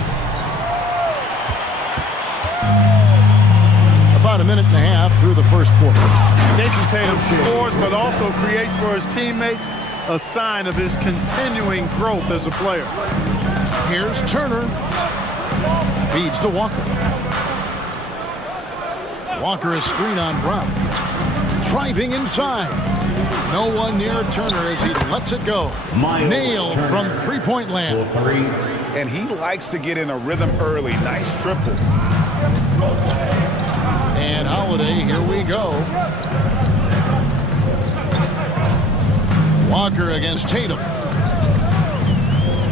About a minute and a half through the first quarter. Jason Tatum scores, but also creates for his teammates a sign of his continuing growth as a player. Here's Turner. Feeds to Walker. Walker is screen on Brown. Driving inside. No one near Turner as he lets it go. Nailed from three-point land. And he likes to get in a rhythm early. Nice triple. And Holiday, here we go. Walker against Tatum.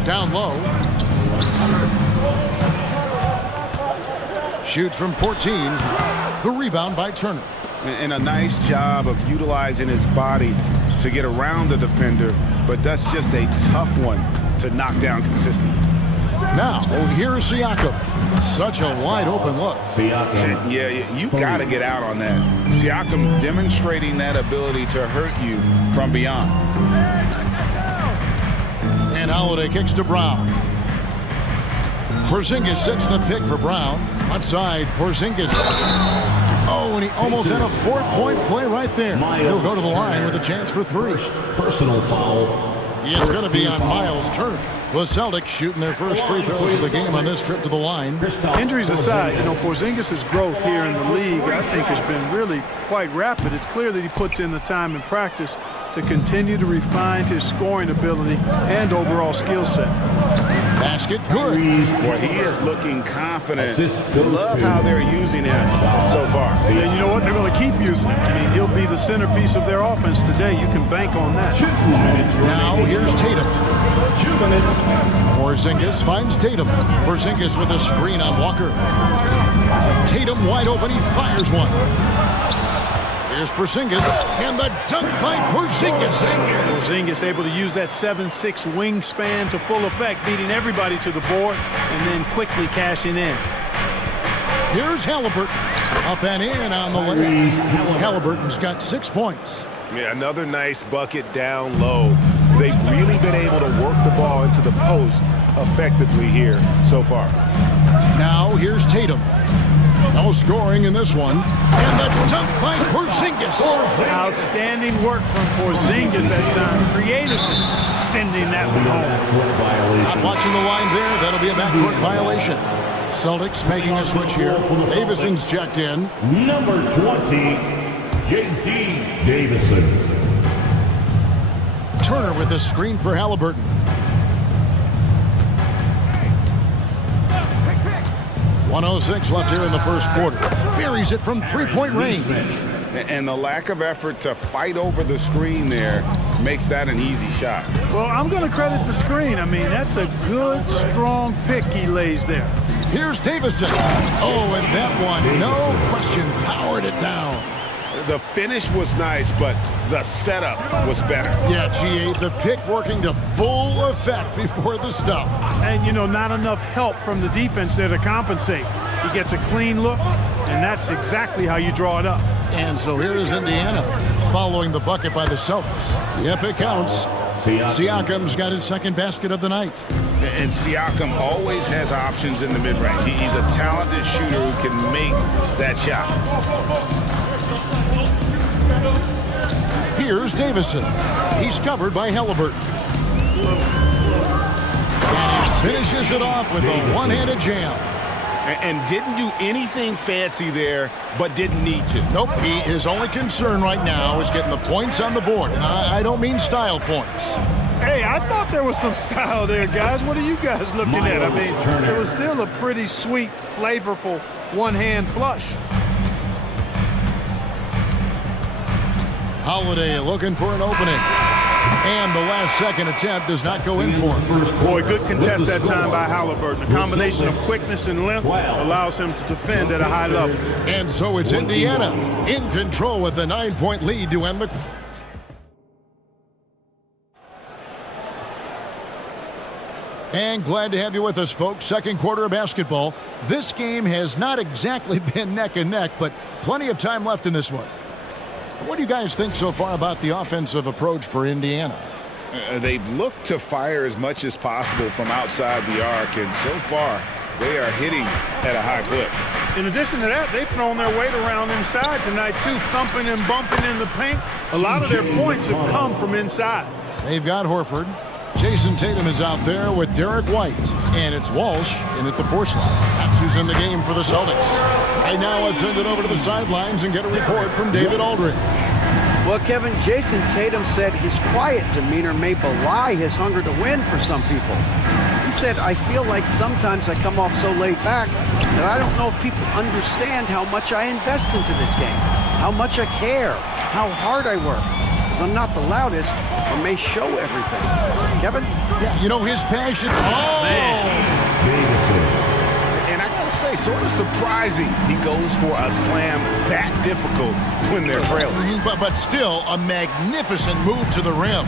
Down low. Shoots from 14. The rebound by Turner. And a nice job of utilizing his body to get around the defender, but that's just a tough one to knock down consistently. Now, here's Siakam. Such a wide open look. Siakam. Yeah, you've got to get out on that. Siakam demonstrating that ability to hurt you from beyond. And Holiday kicks to Brown. Porzingis sets the pick for Brown. Outside, Porzingis. Oh, and he almost had a 4-point play right there. He'll go to the line with a chance for 3. Personal foul. It's going to be on Miles Turner. The Celtics shooting their first free throws of the game on this trip to the line. Injuries aside, you know, Porzingis' growth here in the league, I think, has been really quite rapid. It's clear that he puts in the time in practice to continue to refine his scoring ability and overall skill set. Basket good. Boy, he is looking confident. Love how they're using him so far. And you know what? They're going to keep using him. I mean, he'll be the centerpiece of their offense today. You can bank on that. Now here's Tatum. Porzingis finds Tatum. Porzingis with a screen on Walker. Tatum wide open. He fires one. Here's Porzingis, and the dunk by Porzingis. Porzingis able to use that 7'6" wingspan to full effect, beating everybody to the board, and then quickly cashing in. Here's Halliburton. Up and in on the layup. Halliburton's got 6 points. Yeah, another nice bucket down low. They've really been able to work the ball into the post effectively here so far. Now here's Tatum. No scoring in this one. And the dunk by Porzingis. Outstanding work from Porzingis that time, creatively sending that one home. Not watching the line there. That'll be a backcourt violation. Celtics making a switch here. Davison's checked in. Number 20, J.D. Davison. Turner with a screen for Halliburton. .106 left here in the first quarter. Buries it from three-point range. And the lack of effort to fight over the screen there makes that an easy shot. Well, I'm going to credit the screen. I mean, that's a good, strong pick he lays there. Here's Davison. Oh, and that one, no question, powered it down. The finish was nice, but the setup was better. Yeah, GA, the pick working to full effect before the stuff. And, you know, not enough help from the defense there to compensate. He gets a clean look, and that's exactly how you draw it up. And so here is Indiana following the bucket by the Celtics. Yep, it counts. Siakam's got his second basket of the night. And Siakam always has options in the mid-range. He's a talented shooter who can make that shot. Here's Davison. He's covered by Halliburton. And he finishes it off with a one-handed jam. And didn't do anything fancy there, but didn't need to. Nope, his only concern right now is getting the points on the board. And I don't mean style points. Hey, I thought there was some style there, guys. What are you guys looking at? I mean, it was still a pretty sweet, flavorful one-hand flush. Holiday looking for an opening. And the last second attempt does not go in for him. Boy, good contest that time by Halliburton. A combination of quickness and length allows him to defend at a high level. And so it's Indiana in control with a 9-point lead to end the... And glad to have you with us, folks. Second quarter of basketball. This game has not exactly been neck and neck, but plenty of time left in this one. What do you guys think so far about the offensive approach for Indiana? They've looked to fire as much as possible from outside the arc, and so far they are hitting at a high clip. In addition to that, they've thrown their weight around inside tonight, too, thumping and bumping in the paint. A lot of their points have come from inside. They've got Horford. Jason Tatum is out there with Derek White. And it's Walsh in at the 4 slot. That's who's in the game for the Celtics. Right now, let's send it over to the sidelines and get a report from David Aldridge. Well, Kevin, Jason Tatum said his quiet demeanor may belie his hunger to win for some people. He said, I feel like sometimes I come off so laid back that I don't know if people understand how much I invest into this game, how much I care, how hard I work. Because I'm not the loudest or may show everything. Kevin? Yeah, you know his passion. Oh! Man. And I gotta say, sort of surprising he goes for a slam that difficult when they're trailing. But still, a magnificent move to the rim.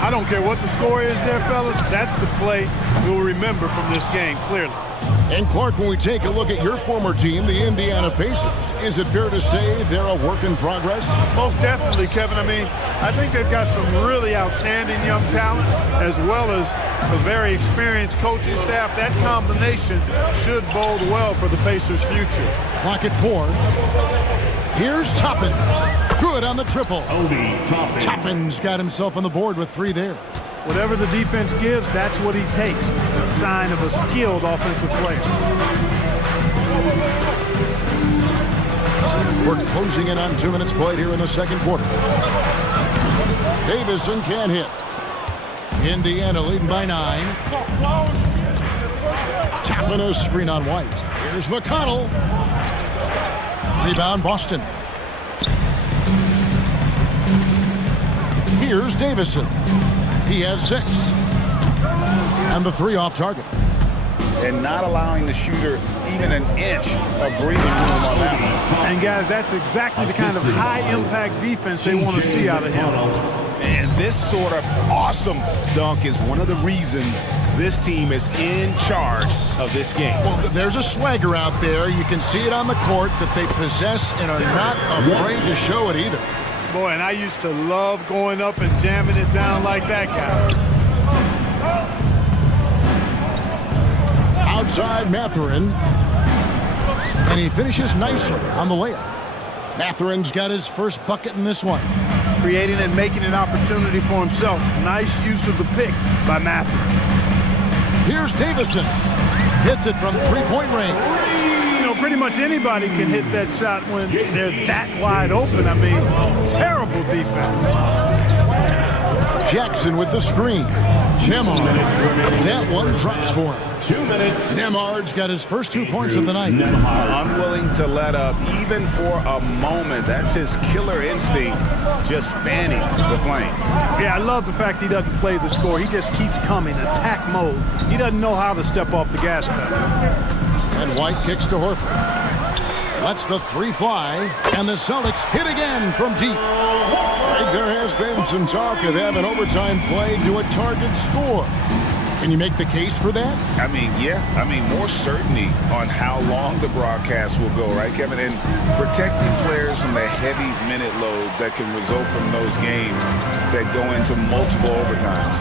I don't care what the score is there, fellas. That's the play we'll remember from this game, clearly. And Clark, when we take a look at your former team, the Indiana Pacers, is it fair to say they're a work in progress? Most definitely, Kevin. I mean, I think they've got some really outstanding young talent, as well as a very experienced coaching staff. That combination should bode well for the Pacers' future. Clock at 4. Here's Toppin. Good on the triple. Toppin's got himself on the board with 3 there. Whatever the defense gives, that's what he takes. A sign of a skilled offensive player. We're closing in on 2 minutes played here in the second quarter. Davison can't hit. Indiana leading by 9. Tapping a screen on White. Here's McConnell. Rebound Boston. Here's Davison. He has 6. And the 3 off target. And not allowing the shooter even an inch of breathing room on that one. And guys, that's exactly the kind of high-impact defense they want to see out of him. And this sort of awesome dunk is one of the reasons this team is in charge of this game. Well, there's a swagger out there. You can see it on the court that they possess and are not afraid to show it either. Boy, and I used to love going up and jamming it down like that, guys. Outside Mathurin. And he finishes nicely on the layup. Mathurin's got his first bucket in this one. Creating and making an opportunity for himself. Nice use of the pick by Mathurin. Here's Davison. Hits it from 3-point range. Pretty much anybody can hit that shot when they're that wide open. I mean, terrible defense. Jackson with the screen. Nembhard. That one drops for him. 2 minutes. Nembhard's got his first 2 points of the night. Unwilling to let up even for a moment. That's his killer instinct, just fanning the flame. Yeah, I love the fact he doesn't play the score. He just keeps coming, attack mode. He doesn't know how to step off the gas pedal. And White kicks to Horford. Lets the 3 fly, and the Celtics hit again from deep. There has been some talk of having overtime play to a target score. Can you make the case for that? I mean, yeah. I mean, more certainty on how long the broadcast will go, right, Kevin? And protecting players from the heavy minute loads that can result from those games that go into multiple overtimes.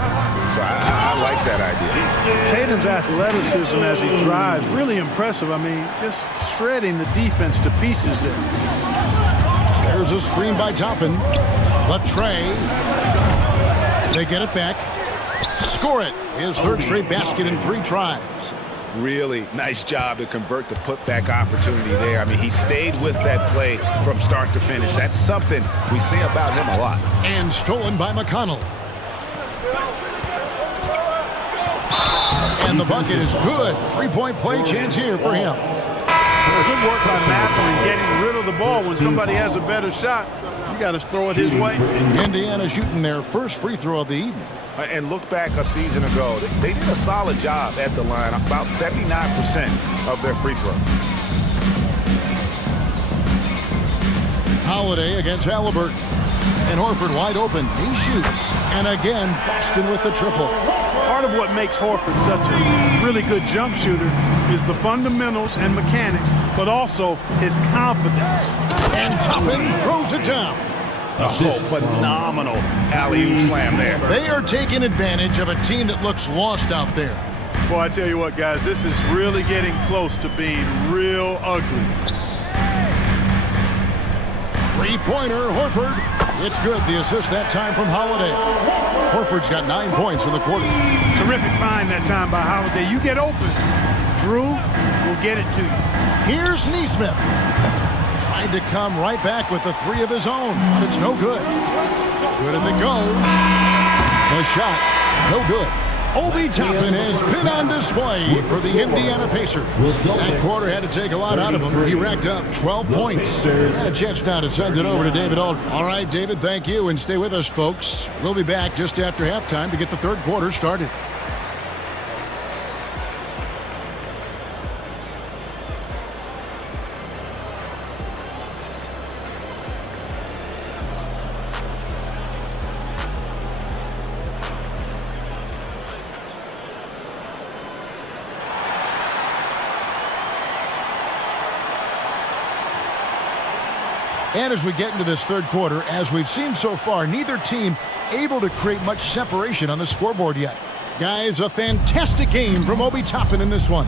So I like that idea. Tatum's athleticism as he drives, really impressive. I mean, just shredding the defense to pieces there. There's a screen by Toppin. Latre. They get it back. Score it. His third straight basket in 3 tries. Really nice job to convert the putback opportunity there. I mean, he stayed with that play from start to finish. That's something we say about him a lot. And stolen by McConnell. And the bucket is good. 3-point play chance here for him. Good work by Matthew getting rid of the ball when somebody has a better shot. You got to throw it his way. Indiana shooting their first free throw of the evening. And look back a season ago, they did a solid job at the line, about 79% of their free throw. Holiday against Halliburton. And Horford wide open. He shoots. And again, Boston with the triple. Part of what makes Horford such a really good jump shooter is the fundamentals and mechanics, but also his confidence. And Toppin throws it down. Oh, phenomenal alley-oop slam there. They are taking advantage of a team that looks lost out there. Boy, I tell you what, guys, this is really getting close to being real ugly. Three-pointer, Horford. It's good. The assist that time from Holiday. Horford's got 9 points in the quarter. Terrific find that time by Holiday. You get open. Drew will get it to you. Here's Neesmith. Trying to come right back with the 3 of his own. But it's no good. Good if it goes. The shot, no good. Obi Toppin has been on display for the Indiana Pacers. That quarter had to take a lot out of him. He racked up 12 points. And a chance now to send it over to David Aldridge. All right, David, thank you. And stay with us, folks. We'll be back just after halftime to get the third quarter started. And as we get into this third quarter, as we've seen so far, neither team able to create much separation on the scoreboard yet. Guys, a fantastic game from Obi Toppin in this one.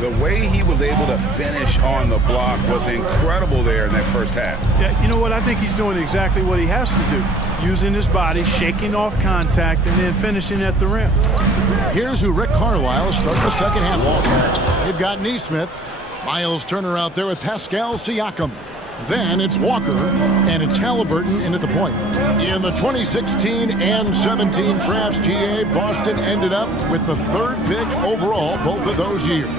The way he was able to finish on the block was incredible there in that first half. Yeah, you know what? I think he's doing exactly what he has to do. Using his body, shaking off contact, and then finishing at the rim. Here's who Rick Carlisle starts the second half. They've got Neesmith. Miles Turner out there with Pascal Siakam. Then it's Walker, and it's Halliburton in at the point. In the 2016 and 17 drafts, GA, Boston ended up with the 3rd pick overall both of those years.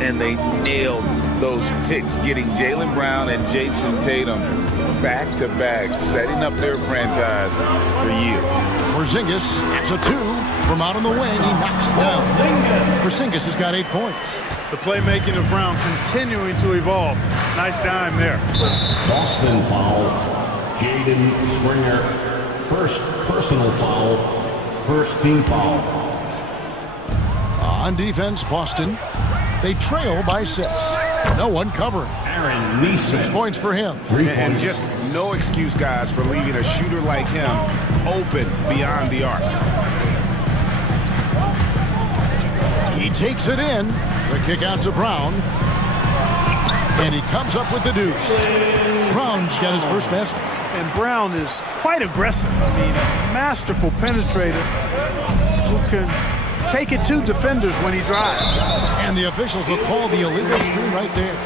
And they nailed those picks, getting Jaylen Brown and Jason Tatum back-to-back, setting up their franchise for years. Porzingis, that's a 2 from out on the wing. He knocks it down. Porzingis has got 8 points. The playmaking of Brown continuing to evolve. Nice dime there. Boston foul. Jaden Springer. First personal foul. First team foul. On defense, Boston. They trail by 6. No one covering. 6 points for him. And just no excuse, guys, for leaving a shooter like him open beyond the arc. He takes it in. The kick out to Brown. And he comes up with the deuce. Brown's got his first basket. And Brown is quite aggressive. I mean, a masterful penetrator who can take it to defenders when he drives. And the officials will call the illegal screen right there.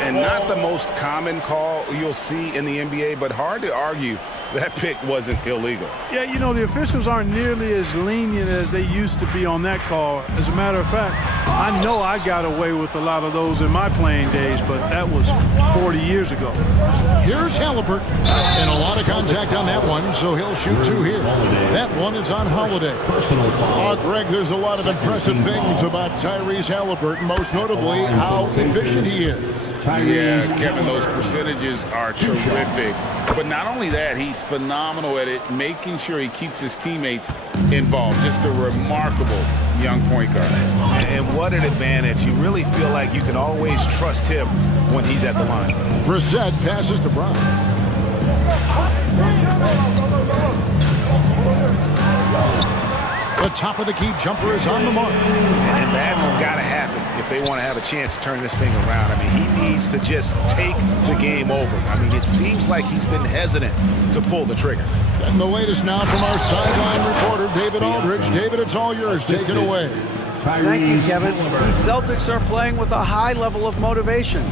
And not the most common call you'll see in the NBA, but hard to argue that pick wasn't illegal. Yeah, you know, the officials aren't nearly as lenient as they used to be on that call. As a matter of fact, I know I got away with a lot of those in my playing days, but that was 40 years ago. Here's Halliburton. And a lot of contact on that one, so he'll shoot 2 here. That one is on Holiday. Oh, Greg, there's a lot of impressive things about Tyrese Halliburton, most notably how efficient he is. Yeah, Kevin, those percentages are terrific. But not only that, he's phenomenal at it, making sure he keeps his teammates involved. Just a remarkable young point guard. And what an advantage. You really feel like you can always trust him when he's at the line. Brissett passes to Brown. The top of the key jumper is on the mark. And that's got to happen if they want to have a chance to turn this thing around. I mean, he needs to just take the game over. I mean, it seems like he's been hesitant to pull the trigger. And the latest now from our sideline reporter, David Aldridge. David, it's all yours. Take it away. Thank you, Kevin. The Celtics are playing with a high level of motivation.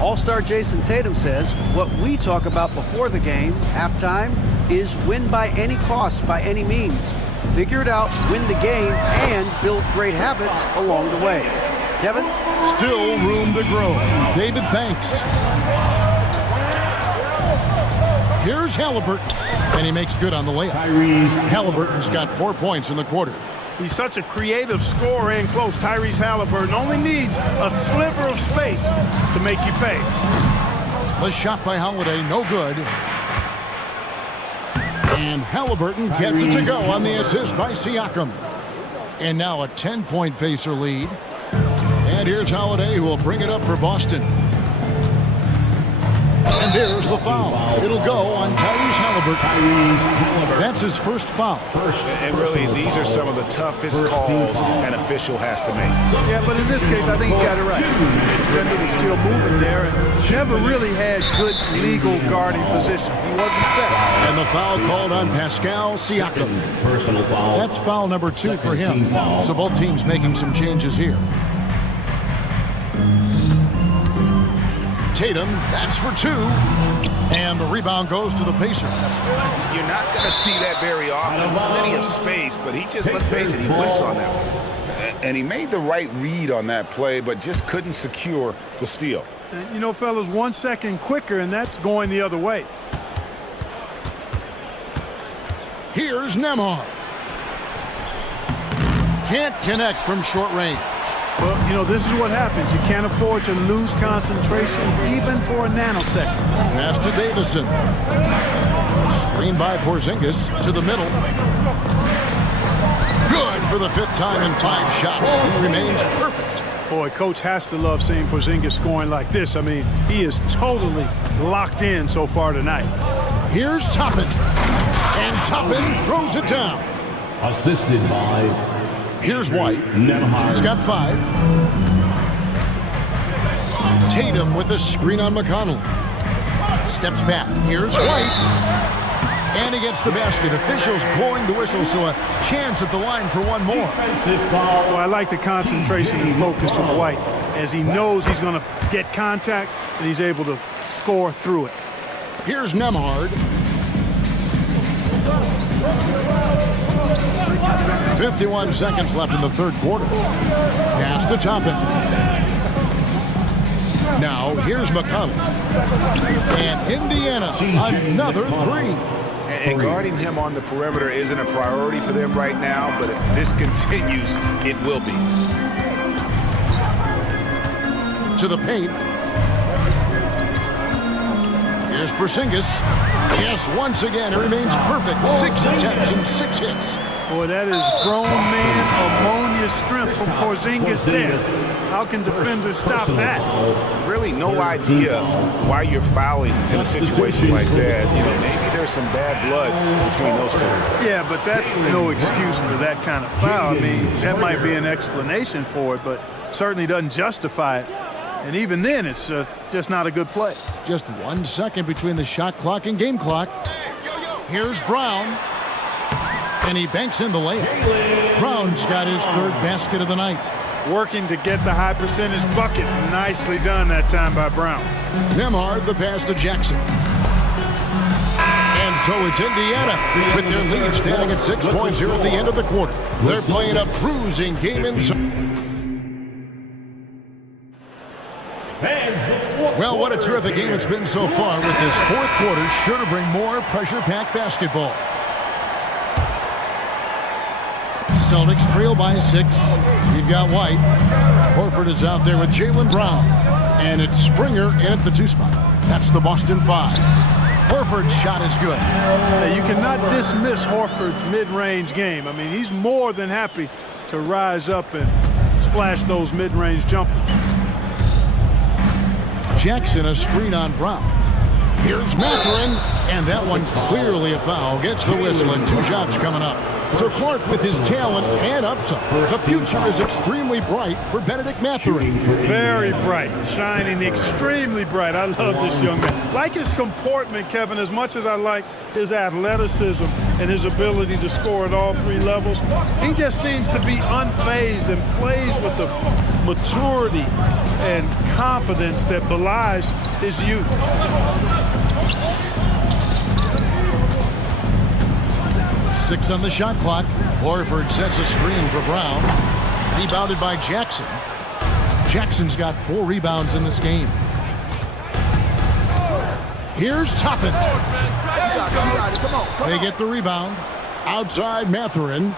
All-star Jason Tatum says what we talk about before the game, halftime, is win by any cost, by any means. Figure it out, win the game, and build great habits along the way. Kevin? Still room to grow. David, thanks. Here's Halliburton, and he makes good on the layup. Halliburton's got 4 points in the quarter. He's such a creative scorer in close. Tyrese Halliburton only needs a sliver of space to make you pay. The shot by Holiday, no good. And Halliburton gets it to go on the assist by Siakam. And now a 10-point Pacer lead. And here's Holiday, who will bring it up for Boston. And there's the foul. It'll go on Tyrese Halliburton. That's his first foul. And really, these are some of the toughest calls an official has to make. Yeah, but in this case, I think he got it right. Defender was still moving there and never really had good legal guarding position. He wasn't set. And the foul called on Pascal Siakam. Personal foul. That's foul number 2 for him. So both teams making some changes here. Tatum, that's for 2. And the rebound goes to the Pacers. You're not going to see that very often. Plenty of space, but he just, let's face it, he whiffs on that one. And he made the right read on that play, but just couldn't secure the steal. And, you know, fellas, 1 second quicker, and that's going the other way. Here's Nembhard. Can't connect from short range. Well, you know, this is what happens. You can't afford to lose concentration even for a nanosecond. Pass to Davison. Screen by Porzingis to the middle. Good for the 5th time in 5 shots. He remains perfect. Boy, coach has to love seeing Porzingis scoring like this. I mean, he is totally locked in so far tonight. Here's Toppin. And Toppin throws it down. Assisted by... Here's White. Nembhard. He's got 5. Tatum with a screen on McConnell. Steps back. Here's White. And he gets the basket. Officials blowing the whistle, so a chance at the line for one more. Well, I like the concentration and focus from White, as he knows he's going to get contact, and he's able to score through it. Here's Nembhard. 51 seconds left in the 3rd quarter. Pass to Toppin. Now, here's McConnell. And Indiana, another 3. And guarding him on the perimeter isn't a priority for them right now, but if this continues, it will be. To the paint. Here's Porzingis. Yes, once again, it remains perfect. 6 attempts and 6 hits. Boy, that is grown man ammonia strength from Porzingis there. How can defenders stop that? Really no idea why you're fouling in a situation like that. You know, maybe there's some bad blood between those two. Yeah, but that's no excuse for that kind of foul. I mean, that might be an explanation for it, but certainly doesn't justify it. And even then, it's just not a good play. Just 1 second between the shot clock and game clock. Here's Brown. And he banks in the layup. Brown's got his 3rd basket of the night. Working to get the high percentage bucket. Nicely done that time by Brown. Nembhard, the pass to Jackson. And so it's Indiana with their lead standing at 6 points here at the end of the quarter. They're playing a bruising game inside. Well, what a terrific game it's been so far, with this 4th quarter sure to bring more pressure-packed basketball. Celtics trail by 6. We've got White. Horford is out there with Jaylen Brown. And it's Springer in at the 2 spot. That's the Boston 5. Horford's shot is good. Yeah, you cannot dismiss Horford's mid-range game. I mean, he's more than happy to rise up and splash those mid-range jumpers. Jackson, a screen on Brown. Here's Mathurin, and that one clearly a foul. Gets the whistle, and 2 shots coming up. So Clark with his talent and upside. The future is extremely bright for Benedict Mathurin. Very bright, shining extremely bright. I love this young man. Like his comportment, Kevin, as much as I like his athleticism and his ability to score at all 3 levels, he just seems to be unfazed and plays with the maturity and confidence that belies his youth. Six on the shot clock. Horford sets a screen for Brown. Rebounded by Jackson. Jackson's got 4 rebounds in this game. Here's Toppin. They get the rebound. Outside Mathurin.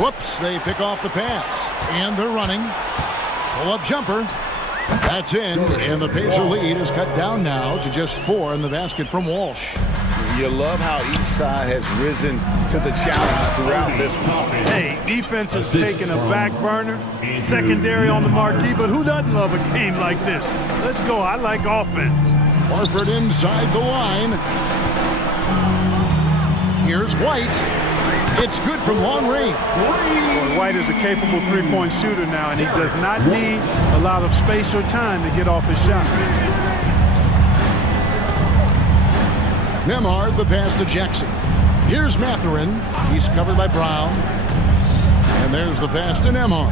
Whoops, they pick off the pass. And they're running. Pull-up jumper. That's in, and the Pacer lead is cut down now to just 4 in the basket from Walsh. You love how each side has risen to the challenge throughout this one. Hey, defense is taking a back burner, secondary on the marquee, but who doesn't love a game like this? Let's go. I like offense. Horford inside the line. Here's White. It's good from long range. Boy, White is a capable 3-point shooter now, and he does not need a lot of space or time to get off his shot. Nemhard, the pass to Jackson. Here's Mathurin. He's covered by Brown. And there's the pass to Nemhard.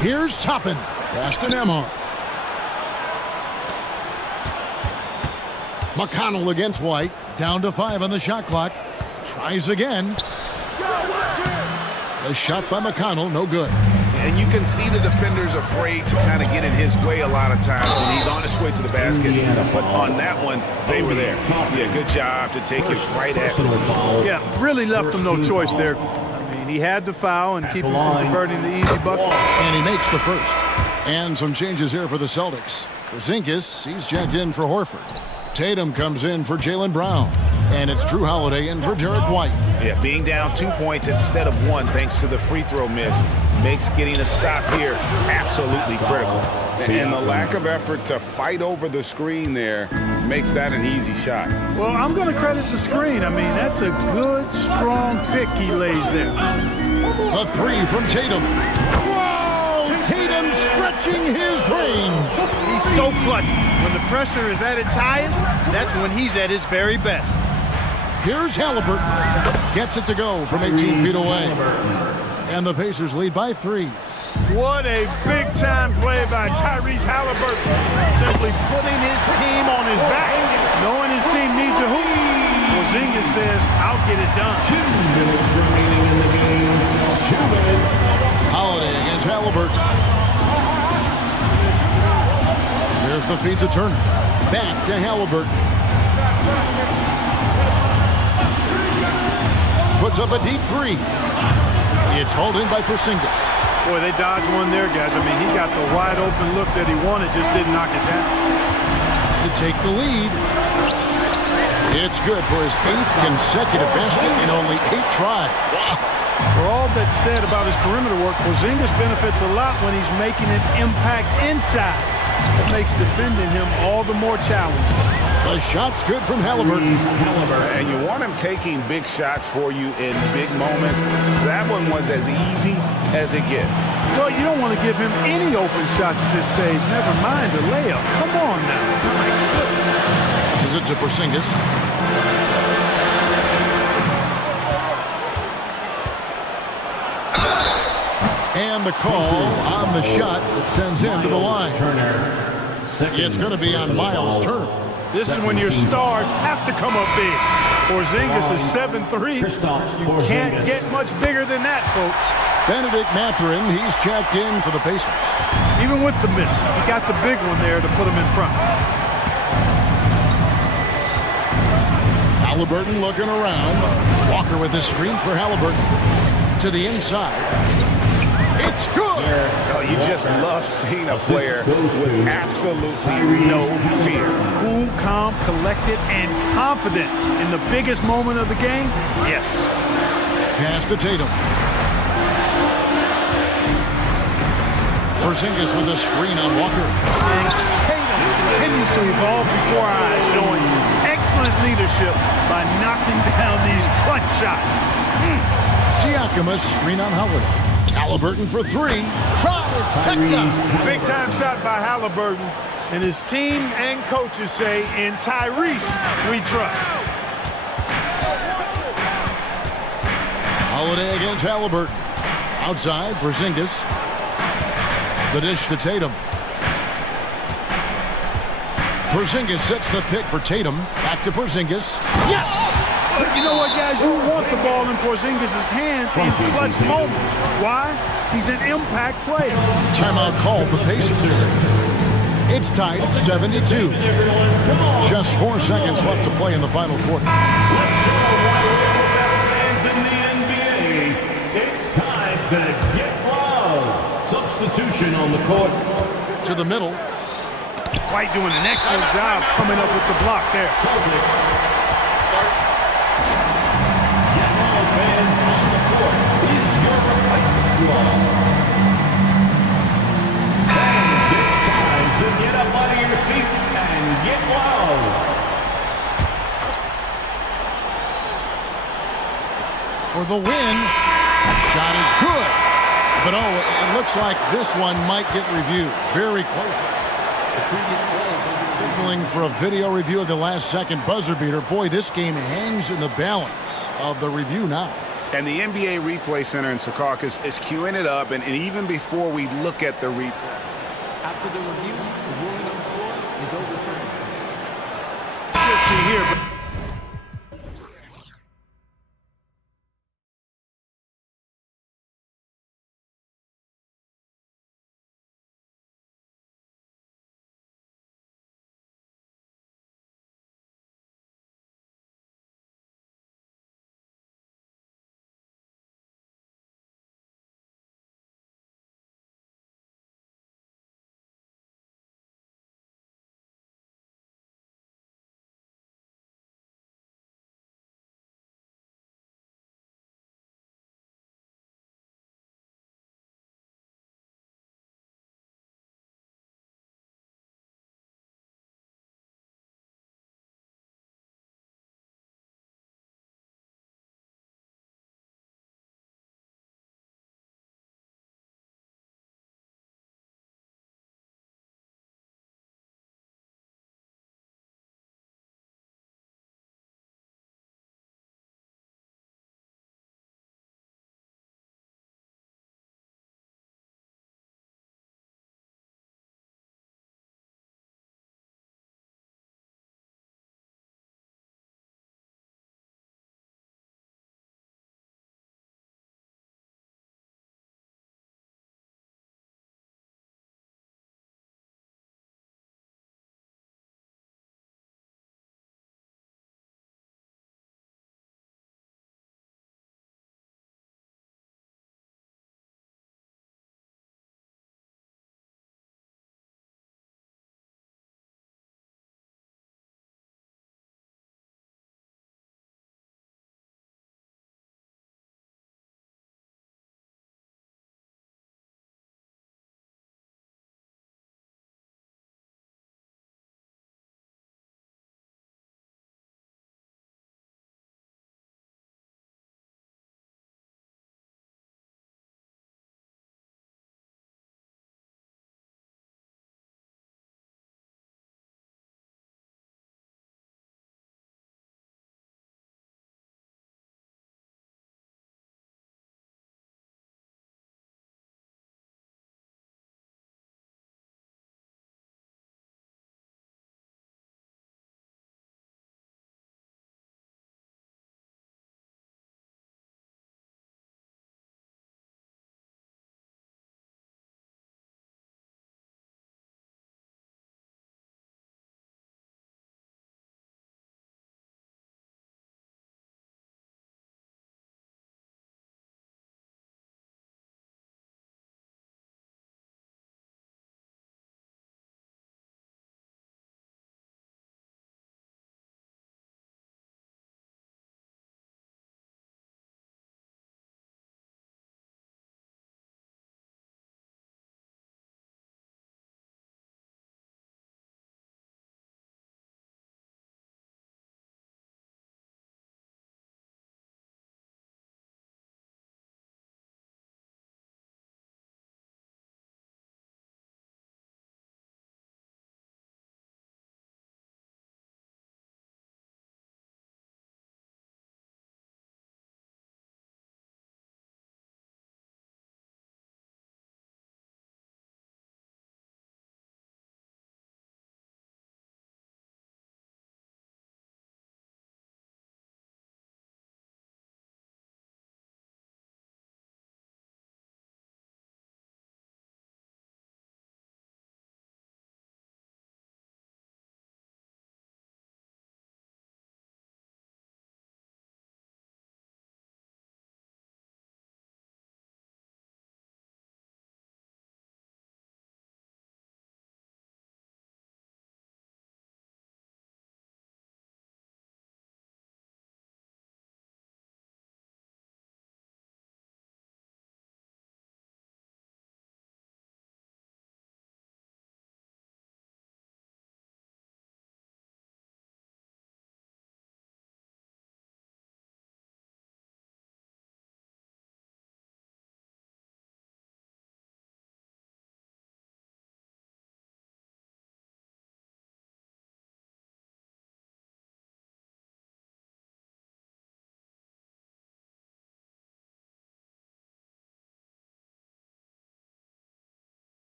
Here's Toppin. Pass to Nemhard. McConnell against White. Down to 5 on the shot clock. Tries again. The shot by McConnell, no good. And you can see the defenders afraid to kind of get in his way a lot of times when he's on his way to the basket. But on that one, they were there. Yeah, good job to take it right at them. Yeah, really left him no choice there. I mean, he had to foul and keep him from converting the easy bucket. And he makes the first. And some changes here for the Celtics. Porzingis, he's checked in for Horford. Tatum comes in for Jaylen Brown. And it's Drew Holiday in for Derek White. Yeah, being down 2 points instead of 1 thanks to the free throw miss makes getting a stop here absolutely critical. And the lack of effort to fight over the screen there makes that an easy shot. Well, I'm going to credit the screen. I mean, that's a good, strong pick he lays there. A 3 from Tatum. Whoa! Tatum stretching his range. He's so clutch. When the pressure is at its highest, that's when he's at his very best. Here's Halliburton. Gets it to go from 18 feet away. And the Pacers lead by 3. What a big-time play by Tyrese Halliburton. Simply putting his team on his back, knowing his team needs a hoop. Porzingis says, I'll get it done. 2 minutes remaining in the game. 2 minutes. Holiday against Halliburton. There's the feed to Turner. Back to Halliburton. Puts up a deep 3. It's hauled in by Porzingis. Boy, they dodged one there, guys. I mean, he got the wide open look that he wanted, just didn't knock it down. To take the lead. It's good for his 8th consecutive basket in only 8 tries. Wow. For all that's said about his perimeter work, Porzingis benefits a lot when he's making an impact inside. That makes defending him all the more challenging. The shot's good from Halliburton. And you want him taking big shots for you in big moments. That one was as easy as it gets. Well, you don't want to give him any open shots at this stage. Never mind a layup. Come on now. This is it to Porzingis. And the call on the shot that sends him to the line. It's going to be on Miles Turner. This is when your stars have to come up big. Porzingis is 7'3". You can't get much bigger than that, folks. Benedict Mathurin, he's checked in for the Pacers. Even with the miss, he got the big one there to put him in front. Halliburton looking around. Walker with the screen for Halliburton. To the inside. It's good. Oh, you just love seeing a player with absolutely no fear. Cool, calm, collected, and confident in the biggest moment of the game? Yes. Pass to Tatum. Porzingis with a screen on Walker. And Tatum continues to evolve before our eyes, showing excellent leadership by knocking down these clutch shots. Siakama's screen on Holiday. Halliburton for three. Trifecta. Big time shot by Halliburton. And his team and coaches say, in Tyrese, we trust. Holiday against Halliburton. Outside, Porzingis. The dish to Tatum. Porzingis sets the pick for Tatum. Back to Porzingis. Yes! But you know what, guys? You want the ball in Porzingis' hands in clutch moment. Why? He's an impact player. Timeout called the Pacers. It's tied at 72. Just 4 seconds left to play in the final quarter. It's time to get loud. Substitution on the court. To the middle. White doing an excellent job coming up with the block there. Get loud, fans, on the court is your fight squad. It's time to get up out of your seats and get loud. For the win. Shot is good. But oh, it looks like this one might get reviewed very closely. Signaling for a video review of the last second buzzer beater. Boy, this game hangs in the balance of the review now. And the NBA Replay Center in Secaucus is queuing it up, and even before we look at the replay. After the review, the ruling on the floor is overturned. Let's see here, but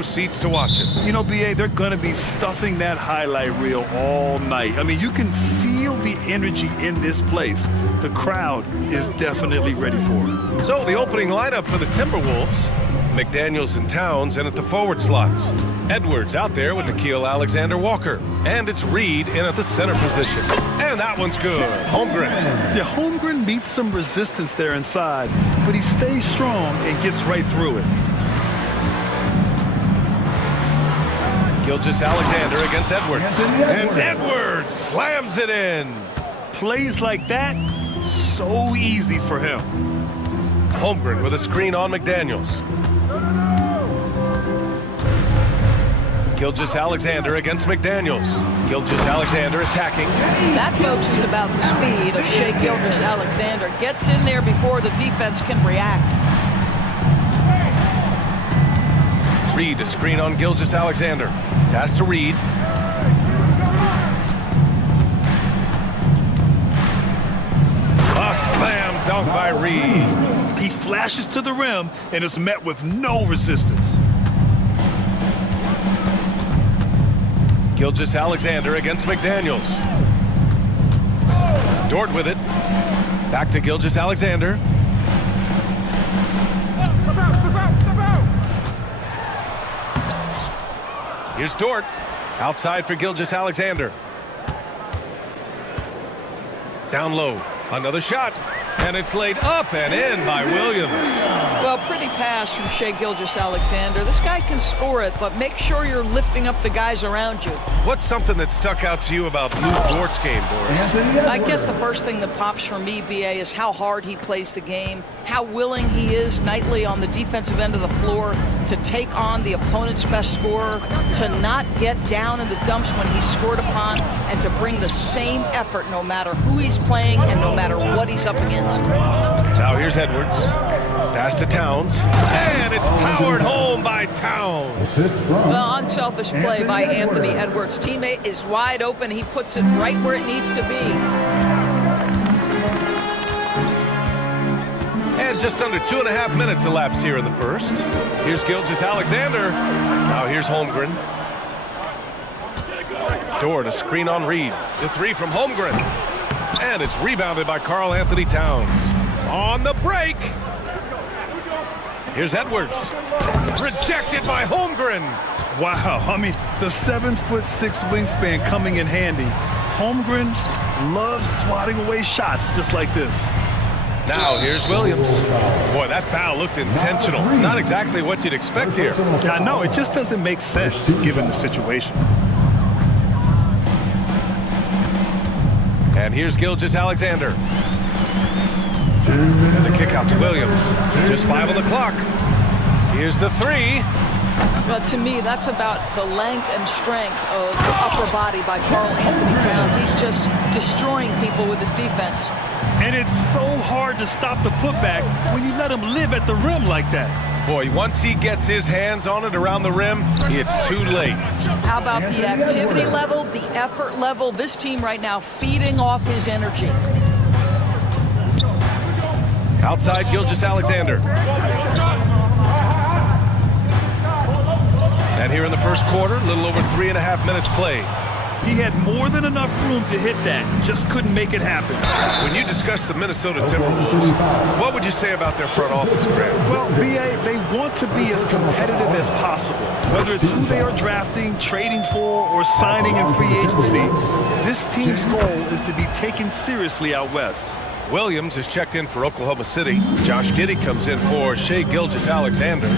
row seats to watch it. You know, BA, they're going to be stuffing that highlight reel all night. I mean, you can feel the energy in this place. The crowd is definitely ready for it. So the opening lineup for the Timberwolves, McDaniels and Towns in at the forward slots. Edwards out there with Nickeil Alexander-Walker. And it's Reed in at the center position. And that one's good. Holmgren. Yeah, Holmgren meets some resistance there inside, but he stays strong and gets right through it. Gilgeous-Alexander against Edwards. And Edwards slams it in. Plays like that, so easy for him. Holmgren with a screen on McDaniels. Gilgeous-Alexander against McDaniels. Gilgeous-Alexander attacking. That, folks, is about the speed of Shai Gilgeous-Alexander. Gets in there before the defense can react. Reed, a screen on Gilgeous-Alexander. Pass to Reed. A slam dunk by Reed. He flashes to the rim and is met with no resistance. Gilgeous-Alexander against McDaniels. Dort with it. Back to Gilgeous-Alexander. Here's Dort. Outside for Gilgeous-Alexander. Down low. Another shot. And it's laid up and in by Williams. Well, pretty pass from Shai Gilgeous-Alexander. This guy can score it, but make sure you're lifting up the guys around you. What's something that stuck out to you about Lou Dort's game, Doris? I guess the first thing that pops for me, BA, is how hard he plays the game, how willing he is nightly on the defensive end of the floor to take on the opponent's best scorer, to not get down in the dumps when he's scored upon, and to bring the same effort no matter who he's playing and no matter what he's up against. Now here's Edwards. Pass to Towns. And it's powered home by Towns. Well, unselfish play by Anthony Edwards. Teammate is wide open. He puts it right where it needs to be. And just under 2.5 minutes elapsed here in the first. Here's Gilgeous-Alexander. Now here's Holmgren. Dort, a screen on Reed. The three from Holmgren. And it's rebounded by Karl Anthony Towns. On the break. Here's Edwards. Rejected by Holmgren. Wow, I mean, the 7'6" wingspan coming in handy. Holmgren loves swatting away shots just like this. Now here's Williams. Boy, that foul looked intentional. Not exactly what you'd expect here. Yeah, I know, it just doesn't make sense given the situation. And here's Gilgeous-Alexander. The kick out to Williams. Just 5 on the clock. Here's the three. But to me, that's about the length and strength of the upper body by Karl Anthony Towns. He's just destroying people with his defense. And it's so hard to stop the putback when you let him live at the rim like that. Boy, once he gets his hands on it around the rim, it's too late. How about the activity level, the effort level? This team right now feeding off his energy. Outside Gilgeous-Alexander. And here in the first quarter, a little over 3.5 minutes played. He had more than enough room to hit that, just couldn't make it happen. When you discuss the Minnesota Timberwolves, what would you say about their front office, Grant? Well, BA, they want to be as competitive as possible. Whether it's who they are drafting, trading for, or signing in free agency, this team's goal is to be taken seriously out west. Williams is checked in for Oklahoma City. Josh Giddey comes in for Shai Gilgeous-Alexander.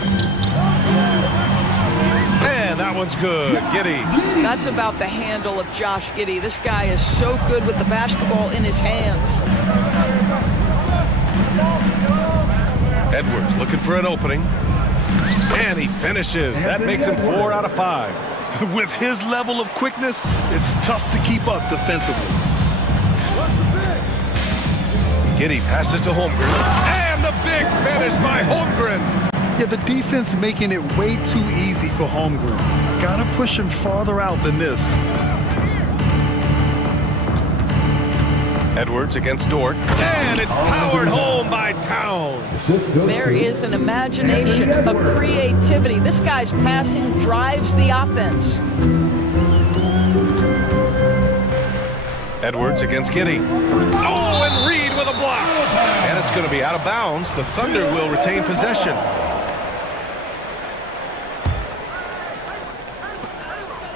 And that one's good. Giddey. That's about the handle of Josh Giddey. This guy is so good with the basketball in his hands. Edwards looking for an opening. And he finishes. That makes him 4 out of 5. With his level of quickness, it's tough to keep up defensively. Giddey passes to Holmgren. And the big finish by Holmgren. Yeah, the defense making it way too easy for Holmgren. Gotta push him farther out than this. Edwards against Dort, and it's powered home by Town. There is an imagination, a creativity. This guy's passing drives the offense. Edwards against Giddy. Oh, and Reed with a block. And it's going to be out of bounds. The Thunder will retain possession.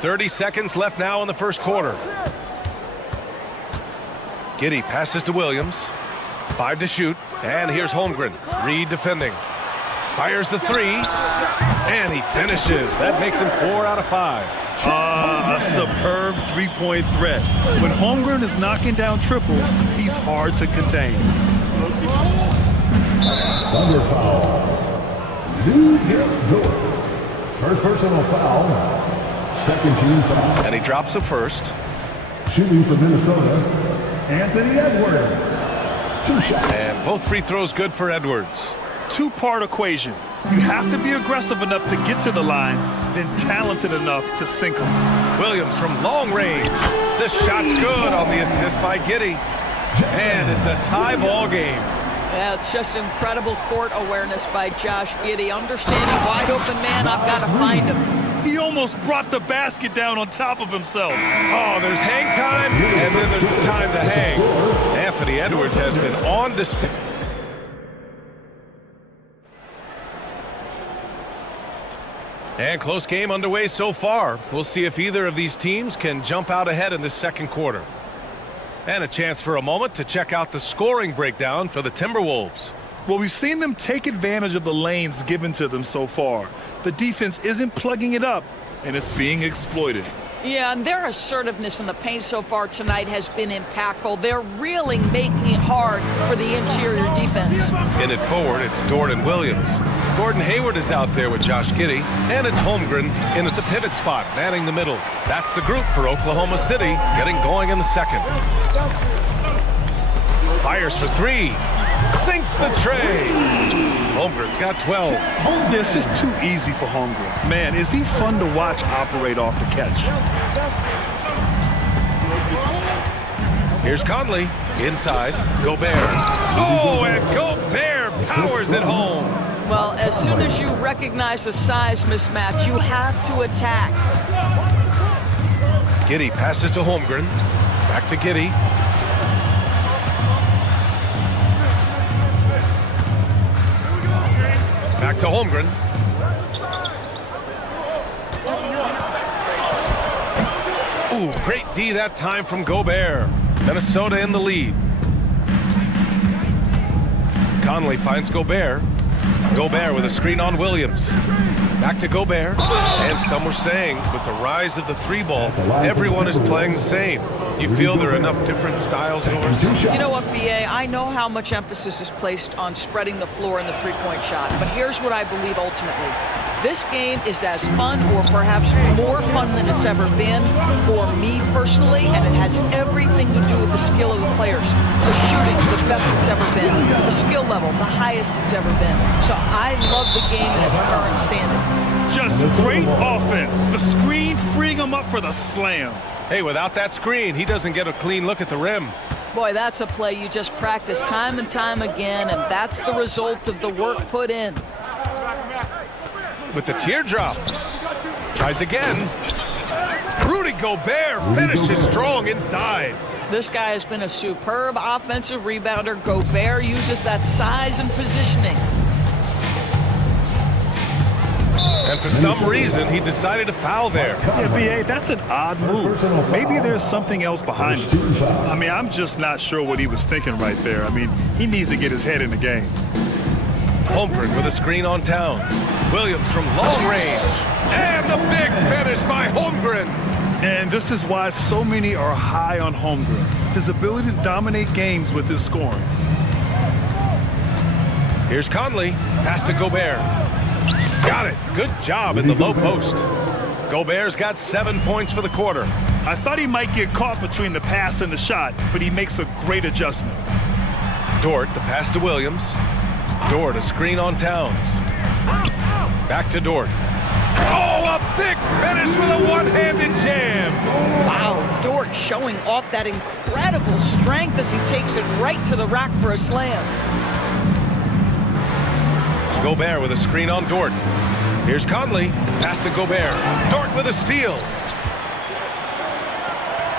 30 seconds left now in the first quarter. Giddy passes to Williams. 5 to shoot. And here's Holmgren. Reed defending. Fires the 3. And he finishes. That makes him 4 out of 5. A superb three-point threat. When Holmgren is knocking down triples, he's hard to contain. Thunder foul. New hits Dort. First personal foul. Second team foul. And he drops the first. Shooting for Minnesota, Anthony Edwards. 2 shots. And both free throws good for Edwards. Two-part equation. You have to be aggressive enough to get to the line, then talented enough to sink them. Williams from long range. The shot's good on the assist by Giddy. And it's a tie ball game. Yeah, it's just incredible court awareness by Josh Giddy. Understanding wide open man, I've got to find him. He almost brought the basket down on top of himself. Oh, there's hang time, and then there's a time to hang. Anthony Edwards has been on display. And close game underway so far. We'll see if either of these teams can jump out ahead in this second quarter. And a chance for a moment to check out the scoring breakdown for the Timberwolves. Well, we've seen them take advantage of the lanes given to them so far. The defense isn't plugging it up, and it's being exploited. Yeah, and their assertiveness in the paint so far tonight has been impactful. They're really making it hard for the interior defense. In it forward, it's Dort and Williams. Gordon Hayward is out there with Josh Giddy, and it's Holmgren in at the pivot spot, manning the middle. That's the group for Oklahoma City, getting going in the second. Fires for 3. Sinks the tray. Holmgren's got 12. This is too easy for Holmgren. Man, is he fun to watch operate off the catch. Here's Conley. Inside. Gobert. Oh, and Gobert powers it home. Well, as soon as you recognize the size mismatch, you have to attack. Giddy passes to Holmgren. Back to Giddy. Back to Holmgren. Ooh, great D that time from Gobert. Minnesota in the lead. Conley finds Gobert. Gobert with a screen on Williams. Back to Gobert. And some were saying, with the rise of the 3-ball, everyone is playing the same. You feel there are enough different styles, Doris? You know what, BA? I know how much emphasis is placed on spreading the floor in the three-point shot, but here's what I believe ultimately. This game is as fun or perhaps more fun than it's ever been for me personally, and it has everything to do with the skill of the players. The shooting, the best it's ever been. The skill level, the highest it's ever been. So I love the game in its current standing. Just great offense. The screen freeing him up for the slam. Hey, without that screen, he doesn't get a clean look at the rim. Boy, that's a play you just practice time and time again, and that's the result of the work put in. With the teardrop. Tries again. Rudy Gobert finishes strong inside. This guy has been a superb offensive rebounder. Gobert uses that size and positioning. And for some reason, he decided to foul there. Yeah, BA, that's an odd move. Maybe there's something else behind it. I mean, I'm just not sure what he was thinking right there. I mean, he needs to get his head in the game. Holmgren with a screen on Town. Williams from long range. And the big finish by Holmgren. And this is why so many are high on Holmgren. His ability to dominate games with his scoring. Here's Conley. Pass to Gobert. Got it. Good job in the low post. Gobert's got 7 points for the quarter. I thought he might get caught between the pass and the shot, but he makes a great adjustment. Dort, the pass to Williams. Dort, a screen on Towns. Back to Dort. Oh, a big finish with a one-handed jam. Wow, Dort Dort showing off that incredible strength as he takes it right to the rack for a slam. Gobert with a screen on Dort. Here's Conley. Pass to Gobert. Dort with a steal.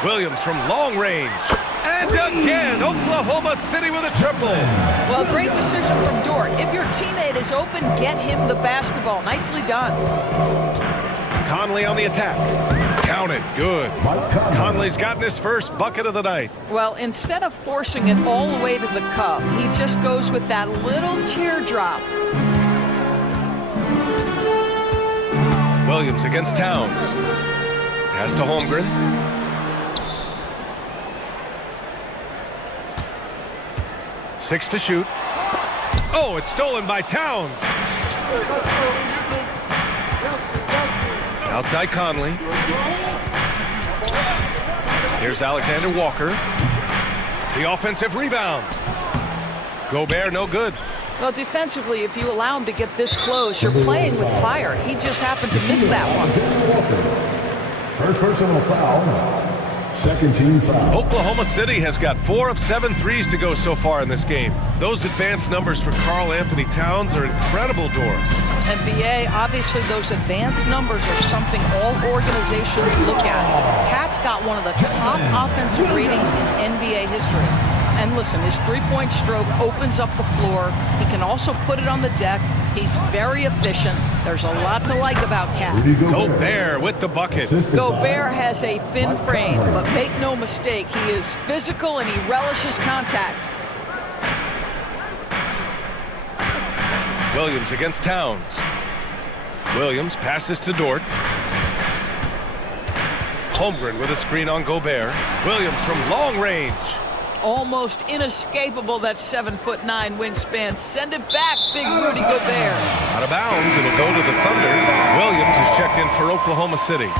Williams from long range. And again, Oklahoma City with a triple. Well, great decision from Dort. If your teammate is open, get him the basketball. Nicely done. Conley on the attack. Count it. Good. Conley's gotten his first bucket of the night. Well, instead of forcing it all the way to the cup, he just goes with that little teardrop. Williams against Towns. Pass to Holmgren. Six to shoot. Oh, it's stolen by Towns. Outside Conley. Here's Alexander Walker. The offensive rebound. Gobert no good. Well, defensively, if you allow him to get this close, you're playing with fire. He just happened to miss that one. First personal foul. Second team foul. Oklahoma City has got 4 of 7 threes to go so far in this game. Those advanced numbers for Karl Anthony Towns are incredible, Doris. And BA, obviously those advanced numbers are something all organizations look at. Cat's got one of the top offensive ratings in NBA history. And listen, his three-point stroke opens up the floor. He can also put it on the deck. He's very efficient. There's a lot to like about Cat. Gobert with the bucket. Gobert has a thin frame, but make no mistake, he is physical and he relishes contact. Williams against Towns. Williams passes to Dort. Holmgren with a screen on Gobert. Williams from long range. Almost inescapable, that 7'9" wingspan. Send it back, big Rudy Gobert. Out of bounds, it'll go to the Thunder. Williams is checked in for Oklahoma City.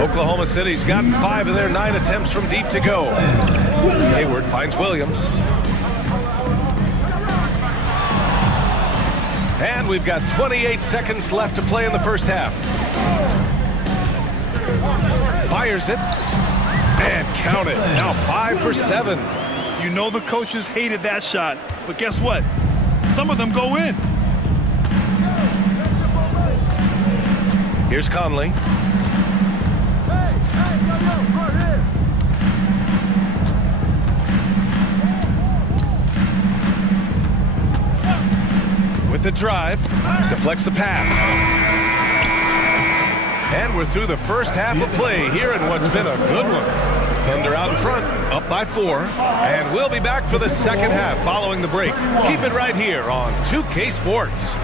Oklahoma City's gotten 5 of their 9 attempts from deep to go. Hayward finds Williams. And we've got 28 seconds left to play in the first half. Fires it. And count it. Now 5 for 7. You know the coaches hated that shot, but guess what? Some of them go in. Here's Conley. With the drive, deflects the pass. And we're through the first half of play here in what's been a good one. Thunder out in front, up by 4. And we'll be back for the second half following the break. Keep it right here on 2K Sports.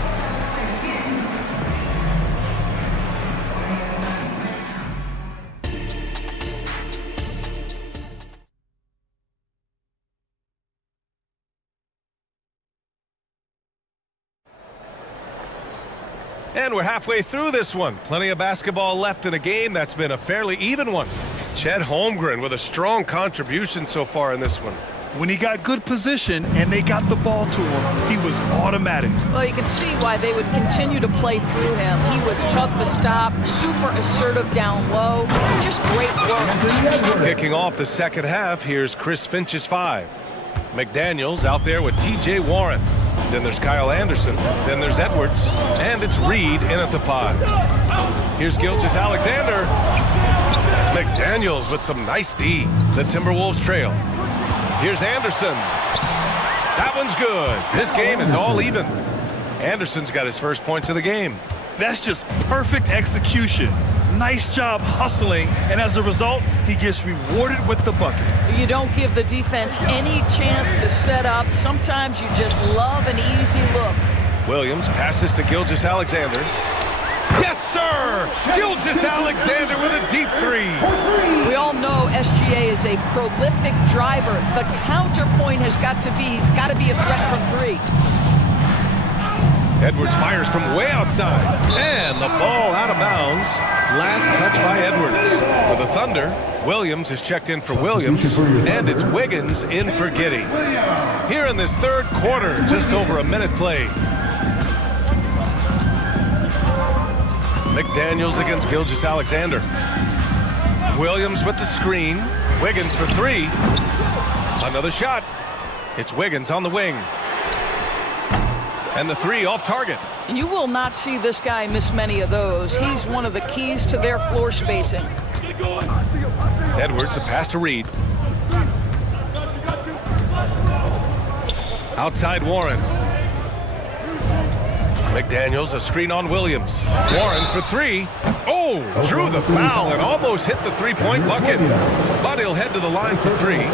And we're halfway through this one. Plenty of basketball left in a game that's been a fairly even one. Chet Holmgren with a strong contribution so far in this one. When he got good position and they got the ball to him, he was automatic. Well, you can see why they would continue to play through him. He was tough to stop, super assertive down low, just great work. Kicking off the second half, here's Chris Finch's 5. McDaniels out there with TJ Warren. Then there's Kyle Anderson. Then there's Edwards. And it's Reed in at the 5. Here's Gilgeous-Alexander. McDaniels with some nice D. The Timberwolves trail. Here's Anderson. That one's good. This game is all even. Anderson's got his first points of the game. That's just perfect execution. Nice job hustling, and as a result, he gets rewarded with the bucket. You don't give the defense any chance to set up. Sometimes you just love an easy look. Williams passes to Gilgeous-Alexander. Yes, sir! Gilgeous-Alexander with a deep 3. We all know SGA is a prolific driver. The counterpoint has got to be, he's got to be a threat from 3. Edwards fires from way outside. And the ball out of bounds. Last touch by Edwards. For the Thunder, Williams is checked in for Williams. And it's Wiggins in for Giddey. Here in this third quarter, just over a minute played. McDaniels against Gilgeous-Alexander. Williams with the screen. Wiggins for three. Another shot. It's Wiggins on the wing. And the three off target. You will not see this guy miss many of those. He's one of the keys to their floor spacing. Edwards, the pass to Reed. Outside Warren. McDaniels, a screen on Williams. Warren for three. Oh, drew the foul and almost hit the three-point bucket. But he'll head to the line for three.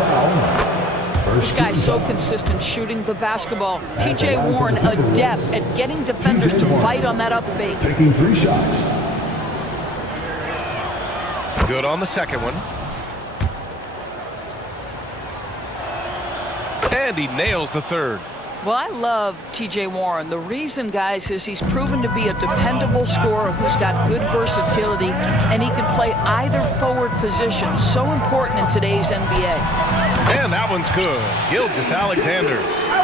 This guy's so consistent shooting the basketball. T.J. Warren adept at getting defenders to bite on that up fake. Taking 3 shots. Good on the second one. And he nails the third. Well, I love T.J. Warren. The reason, guys, is he's proven to be a dependable scorer who's got good versatility, and he can play either forward position. So important in today's NBA. And that one's good. Gilgeous-Alexander.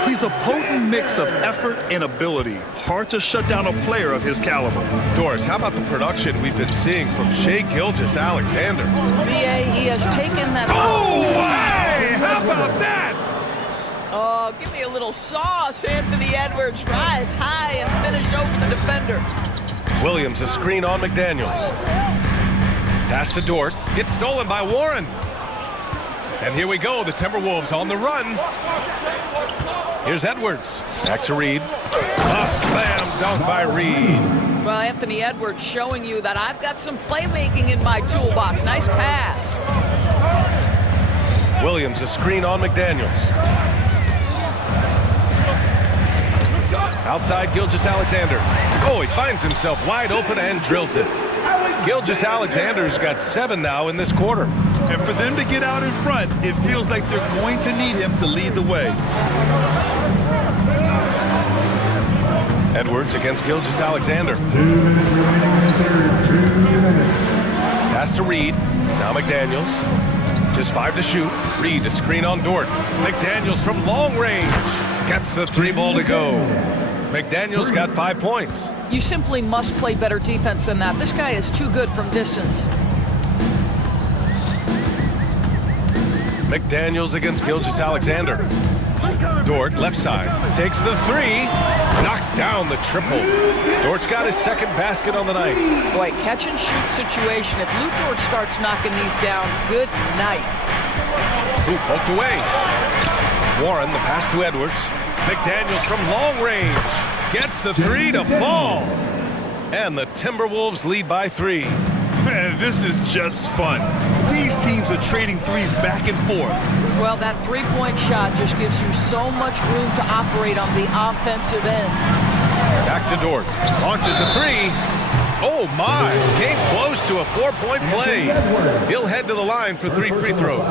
He's a potent mix of effort and ability. Hard to shut down a player of his caliber. Doris, how about the production we've been seeing from Shai Gilgeous-Alexander? BA, he has taken that... Oh, hey! How about that? Oh, give me a little sauce, Anthony Edwards. Rise high and finish over the defender. Williams, a screen on McDaniels. Pass to Dort. It's stolen by Warren. And here we go, the Timberwolves on the run. Here's Edwards. Back to Reed. A slam dunk by Reed. Well, Anthony Edwards showing you that I've got some playmaking in my toolbox. Nice pass. Williams, a screen on McDaniels. Outside Gilgeous-Alexander. Oh, he finds himself wide open and drills it. Gilgeous-Alexander's got 7 now in this quarter. And for them to get out in front, it feels like they're going to need him to lead the way. Edwards against Gilgeous-Alexander. 2 minutes remaining in the third. 2 minutes. Pass to Reed. Now McDaniels. Just 5 to shoot. Reed, a screen on Dort. McDaniels from long range. Gets the 3-ball to go. McDaniels got 5 points. You simply must play better defense than that. This guy is too good from distance. McDaniels against Gilgeous-Alexander. Dort, left side, takes the 3, knocks down the triple. Dort's got his second basket on the night. Boy, catch and shoot situation. If Lou Dort starts knocking these down, good night. Ooh, poked away. Warren, the pass to Edwards. McDaniels from long range gets the 3 to fall. And the Timberwolves lead by 3. Man, this is just fun. These teams are trading threes back and forth. Well, that three-point shot just gives you so much room to operate on the offensive end. Back to Dort. Launches a 3. Oh, my. Came close to a 4-point play. He'll head to the line for 3 free throws.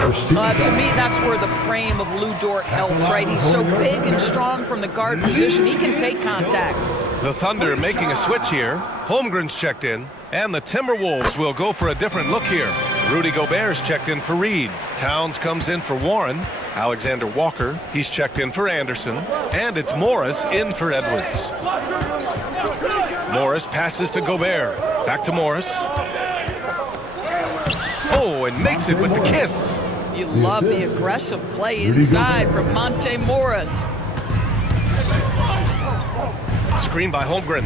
To me, that's where the frame of Lou Dort helps, right? He's so big and strong from the guard position. He can take contact. The Thunder making a switch here. Holmgren's checked in. And the Timberwolves will go for a different look here. Rudy Gobert's checked in for Reed. Towns comes in for Warren. Alexander Walker, he's checked in for Anderson. And it's Morris in for Edwards. Morris passes to Gobert. Back to Morris. Oh, and makes it with the kiss. You love the aggressive play inside from Monte Morris. Screen by Holmgren.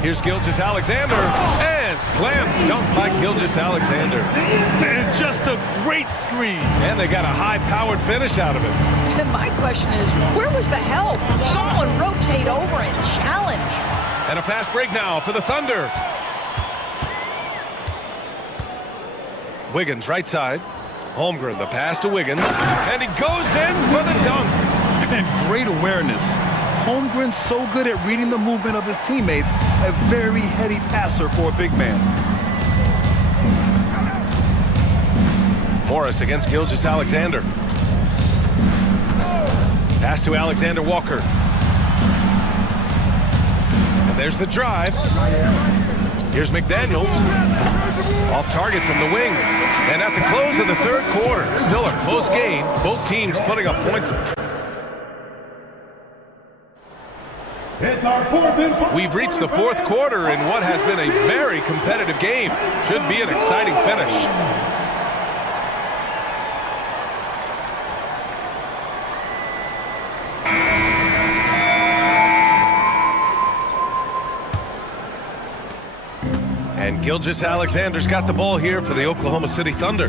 Here's Gilgeous-Alexander, and slam dunk by Gilgeous-Alexander. And just a great screen. And they got a high-powered finish out of it. And my question is, where was the help? Someone rotate over and challenge. And a fast break now for the Thunder. Wiggins right side. Holmgren, the pass to Wiggins, and he goes in for the dunk. And great awareness. Holmgren's so good at reading the movement of his teammates, a very heady passer for a big man. Morris against Gilgeous-Alexander. Pass to Alexander Walker. And there's the drive. Here's McDaniels. Off target from the wing. And at the close of the third quarter, still a close game. Both teams putting up points. It's our fourth and final. We've reached the fourth quarter in what has been a very competitive game. Should be an exciting finish. And Gilgeous-Alexander's got the ball here for the Oklahoma City Thunder.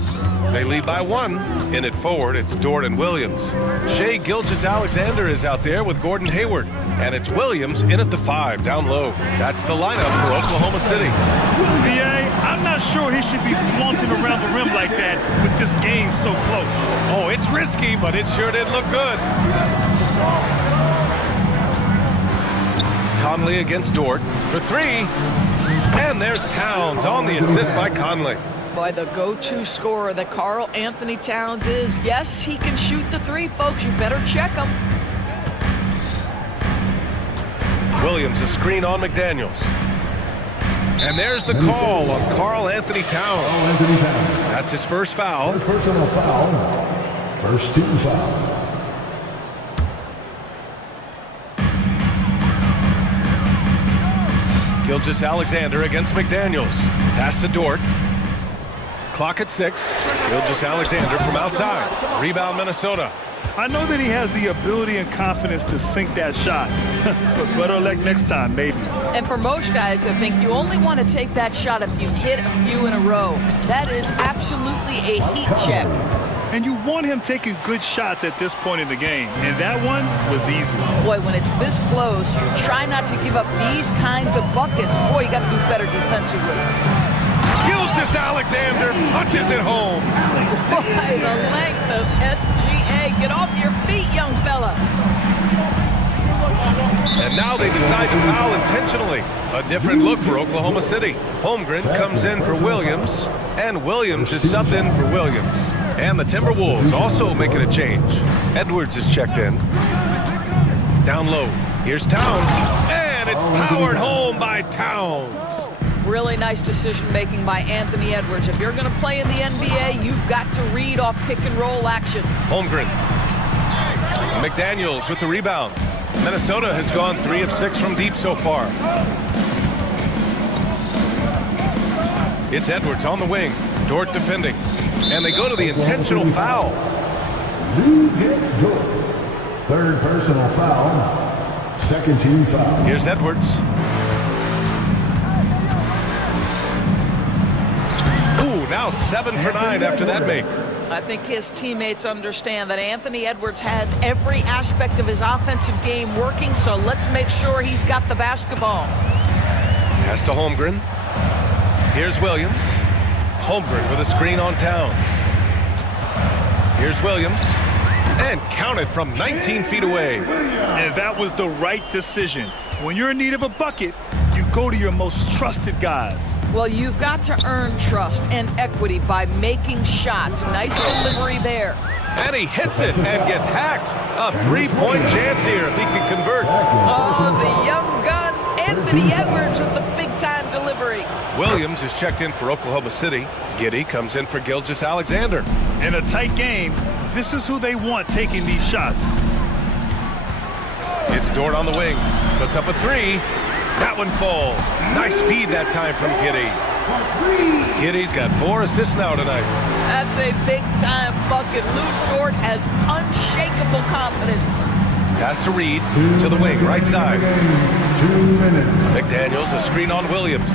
They lead by 1. In it forward, it's Jordan Williams. Shea Gilgeous-Alexander is out there with Gordon Hayward. And it's Williams in at the 5, down low. That's the lineup for Oklahoma City. BA, I'm not sure he should be flaunting around the rim like that with this game so close. Oh, it's risky, but it sure did look good. Conley against Dort for 3. And there's Towns on the assist by Conley. Boy, the go-to scorer that Karl Anthony Towns is. Yes, he can shoot the 3, folks. You better check him. Williams, a screen on McDaniels. And there's the call on Karl Anthony Towns. That's his first foul. First personal foul. First team foul. Gilgeous-Alexander against McDaniels. Pass to Dort. Clock at 6. Gilgeous-Alexander from outside. Rebound Minnesota. I know that he has the ability and confidence to sink that shot. But better luck next time, maybe. And for most guys, I think you only want to take that shot if you've hit a few in a row. That is absolutely a heat check. And you want him taking good shots at this point in the game. And that one was easy. Boy, when it's this close, you try not to give up these kinds of buckets. Boy, you got to do better defensively. Gilgeous-Alexander punches it home. Boy, the length of SGA. Get off your feet, young fella. And now they decide to foul intentionally. A different look for Oklahoma City. Holmgren comes in for Williams, and Williams is subbed in for Williams. And the Timberwolves also making a change. Edwards is checked in. Down low. Here's Towns. And it's powered home by Towns. Really nice decision-making by Anthony Edwards. If you're going to play in the NBA, you've got to read off pick-and-roll action. Holmgren. McDaniels with the rebound. Minnesota has gone 3 of 6 from deep so far. It's Edwards on the wing. Dort defending. And they go to the intentional foul. Lou hits Dort. Third personal foul. Second team foul. Here's Edwards. Ooh, now 7 for 9 after that make. I think his teammates understand that Anthony Edwards has every aspect of his offensive game working, so let's make sure he's got the basketball. Pass to Holmgren. Here's Williams. Holmgren with a screen on Towns. Here's Williams. And counted from 19 feet away. And that was the right decision. When you're in need of a bucket, you go to your most trusted guys. Well, you've got to earn trust and equity by making shots. Nice delivery there. And he hits it and gets hacked. A 3-point chance here if he can convert. Oh, the young gun, Anthony Edwards with the big-time delivery. Williams is checked in for Oklahoma City. Giddey comes in for Gilgeous-Alexander. In a tight game, this is who they want taking these shots. It's Dort on the wing. Puts up a 3. That one falls. Nice feed that time from Giddey. Giddey's got 4 assists now tonight. That's a big-time bucket. Lou Dort has unshakable confidence. Pass to Reed, to the wing, right side. 2 minutes. McDaniels, a screen on Williams.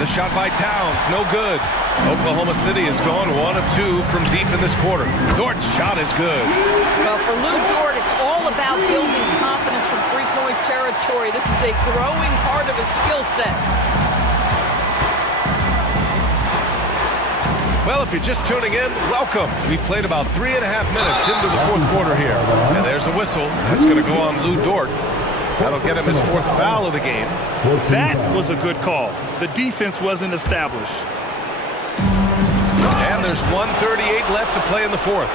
The shot by Towns, no good. Oklahoma City has gone 1 of 2 from deep in this quarter. Dort's shot is good. Well, for Lou Dort, it's all about building confidence from three-point territory. This is a growing part of his skill set. Well, if you're just tuning in, welcome. We've played about 3.5 minutes into the fourth quarter here. And there's a whistle. That's going to go on Lou Dort. That'll get him his 4th foul of the game. That was a good call. The defense wasn't established. And there's 1:38 left to play in the 4th.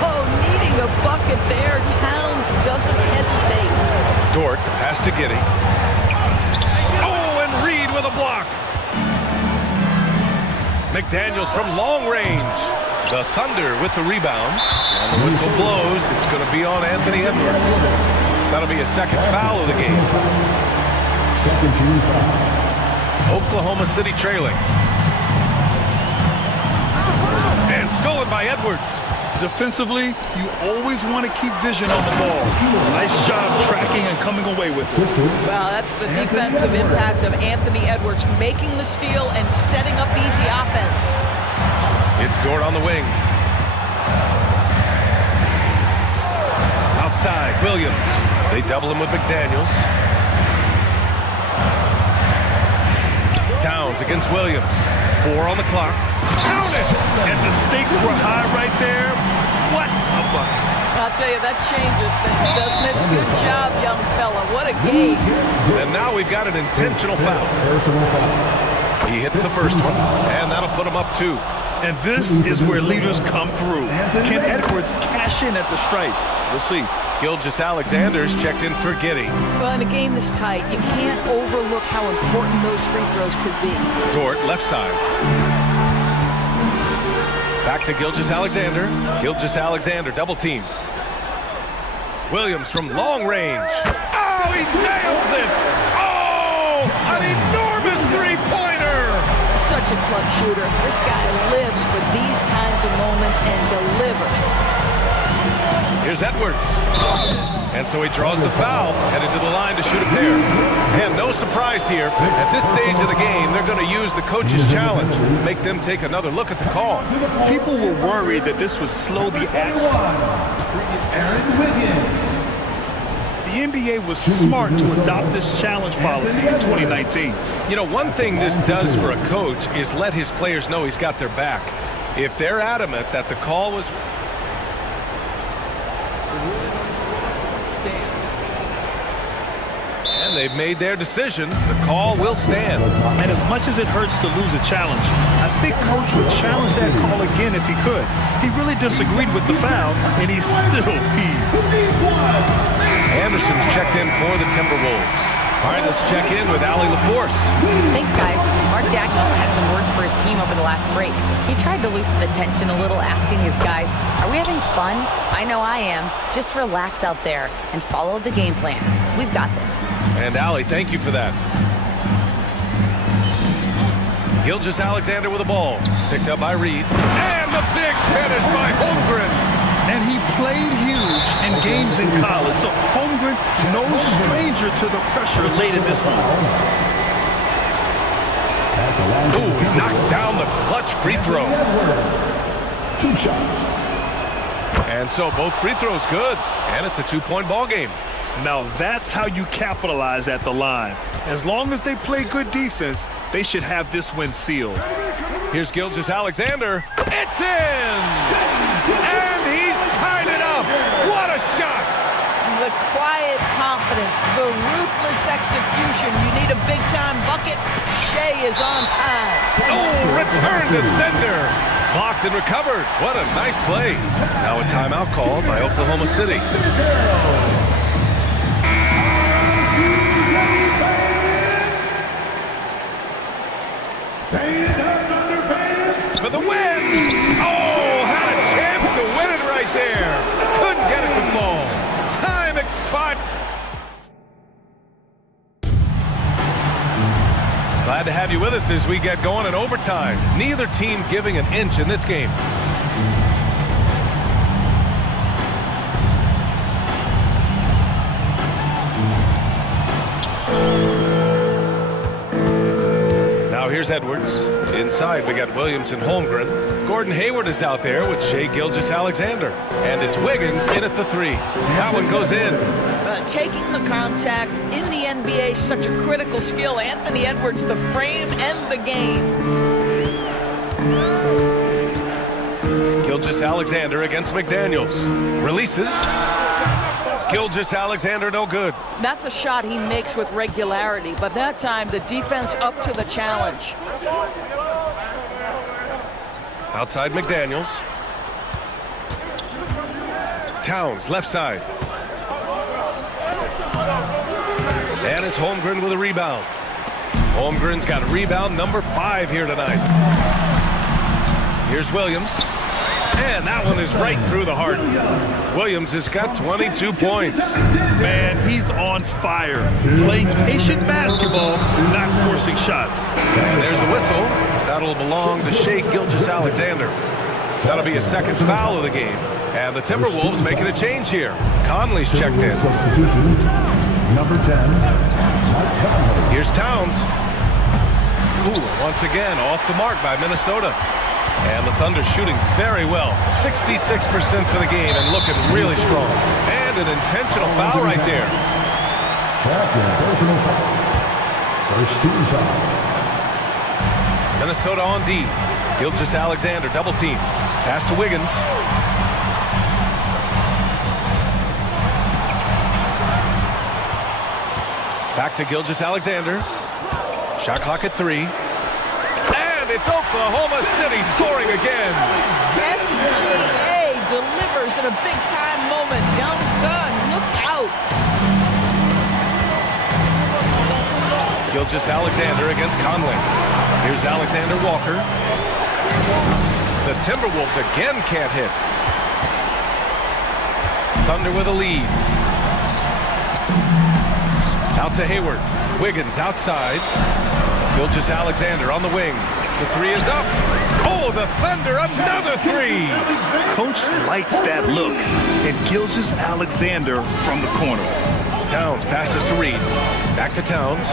Oh, needing a bucket there. Towns doesn't hesitate. Dort, the pass to Giddey. Oh, and Reed with a block. McDaniels from long range. The Thunder with the rebound. And the whistle blows. It's going to be on Anthony Edwards. That'll be a second foul of the game. Second team foul. Oklahoma City trailing. And stolen by Edwards. Defensively, you always want to keep vision on the ball. Nice job tracking and coming away with it. Well, that's the defensive impact of Anthony Edwards making the steal and setting up easy offense. It's Dort on the wing. Outside, Williams. They double him with McDaniels. Towns against Williams. 4 on the clock. Counted! And the stakes were high right there. What a bucket. I'll tell you, that changes things, doesn't it? Good job, young fella. What a game. And now we've got an intentional foul. He hits the first one, and that'll put him up 2. And this is where leaders come through. Can Edwards cash in at the stripe? We'll see. Gilgeous-Alexander's checked in for Giddey. Well, in a game this tight, you can't overlook how important those free throws could be. Dort, left side. Back to Gilgeous-Alexander. Gilgeous-Alexander, double team. Williams from long range. Oh, he nails it! Oh, an enormous three-pointer! Such a clutch shooter. This guy lives for these kinds of moments and delivers. Here's Edwards. And so he draws the foul, headed to the line to shoot a pair. And no surprise here, at this stage of the game, they're going to use the coach's challenge, make them take another look at the call. People were worried that this would slow the action. The NBA was smart to adopt this challenge policy in 2019. You know, one thing this does for a coach is let his players know he's got their back. If they're adamant that the call was... And they've made their decision. The call will stand. And as much as it hurts to lose a challenge, I think Coach would challenge that call again if he could. He really disagreed with the foul, and he still peeved. Anderson's checked in for the Timberwolves. All right, let's check in with Allie LaForce. Thanks, guys. Mark Dagnall had some words for his team over the last break. He tried to loosen the tension a little, asking his guys, are we having fun? I know I am. Just relax out there and follow the game plan. We've got this. And Allie, thank you for that. Gilgeous-Alexander with the ball. Picked up by Reed. And the big finish by Holmgren. And he played huge in games in college, so Holmgren, no stranger to the pressure late in this one. Ooh, he knocks down the clutch free throw. 2 shots. And so both free throws good, and it's a 2-point ball game. Now that's how you capitalize at the line. As long as they play good defense, they should have this win sealed. Here's Gilgeous-Alexander. It's in! And he's tied it up! What a shot! The quiet confidence, the ruthless execution. You need a big-time bucket. Shea is on time. Oh, return to sender! Blocked and recovered. What a nice play. Now a timeout called by Oklahoma City. For the win! Oh, had a chance to win it right there. Couldn't get it to fall. Time expired. Glad to have you with us as we get going in overtime. Neither team giving an inch in this game. Now here's Edwards. Inside we got Williams and Holmgren. Gordon Hayward is out there with Shea Gilgeous-Alexander. And it's Wiggins in at the 3. That one goes in. Taking the contact in the NBA, such a critical skill. Anthony Edwards, the frame and the game. Gilgeous-Alexander against McDaniels. Releases. Gilgeous-Alexander no good. That's a shot he makes with regularity, but that time the defense up to the challenge. Outside McDaniels. Towns, left side. And it's Holmgren with a rebound. Holmgren's got a rebound number 5 here tonight. Here's Williams. And that one is right through the heart. Williams has got 22 points. Man, he's on fire. Playing patient basketball, not forcing shots. And there's a whistle. That'll belong to Shea Gilgeous-Alexander. That'll be a second foul of the game. And the Timberwolves making a change here. Conley's checked in. Substitution, number 10, Mike Conley. Here's Towns. Ooh, once again, off the mark by Minnesota. And the Thunder shooting very well. 66% for the game and looking really strong. And an intentional foul right there. Second personal foul. First team foul. Minnesota on D. Gilgeous-Alexander, double team. Pass to Wiggins. Back to Gilgeous-Alexander. Shot clock at 3. And it's Oklahoma City scoring again. SGA delivers in a big-time moment. Young gun, look out. Gilgeous-Alexander against Conley. Here's Alexander Walker. The Timberwolves again can't hit. Thunder with a lead. Out to Hayward. Wiggins outside. Gilgeous-Alexander on the wing. The three is up. Oh, the Thunder, another three. Coach likes that look. And Gilgeous-Alexander from the corner. Towns passes to Reed. Back to Towns.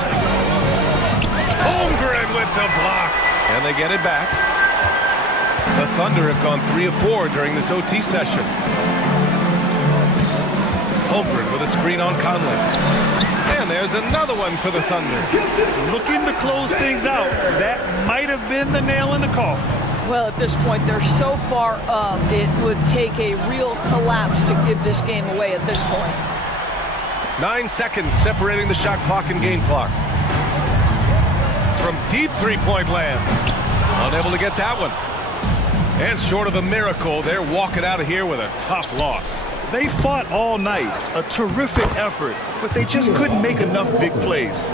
Holmgren with the block. And they get it back. The Thunder have gone 3 of 4 during this OT session. Holmgren with a screen on Conley. And there's another one for the Thunder. Looking to close things out. That might have been the nail in the coffin. Well, at this point, they're so far up, it would take a real collapse to give this game away at this point. 9 seconds separating the shot clock and game clock. From deep three-point land. Unable to get that one. And short of a miracle, they're walking out of here with a tough loss. They fought all night, a terrific effort, but they just couldn't make enough big plays.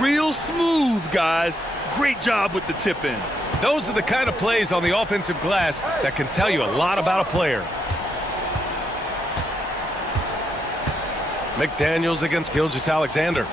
Real smooth, guys. Great job with the tip in. Those are the kind of plays on the offensive glass that can tell you a lot about a player. McDaniels against Gilgeous-Alexander.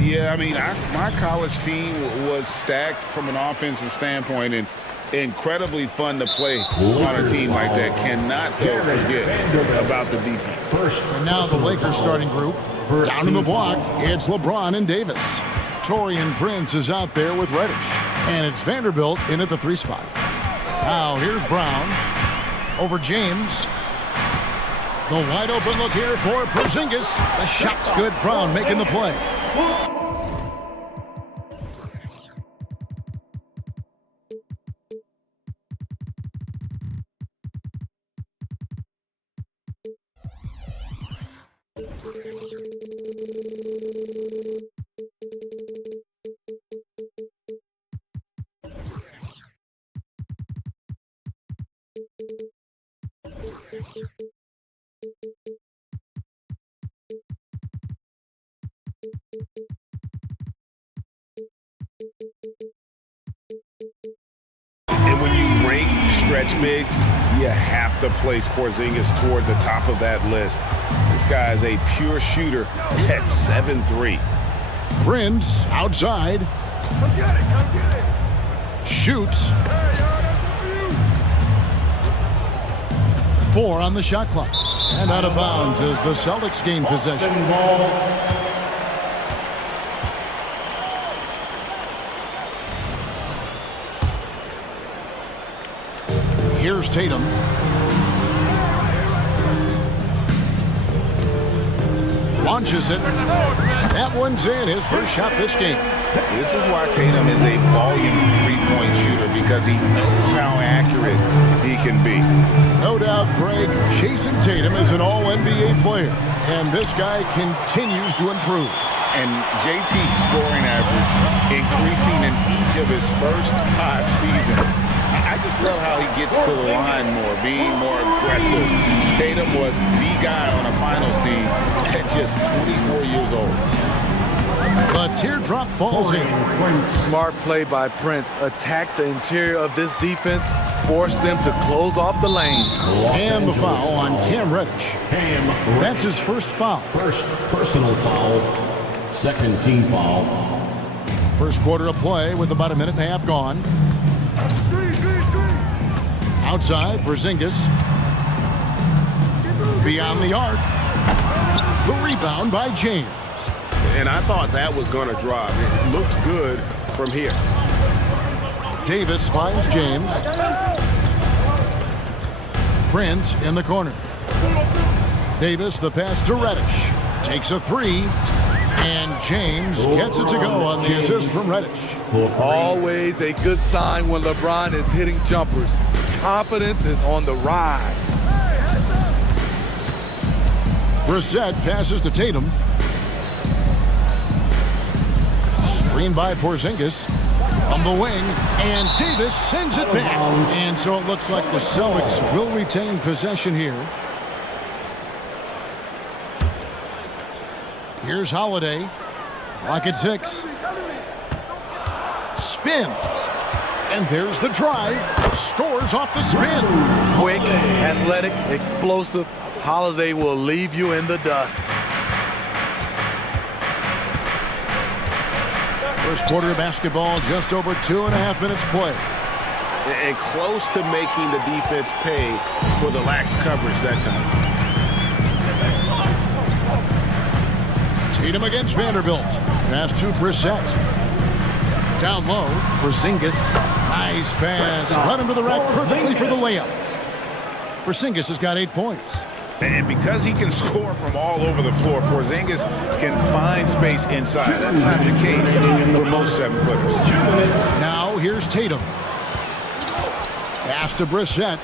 Yeah, I mean, my college team was stacked from an offensive standpoint and incredibly fun to play on a team like that. Cannot, though, forget about the defense. And now the Lakers starting group. Down in the block, it's LeBron and Davis. Taurean Prince is out there with Reddish. And it's Vanderbilt in at the 3 spot. Now here's Brown over James. The wide open look here for Porzingis. The shot's good. Brown making the play. And when you rank stretch bigs, you have to place Porzingis toward the top of that list. This guy is a pure shooter at 7'3". Prince outside. Come get it, come get it. Shoots. 4 on the shot clock. And out of bounds as the Celtics gain possession. Here's Tatum. Launches it. That one's in, his first shot this game. This is why Tatum is a volume three-point shooter, because he knows how accurate he can be. No doubt, Craig, Jason Tatum is an all-NBA player, and this guy continues to improve. And JT's scoring average increasing in each of his first 5 seasons. I just love how he gets to the line more, being more aggressive. Tatum was the guy on a finals team at just 24 years old. The teardrop falls in. Smart play by Prince. Attacked the interior of this defense, forced them to close off the lane. And the foul on Cam Reddish. That's his first foul. First personal foul, second team foul. First quarter of play with about a minute and a half gone. Outside, Porzingis. Beyond the arc. The rebound by James. And I thought that was going to drop. It looked good from here. Davis finds James. Prince in the corner. Davis, the pass to Reddish. Takes a 3. And James gets it to go on the assist from Reddish. Always a good sign when LeBron is hitting jumpers. Confidence is on the rise. Brissett passes to Tatum. Screen by Porzingis on the wing, and Davis sends it back. And so it looks like the Celtics will retain possession here. Here's Holiday. Clock at 6. Spins. And there's the drive. Scores off the spin. Quick, athletic, explosive. Holiday will leave you in the dust. First quarter of basketball, just over 2.5 minutes play. And close to making the defense pay for the lax coverage that time. Tatum against Vanderbilt. Pass to Brissett. Down low, Porzingis. Nice pass. Run him to the rack perfectly for the layup. Porzingis has got 8 points. And because he can score from all over the floor, Porzingis can find space inside. That's not the case for most 7-footers. Now here's Tatum. Pass to Brissett.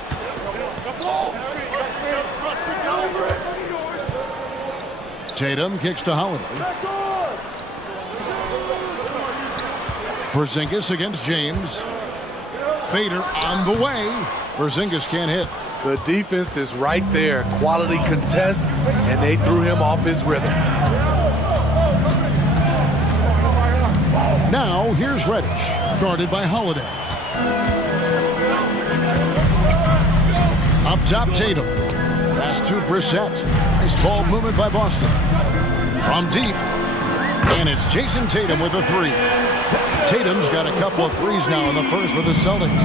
Tatum kicks to Holiday. Porzingis against James. Fader on the way. Porzingis can't hit. The defense is right there. Quality contest, and they threw him off his rhythm. Now here's Reddish, guarded by Holiday. Up top, Tatum. Pass to Brissett. Nice ball movement by Boston. From deep. And it's Jason Tatum with a three. Tatum's got a couple of threes now in the first for the Celtics.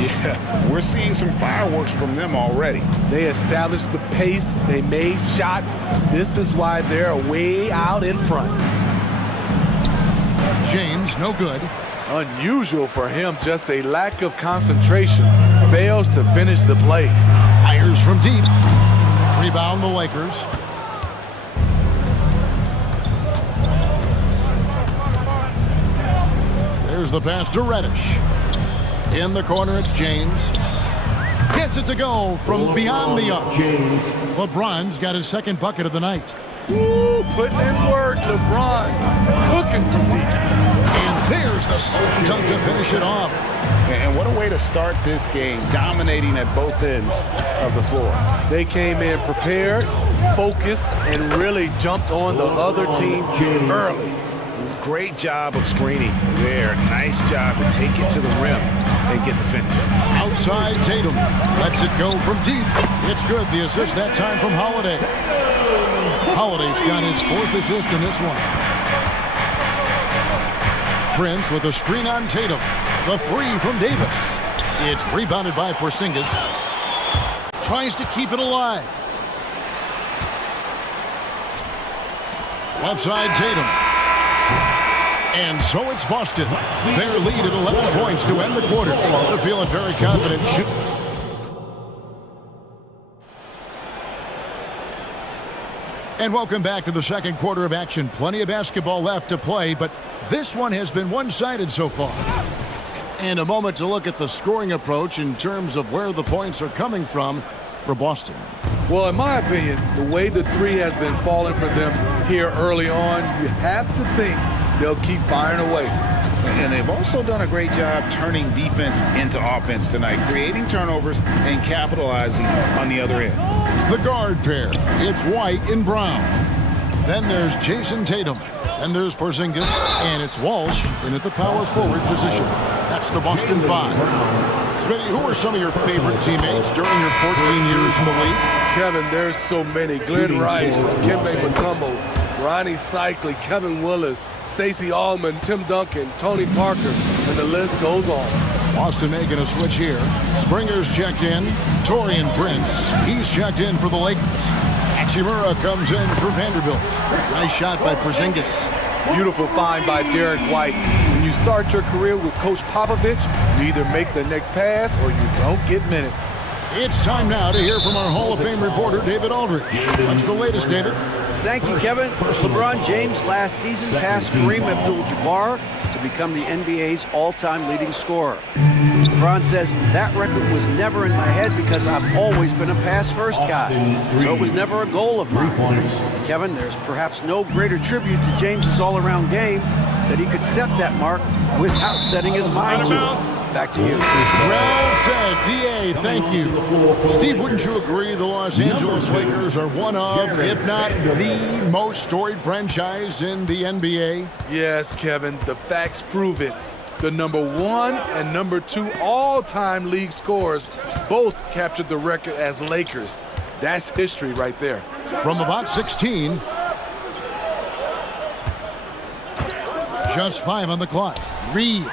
Yeah, we're seeing some fireworks from them already. They established the pace. They made shots. This is why they're way out in front. James, no good. Unusual for him, just a lack of concentration. Fails to finish the play. Fires from deep. Rebound the Lakers. There's the pass to Reddish. In the corner, it's James. Gets it to go from beyond the arc. LeBron's got his second bucket of the night. Ooh, putting in work, LeBron. Cooking from deep. And there's the slam dunk to finish it off. And what a way to start this game, dominating at both ends of the floor. They came in prepared, focused, and really jumped on the other team early. Great job of screening there. Nice job to take it to the rim and get the finish. Outside Tatum. Lets it go from deep. It's good. The assist that time from Holiday. Holiday's got his fourth assist in this one. Prince with a screen on Tatum. The three from Davis. It's rebounded by Porzingis. Tries to keep it alive. Left side Tatum. And so it's Boston. Their lead at 11 points to end the quarter. They're feeling very confident. And welcome back to the second quarter of action. Plenty of basketball left to play, but this one has been one-sided so far. And a moment to look at the scoring approach in terms of where the points are coming from for Boston. Well, in my opinion, the way the three has been falling for them here early on, you have to think they'll keep firing away. And they've also done a great job turning defense into offense tonight, creating turnovers and capitalizing on the other end. The guard pair, it's White and Brown. Then there's Jason Tatum. And there's Porzingis, and it's Walsh in at the power forward position. That's the Boston Five. Smitty, who are some of your favorite teammates during your 14 years in the league? Kevin, there's so many. Glenn Rice, Dikembe Mutombo, Ronnie Cycli, Kevin Willis, Stacey Allman, Tim Duncan, Tony Parker, and the list goes on. Boston making a switch here. Springer's checked in. Taurean Prince, he's checked in for the Lakers. Hachimura comes in for Vanderbilt. Nice shot by Porzingis. Beautiful find by Derek White. When you start your career with Coach Popovich, you either make the next pass or you don't get minutes. It's time now to hear from our Hall of Fame reporter, David Aldridge. What's the latest, David? Thank you, Kevin. LeBron James last season passed Kareem Abdul-Jabbar to become the NBA's all-time leading scorer. LeBron says, that record was never in my head because I've always been a pass-first guy, so it was never a goal of mine. Kevin, there's perhaps no greater tribute to James's all-around game that he could set that mark without setting his mind to it. Back to you. Well said, D.A., thank you. Steve, wouldn't you agree the Los Angeles Lakers are one of, if not the most storied franchise in the NBA? Yes, Kevin, the facts prove it. The #1 and #2 all-time league scorers both captured the record as Lakers. That's history right there. From about 16. Just 5 on the clock. Reeves.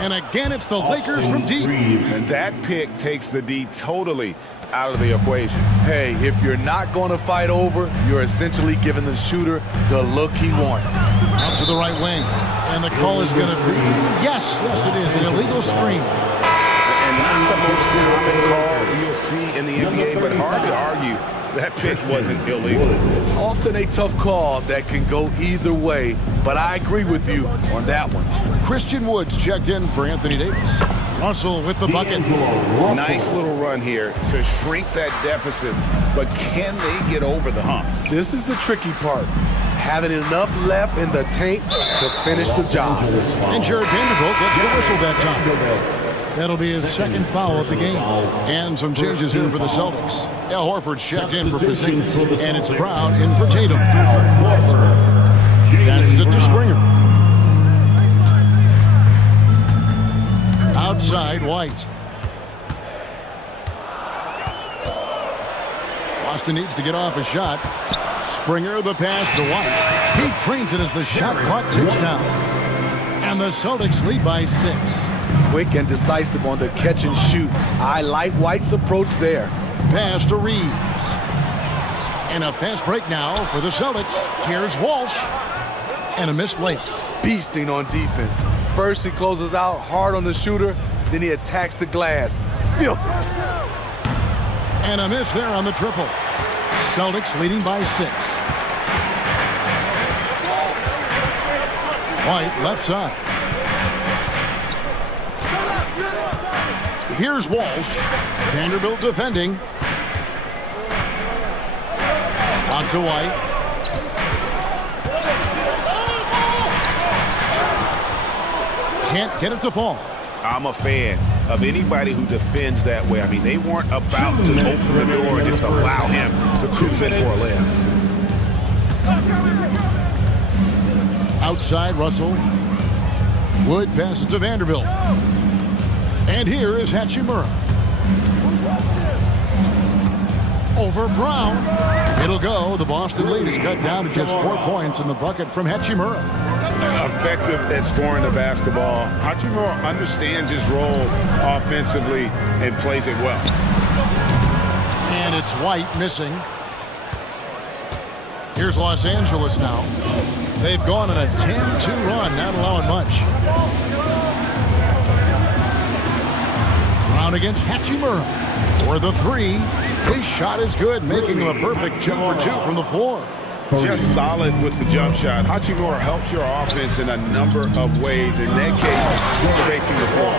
And again, it's the Lakers from deep. And that pick takes the D totally out of the equation. Hey, if you're not going to fight over, you're essentially giving the shooter the look he wants. Out to the right wing. And the call is going to be, yes, it is, an illegal screen. And not the most common call you'll see in the NBA, but hard to argue that pick wasn't illegal. It's often a tough call that can go either way, but I agree with you on that one. Christian Woods checked in for Anthony Davis. Russell with the bucket. Nice little run here to shrink that deficit, but can they get over the hump? This is the tricky part. Having enough left in the tank to finish the job. And Jared Vanderbilt gets the whistle that time. That'll be his second foul of the game. And some changes here for the Celtics. Al Horford's checked in for Porzingis, and it's Brown in for Tatum. Passes it to Springer. Outside, White. Boston needs to get off a shot. Springer, the pass to White. He trains it as the shot clock ticks down. And the Celtics lead by 6. Quick and decisive on the catch and shoot. I like White's approach there. Pass to Reeves. And a fast break now for the Celtics. Here's Walsh. And a missed layup. Beasting on defense. First he closes out hard on the shooter, then he attacks the glass. Filthy. And a miss there on the triple. Celtics leading by 6. White left side. Here's Walsh. Vanderbilt defending. On to White. Can't get it to fall. I'm a fan of anybody who defends that way. I mean, they weren't about to open the door and just allow him to cruise in for a layup. Outside Russell. Wood passes to Vanderbilt. And here is Hachimura. Over Brown. It'll go. The Boston lead is cut down to just 4 points in the bucket from Hachimura. Effective at scoring the basketball. Hachimura understands his role offensively and plays it well. And it's White missing. Here's Los Angeles now. They've gone on a 10-2 run, not allowing much. Brown against Hachimura for the 3. His shot is good, making him a perfect 2 for 2 from the floor. Just solid with the jump shot. Hachimura helps your offense in a number of ways. In that case, spacing the floor.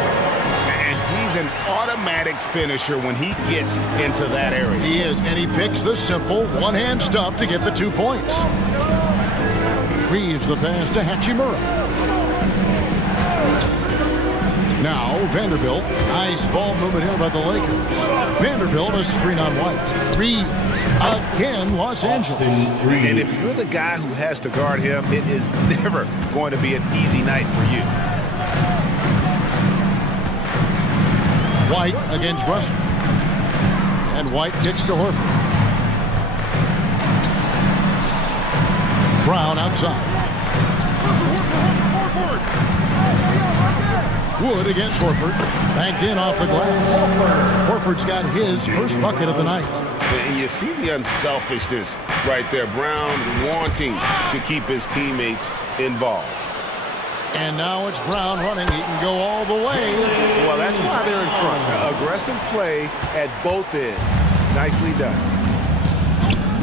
And he's an automatic finisher when he gets into that area. He is, and he picks the simple one-hand stuff to get the 2 points. Reeves the pass to Hachimura. Now Vanderbilt. Nice ball movement here by the Lakers. Vanderbilt, a screen on White. Reeves again, Los Angeles. And if you're the guy who has to guard him, it is never going to be an easy night for you. White against Russell. And White kicks to Horford. Brown outside. Wood against Horford. Backed in off the glass. Horford's got his first bucket of the night. And you see the unselfishness right there. Brown wanting to keep his teammates involved. And now it's Brown running. He can go all the way. Well, that's why they're in front. Aggressive play at both ends. Nicely done.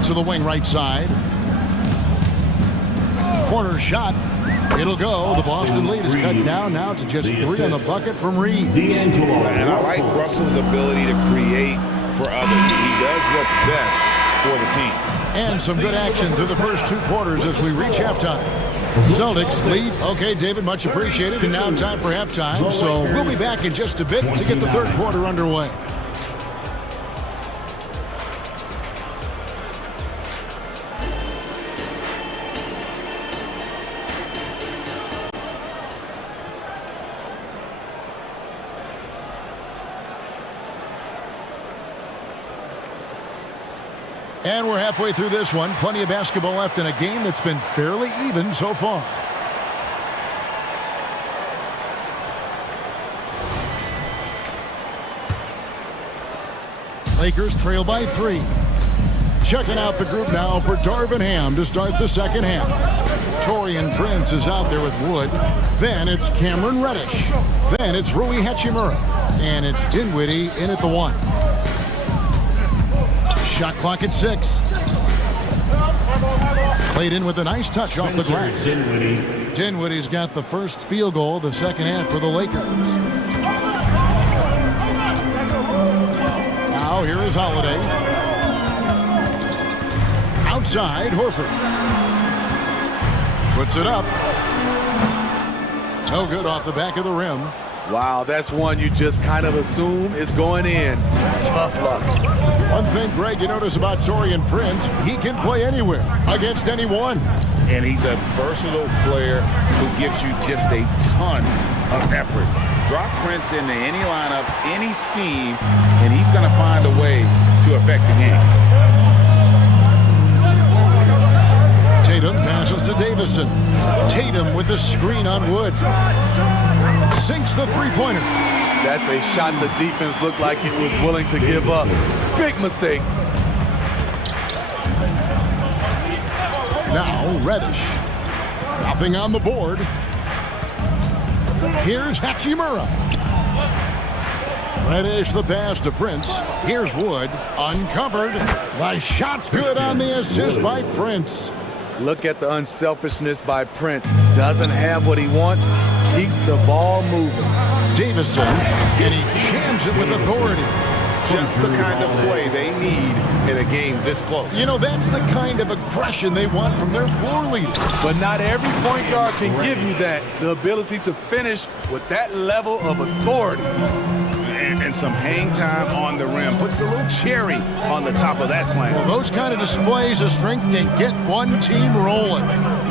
To the wing right side. Corner shot. It'll go. The Boston lead is cut down now to just 3 on the bucket from Reeves. And I like Russell's ability to create for others. He does what's best for the team. And some good action through the first 2 quarters as we reach halftime. Celtics lead. Okay, David, much appreciated. And now time for halftime. So we'll be back in just a bit to get the 3rd quarter underway. And we're halfway through this one. Plenty of basketball left in a game that's been fairly even so far. Lakers trail by 3. Checking out the group now for Darvin Ham to start the second half. Taurean Prince is out there with Wood. Then it's Cameron Reddish. Then it's Rui Hachimura. And it's Dinwiddie in at the 1. Shot clock at 6. Played in with a nice touch off the glass. Dinwiddie's got the first field goal of the second half for the Lakers. Now here is Holiday. Outside, Horford. Puts it up. No good off the back of the rim. Wow, that's one you just kind of assume is going in. Tough luck. One thing, Greg, you notice about Taurean Prince, he can play anywhere, against anyone. And he's a versatile player who gives you just a ton of effort. Drop Prince into any lineup, any scheme, and he's going to find a way to affect the game. Tatum passes to Davison. Tatum with the screen on Wood. Sinks the three-pointer. That's a shot the defense looked like it was willing to give up. Big mistake. Now Reddish. Nothing on the board. Here's Hachimura. Reddish the pass to Prince. Here's Wood. Uncovered. The shot's good on the assist by Prince. Look at the unselfishness by Prince. Doesn't have what he wants. Keeps the ball moving. Davison, and he jams it with authority. Just the kind of play they need in a game this close. You know, that's the kind of aggression they want from their floor leader. But not every point guard can give you that. The ability to finish with that level of authority. And some hang time on the rim. Puts a little cherry on the top of that slam. Well, those kind of displays of strength can get one team rolling.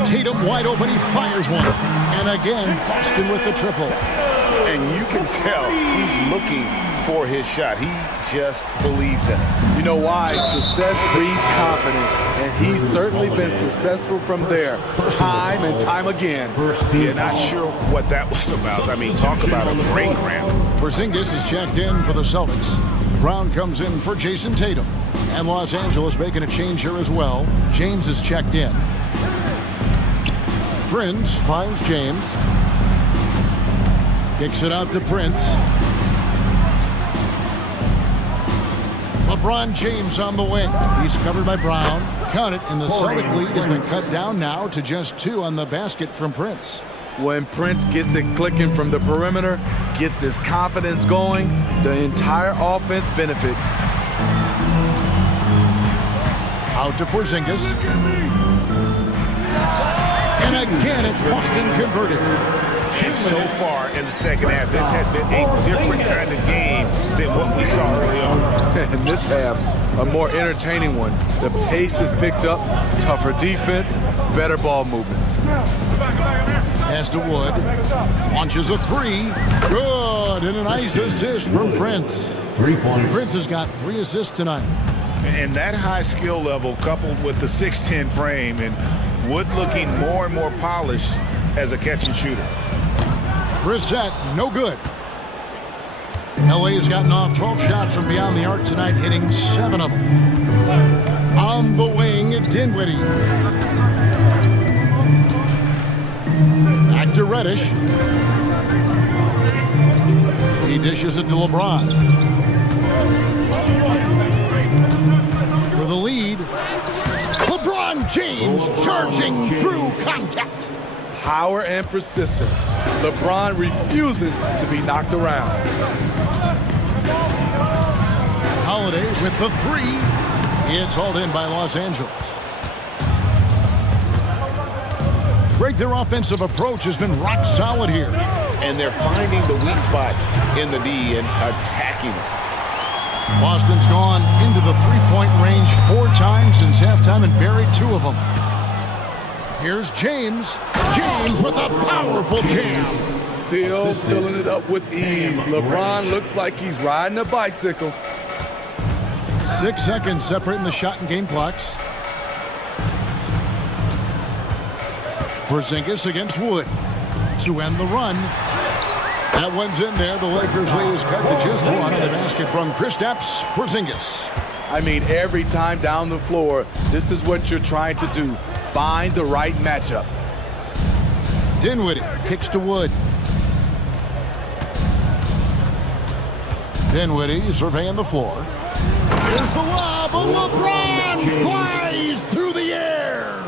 Tatum wide open, he fires one. And again, Boston with the triple. And you can tell he's looking for his shot. He just believes in it. You know why? Success breeds confidence, and he's certainly been successful from there, time and time again. Yeah, not sure what that was about. I mean, talk about a brain cramp. Porzingis is checked in for the Celtics. Brown comes in for Jason Tatum. And Los Angeles making a change here as well. James is checked in. Prince finds James. Kicks it out to Prince. LeBron James on the wing. He's covered by Brown. Count it, and the Celtic lead has been cut down now to just 2 on the basket from Prince. When Prince gets it clicking from the perimeter, gets his confidence going, the entire offense benefits. Out to Porzingis. And again, it's Boston converted. And so far in the second half, this has been a different kind of game than what we saw early on. And this half, a more entertaining one. The pace is picked up, tougher defense, better ball movement. Pass to Wood. Launches a three. Good. And a nice assist from Prince. 3 points. Prince has got 3 assists tonight. And that high skill level coupled with the 6'10 frame and Wood looking more and more polished as a catch and shooter. Brissett, no good. LA has gotten off 12 shots from beyond the arc tonight, hitting 7 of them. On the wing, Dinwiddie. Back to Reddish. He dishes it to LeBron. For the lead, LeBron James charging through contact. Power and persistence. LeBron refusing to be knocked around. Holiday with the 3. It's hauled in by Los Angeles. Greg, their offensive approach has been rock solid here. And they're finding the weak spots in the D and attacking them. Boston's gone into the three-point range 4 times since halftime and buried 2 of them. Here's James. James with a powerful jam. Still filling it up with ease. LeBron looks like he's riding a bicycle. 6 seconds separating the shot and game clocks. Porzingis against Wood to end the run. That one's in there. The Lakers lead is cut to just 1 on the basket from Kristaps Porzingis. I mean, every time down the floor, this is what you're trying to do. Find the right matchup. Dinwiddie kicks to Wood. Dinwiddie surveying the floor. Here's the lob. LeBron flies through the air.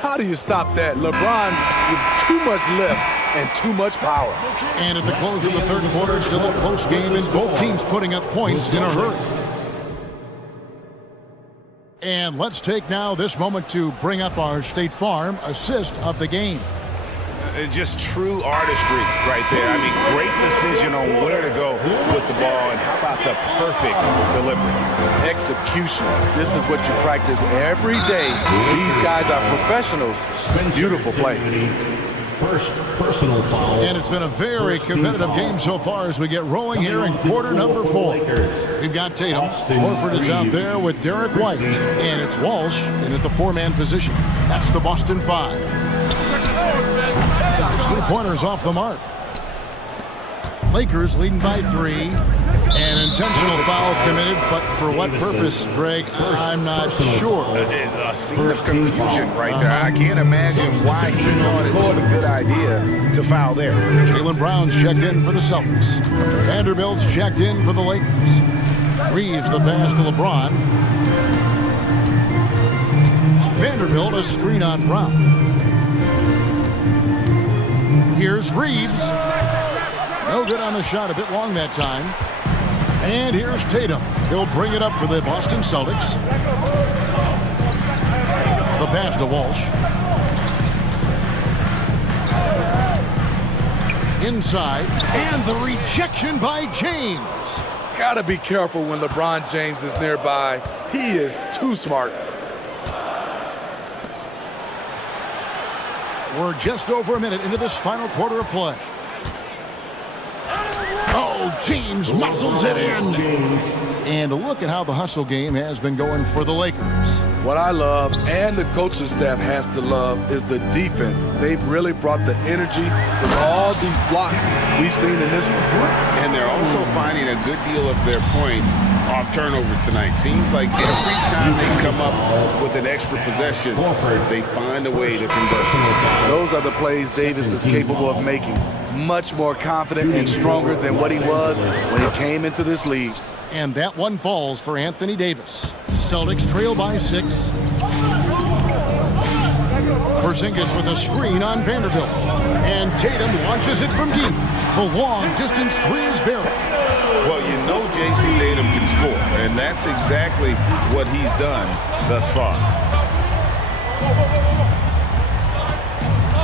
How do you stop that? LeBron with too much lift and too much power. And at the close of the third quarter, still a close game, and both teams putting up points in a hurry. And let's take now this moment to bring up our State Farm assist of the game. Just true artistry right there. I mean, great decision on where to go with the ball, and how about the perfect delivery? Execution. This is what you practice every day. These guys are professionals. Beautiful play. First personal foul. And it's been a very competitive game so far as we get rolling here in quarter number 4. We've got Tatum. Horford is out there with Derek White. And it's Walsh in at the 4-man position. That's the Boston 5. His three-pointers off the mark. Lakers leading by 3. An intentional foul committed, but for what purpose, Greg, I'm not sure. A scene of confusion right there. I can't imagine why he thought it was a good idea to foul there. Jaylen Brown's checked in for the Celtics. Vanderbilt's checked in for the Lakers. Reeves the pass to LeBron. Vanderbilt a screen on Brown. Here's Reeves. No good on the shot, a bit long that time. And here's Tatum. He'll bring it up for the Boston Celtics. The pass to Walsh. Inside, and the rejection by James. Gotta be careful when LeBron James is nearby. He is too smart. We're just over a minute into this final quarter of play. Oh, James muscles it in. And look at how the hustle game has been going for the Lakers. What I love, and the coaching staff has to love, is the defense. They've really brought the energy with all these blocks we've seen in this one. And they're also finding a good deal of their points off turnovers tonight. Seems like every time they come up with an extra possession, they find a way to convert. Those are the plays Davis is capable of making. Much more confident and stronger than what he was when he came into this league. And that one falls for Anthony Davis. Celtics trail by 6. Porzingis with a screen on Vanderbilt. And Tatum launches it from deep. The long-distance 3 is buried. Well, you know Jason Tatum can score, and that's exactly what he's done thus far.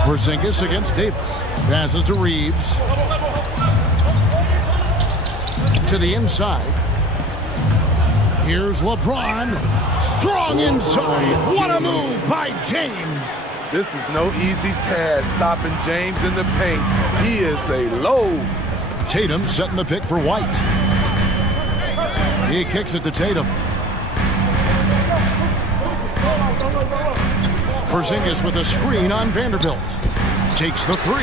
Porzingis against Davis. Passes to Reeves. To the inside. Here's LeBron. Strong inside. What a move by James. This is no easy task, stopping James in the paint. He is a load. Tatum setting the pick for White. He kicks it to Tatum. Porzingis with a screen on Vanderbilt. Takes the 3.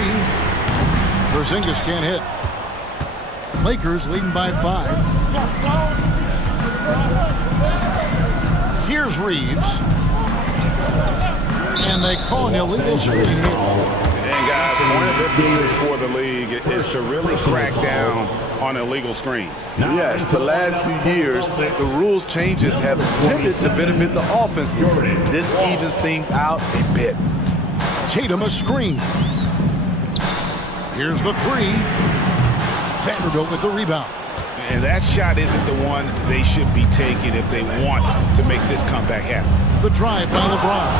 Porzingis can't hit. Lakers leading by 5. Here's Reeves. And they call an illegal screen here. And guys, point of emphasis for the league is to really crack down on illegal screens. Yes, the last few years, the rules changes have tended to benefit the offenses. This evens things out a bit. Tatum a screen. Here's the 3. Vanderbilt with the rebound. And that shot isn't the one they should be taking if they want to make this comeback happen. The drive by LeBron.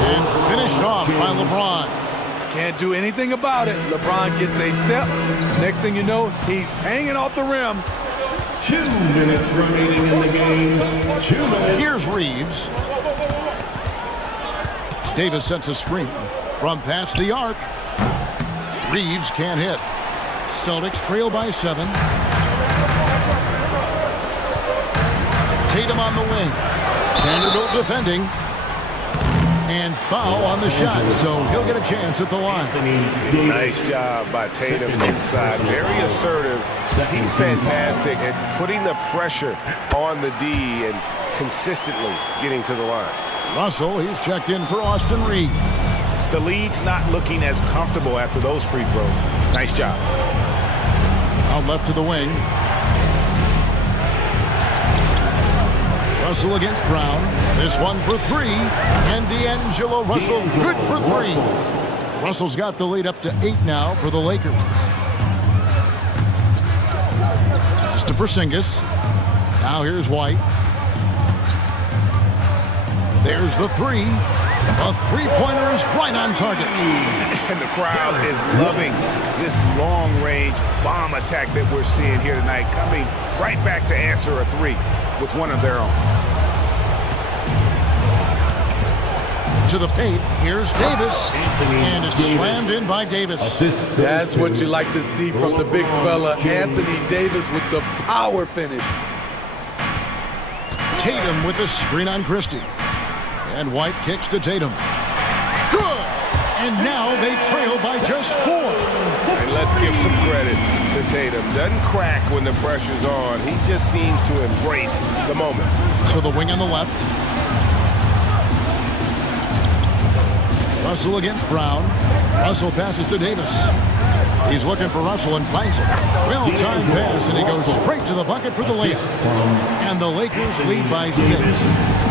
And finished off by LeBron. Can't do anything about it. LeBron gets a step. Next thing you know, he's hanging off the rim. 2 minutes remaining in the game. 2 minutes. Here's Reeves. Davis sets a screen from past the arc. Reeves can't hit. Celtics trail by 7. Tatum on the wing. Vanderbilt defending. And foul on the shot, so he'll get a chance at the line. Nice job by Tatum inside. Very assertive. He's fantastic at putting the pressure on the D and consistently getting to the line. Russell, he's checked in for Austin Reeves. The lead's not looking as comfortable after those free throws. Nice job. Out left to the wing. Russell against Brown. This one for 3. And D'Angelo Russell good for 3. Russell's got the lead up to 8 now for the Lakers. Pass to Porzingis. Now here's White. There's the 3. A three-pointer is right on target. And the crowd is loving this long-range bomb attack that we're seeing here tonight, coming right back to answer a 3 with one of their own. To the paint, here's Davis, and it's slammed in by Davis. That's what you like to see from the big fella, Anthony Davis, with the power finish. Tatum with the screen on Christie. And White kicks to Tatum. And now they trail by just 4. And let's give some credit to Tatum. Doesn't crack when the pressure's on. He just seems to embrace the moment. To the wing on the left. Russell against Brown. Russell passes to Davis. He's looking for Russell and finds him. Well-timed pass, and he goes straight to the bucket for the layup. And the Lakers lead by 6.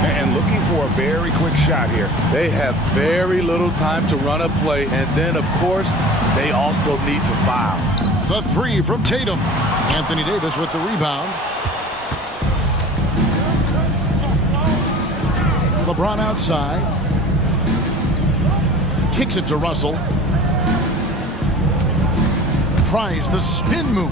And looking for a very quick shot here. They have very little time to run a play, and then, of course, they also need to foul. The 3 from Tatum. Anthony Davis with the rebound. LeBron outside. Kicks it to Russell. Tries the spin move.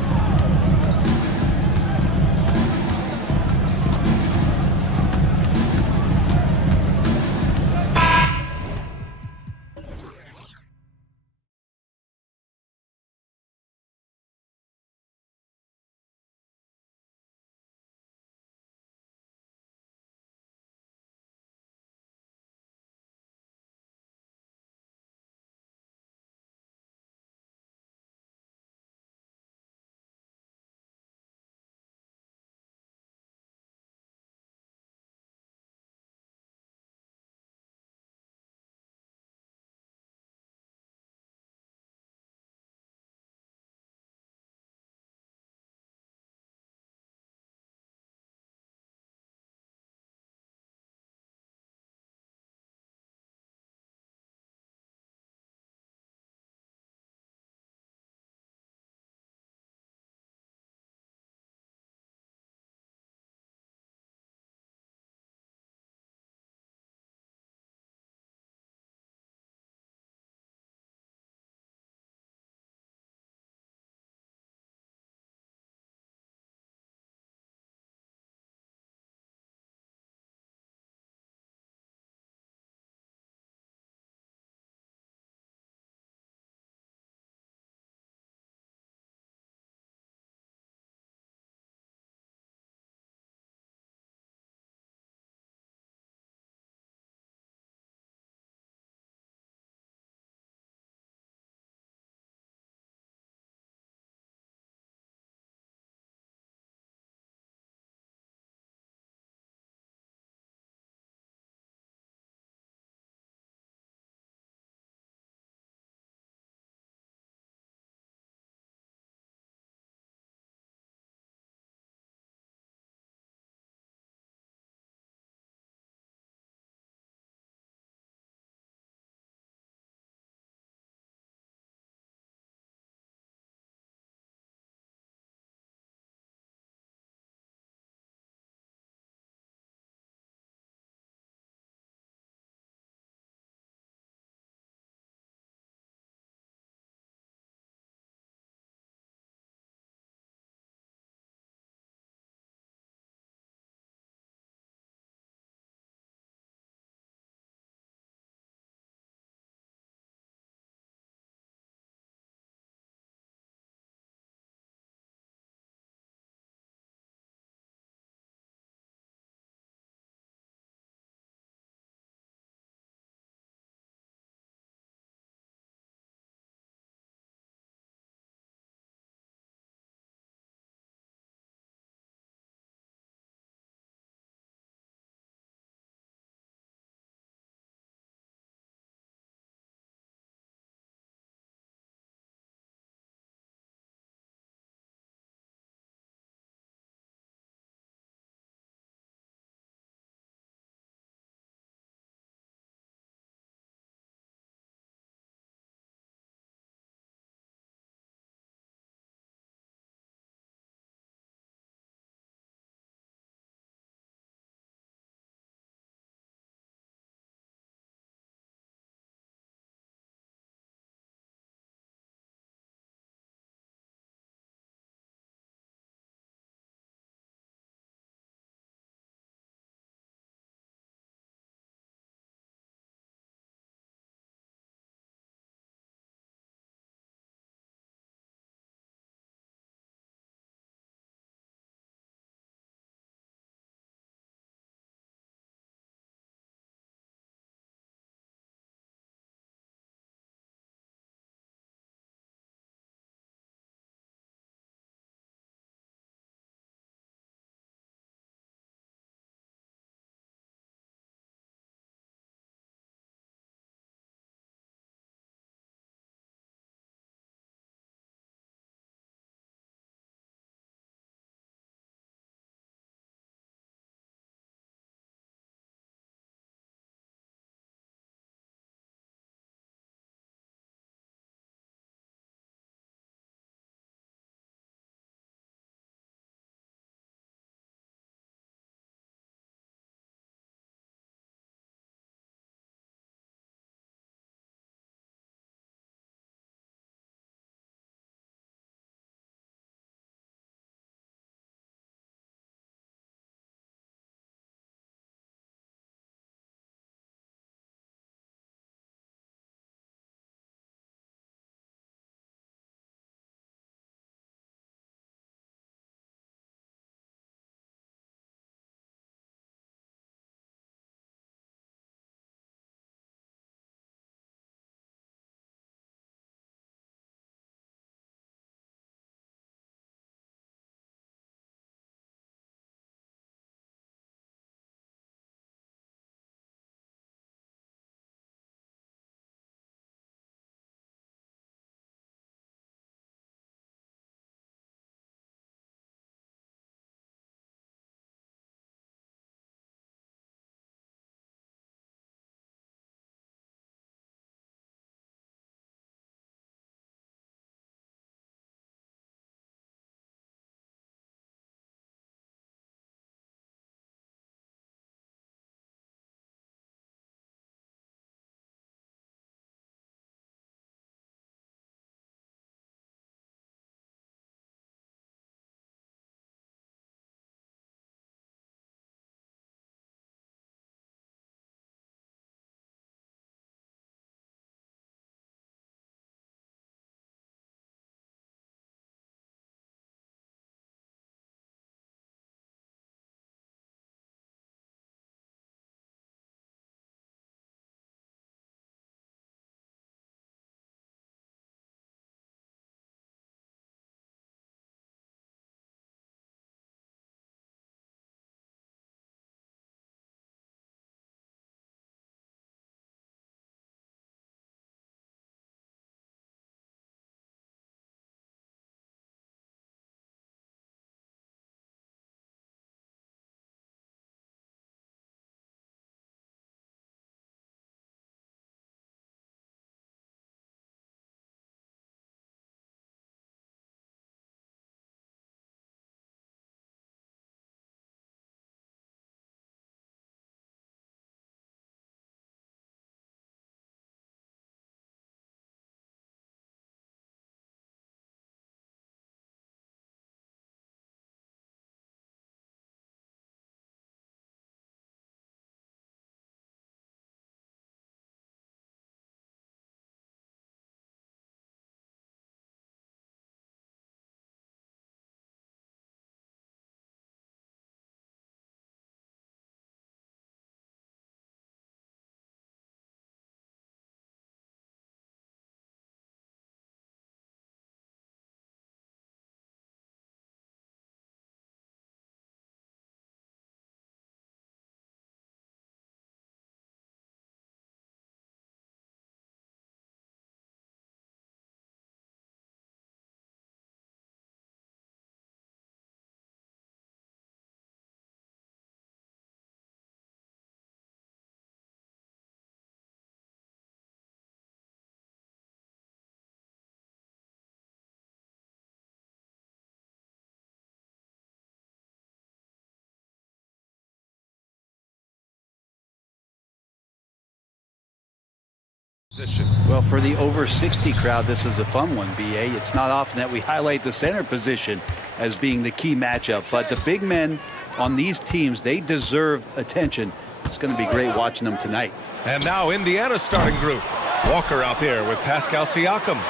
Well, for the over 60 crowd, this is a fun one, BA. It's not often that we highlight the center position as being the key matchup, but the big men on these teams, they deserve attention. It's going to be great watching them tonight. And now Indiana's starting group. Walker out there with Pascal Siakam.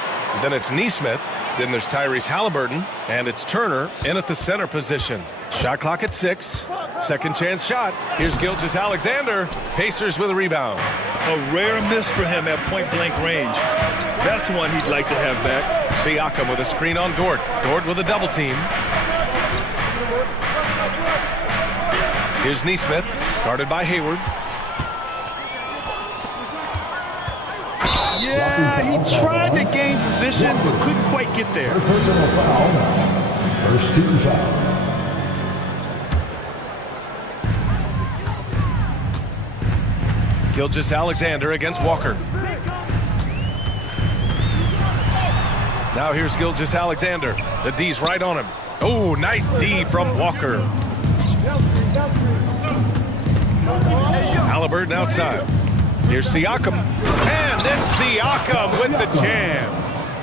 Then it's Neesmith. Then there's Tyrese Halliburton. And it's Turner in at the center position. Shot clock at 6. Second chance shot. Here's Gilgeous-Alexander. Pacers with a rebound. A rare miss for him at point-blank range. That's one he'd like to have back. Siakam with a screen on Dort. Dort with a double team. Here's Neesmith, guarded by Hayward. Yeah, he tried to gain position, but couldn't quite get there. Personal foul. First team foul. Gilgeous-Alexander against Walker. Now here's Gilgeous-Alexander. The D's right on him. Oh, nice D from Walker. Halliburton outside. Here's Siakam. And then Siakam with the jam.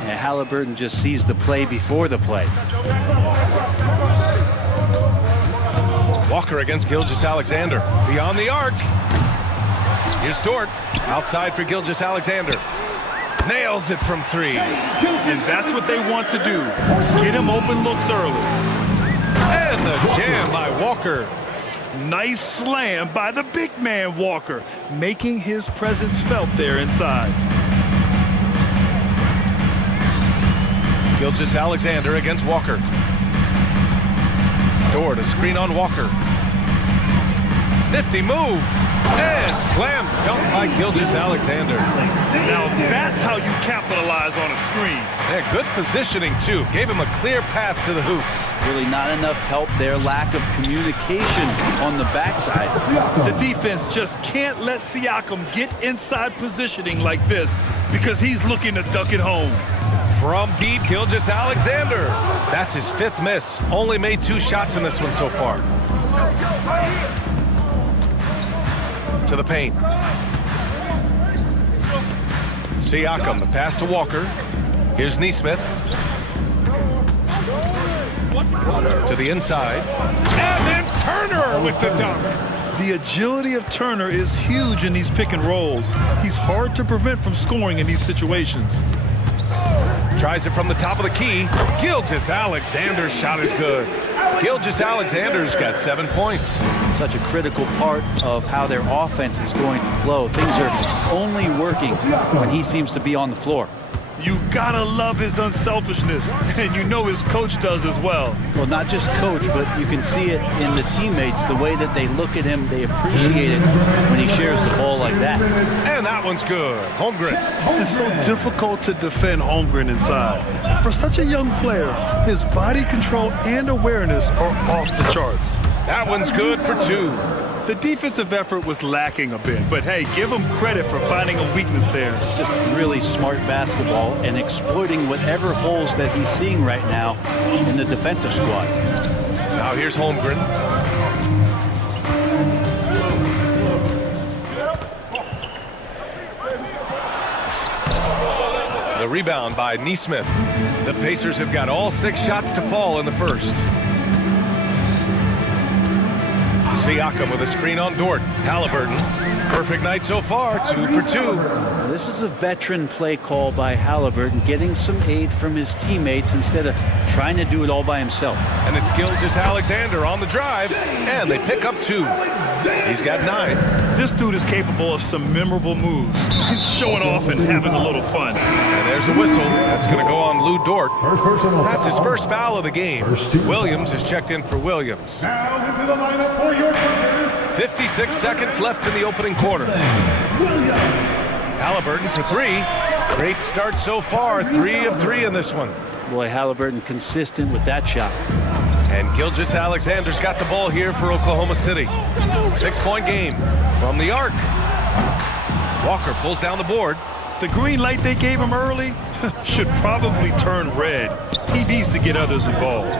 Yeah, Halliburton just sees the play before the play. Walker against Gilgeous-Alexander. Beyond the arc. Here's Dort. Outside for Gilgeous-Alexander. Nails it from 3. And that's what they want to do. Get him open looks early. And the jam by Walker. Nice slam by the big man Walker, making his presence felt there inside. Gilgeous-Alexander against Walker. Dort, a screen on Walker. Nifty move. And slam dunk by Gilgeous-Alexander. Now that's how you capitalize on a screen. Yeah, good positioning too. Gave him a clear path to the hoop. Really not enough help there. Lack of communication on the backside. The defense just can't let Siakam get inside positioning like this because he's looking to dunk it home. From deep, Gilgeous-Alexander. That's his 5th miss. Only made 2 shots in this one so far. To the paint. Siakam, the pass to Walker. Here's Neesmith. To the inside. And then Turner with the dunk. The agility of Turner is huge in these pick and rolls. He's hard to prevent from scoring in these situations. Tries it from the top of the key. Gilgeous-Alexander's shot is good. Gilgeous-Alexander's got 7 points. Such a critical part of how their offense is going to flow. Things are only working when he seems to be on the floor. You gotta love his unselfishness, and you know his coach does as well. Well, not just coach, but you can see it in the teammates, the way that they look at him, they appreciate it when he shares the ball like that. And that one's good. Holmgren. It's so difficult to defend Holmgren inside. For such a young player, his body control and awareness are off the charts. That one's good for 2. The defensive effort was lacking a bit, but hey, give him credit for finding a weakness there. Just really smart basketball and exploiting whatever holes that he's seeing right now in the defensive squad. Now here's Holmgren. The rebound by Neesmith. The Pacers have got all 6 shots to fall in the first. Siakam with a screen on Dort. Halliburton. Perfect night so far, 2 for 2. This is a veteran play call by Halliburton, getting some aid from his teammates instead of trying to do it all by himself. And it's Gilgeous-Alexander on the drive, and they pick up 2. He's got 9. This dude is capable of some memorable moves. He's showing off and having a little fun. And there's a whistle. That's going to go on Lou Dort. That's his first foul of the game. Williams is checked in for Williams. Now into the lineup for your partner. 56 seconds left in the opening quarter. Halliburton for 3. Great start so far. 3 of 3 in this one. Boy, Halliburton consistent with that shot. And Gilgeous-Alexander's got the ball here for Oklahoma City. 6-point game from the arc. Walker pulls down the board. The green light they gave him early should probably turn red. He needs to get others involved.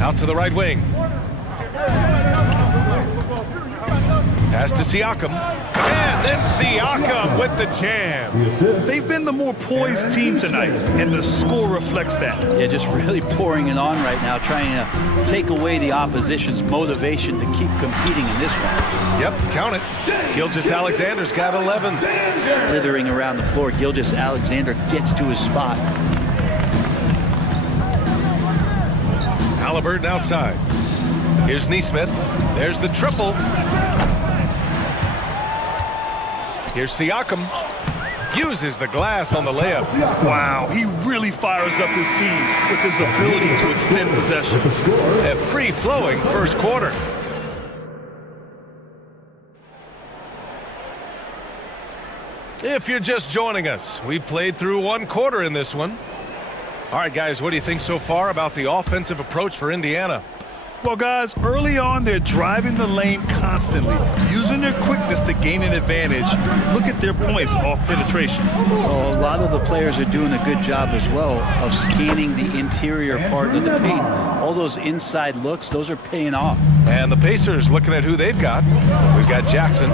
Out to the right wing. Pass to Siakam. And then Siakam with the jam. They've been the more poised team tonight, and the score reflects that. Yeah, just really pouring it on right now, trying to take away the opposition's motivation to keep competing in this one. Yep, count it. Gilgeous-Alexander's got 11. Slithering around the floor, Gilgeous-Alexander gets to his spot. Halliburton outside. Here's Neesmith. There's the triple. Here's Siakam. Uses the glass on the layup. Wow, he really fires up his team with his ability to extend possession. A free-flowing first quarter. If you're just joining us, we played through one quarter in this one. All right, guys, what do you think so far about the offensive approach for Indiana? Well, guys, early on, they're driving the lane constantly, using their quickness to gain an advantage. Look at their points off penetration. Well, a lot of the players are doing a good job as well of scanning the interior part of the paint. All those inside looks, those are paying off. And the Pacers looking at who they've got. We've got Jackson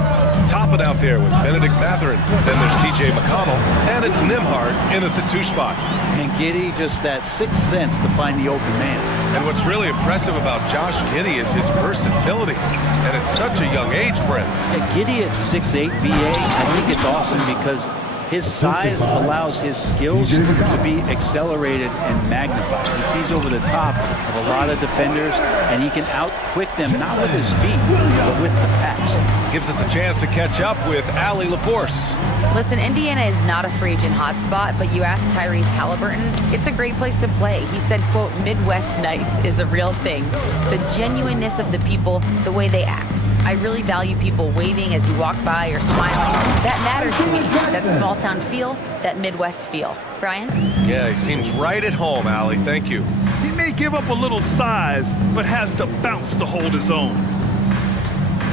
topping out there with Benedict Mathurin. Then there's TJ McConnell, and it's Nembhard in at the 2 spot. And Giddey, just that 6th sense to find the open man. And what's really impressive about Josh Giddey is his versatility. And at such a young age, Brent. Giddey at 6'8", BA, I think it's awesome because his size allows his skills to be accelerated and magnified. He sees over the top of a lot of defenders, and he can out-quick them, not with his feet, but with the pass. Gives us a chance to catch up with Allie LaForce. Listen, Indiana is not a free agent hotspot, but you asked Tyrese Halliburton, it's a great place to play. He said, quote, Midwest nice is a real thing. The genuineness of the people, the way they act. I really value people waving as you walk by or smiling. That matters to me. That small town feel, that Midwest feel. Brian? Yeah, he seems right at home, Allie. Thank you. He may give up a little size, but has the bounce to hold his own.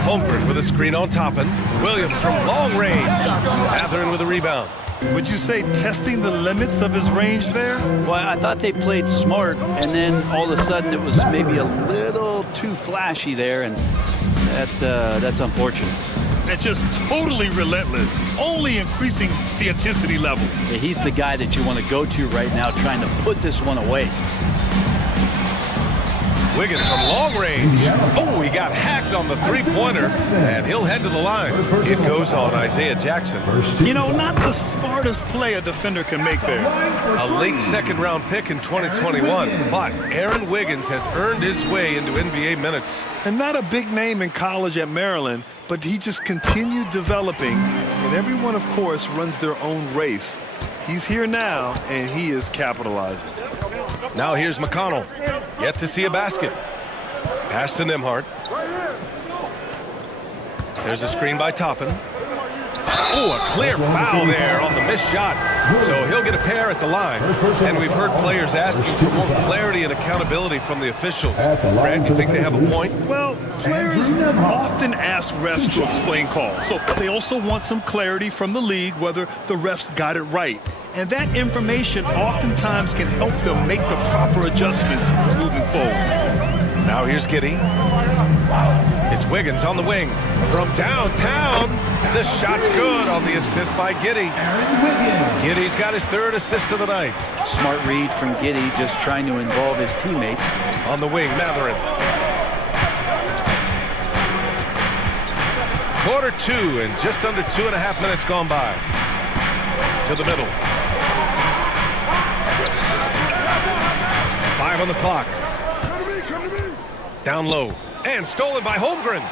Holmgren with a screen on Toppin. Williams from long range. Mathurin with a rebound. Would you say testing the limits of his range there? Well, I thought they played smart, and then all of a sudden it was maybe a little too flashy there, and that's unfortunate. And just totally relentless, only increasing the intensity level. Yeah, he's the guy that you want to go to right now, trying to put this one away. Wiggins from long range. Oh, he got hacked on the three-pointer, and he'll head to the line. It goes on Isaiah Jackson. You know, not the smartest play a defender can make there. A late second-round pick in 2021, but Aaron Wiggins has earned his way into NBA minutes. And not a big name in college at Maryland, but he just continued developing, and everyone, of course, runs their own race. He's here now, and he is capitalizing. Now here's McConnell. Yet to see a basket. Pass to Nembhard. There's a screen by Toppin. Oh, a clear foul there on the missed shot. So he'll get a pair at the line. And we've heard players asking for more clarity and accountability from the officials. Brad, you think they have a point? Well, players often ask refs to explain calls. So they also want some clarity from the league whether the refs got it right. And that information oftentimes can help them make the proper adjustments moving forward. Now here's Giddey. It's Wiggins on the wing. From downtown, the shot's good on the assist by Giddey. Giddey's got his third assist of the night. Smart read from Giddey, just trying to involve his teammates. On the wing, Mathurin. Quarter 2 and just under 2.5 minutes gone by. To the middle. 5 on the clock. Down low. And stolen by Holmgren.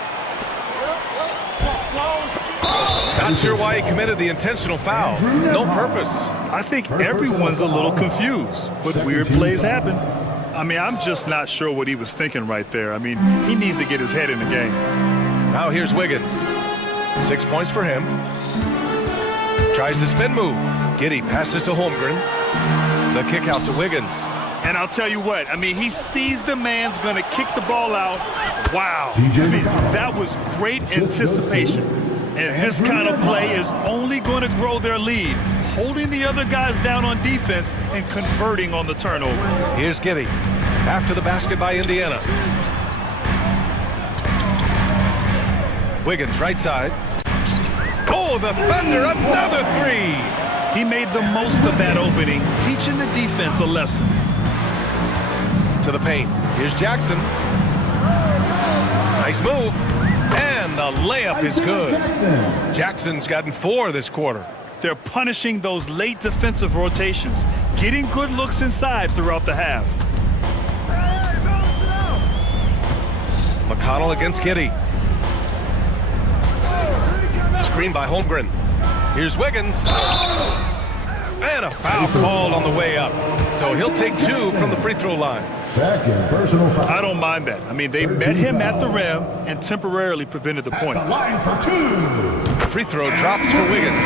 Not sure why he committed the intentional foul. No purpose. I think everyone's a little confused, but weird plays happen. I mean, I'm just not sure what he was thinking right there. I mean, he needs to get his head in the game. Now here's Wiggins. 6 points for him. Tries the spin move. Giddey passes to Holmgren. The kick out to Wiggins. And I'll tell you what, I mean, he sees the man's going to kick the ball out. Wow. I mean, that was great anticipation. And this kind of play is only going to grow their lead, holding the other guys down on defense and converting on the turnover. Here's Giddey after the basket by Indiana. Wiggins, right side. Oh, the Thunder, another three! He made the most of that opening, teaching the defense a lesson. To the paint. Here's Jackson. Nice move. And the layup is good. Jackson's gotten 4 this quarter. They're punishing those late defensive rotations, getting good looks inside throughout the half. McConnell against Giddey. Screen by Holmgren. Here's Wiggins. And a foul called on the way up. So he'll take 2 from the free throw line. Second personal foul. I don't mind that. I mean, they met him at the rim and temporarily prevented the points. Line for 2. The free throw drops for Wiggins.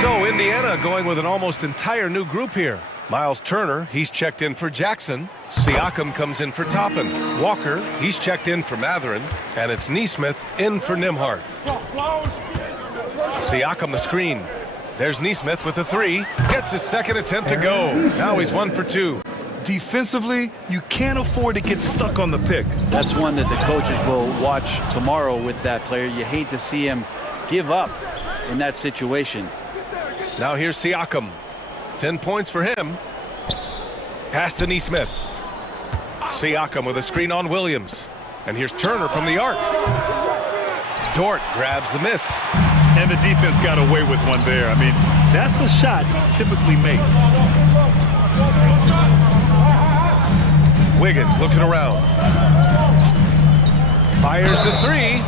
So Indiana going with an almost entire new group here. Miles Turner, he's checked in for Jackson. Siakam comes in for Toppin. Walker, he's checked in for Matherin. And it's Neesmith in for Nimhart. Siakam the screen. There's Neesmith with a 3. Gets his second attempt to go. Now he's 1 for 2. Defensively, you can't afford to get stuck on the pick. That's one that the coaches will watch tomorrow with that player. You hate to see him give up in that situation. Now here's Siakam. 10 points for him. Pass to Neesmith. Siakam with a screen on Williams. And here's Turner from the arc. Dort grabs the miss. And the defense got away with one there. I mean, that's a shot he typically makes. Wiggins looking around. Fires the 3.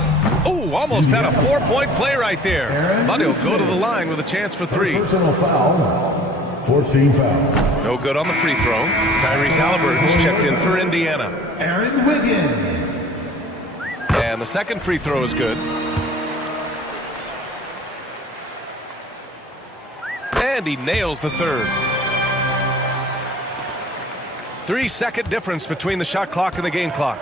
Oh, almost had a 4-point play right there. But he'll go to the line with a chance for 3. Personal foul. 14 foul. No good on the free throw. Tyrese Halliburton's checked in for Indiana. Aaron Wiggins. And the second free throw is good. And he nails the third. 3-second difference between the shot clock and the game clock.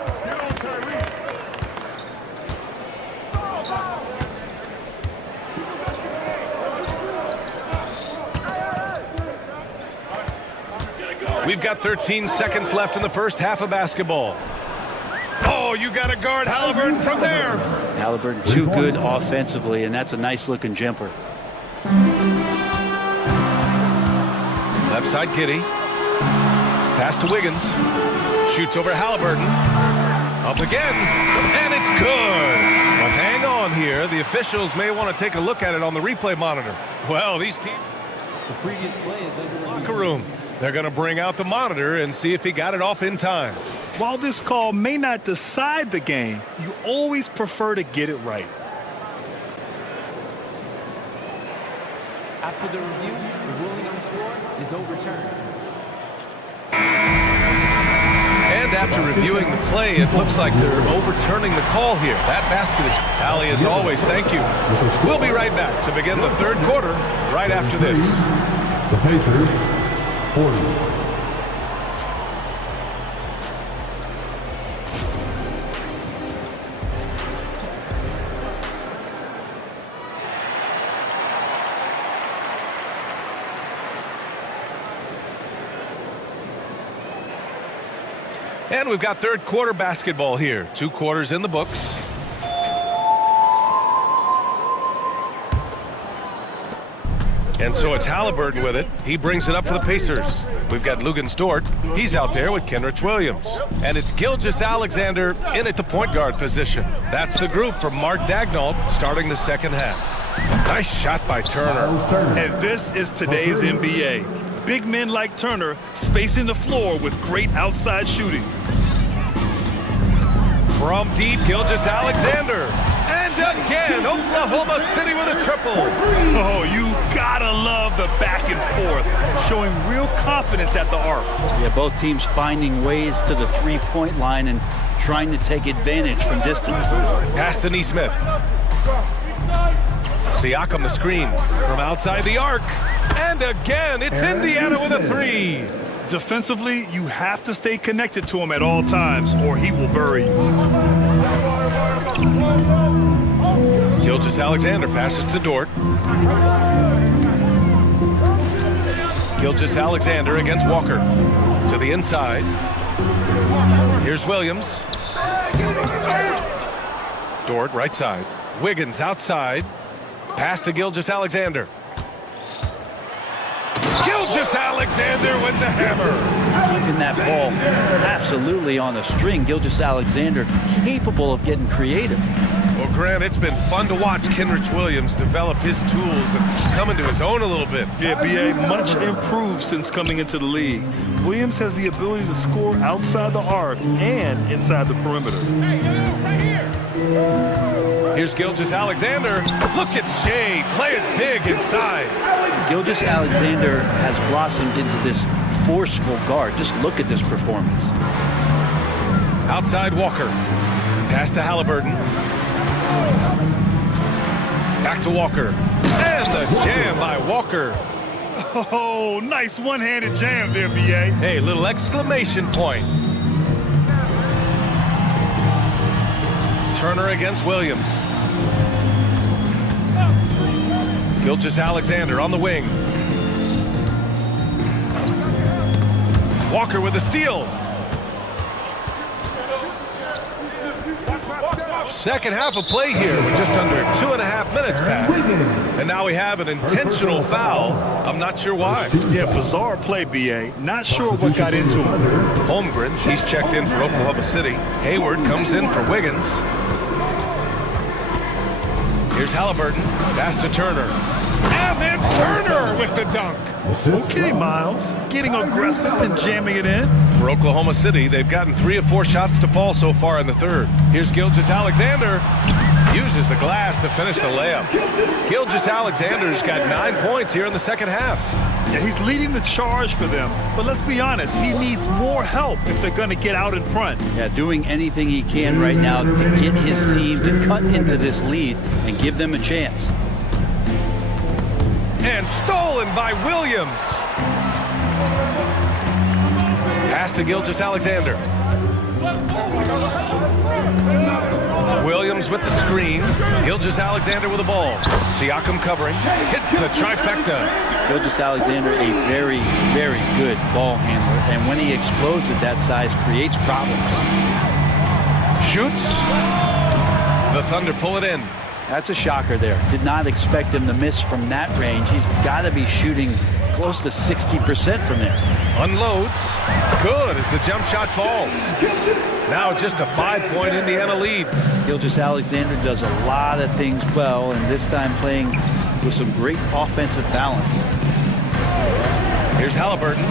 We've got 13 seconds left in the first half of basketball. Oh, you got to guard Halliburton from there. Halliburton too good offensively, and that's a nice looking jumper. Left side Giddey. Pass to Wiggins. Shoots over Halliburton. Up again. And it's good. But hang on here. The officials may want to take a look at it on the replay monitor. Well, these teams. The previous play is under Locker room. They're going to bring out the monitor and see if he got it off in time. While this call may not decide the game, you always prefer to get it right. After the review, the ruling on the floor is overturned. And after reviewing the play, it looks like they're overturning the call here. That basket is Allie, as always. Thank you. We'll be right back to begin the third quarter right after this. The Pacers, 40. And we've got third quarter basketball here. 2 quarters in the books. And so it's Halliburton with it. He brings it up for the Pacers. We've got Lugens Dort. He's out there with Kenrich Williams. And it's Gilgeous-Alexander in at the point guard position. That's the group from Mark Daigneault starting the second half. Nice shot by Turner. And this is today's NBA. Big men like Turner spacing the floor with great outside shooting. From deep, Gilgeous-Alexander. And again, Oklahoma City with a triple. Oh, you gotta love the back and forth, showing real confidence at the arc. Yeah, both teams finding ways to the three-point line and trying to take advantage from distance. Pass to Neesmith. Siakam the screen from outside the arc. And again, it's Indiana with a 3. Defensively, you have to stay connected to him at all times, or he will bury you. Gilgeous-Alexander passes to Dort. Gilgeous-Alexander against Walker. To the inside. Here's Williams. Dort, right side. Wiggins outside. Pass to Gilgeous-Alexander. Gilgeous-Alexander with the hammer. Keeping that ball absolutely on the string. Gilgeous-Alexander capable of getting creative. Well, Grant, it's been fun to watch Kenrich Williams develop his tools and come into his own a little bit. Yeah, B.A., much improved since coming into the league. Williams has the ability to score outside the arc and inside the perimeter. Here's Gilgeous-Alexander. Look at Shea playing big inside. Gilgeous-Alexander has blossomed into this forceful guard. Just look at this performance. Outside Walker. Pass to Halliburton. Back to Walker. And the jam by Walker. Oh, nice one-handed jam there, B.A. Hey, little exclamation point. Turner against Williams. Gilgeous-Alexander on the wing. Walker with a steal. Second half of play here with just under 2.5 minutes passed. And now we have an intentional foul. I'm not sure why. Yeah, bizarre play, B.A. Not sure what got into him. Holmgren, he's checked in for Oklahoma City. Hayward comes in for Wiggins. Here's Halliburton. Pass to Turner. And then Turner with the dunk. Okay, Miles. Getting aggressive and jamming it in. For Oklahoma City, they've gotten 3 of 4 shots to fall so far in the third. Here's Gilgeous-Alexander. Uses the glass to finish the layup. Gilgeous-Alexander's got 9 points here in the second half. Yeah, he's leading the charge for them. But let's be honest, he needs more help if they're going to get out in front. Yeah, doing anything he can right now to get his team to cut into this lead and give them a chance. And stolen by Williams. Pass to Gilgeous-Alexander. Williams with the screen. Gilgeous-Alexander with the ball. Siakam covering. Hits the trifecta. Gilgeous-Alexander, a very, very good ball handler. And when he explodes at that size, creates problems. Shoots. The Thunder pull it in. That's a shocker there. Did not expect him to miss from that range. He's got to be shooting close to 60% from there. Unloads. Good as the jump shot falls. Now just a 5-point Indiana lead. Gilgeous-Alexander does a lot of things well, and this time playing with some great offensive balance. Here's Halliburton.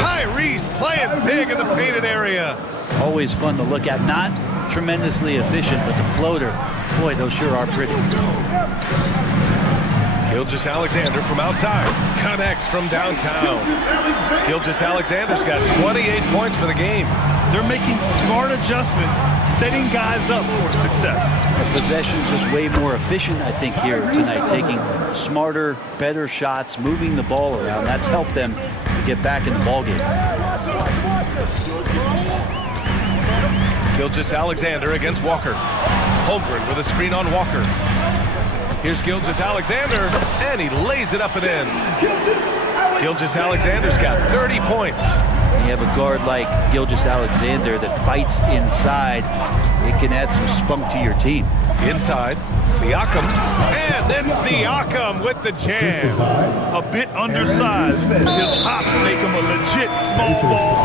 Tyrese playing big in the painted area. Always fun to look at. Not tremendously efficient, but the floater, boy, those sure are pretty. Gilgeous-Alexander from outside. Connects from downtown. Gilgeous-Alexander's got 28 points for the game. They're making smart adjustments, setting guys up for success. The possession's just way more efficient, I think, here tonight. Taking smarter, better shots, moving the ball around. That's helped them to get back in the ballgame. Gilgeous-Alexander against Walker. Holmgren with a screen on Walker. Here's Gilgeous-Alexander, and he lays it up and in. Gilgeous-Alexander's got 30 points. When you have a guard like Gilgeous-Alexander that fights inside, it can add some spunk to your team. Inside, Siakam, and then Siakam with the jam. A bit undersized. His hops make him a legit small ball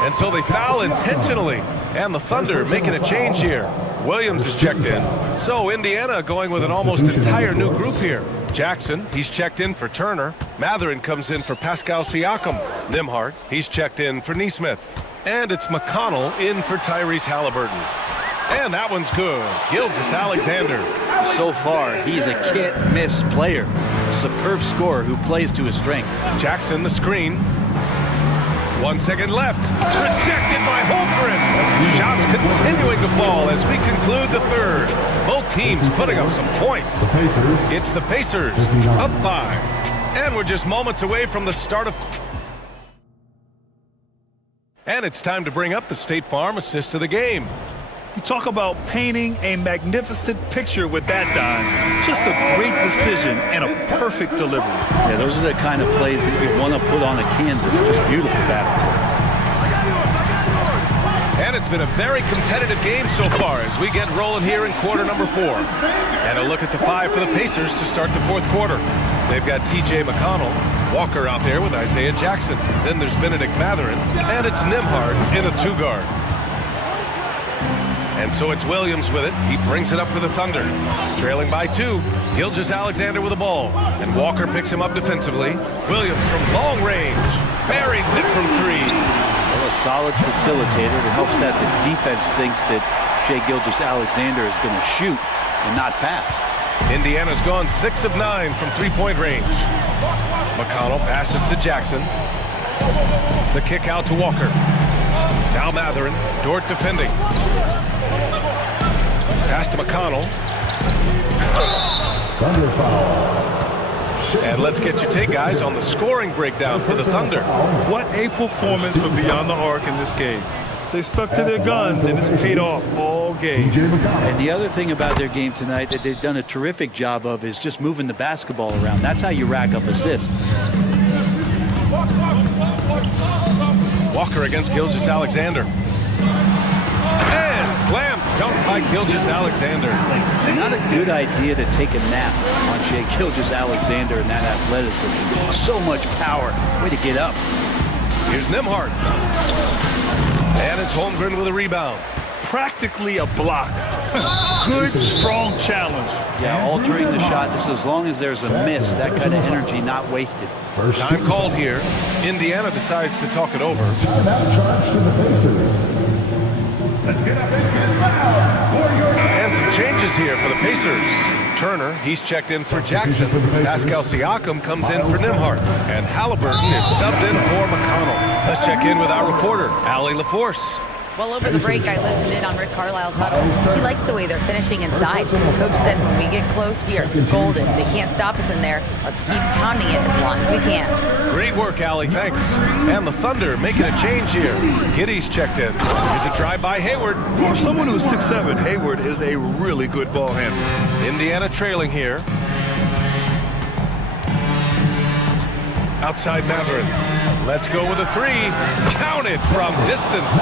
4. And so they foul intentionally. And the Thunder making a change here. Williams is checked in. So Indiana going with an almost entire new group here. Jackson, he's checked in for Turner. Matherin comes in for Pascal Siakam. Nembhard, he's checked in for Nesmith. And it's McConnell in for Tyrese Halliburton. And that one's good. Gilgeous-Alexander. So far, he's a can't-miss player. Superb scorer who plays to his strength. Jackson, the screen. 1 second left. Rejected by Holmgren. Shots continuing to fall as we conclude the third. Both teams putting up some points. It's the Pacers up 5. And we're just moments away from the start of... And it's time to bring up the State Farm assist of the game. You talk about painting a magnificent picture with that dime. Just a great decision and a perfect delivery. Yeah, those are the kind of plays that you want to put on a canvas. Just beautiful basketball. And it's been a very competitive game so far as we get rolling here in quarter number 4. And a look at the 5 for the Pacers to start the 4th quarter. They've got TJ McConnell, Walker out there with Isaiah Jackson. Then there's Benedict Mathurin, and it's Nimhard in a 2-guard. And so it's Williams with it. He brings it up for the Thunder. Trailing by 2, Gilgeous-Alexander with the ball. And Walker picks him up defensively. Williams from long range buries it from 3. Well, a solid facilitator. It helps that the defense thinks that Shai Gilgeous-Alexander is going to shoot and not pass. Indiana's gone 6 of 9 from 3-point range. McConnell passes to Jackson. The kick out to Walker. Now Mathurin, Dort defending. Pass to McConnell. Thunder foul. And let's get your take, guys, on the scoring breakdown for the Thunder. What a performance for Beyond the Arc in this game. They stuck to their guns, and it's paid off all game. And the other thing about their game tonight that they've done a terrific job of is just moving the basketball around. That's how you rack up assists. Walker against Gilgeous-Alexander. And slam dunk by Gilgeous-Alexander. Not a good idea to take a nap on Shai Gilgeous-Alexander and that athleticism. So much power. Way to get up. Here's Nimhard. And it's Holmgren with a rebound. Practically a block. Good, strong challenge. Yeah, altering the shot just as long as there's a miss. That kind of energy not wasted. First time called here. Indiana decides to talk it over. Timeout charge to the Pacers. And some changes here for the Pacers. Turner, he's checked in for Jackson. Pascal Siakam comes in for Nimhard. And Halliburton is subbed in for McConnell. Let's check in with our reporter, Allie LaForce. Well, over the break, I listened in on Rick Carlisle's huddle. He likes the way they're finishing inside. Coach said when we get close, we are golden. They can't stop us in there. Let's keep pounding it as long as we can. Great work, Allie. Thanks. And the Thunder making a change here. Giddy's checked in. Here's a drive by Hayward. For someone who's 6'7", Hayward is a really good ball handler. Indiana trailing here. Outside Mathurin. Let's go with a 3. Counted from distance.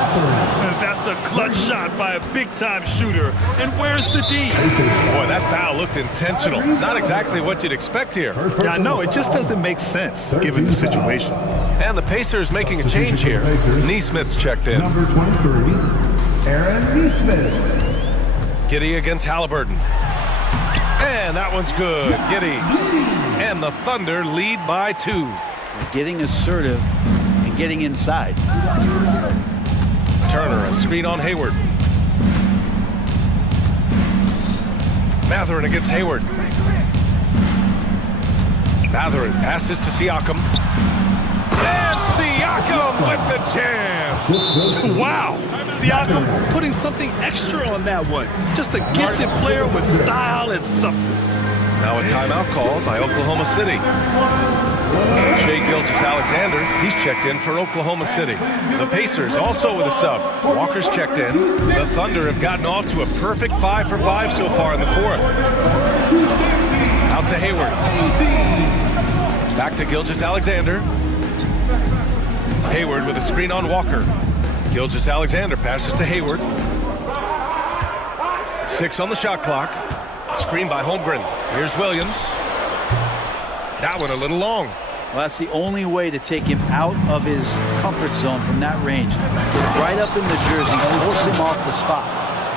That's a clutch shot by a big-time shooter. And where's the D? Boy, that foul looked intentional. Not exactly what you'd expect here. Yeah, I know. It just doesn't make sense, given the situation. And the Pacers making a change here. Neesmith's checked in. Number 23, Aaron Neesmith. Giddy against Halliburton. And that one's good. Giddy. And the Thunder lead by 2. Getting assertive and getting inside. Turner, a screen on Hayward. Mathurin against Hayward. Mathurin passes to Siakam. And Siakam with the jam. Wow. Siakam putting something extra on that one. Just a gifted player with style and substance. Now a timeout called by Oklahoma City. Shai Gilgeous-Alexander, he's checked in for Oklahoma City. The Pacers also with a sub. Walker's checked in. The Thunder have gotten off to a perfect 5 for 5 so far in the 4th. Out to Hayward. Back to Gilgeous-Alexander. Hayward with a screen on Walker. Gilgeous-Alexander passes to Hayward. 6 on the shot clock. Screen by Holmgren. Here's Williams. That one a little long. Well, that's the only way to take him out of his comfort zone from that range. Get right up in the jersey, force him off the spot.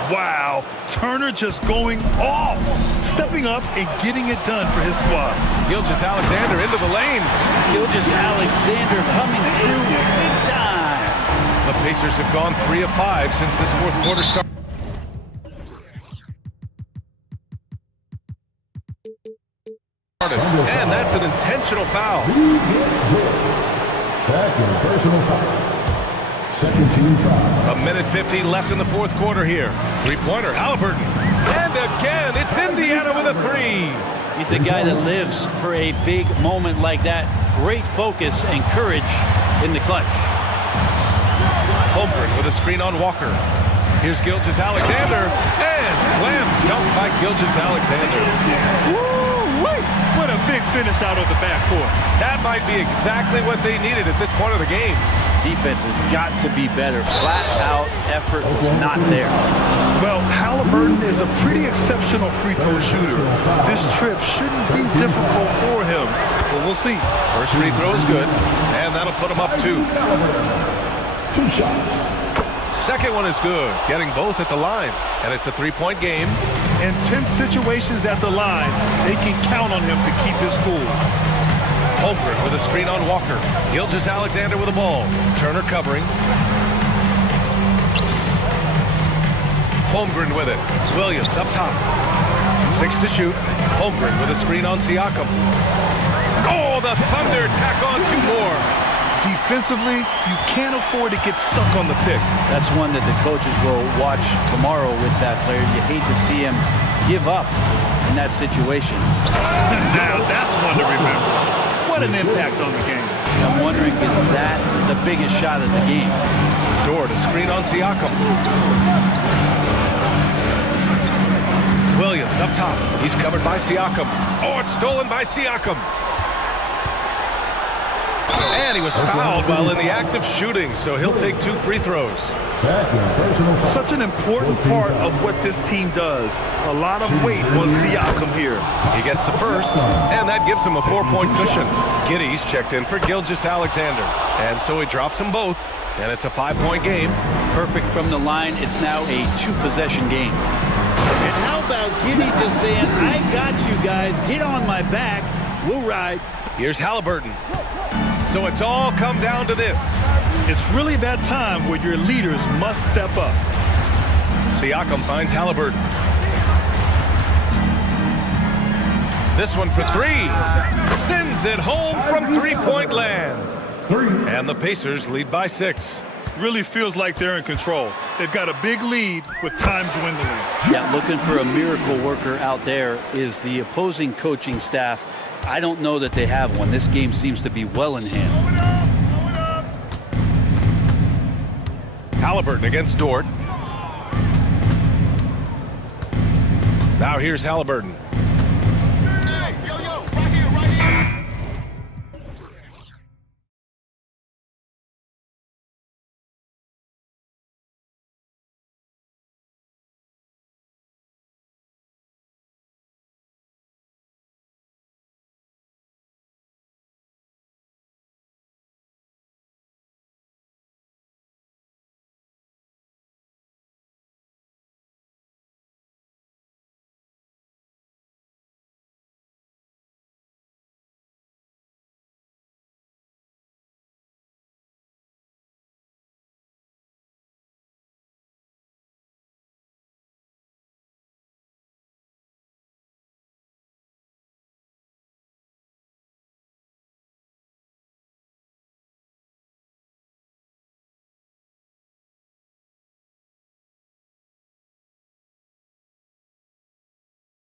Wow, Turner just going off, stepping up and getting it done for his squad. Gilgeous-Alexander into the lane. Gilgeous-Alexander coming through big time. The Pacers have gone 3 of 5 since this 4th quarter started. And that's an intentional foul. Second personal foul. Second team foul. 1:50 left in the 4th quarter here. 3-pointer, Halliburton. And again, it's Indiana with a 3. He's a guy that lives for a big moment like that. Great focus and courage in the clutch. Holmgren with a screen on Walker. Here's Gilgeous-Alexander. And slam dunk by Gilgeous-Alexander. Woo-wee! What a big finish out of the backcourt. That might be exactly what they needed at this point of the game. defense has got to be better. Flat-out effort was not there. Well, Halliburton is a pretty exceptional free throw shooter. This trip shouldn't be difficult for him, but we'll see. First free throw is good, and that'll put him up 2. 2 shots. Second one is good, getting both at the line, and it's a 3-point game. In tense situations at the line, they can count on him to keep his cool. Holmgren with a screen on Walker. Gilgeous-Alexander with the ball. Turner covering. Holmgren with it. Williams up top. 6 to shoot. Holmgren with a screen on Siakam. Oh, the Thunder tack on 2 more. Defensively, you can't afford to get stuck on the pick. That's one that the coaches will watch tomorrow with that player. You hate to see him give up in that situation. Now that's one to remember. What an impact on the game. I'm wondering, is that the biggest shot of the game? Dort, a screen on Siakam. Williams up top. He's covered by Siakam. Oh, it's stolen by Siakam. And he was fouled while in the act of shooting, so he'll take 2 free throws. Such an important part of what this team does. A lot of weight on Siakam here. He gets the first, and that gives him a 4-point cushion. Giddy's checked in for Gilgeous-Alexander, and so he drops them both, and it's a 5-point game. Perfect from the line. It's now a 2-possession game. And how about Giddy just saying, I got you guys, get on my back, we'll ride. Here's Halliburton. So it's all come down to this. It's really that time where your leaders must step up. Siakam finds Halliburton. This one for 3. Sends it home from 3-point land. And the Pacers lead by 6. Really feels like they're in control. They've got a big lead with time dwindling. Yeah, looking for a miracle worker out there is the opposing coaching staff. I don't know that they have one. This game seems to be well in hand. Halliburton against Dort. Now here's Halliburton.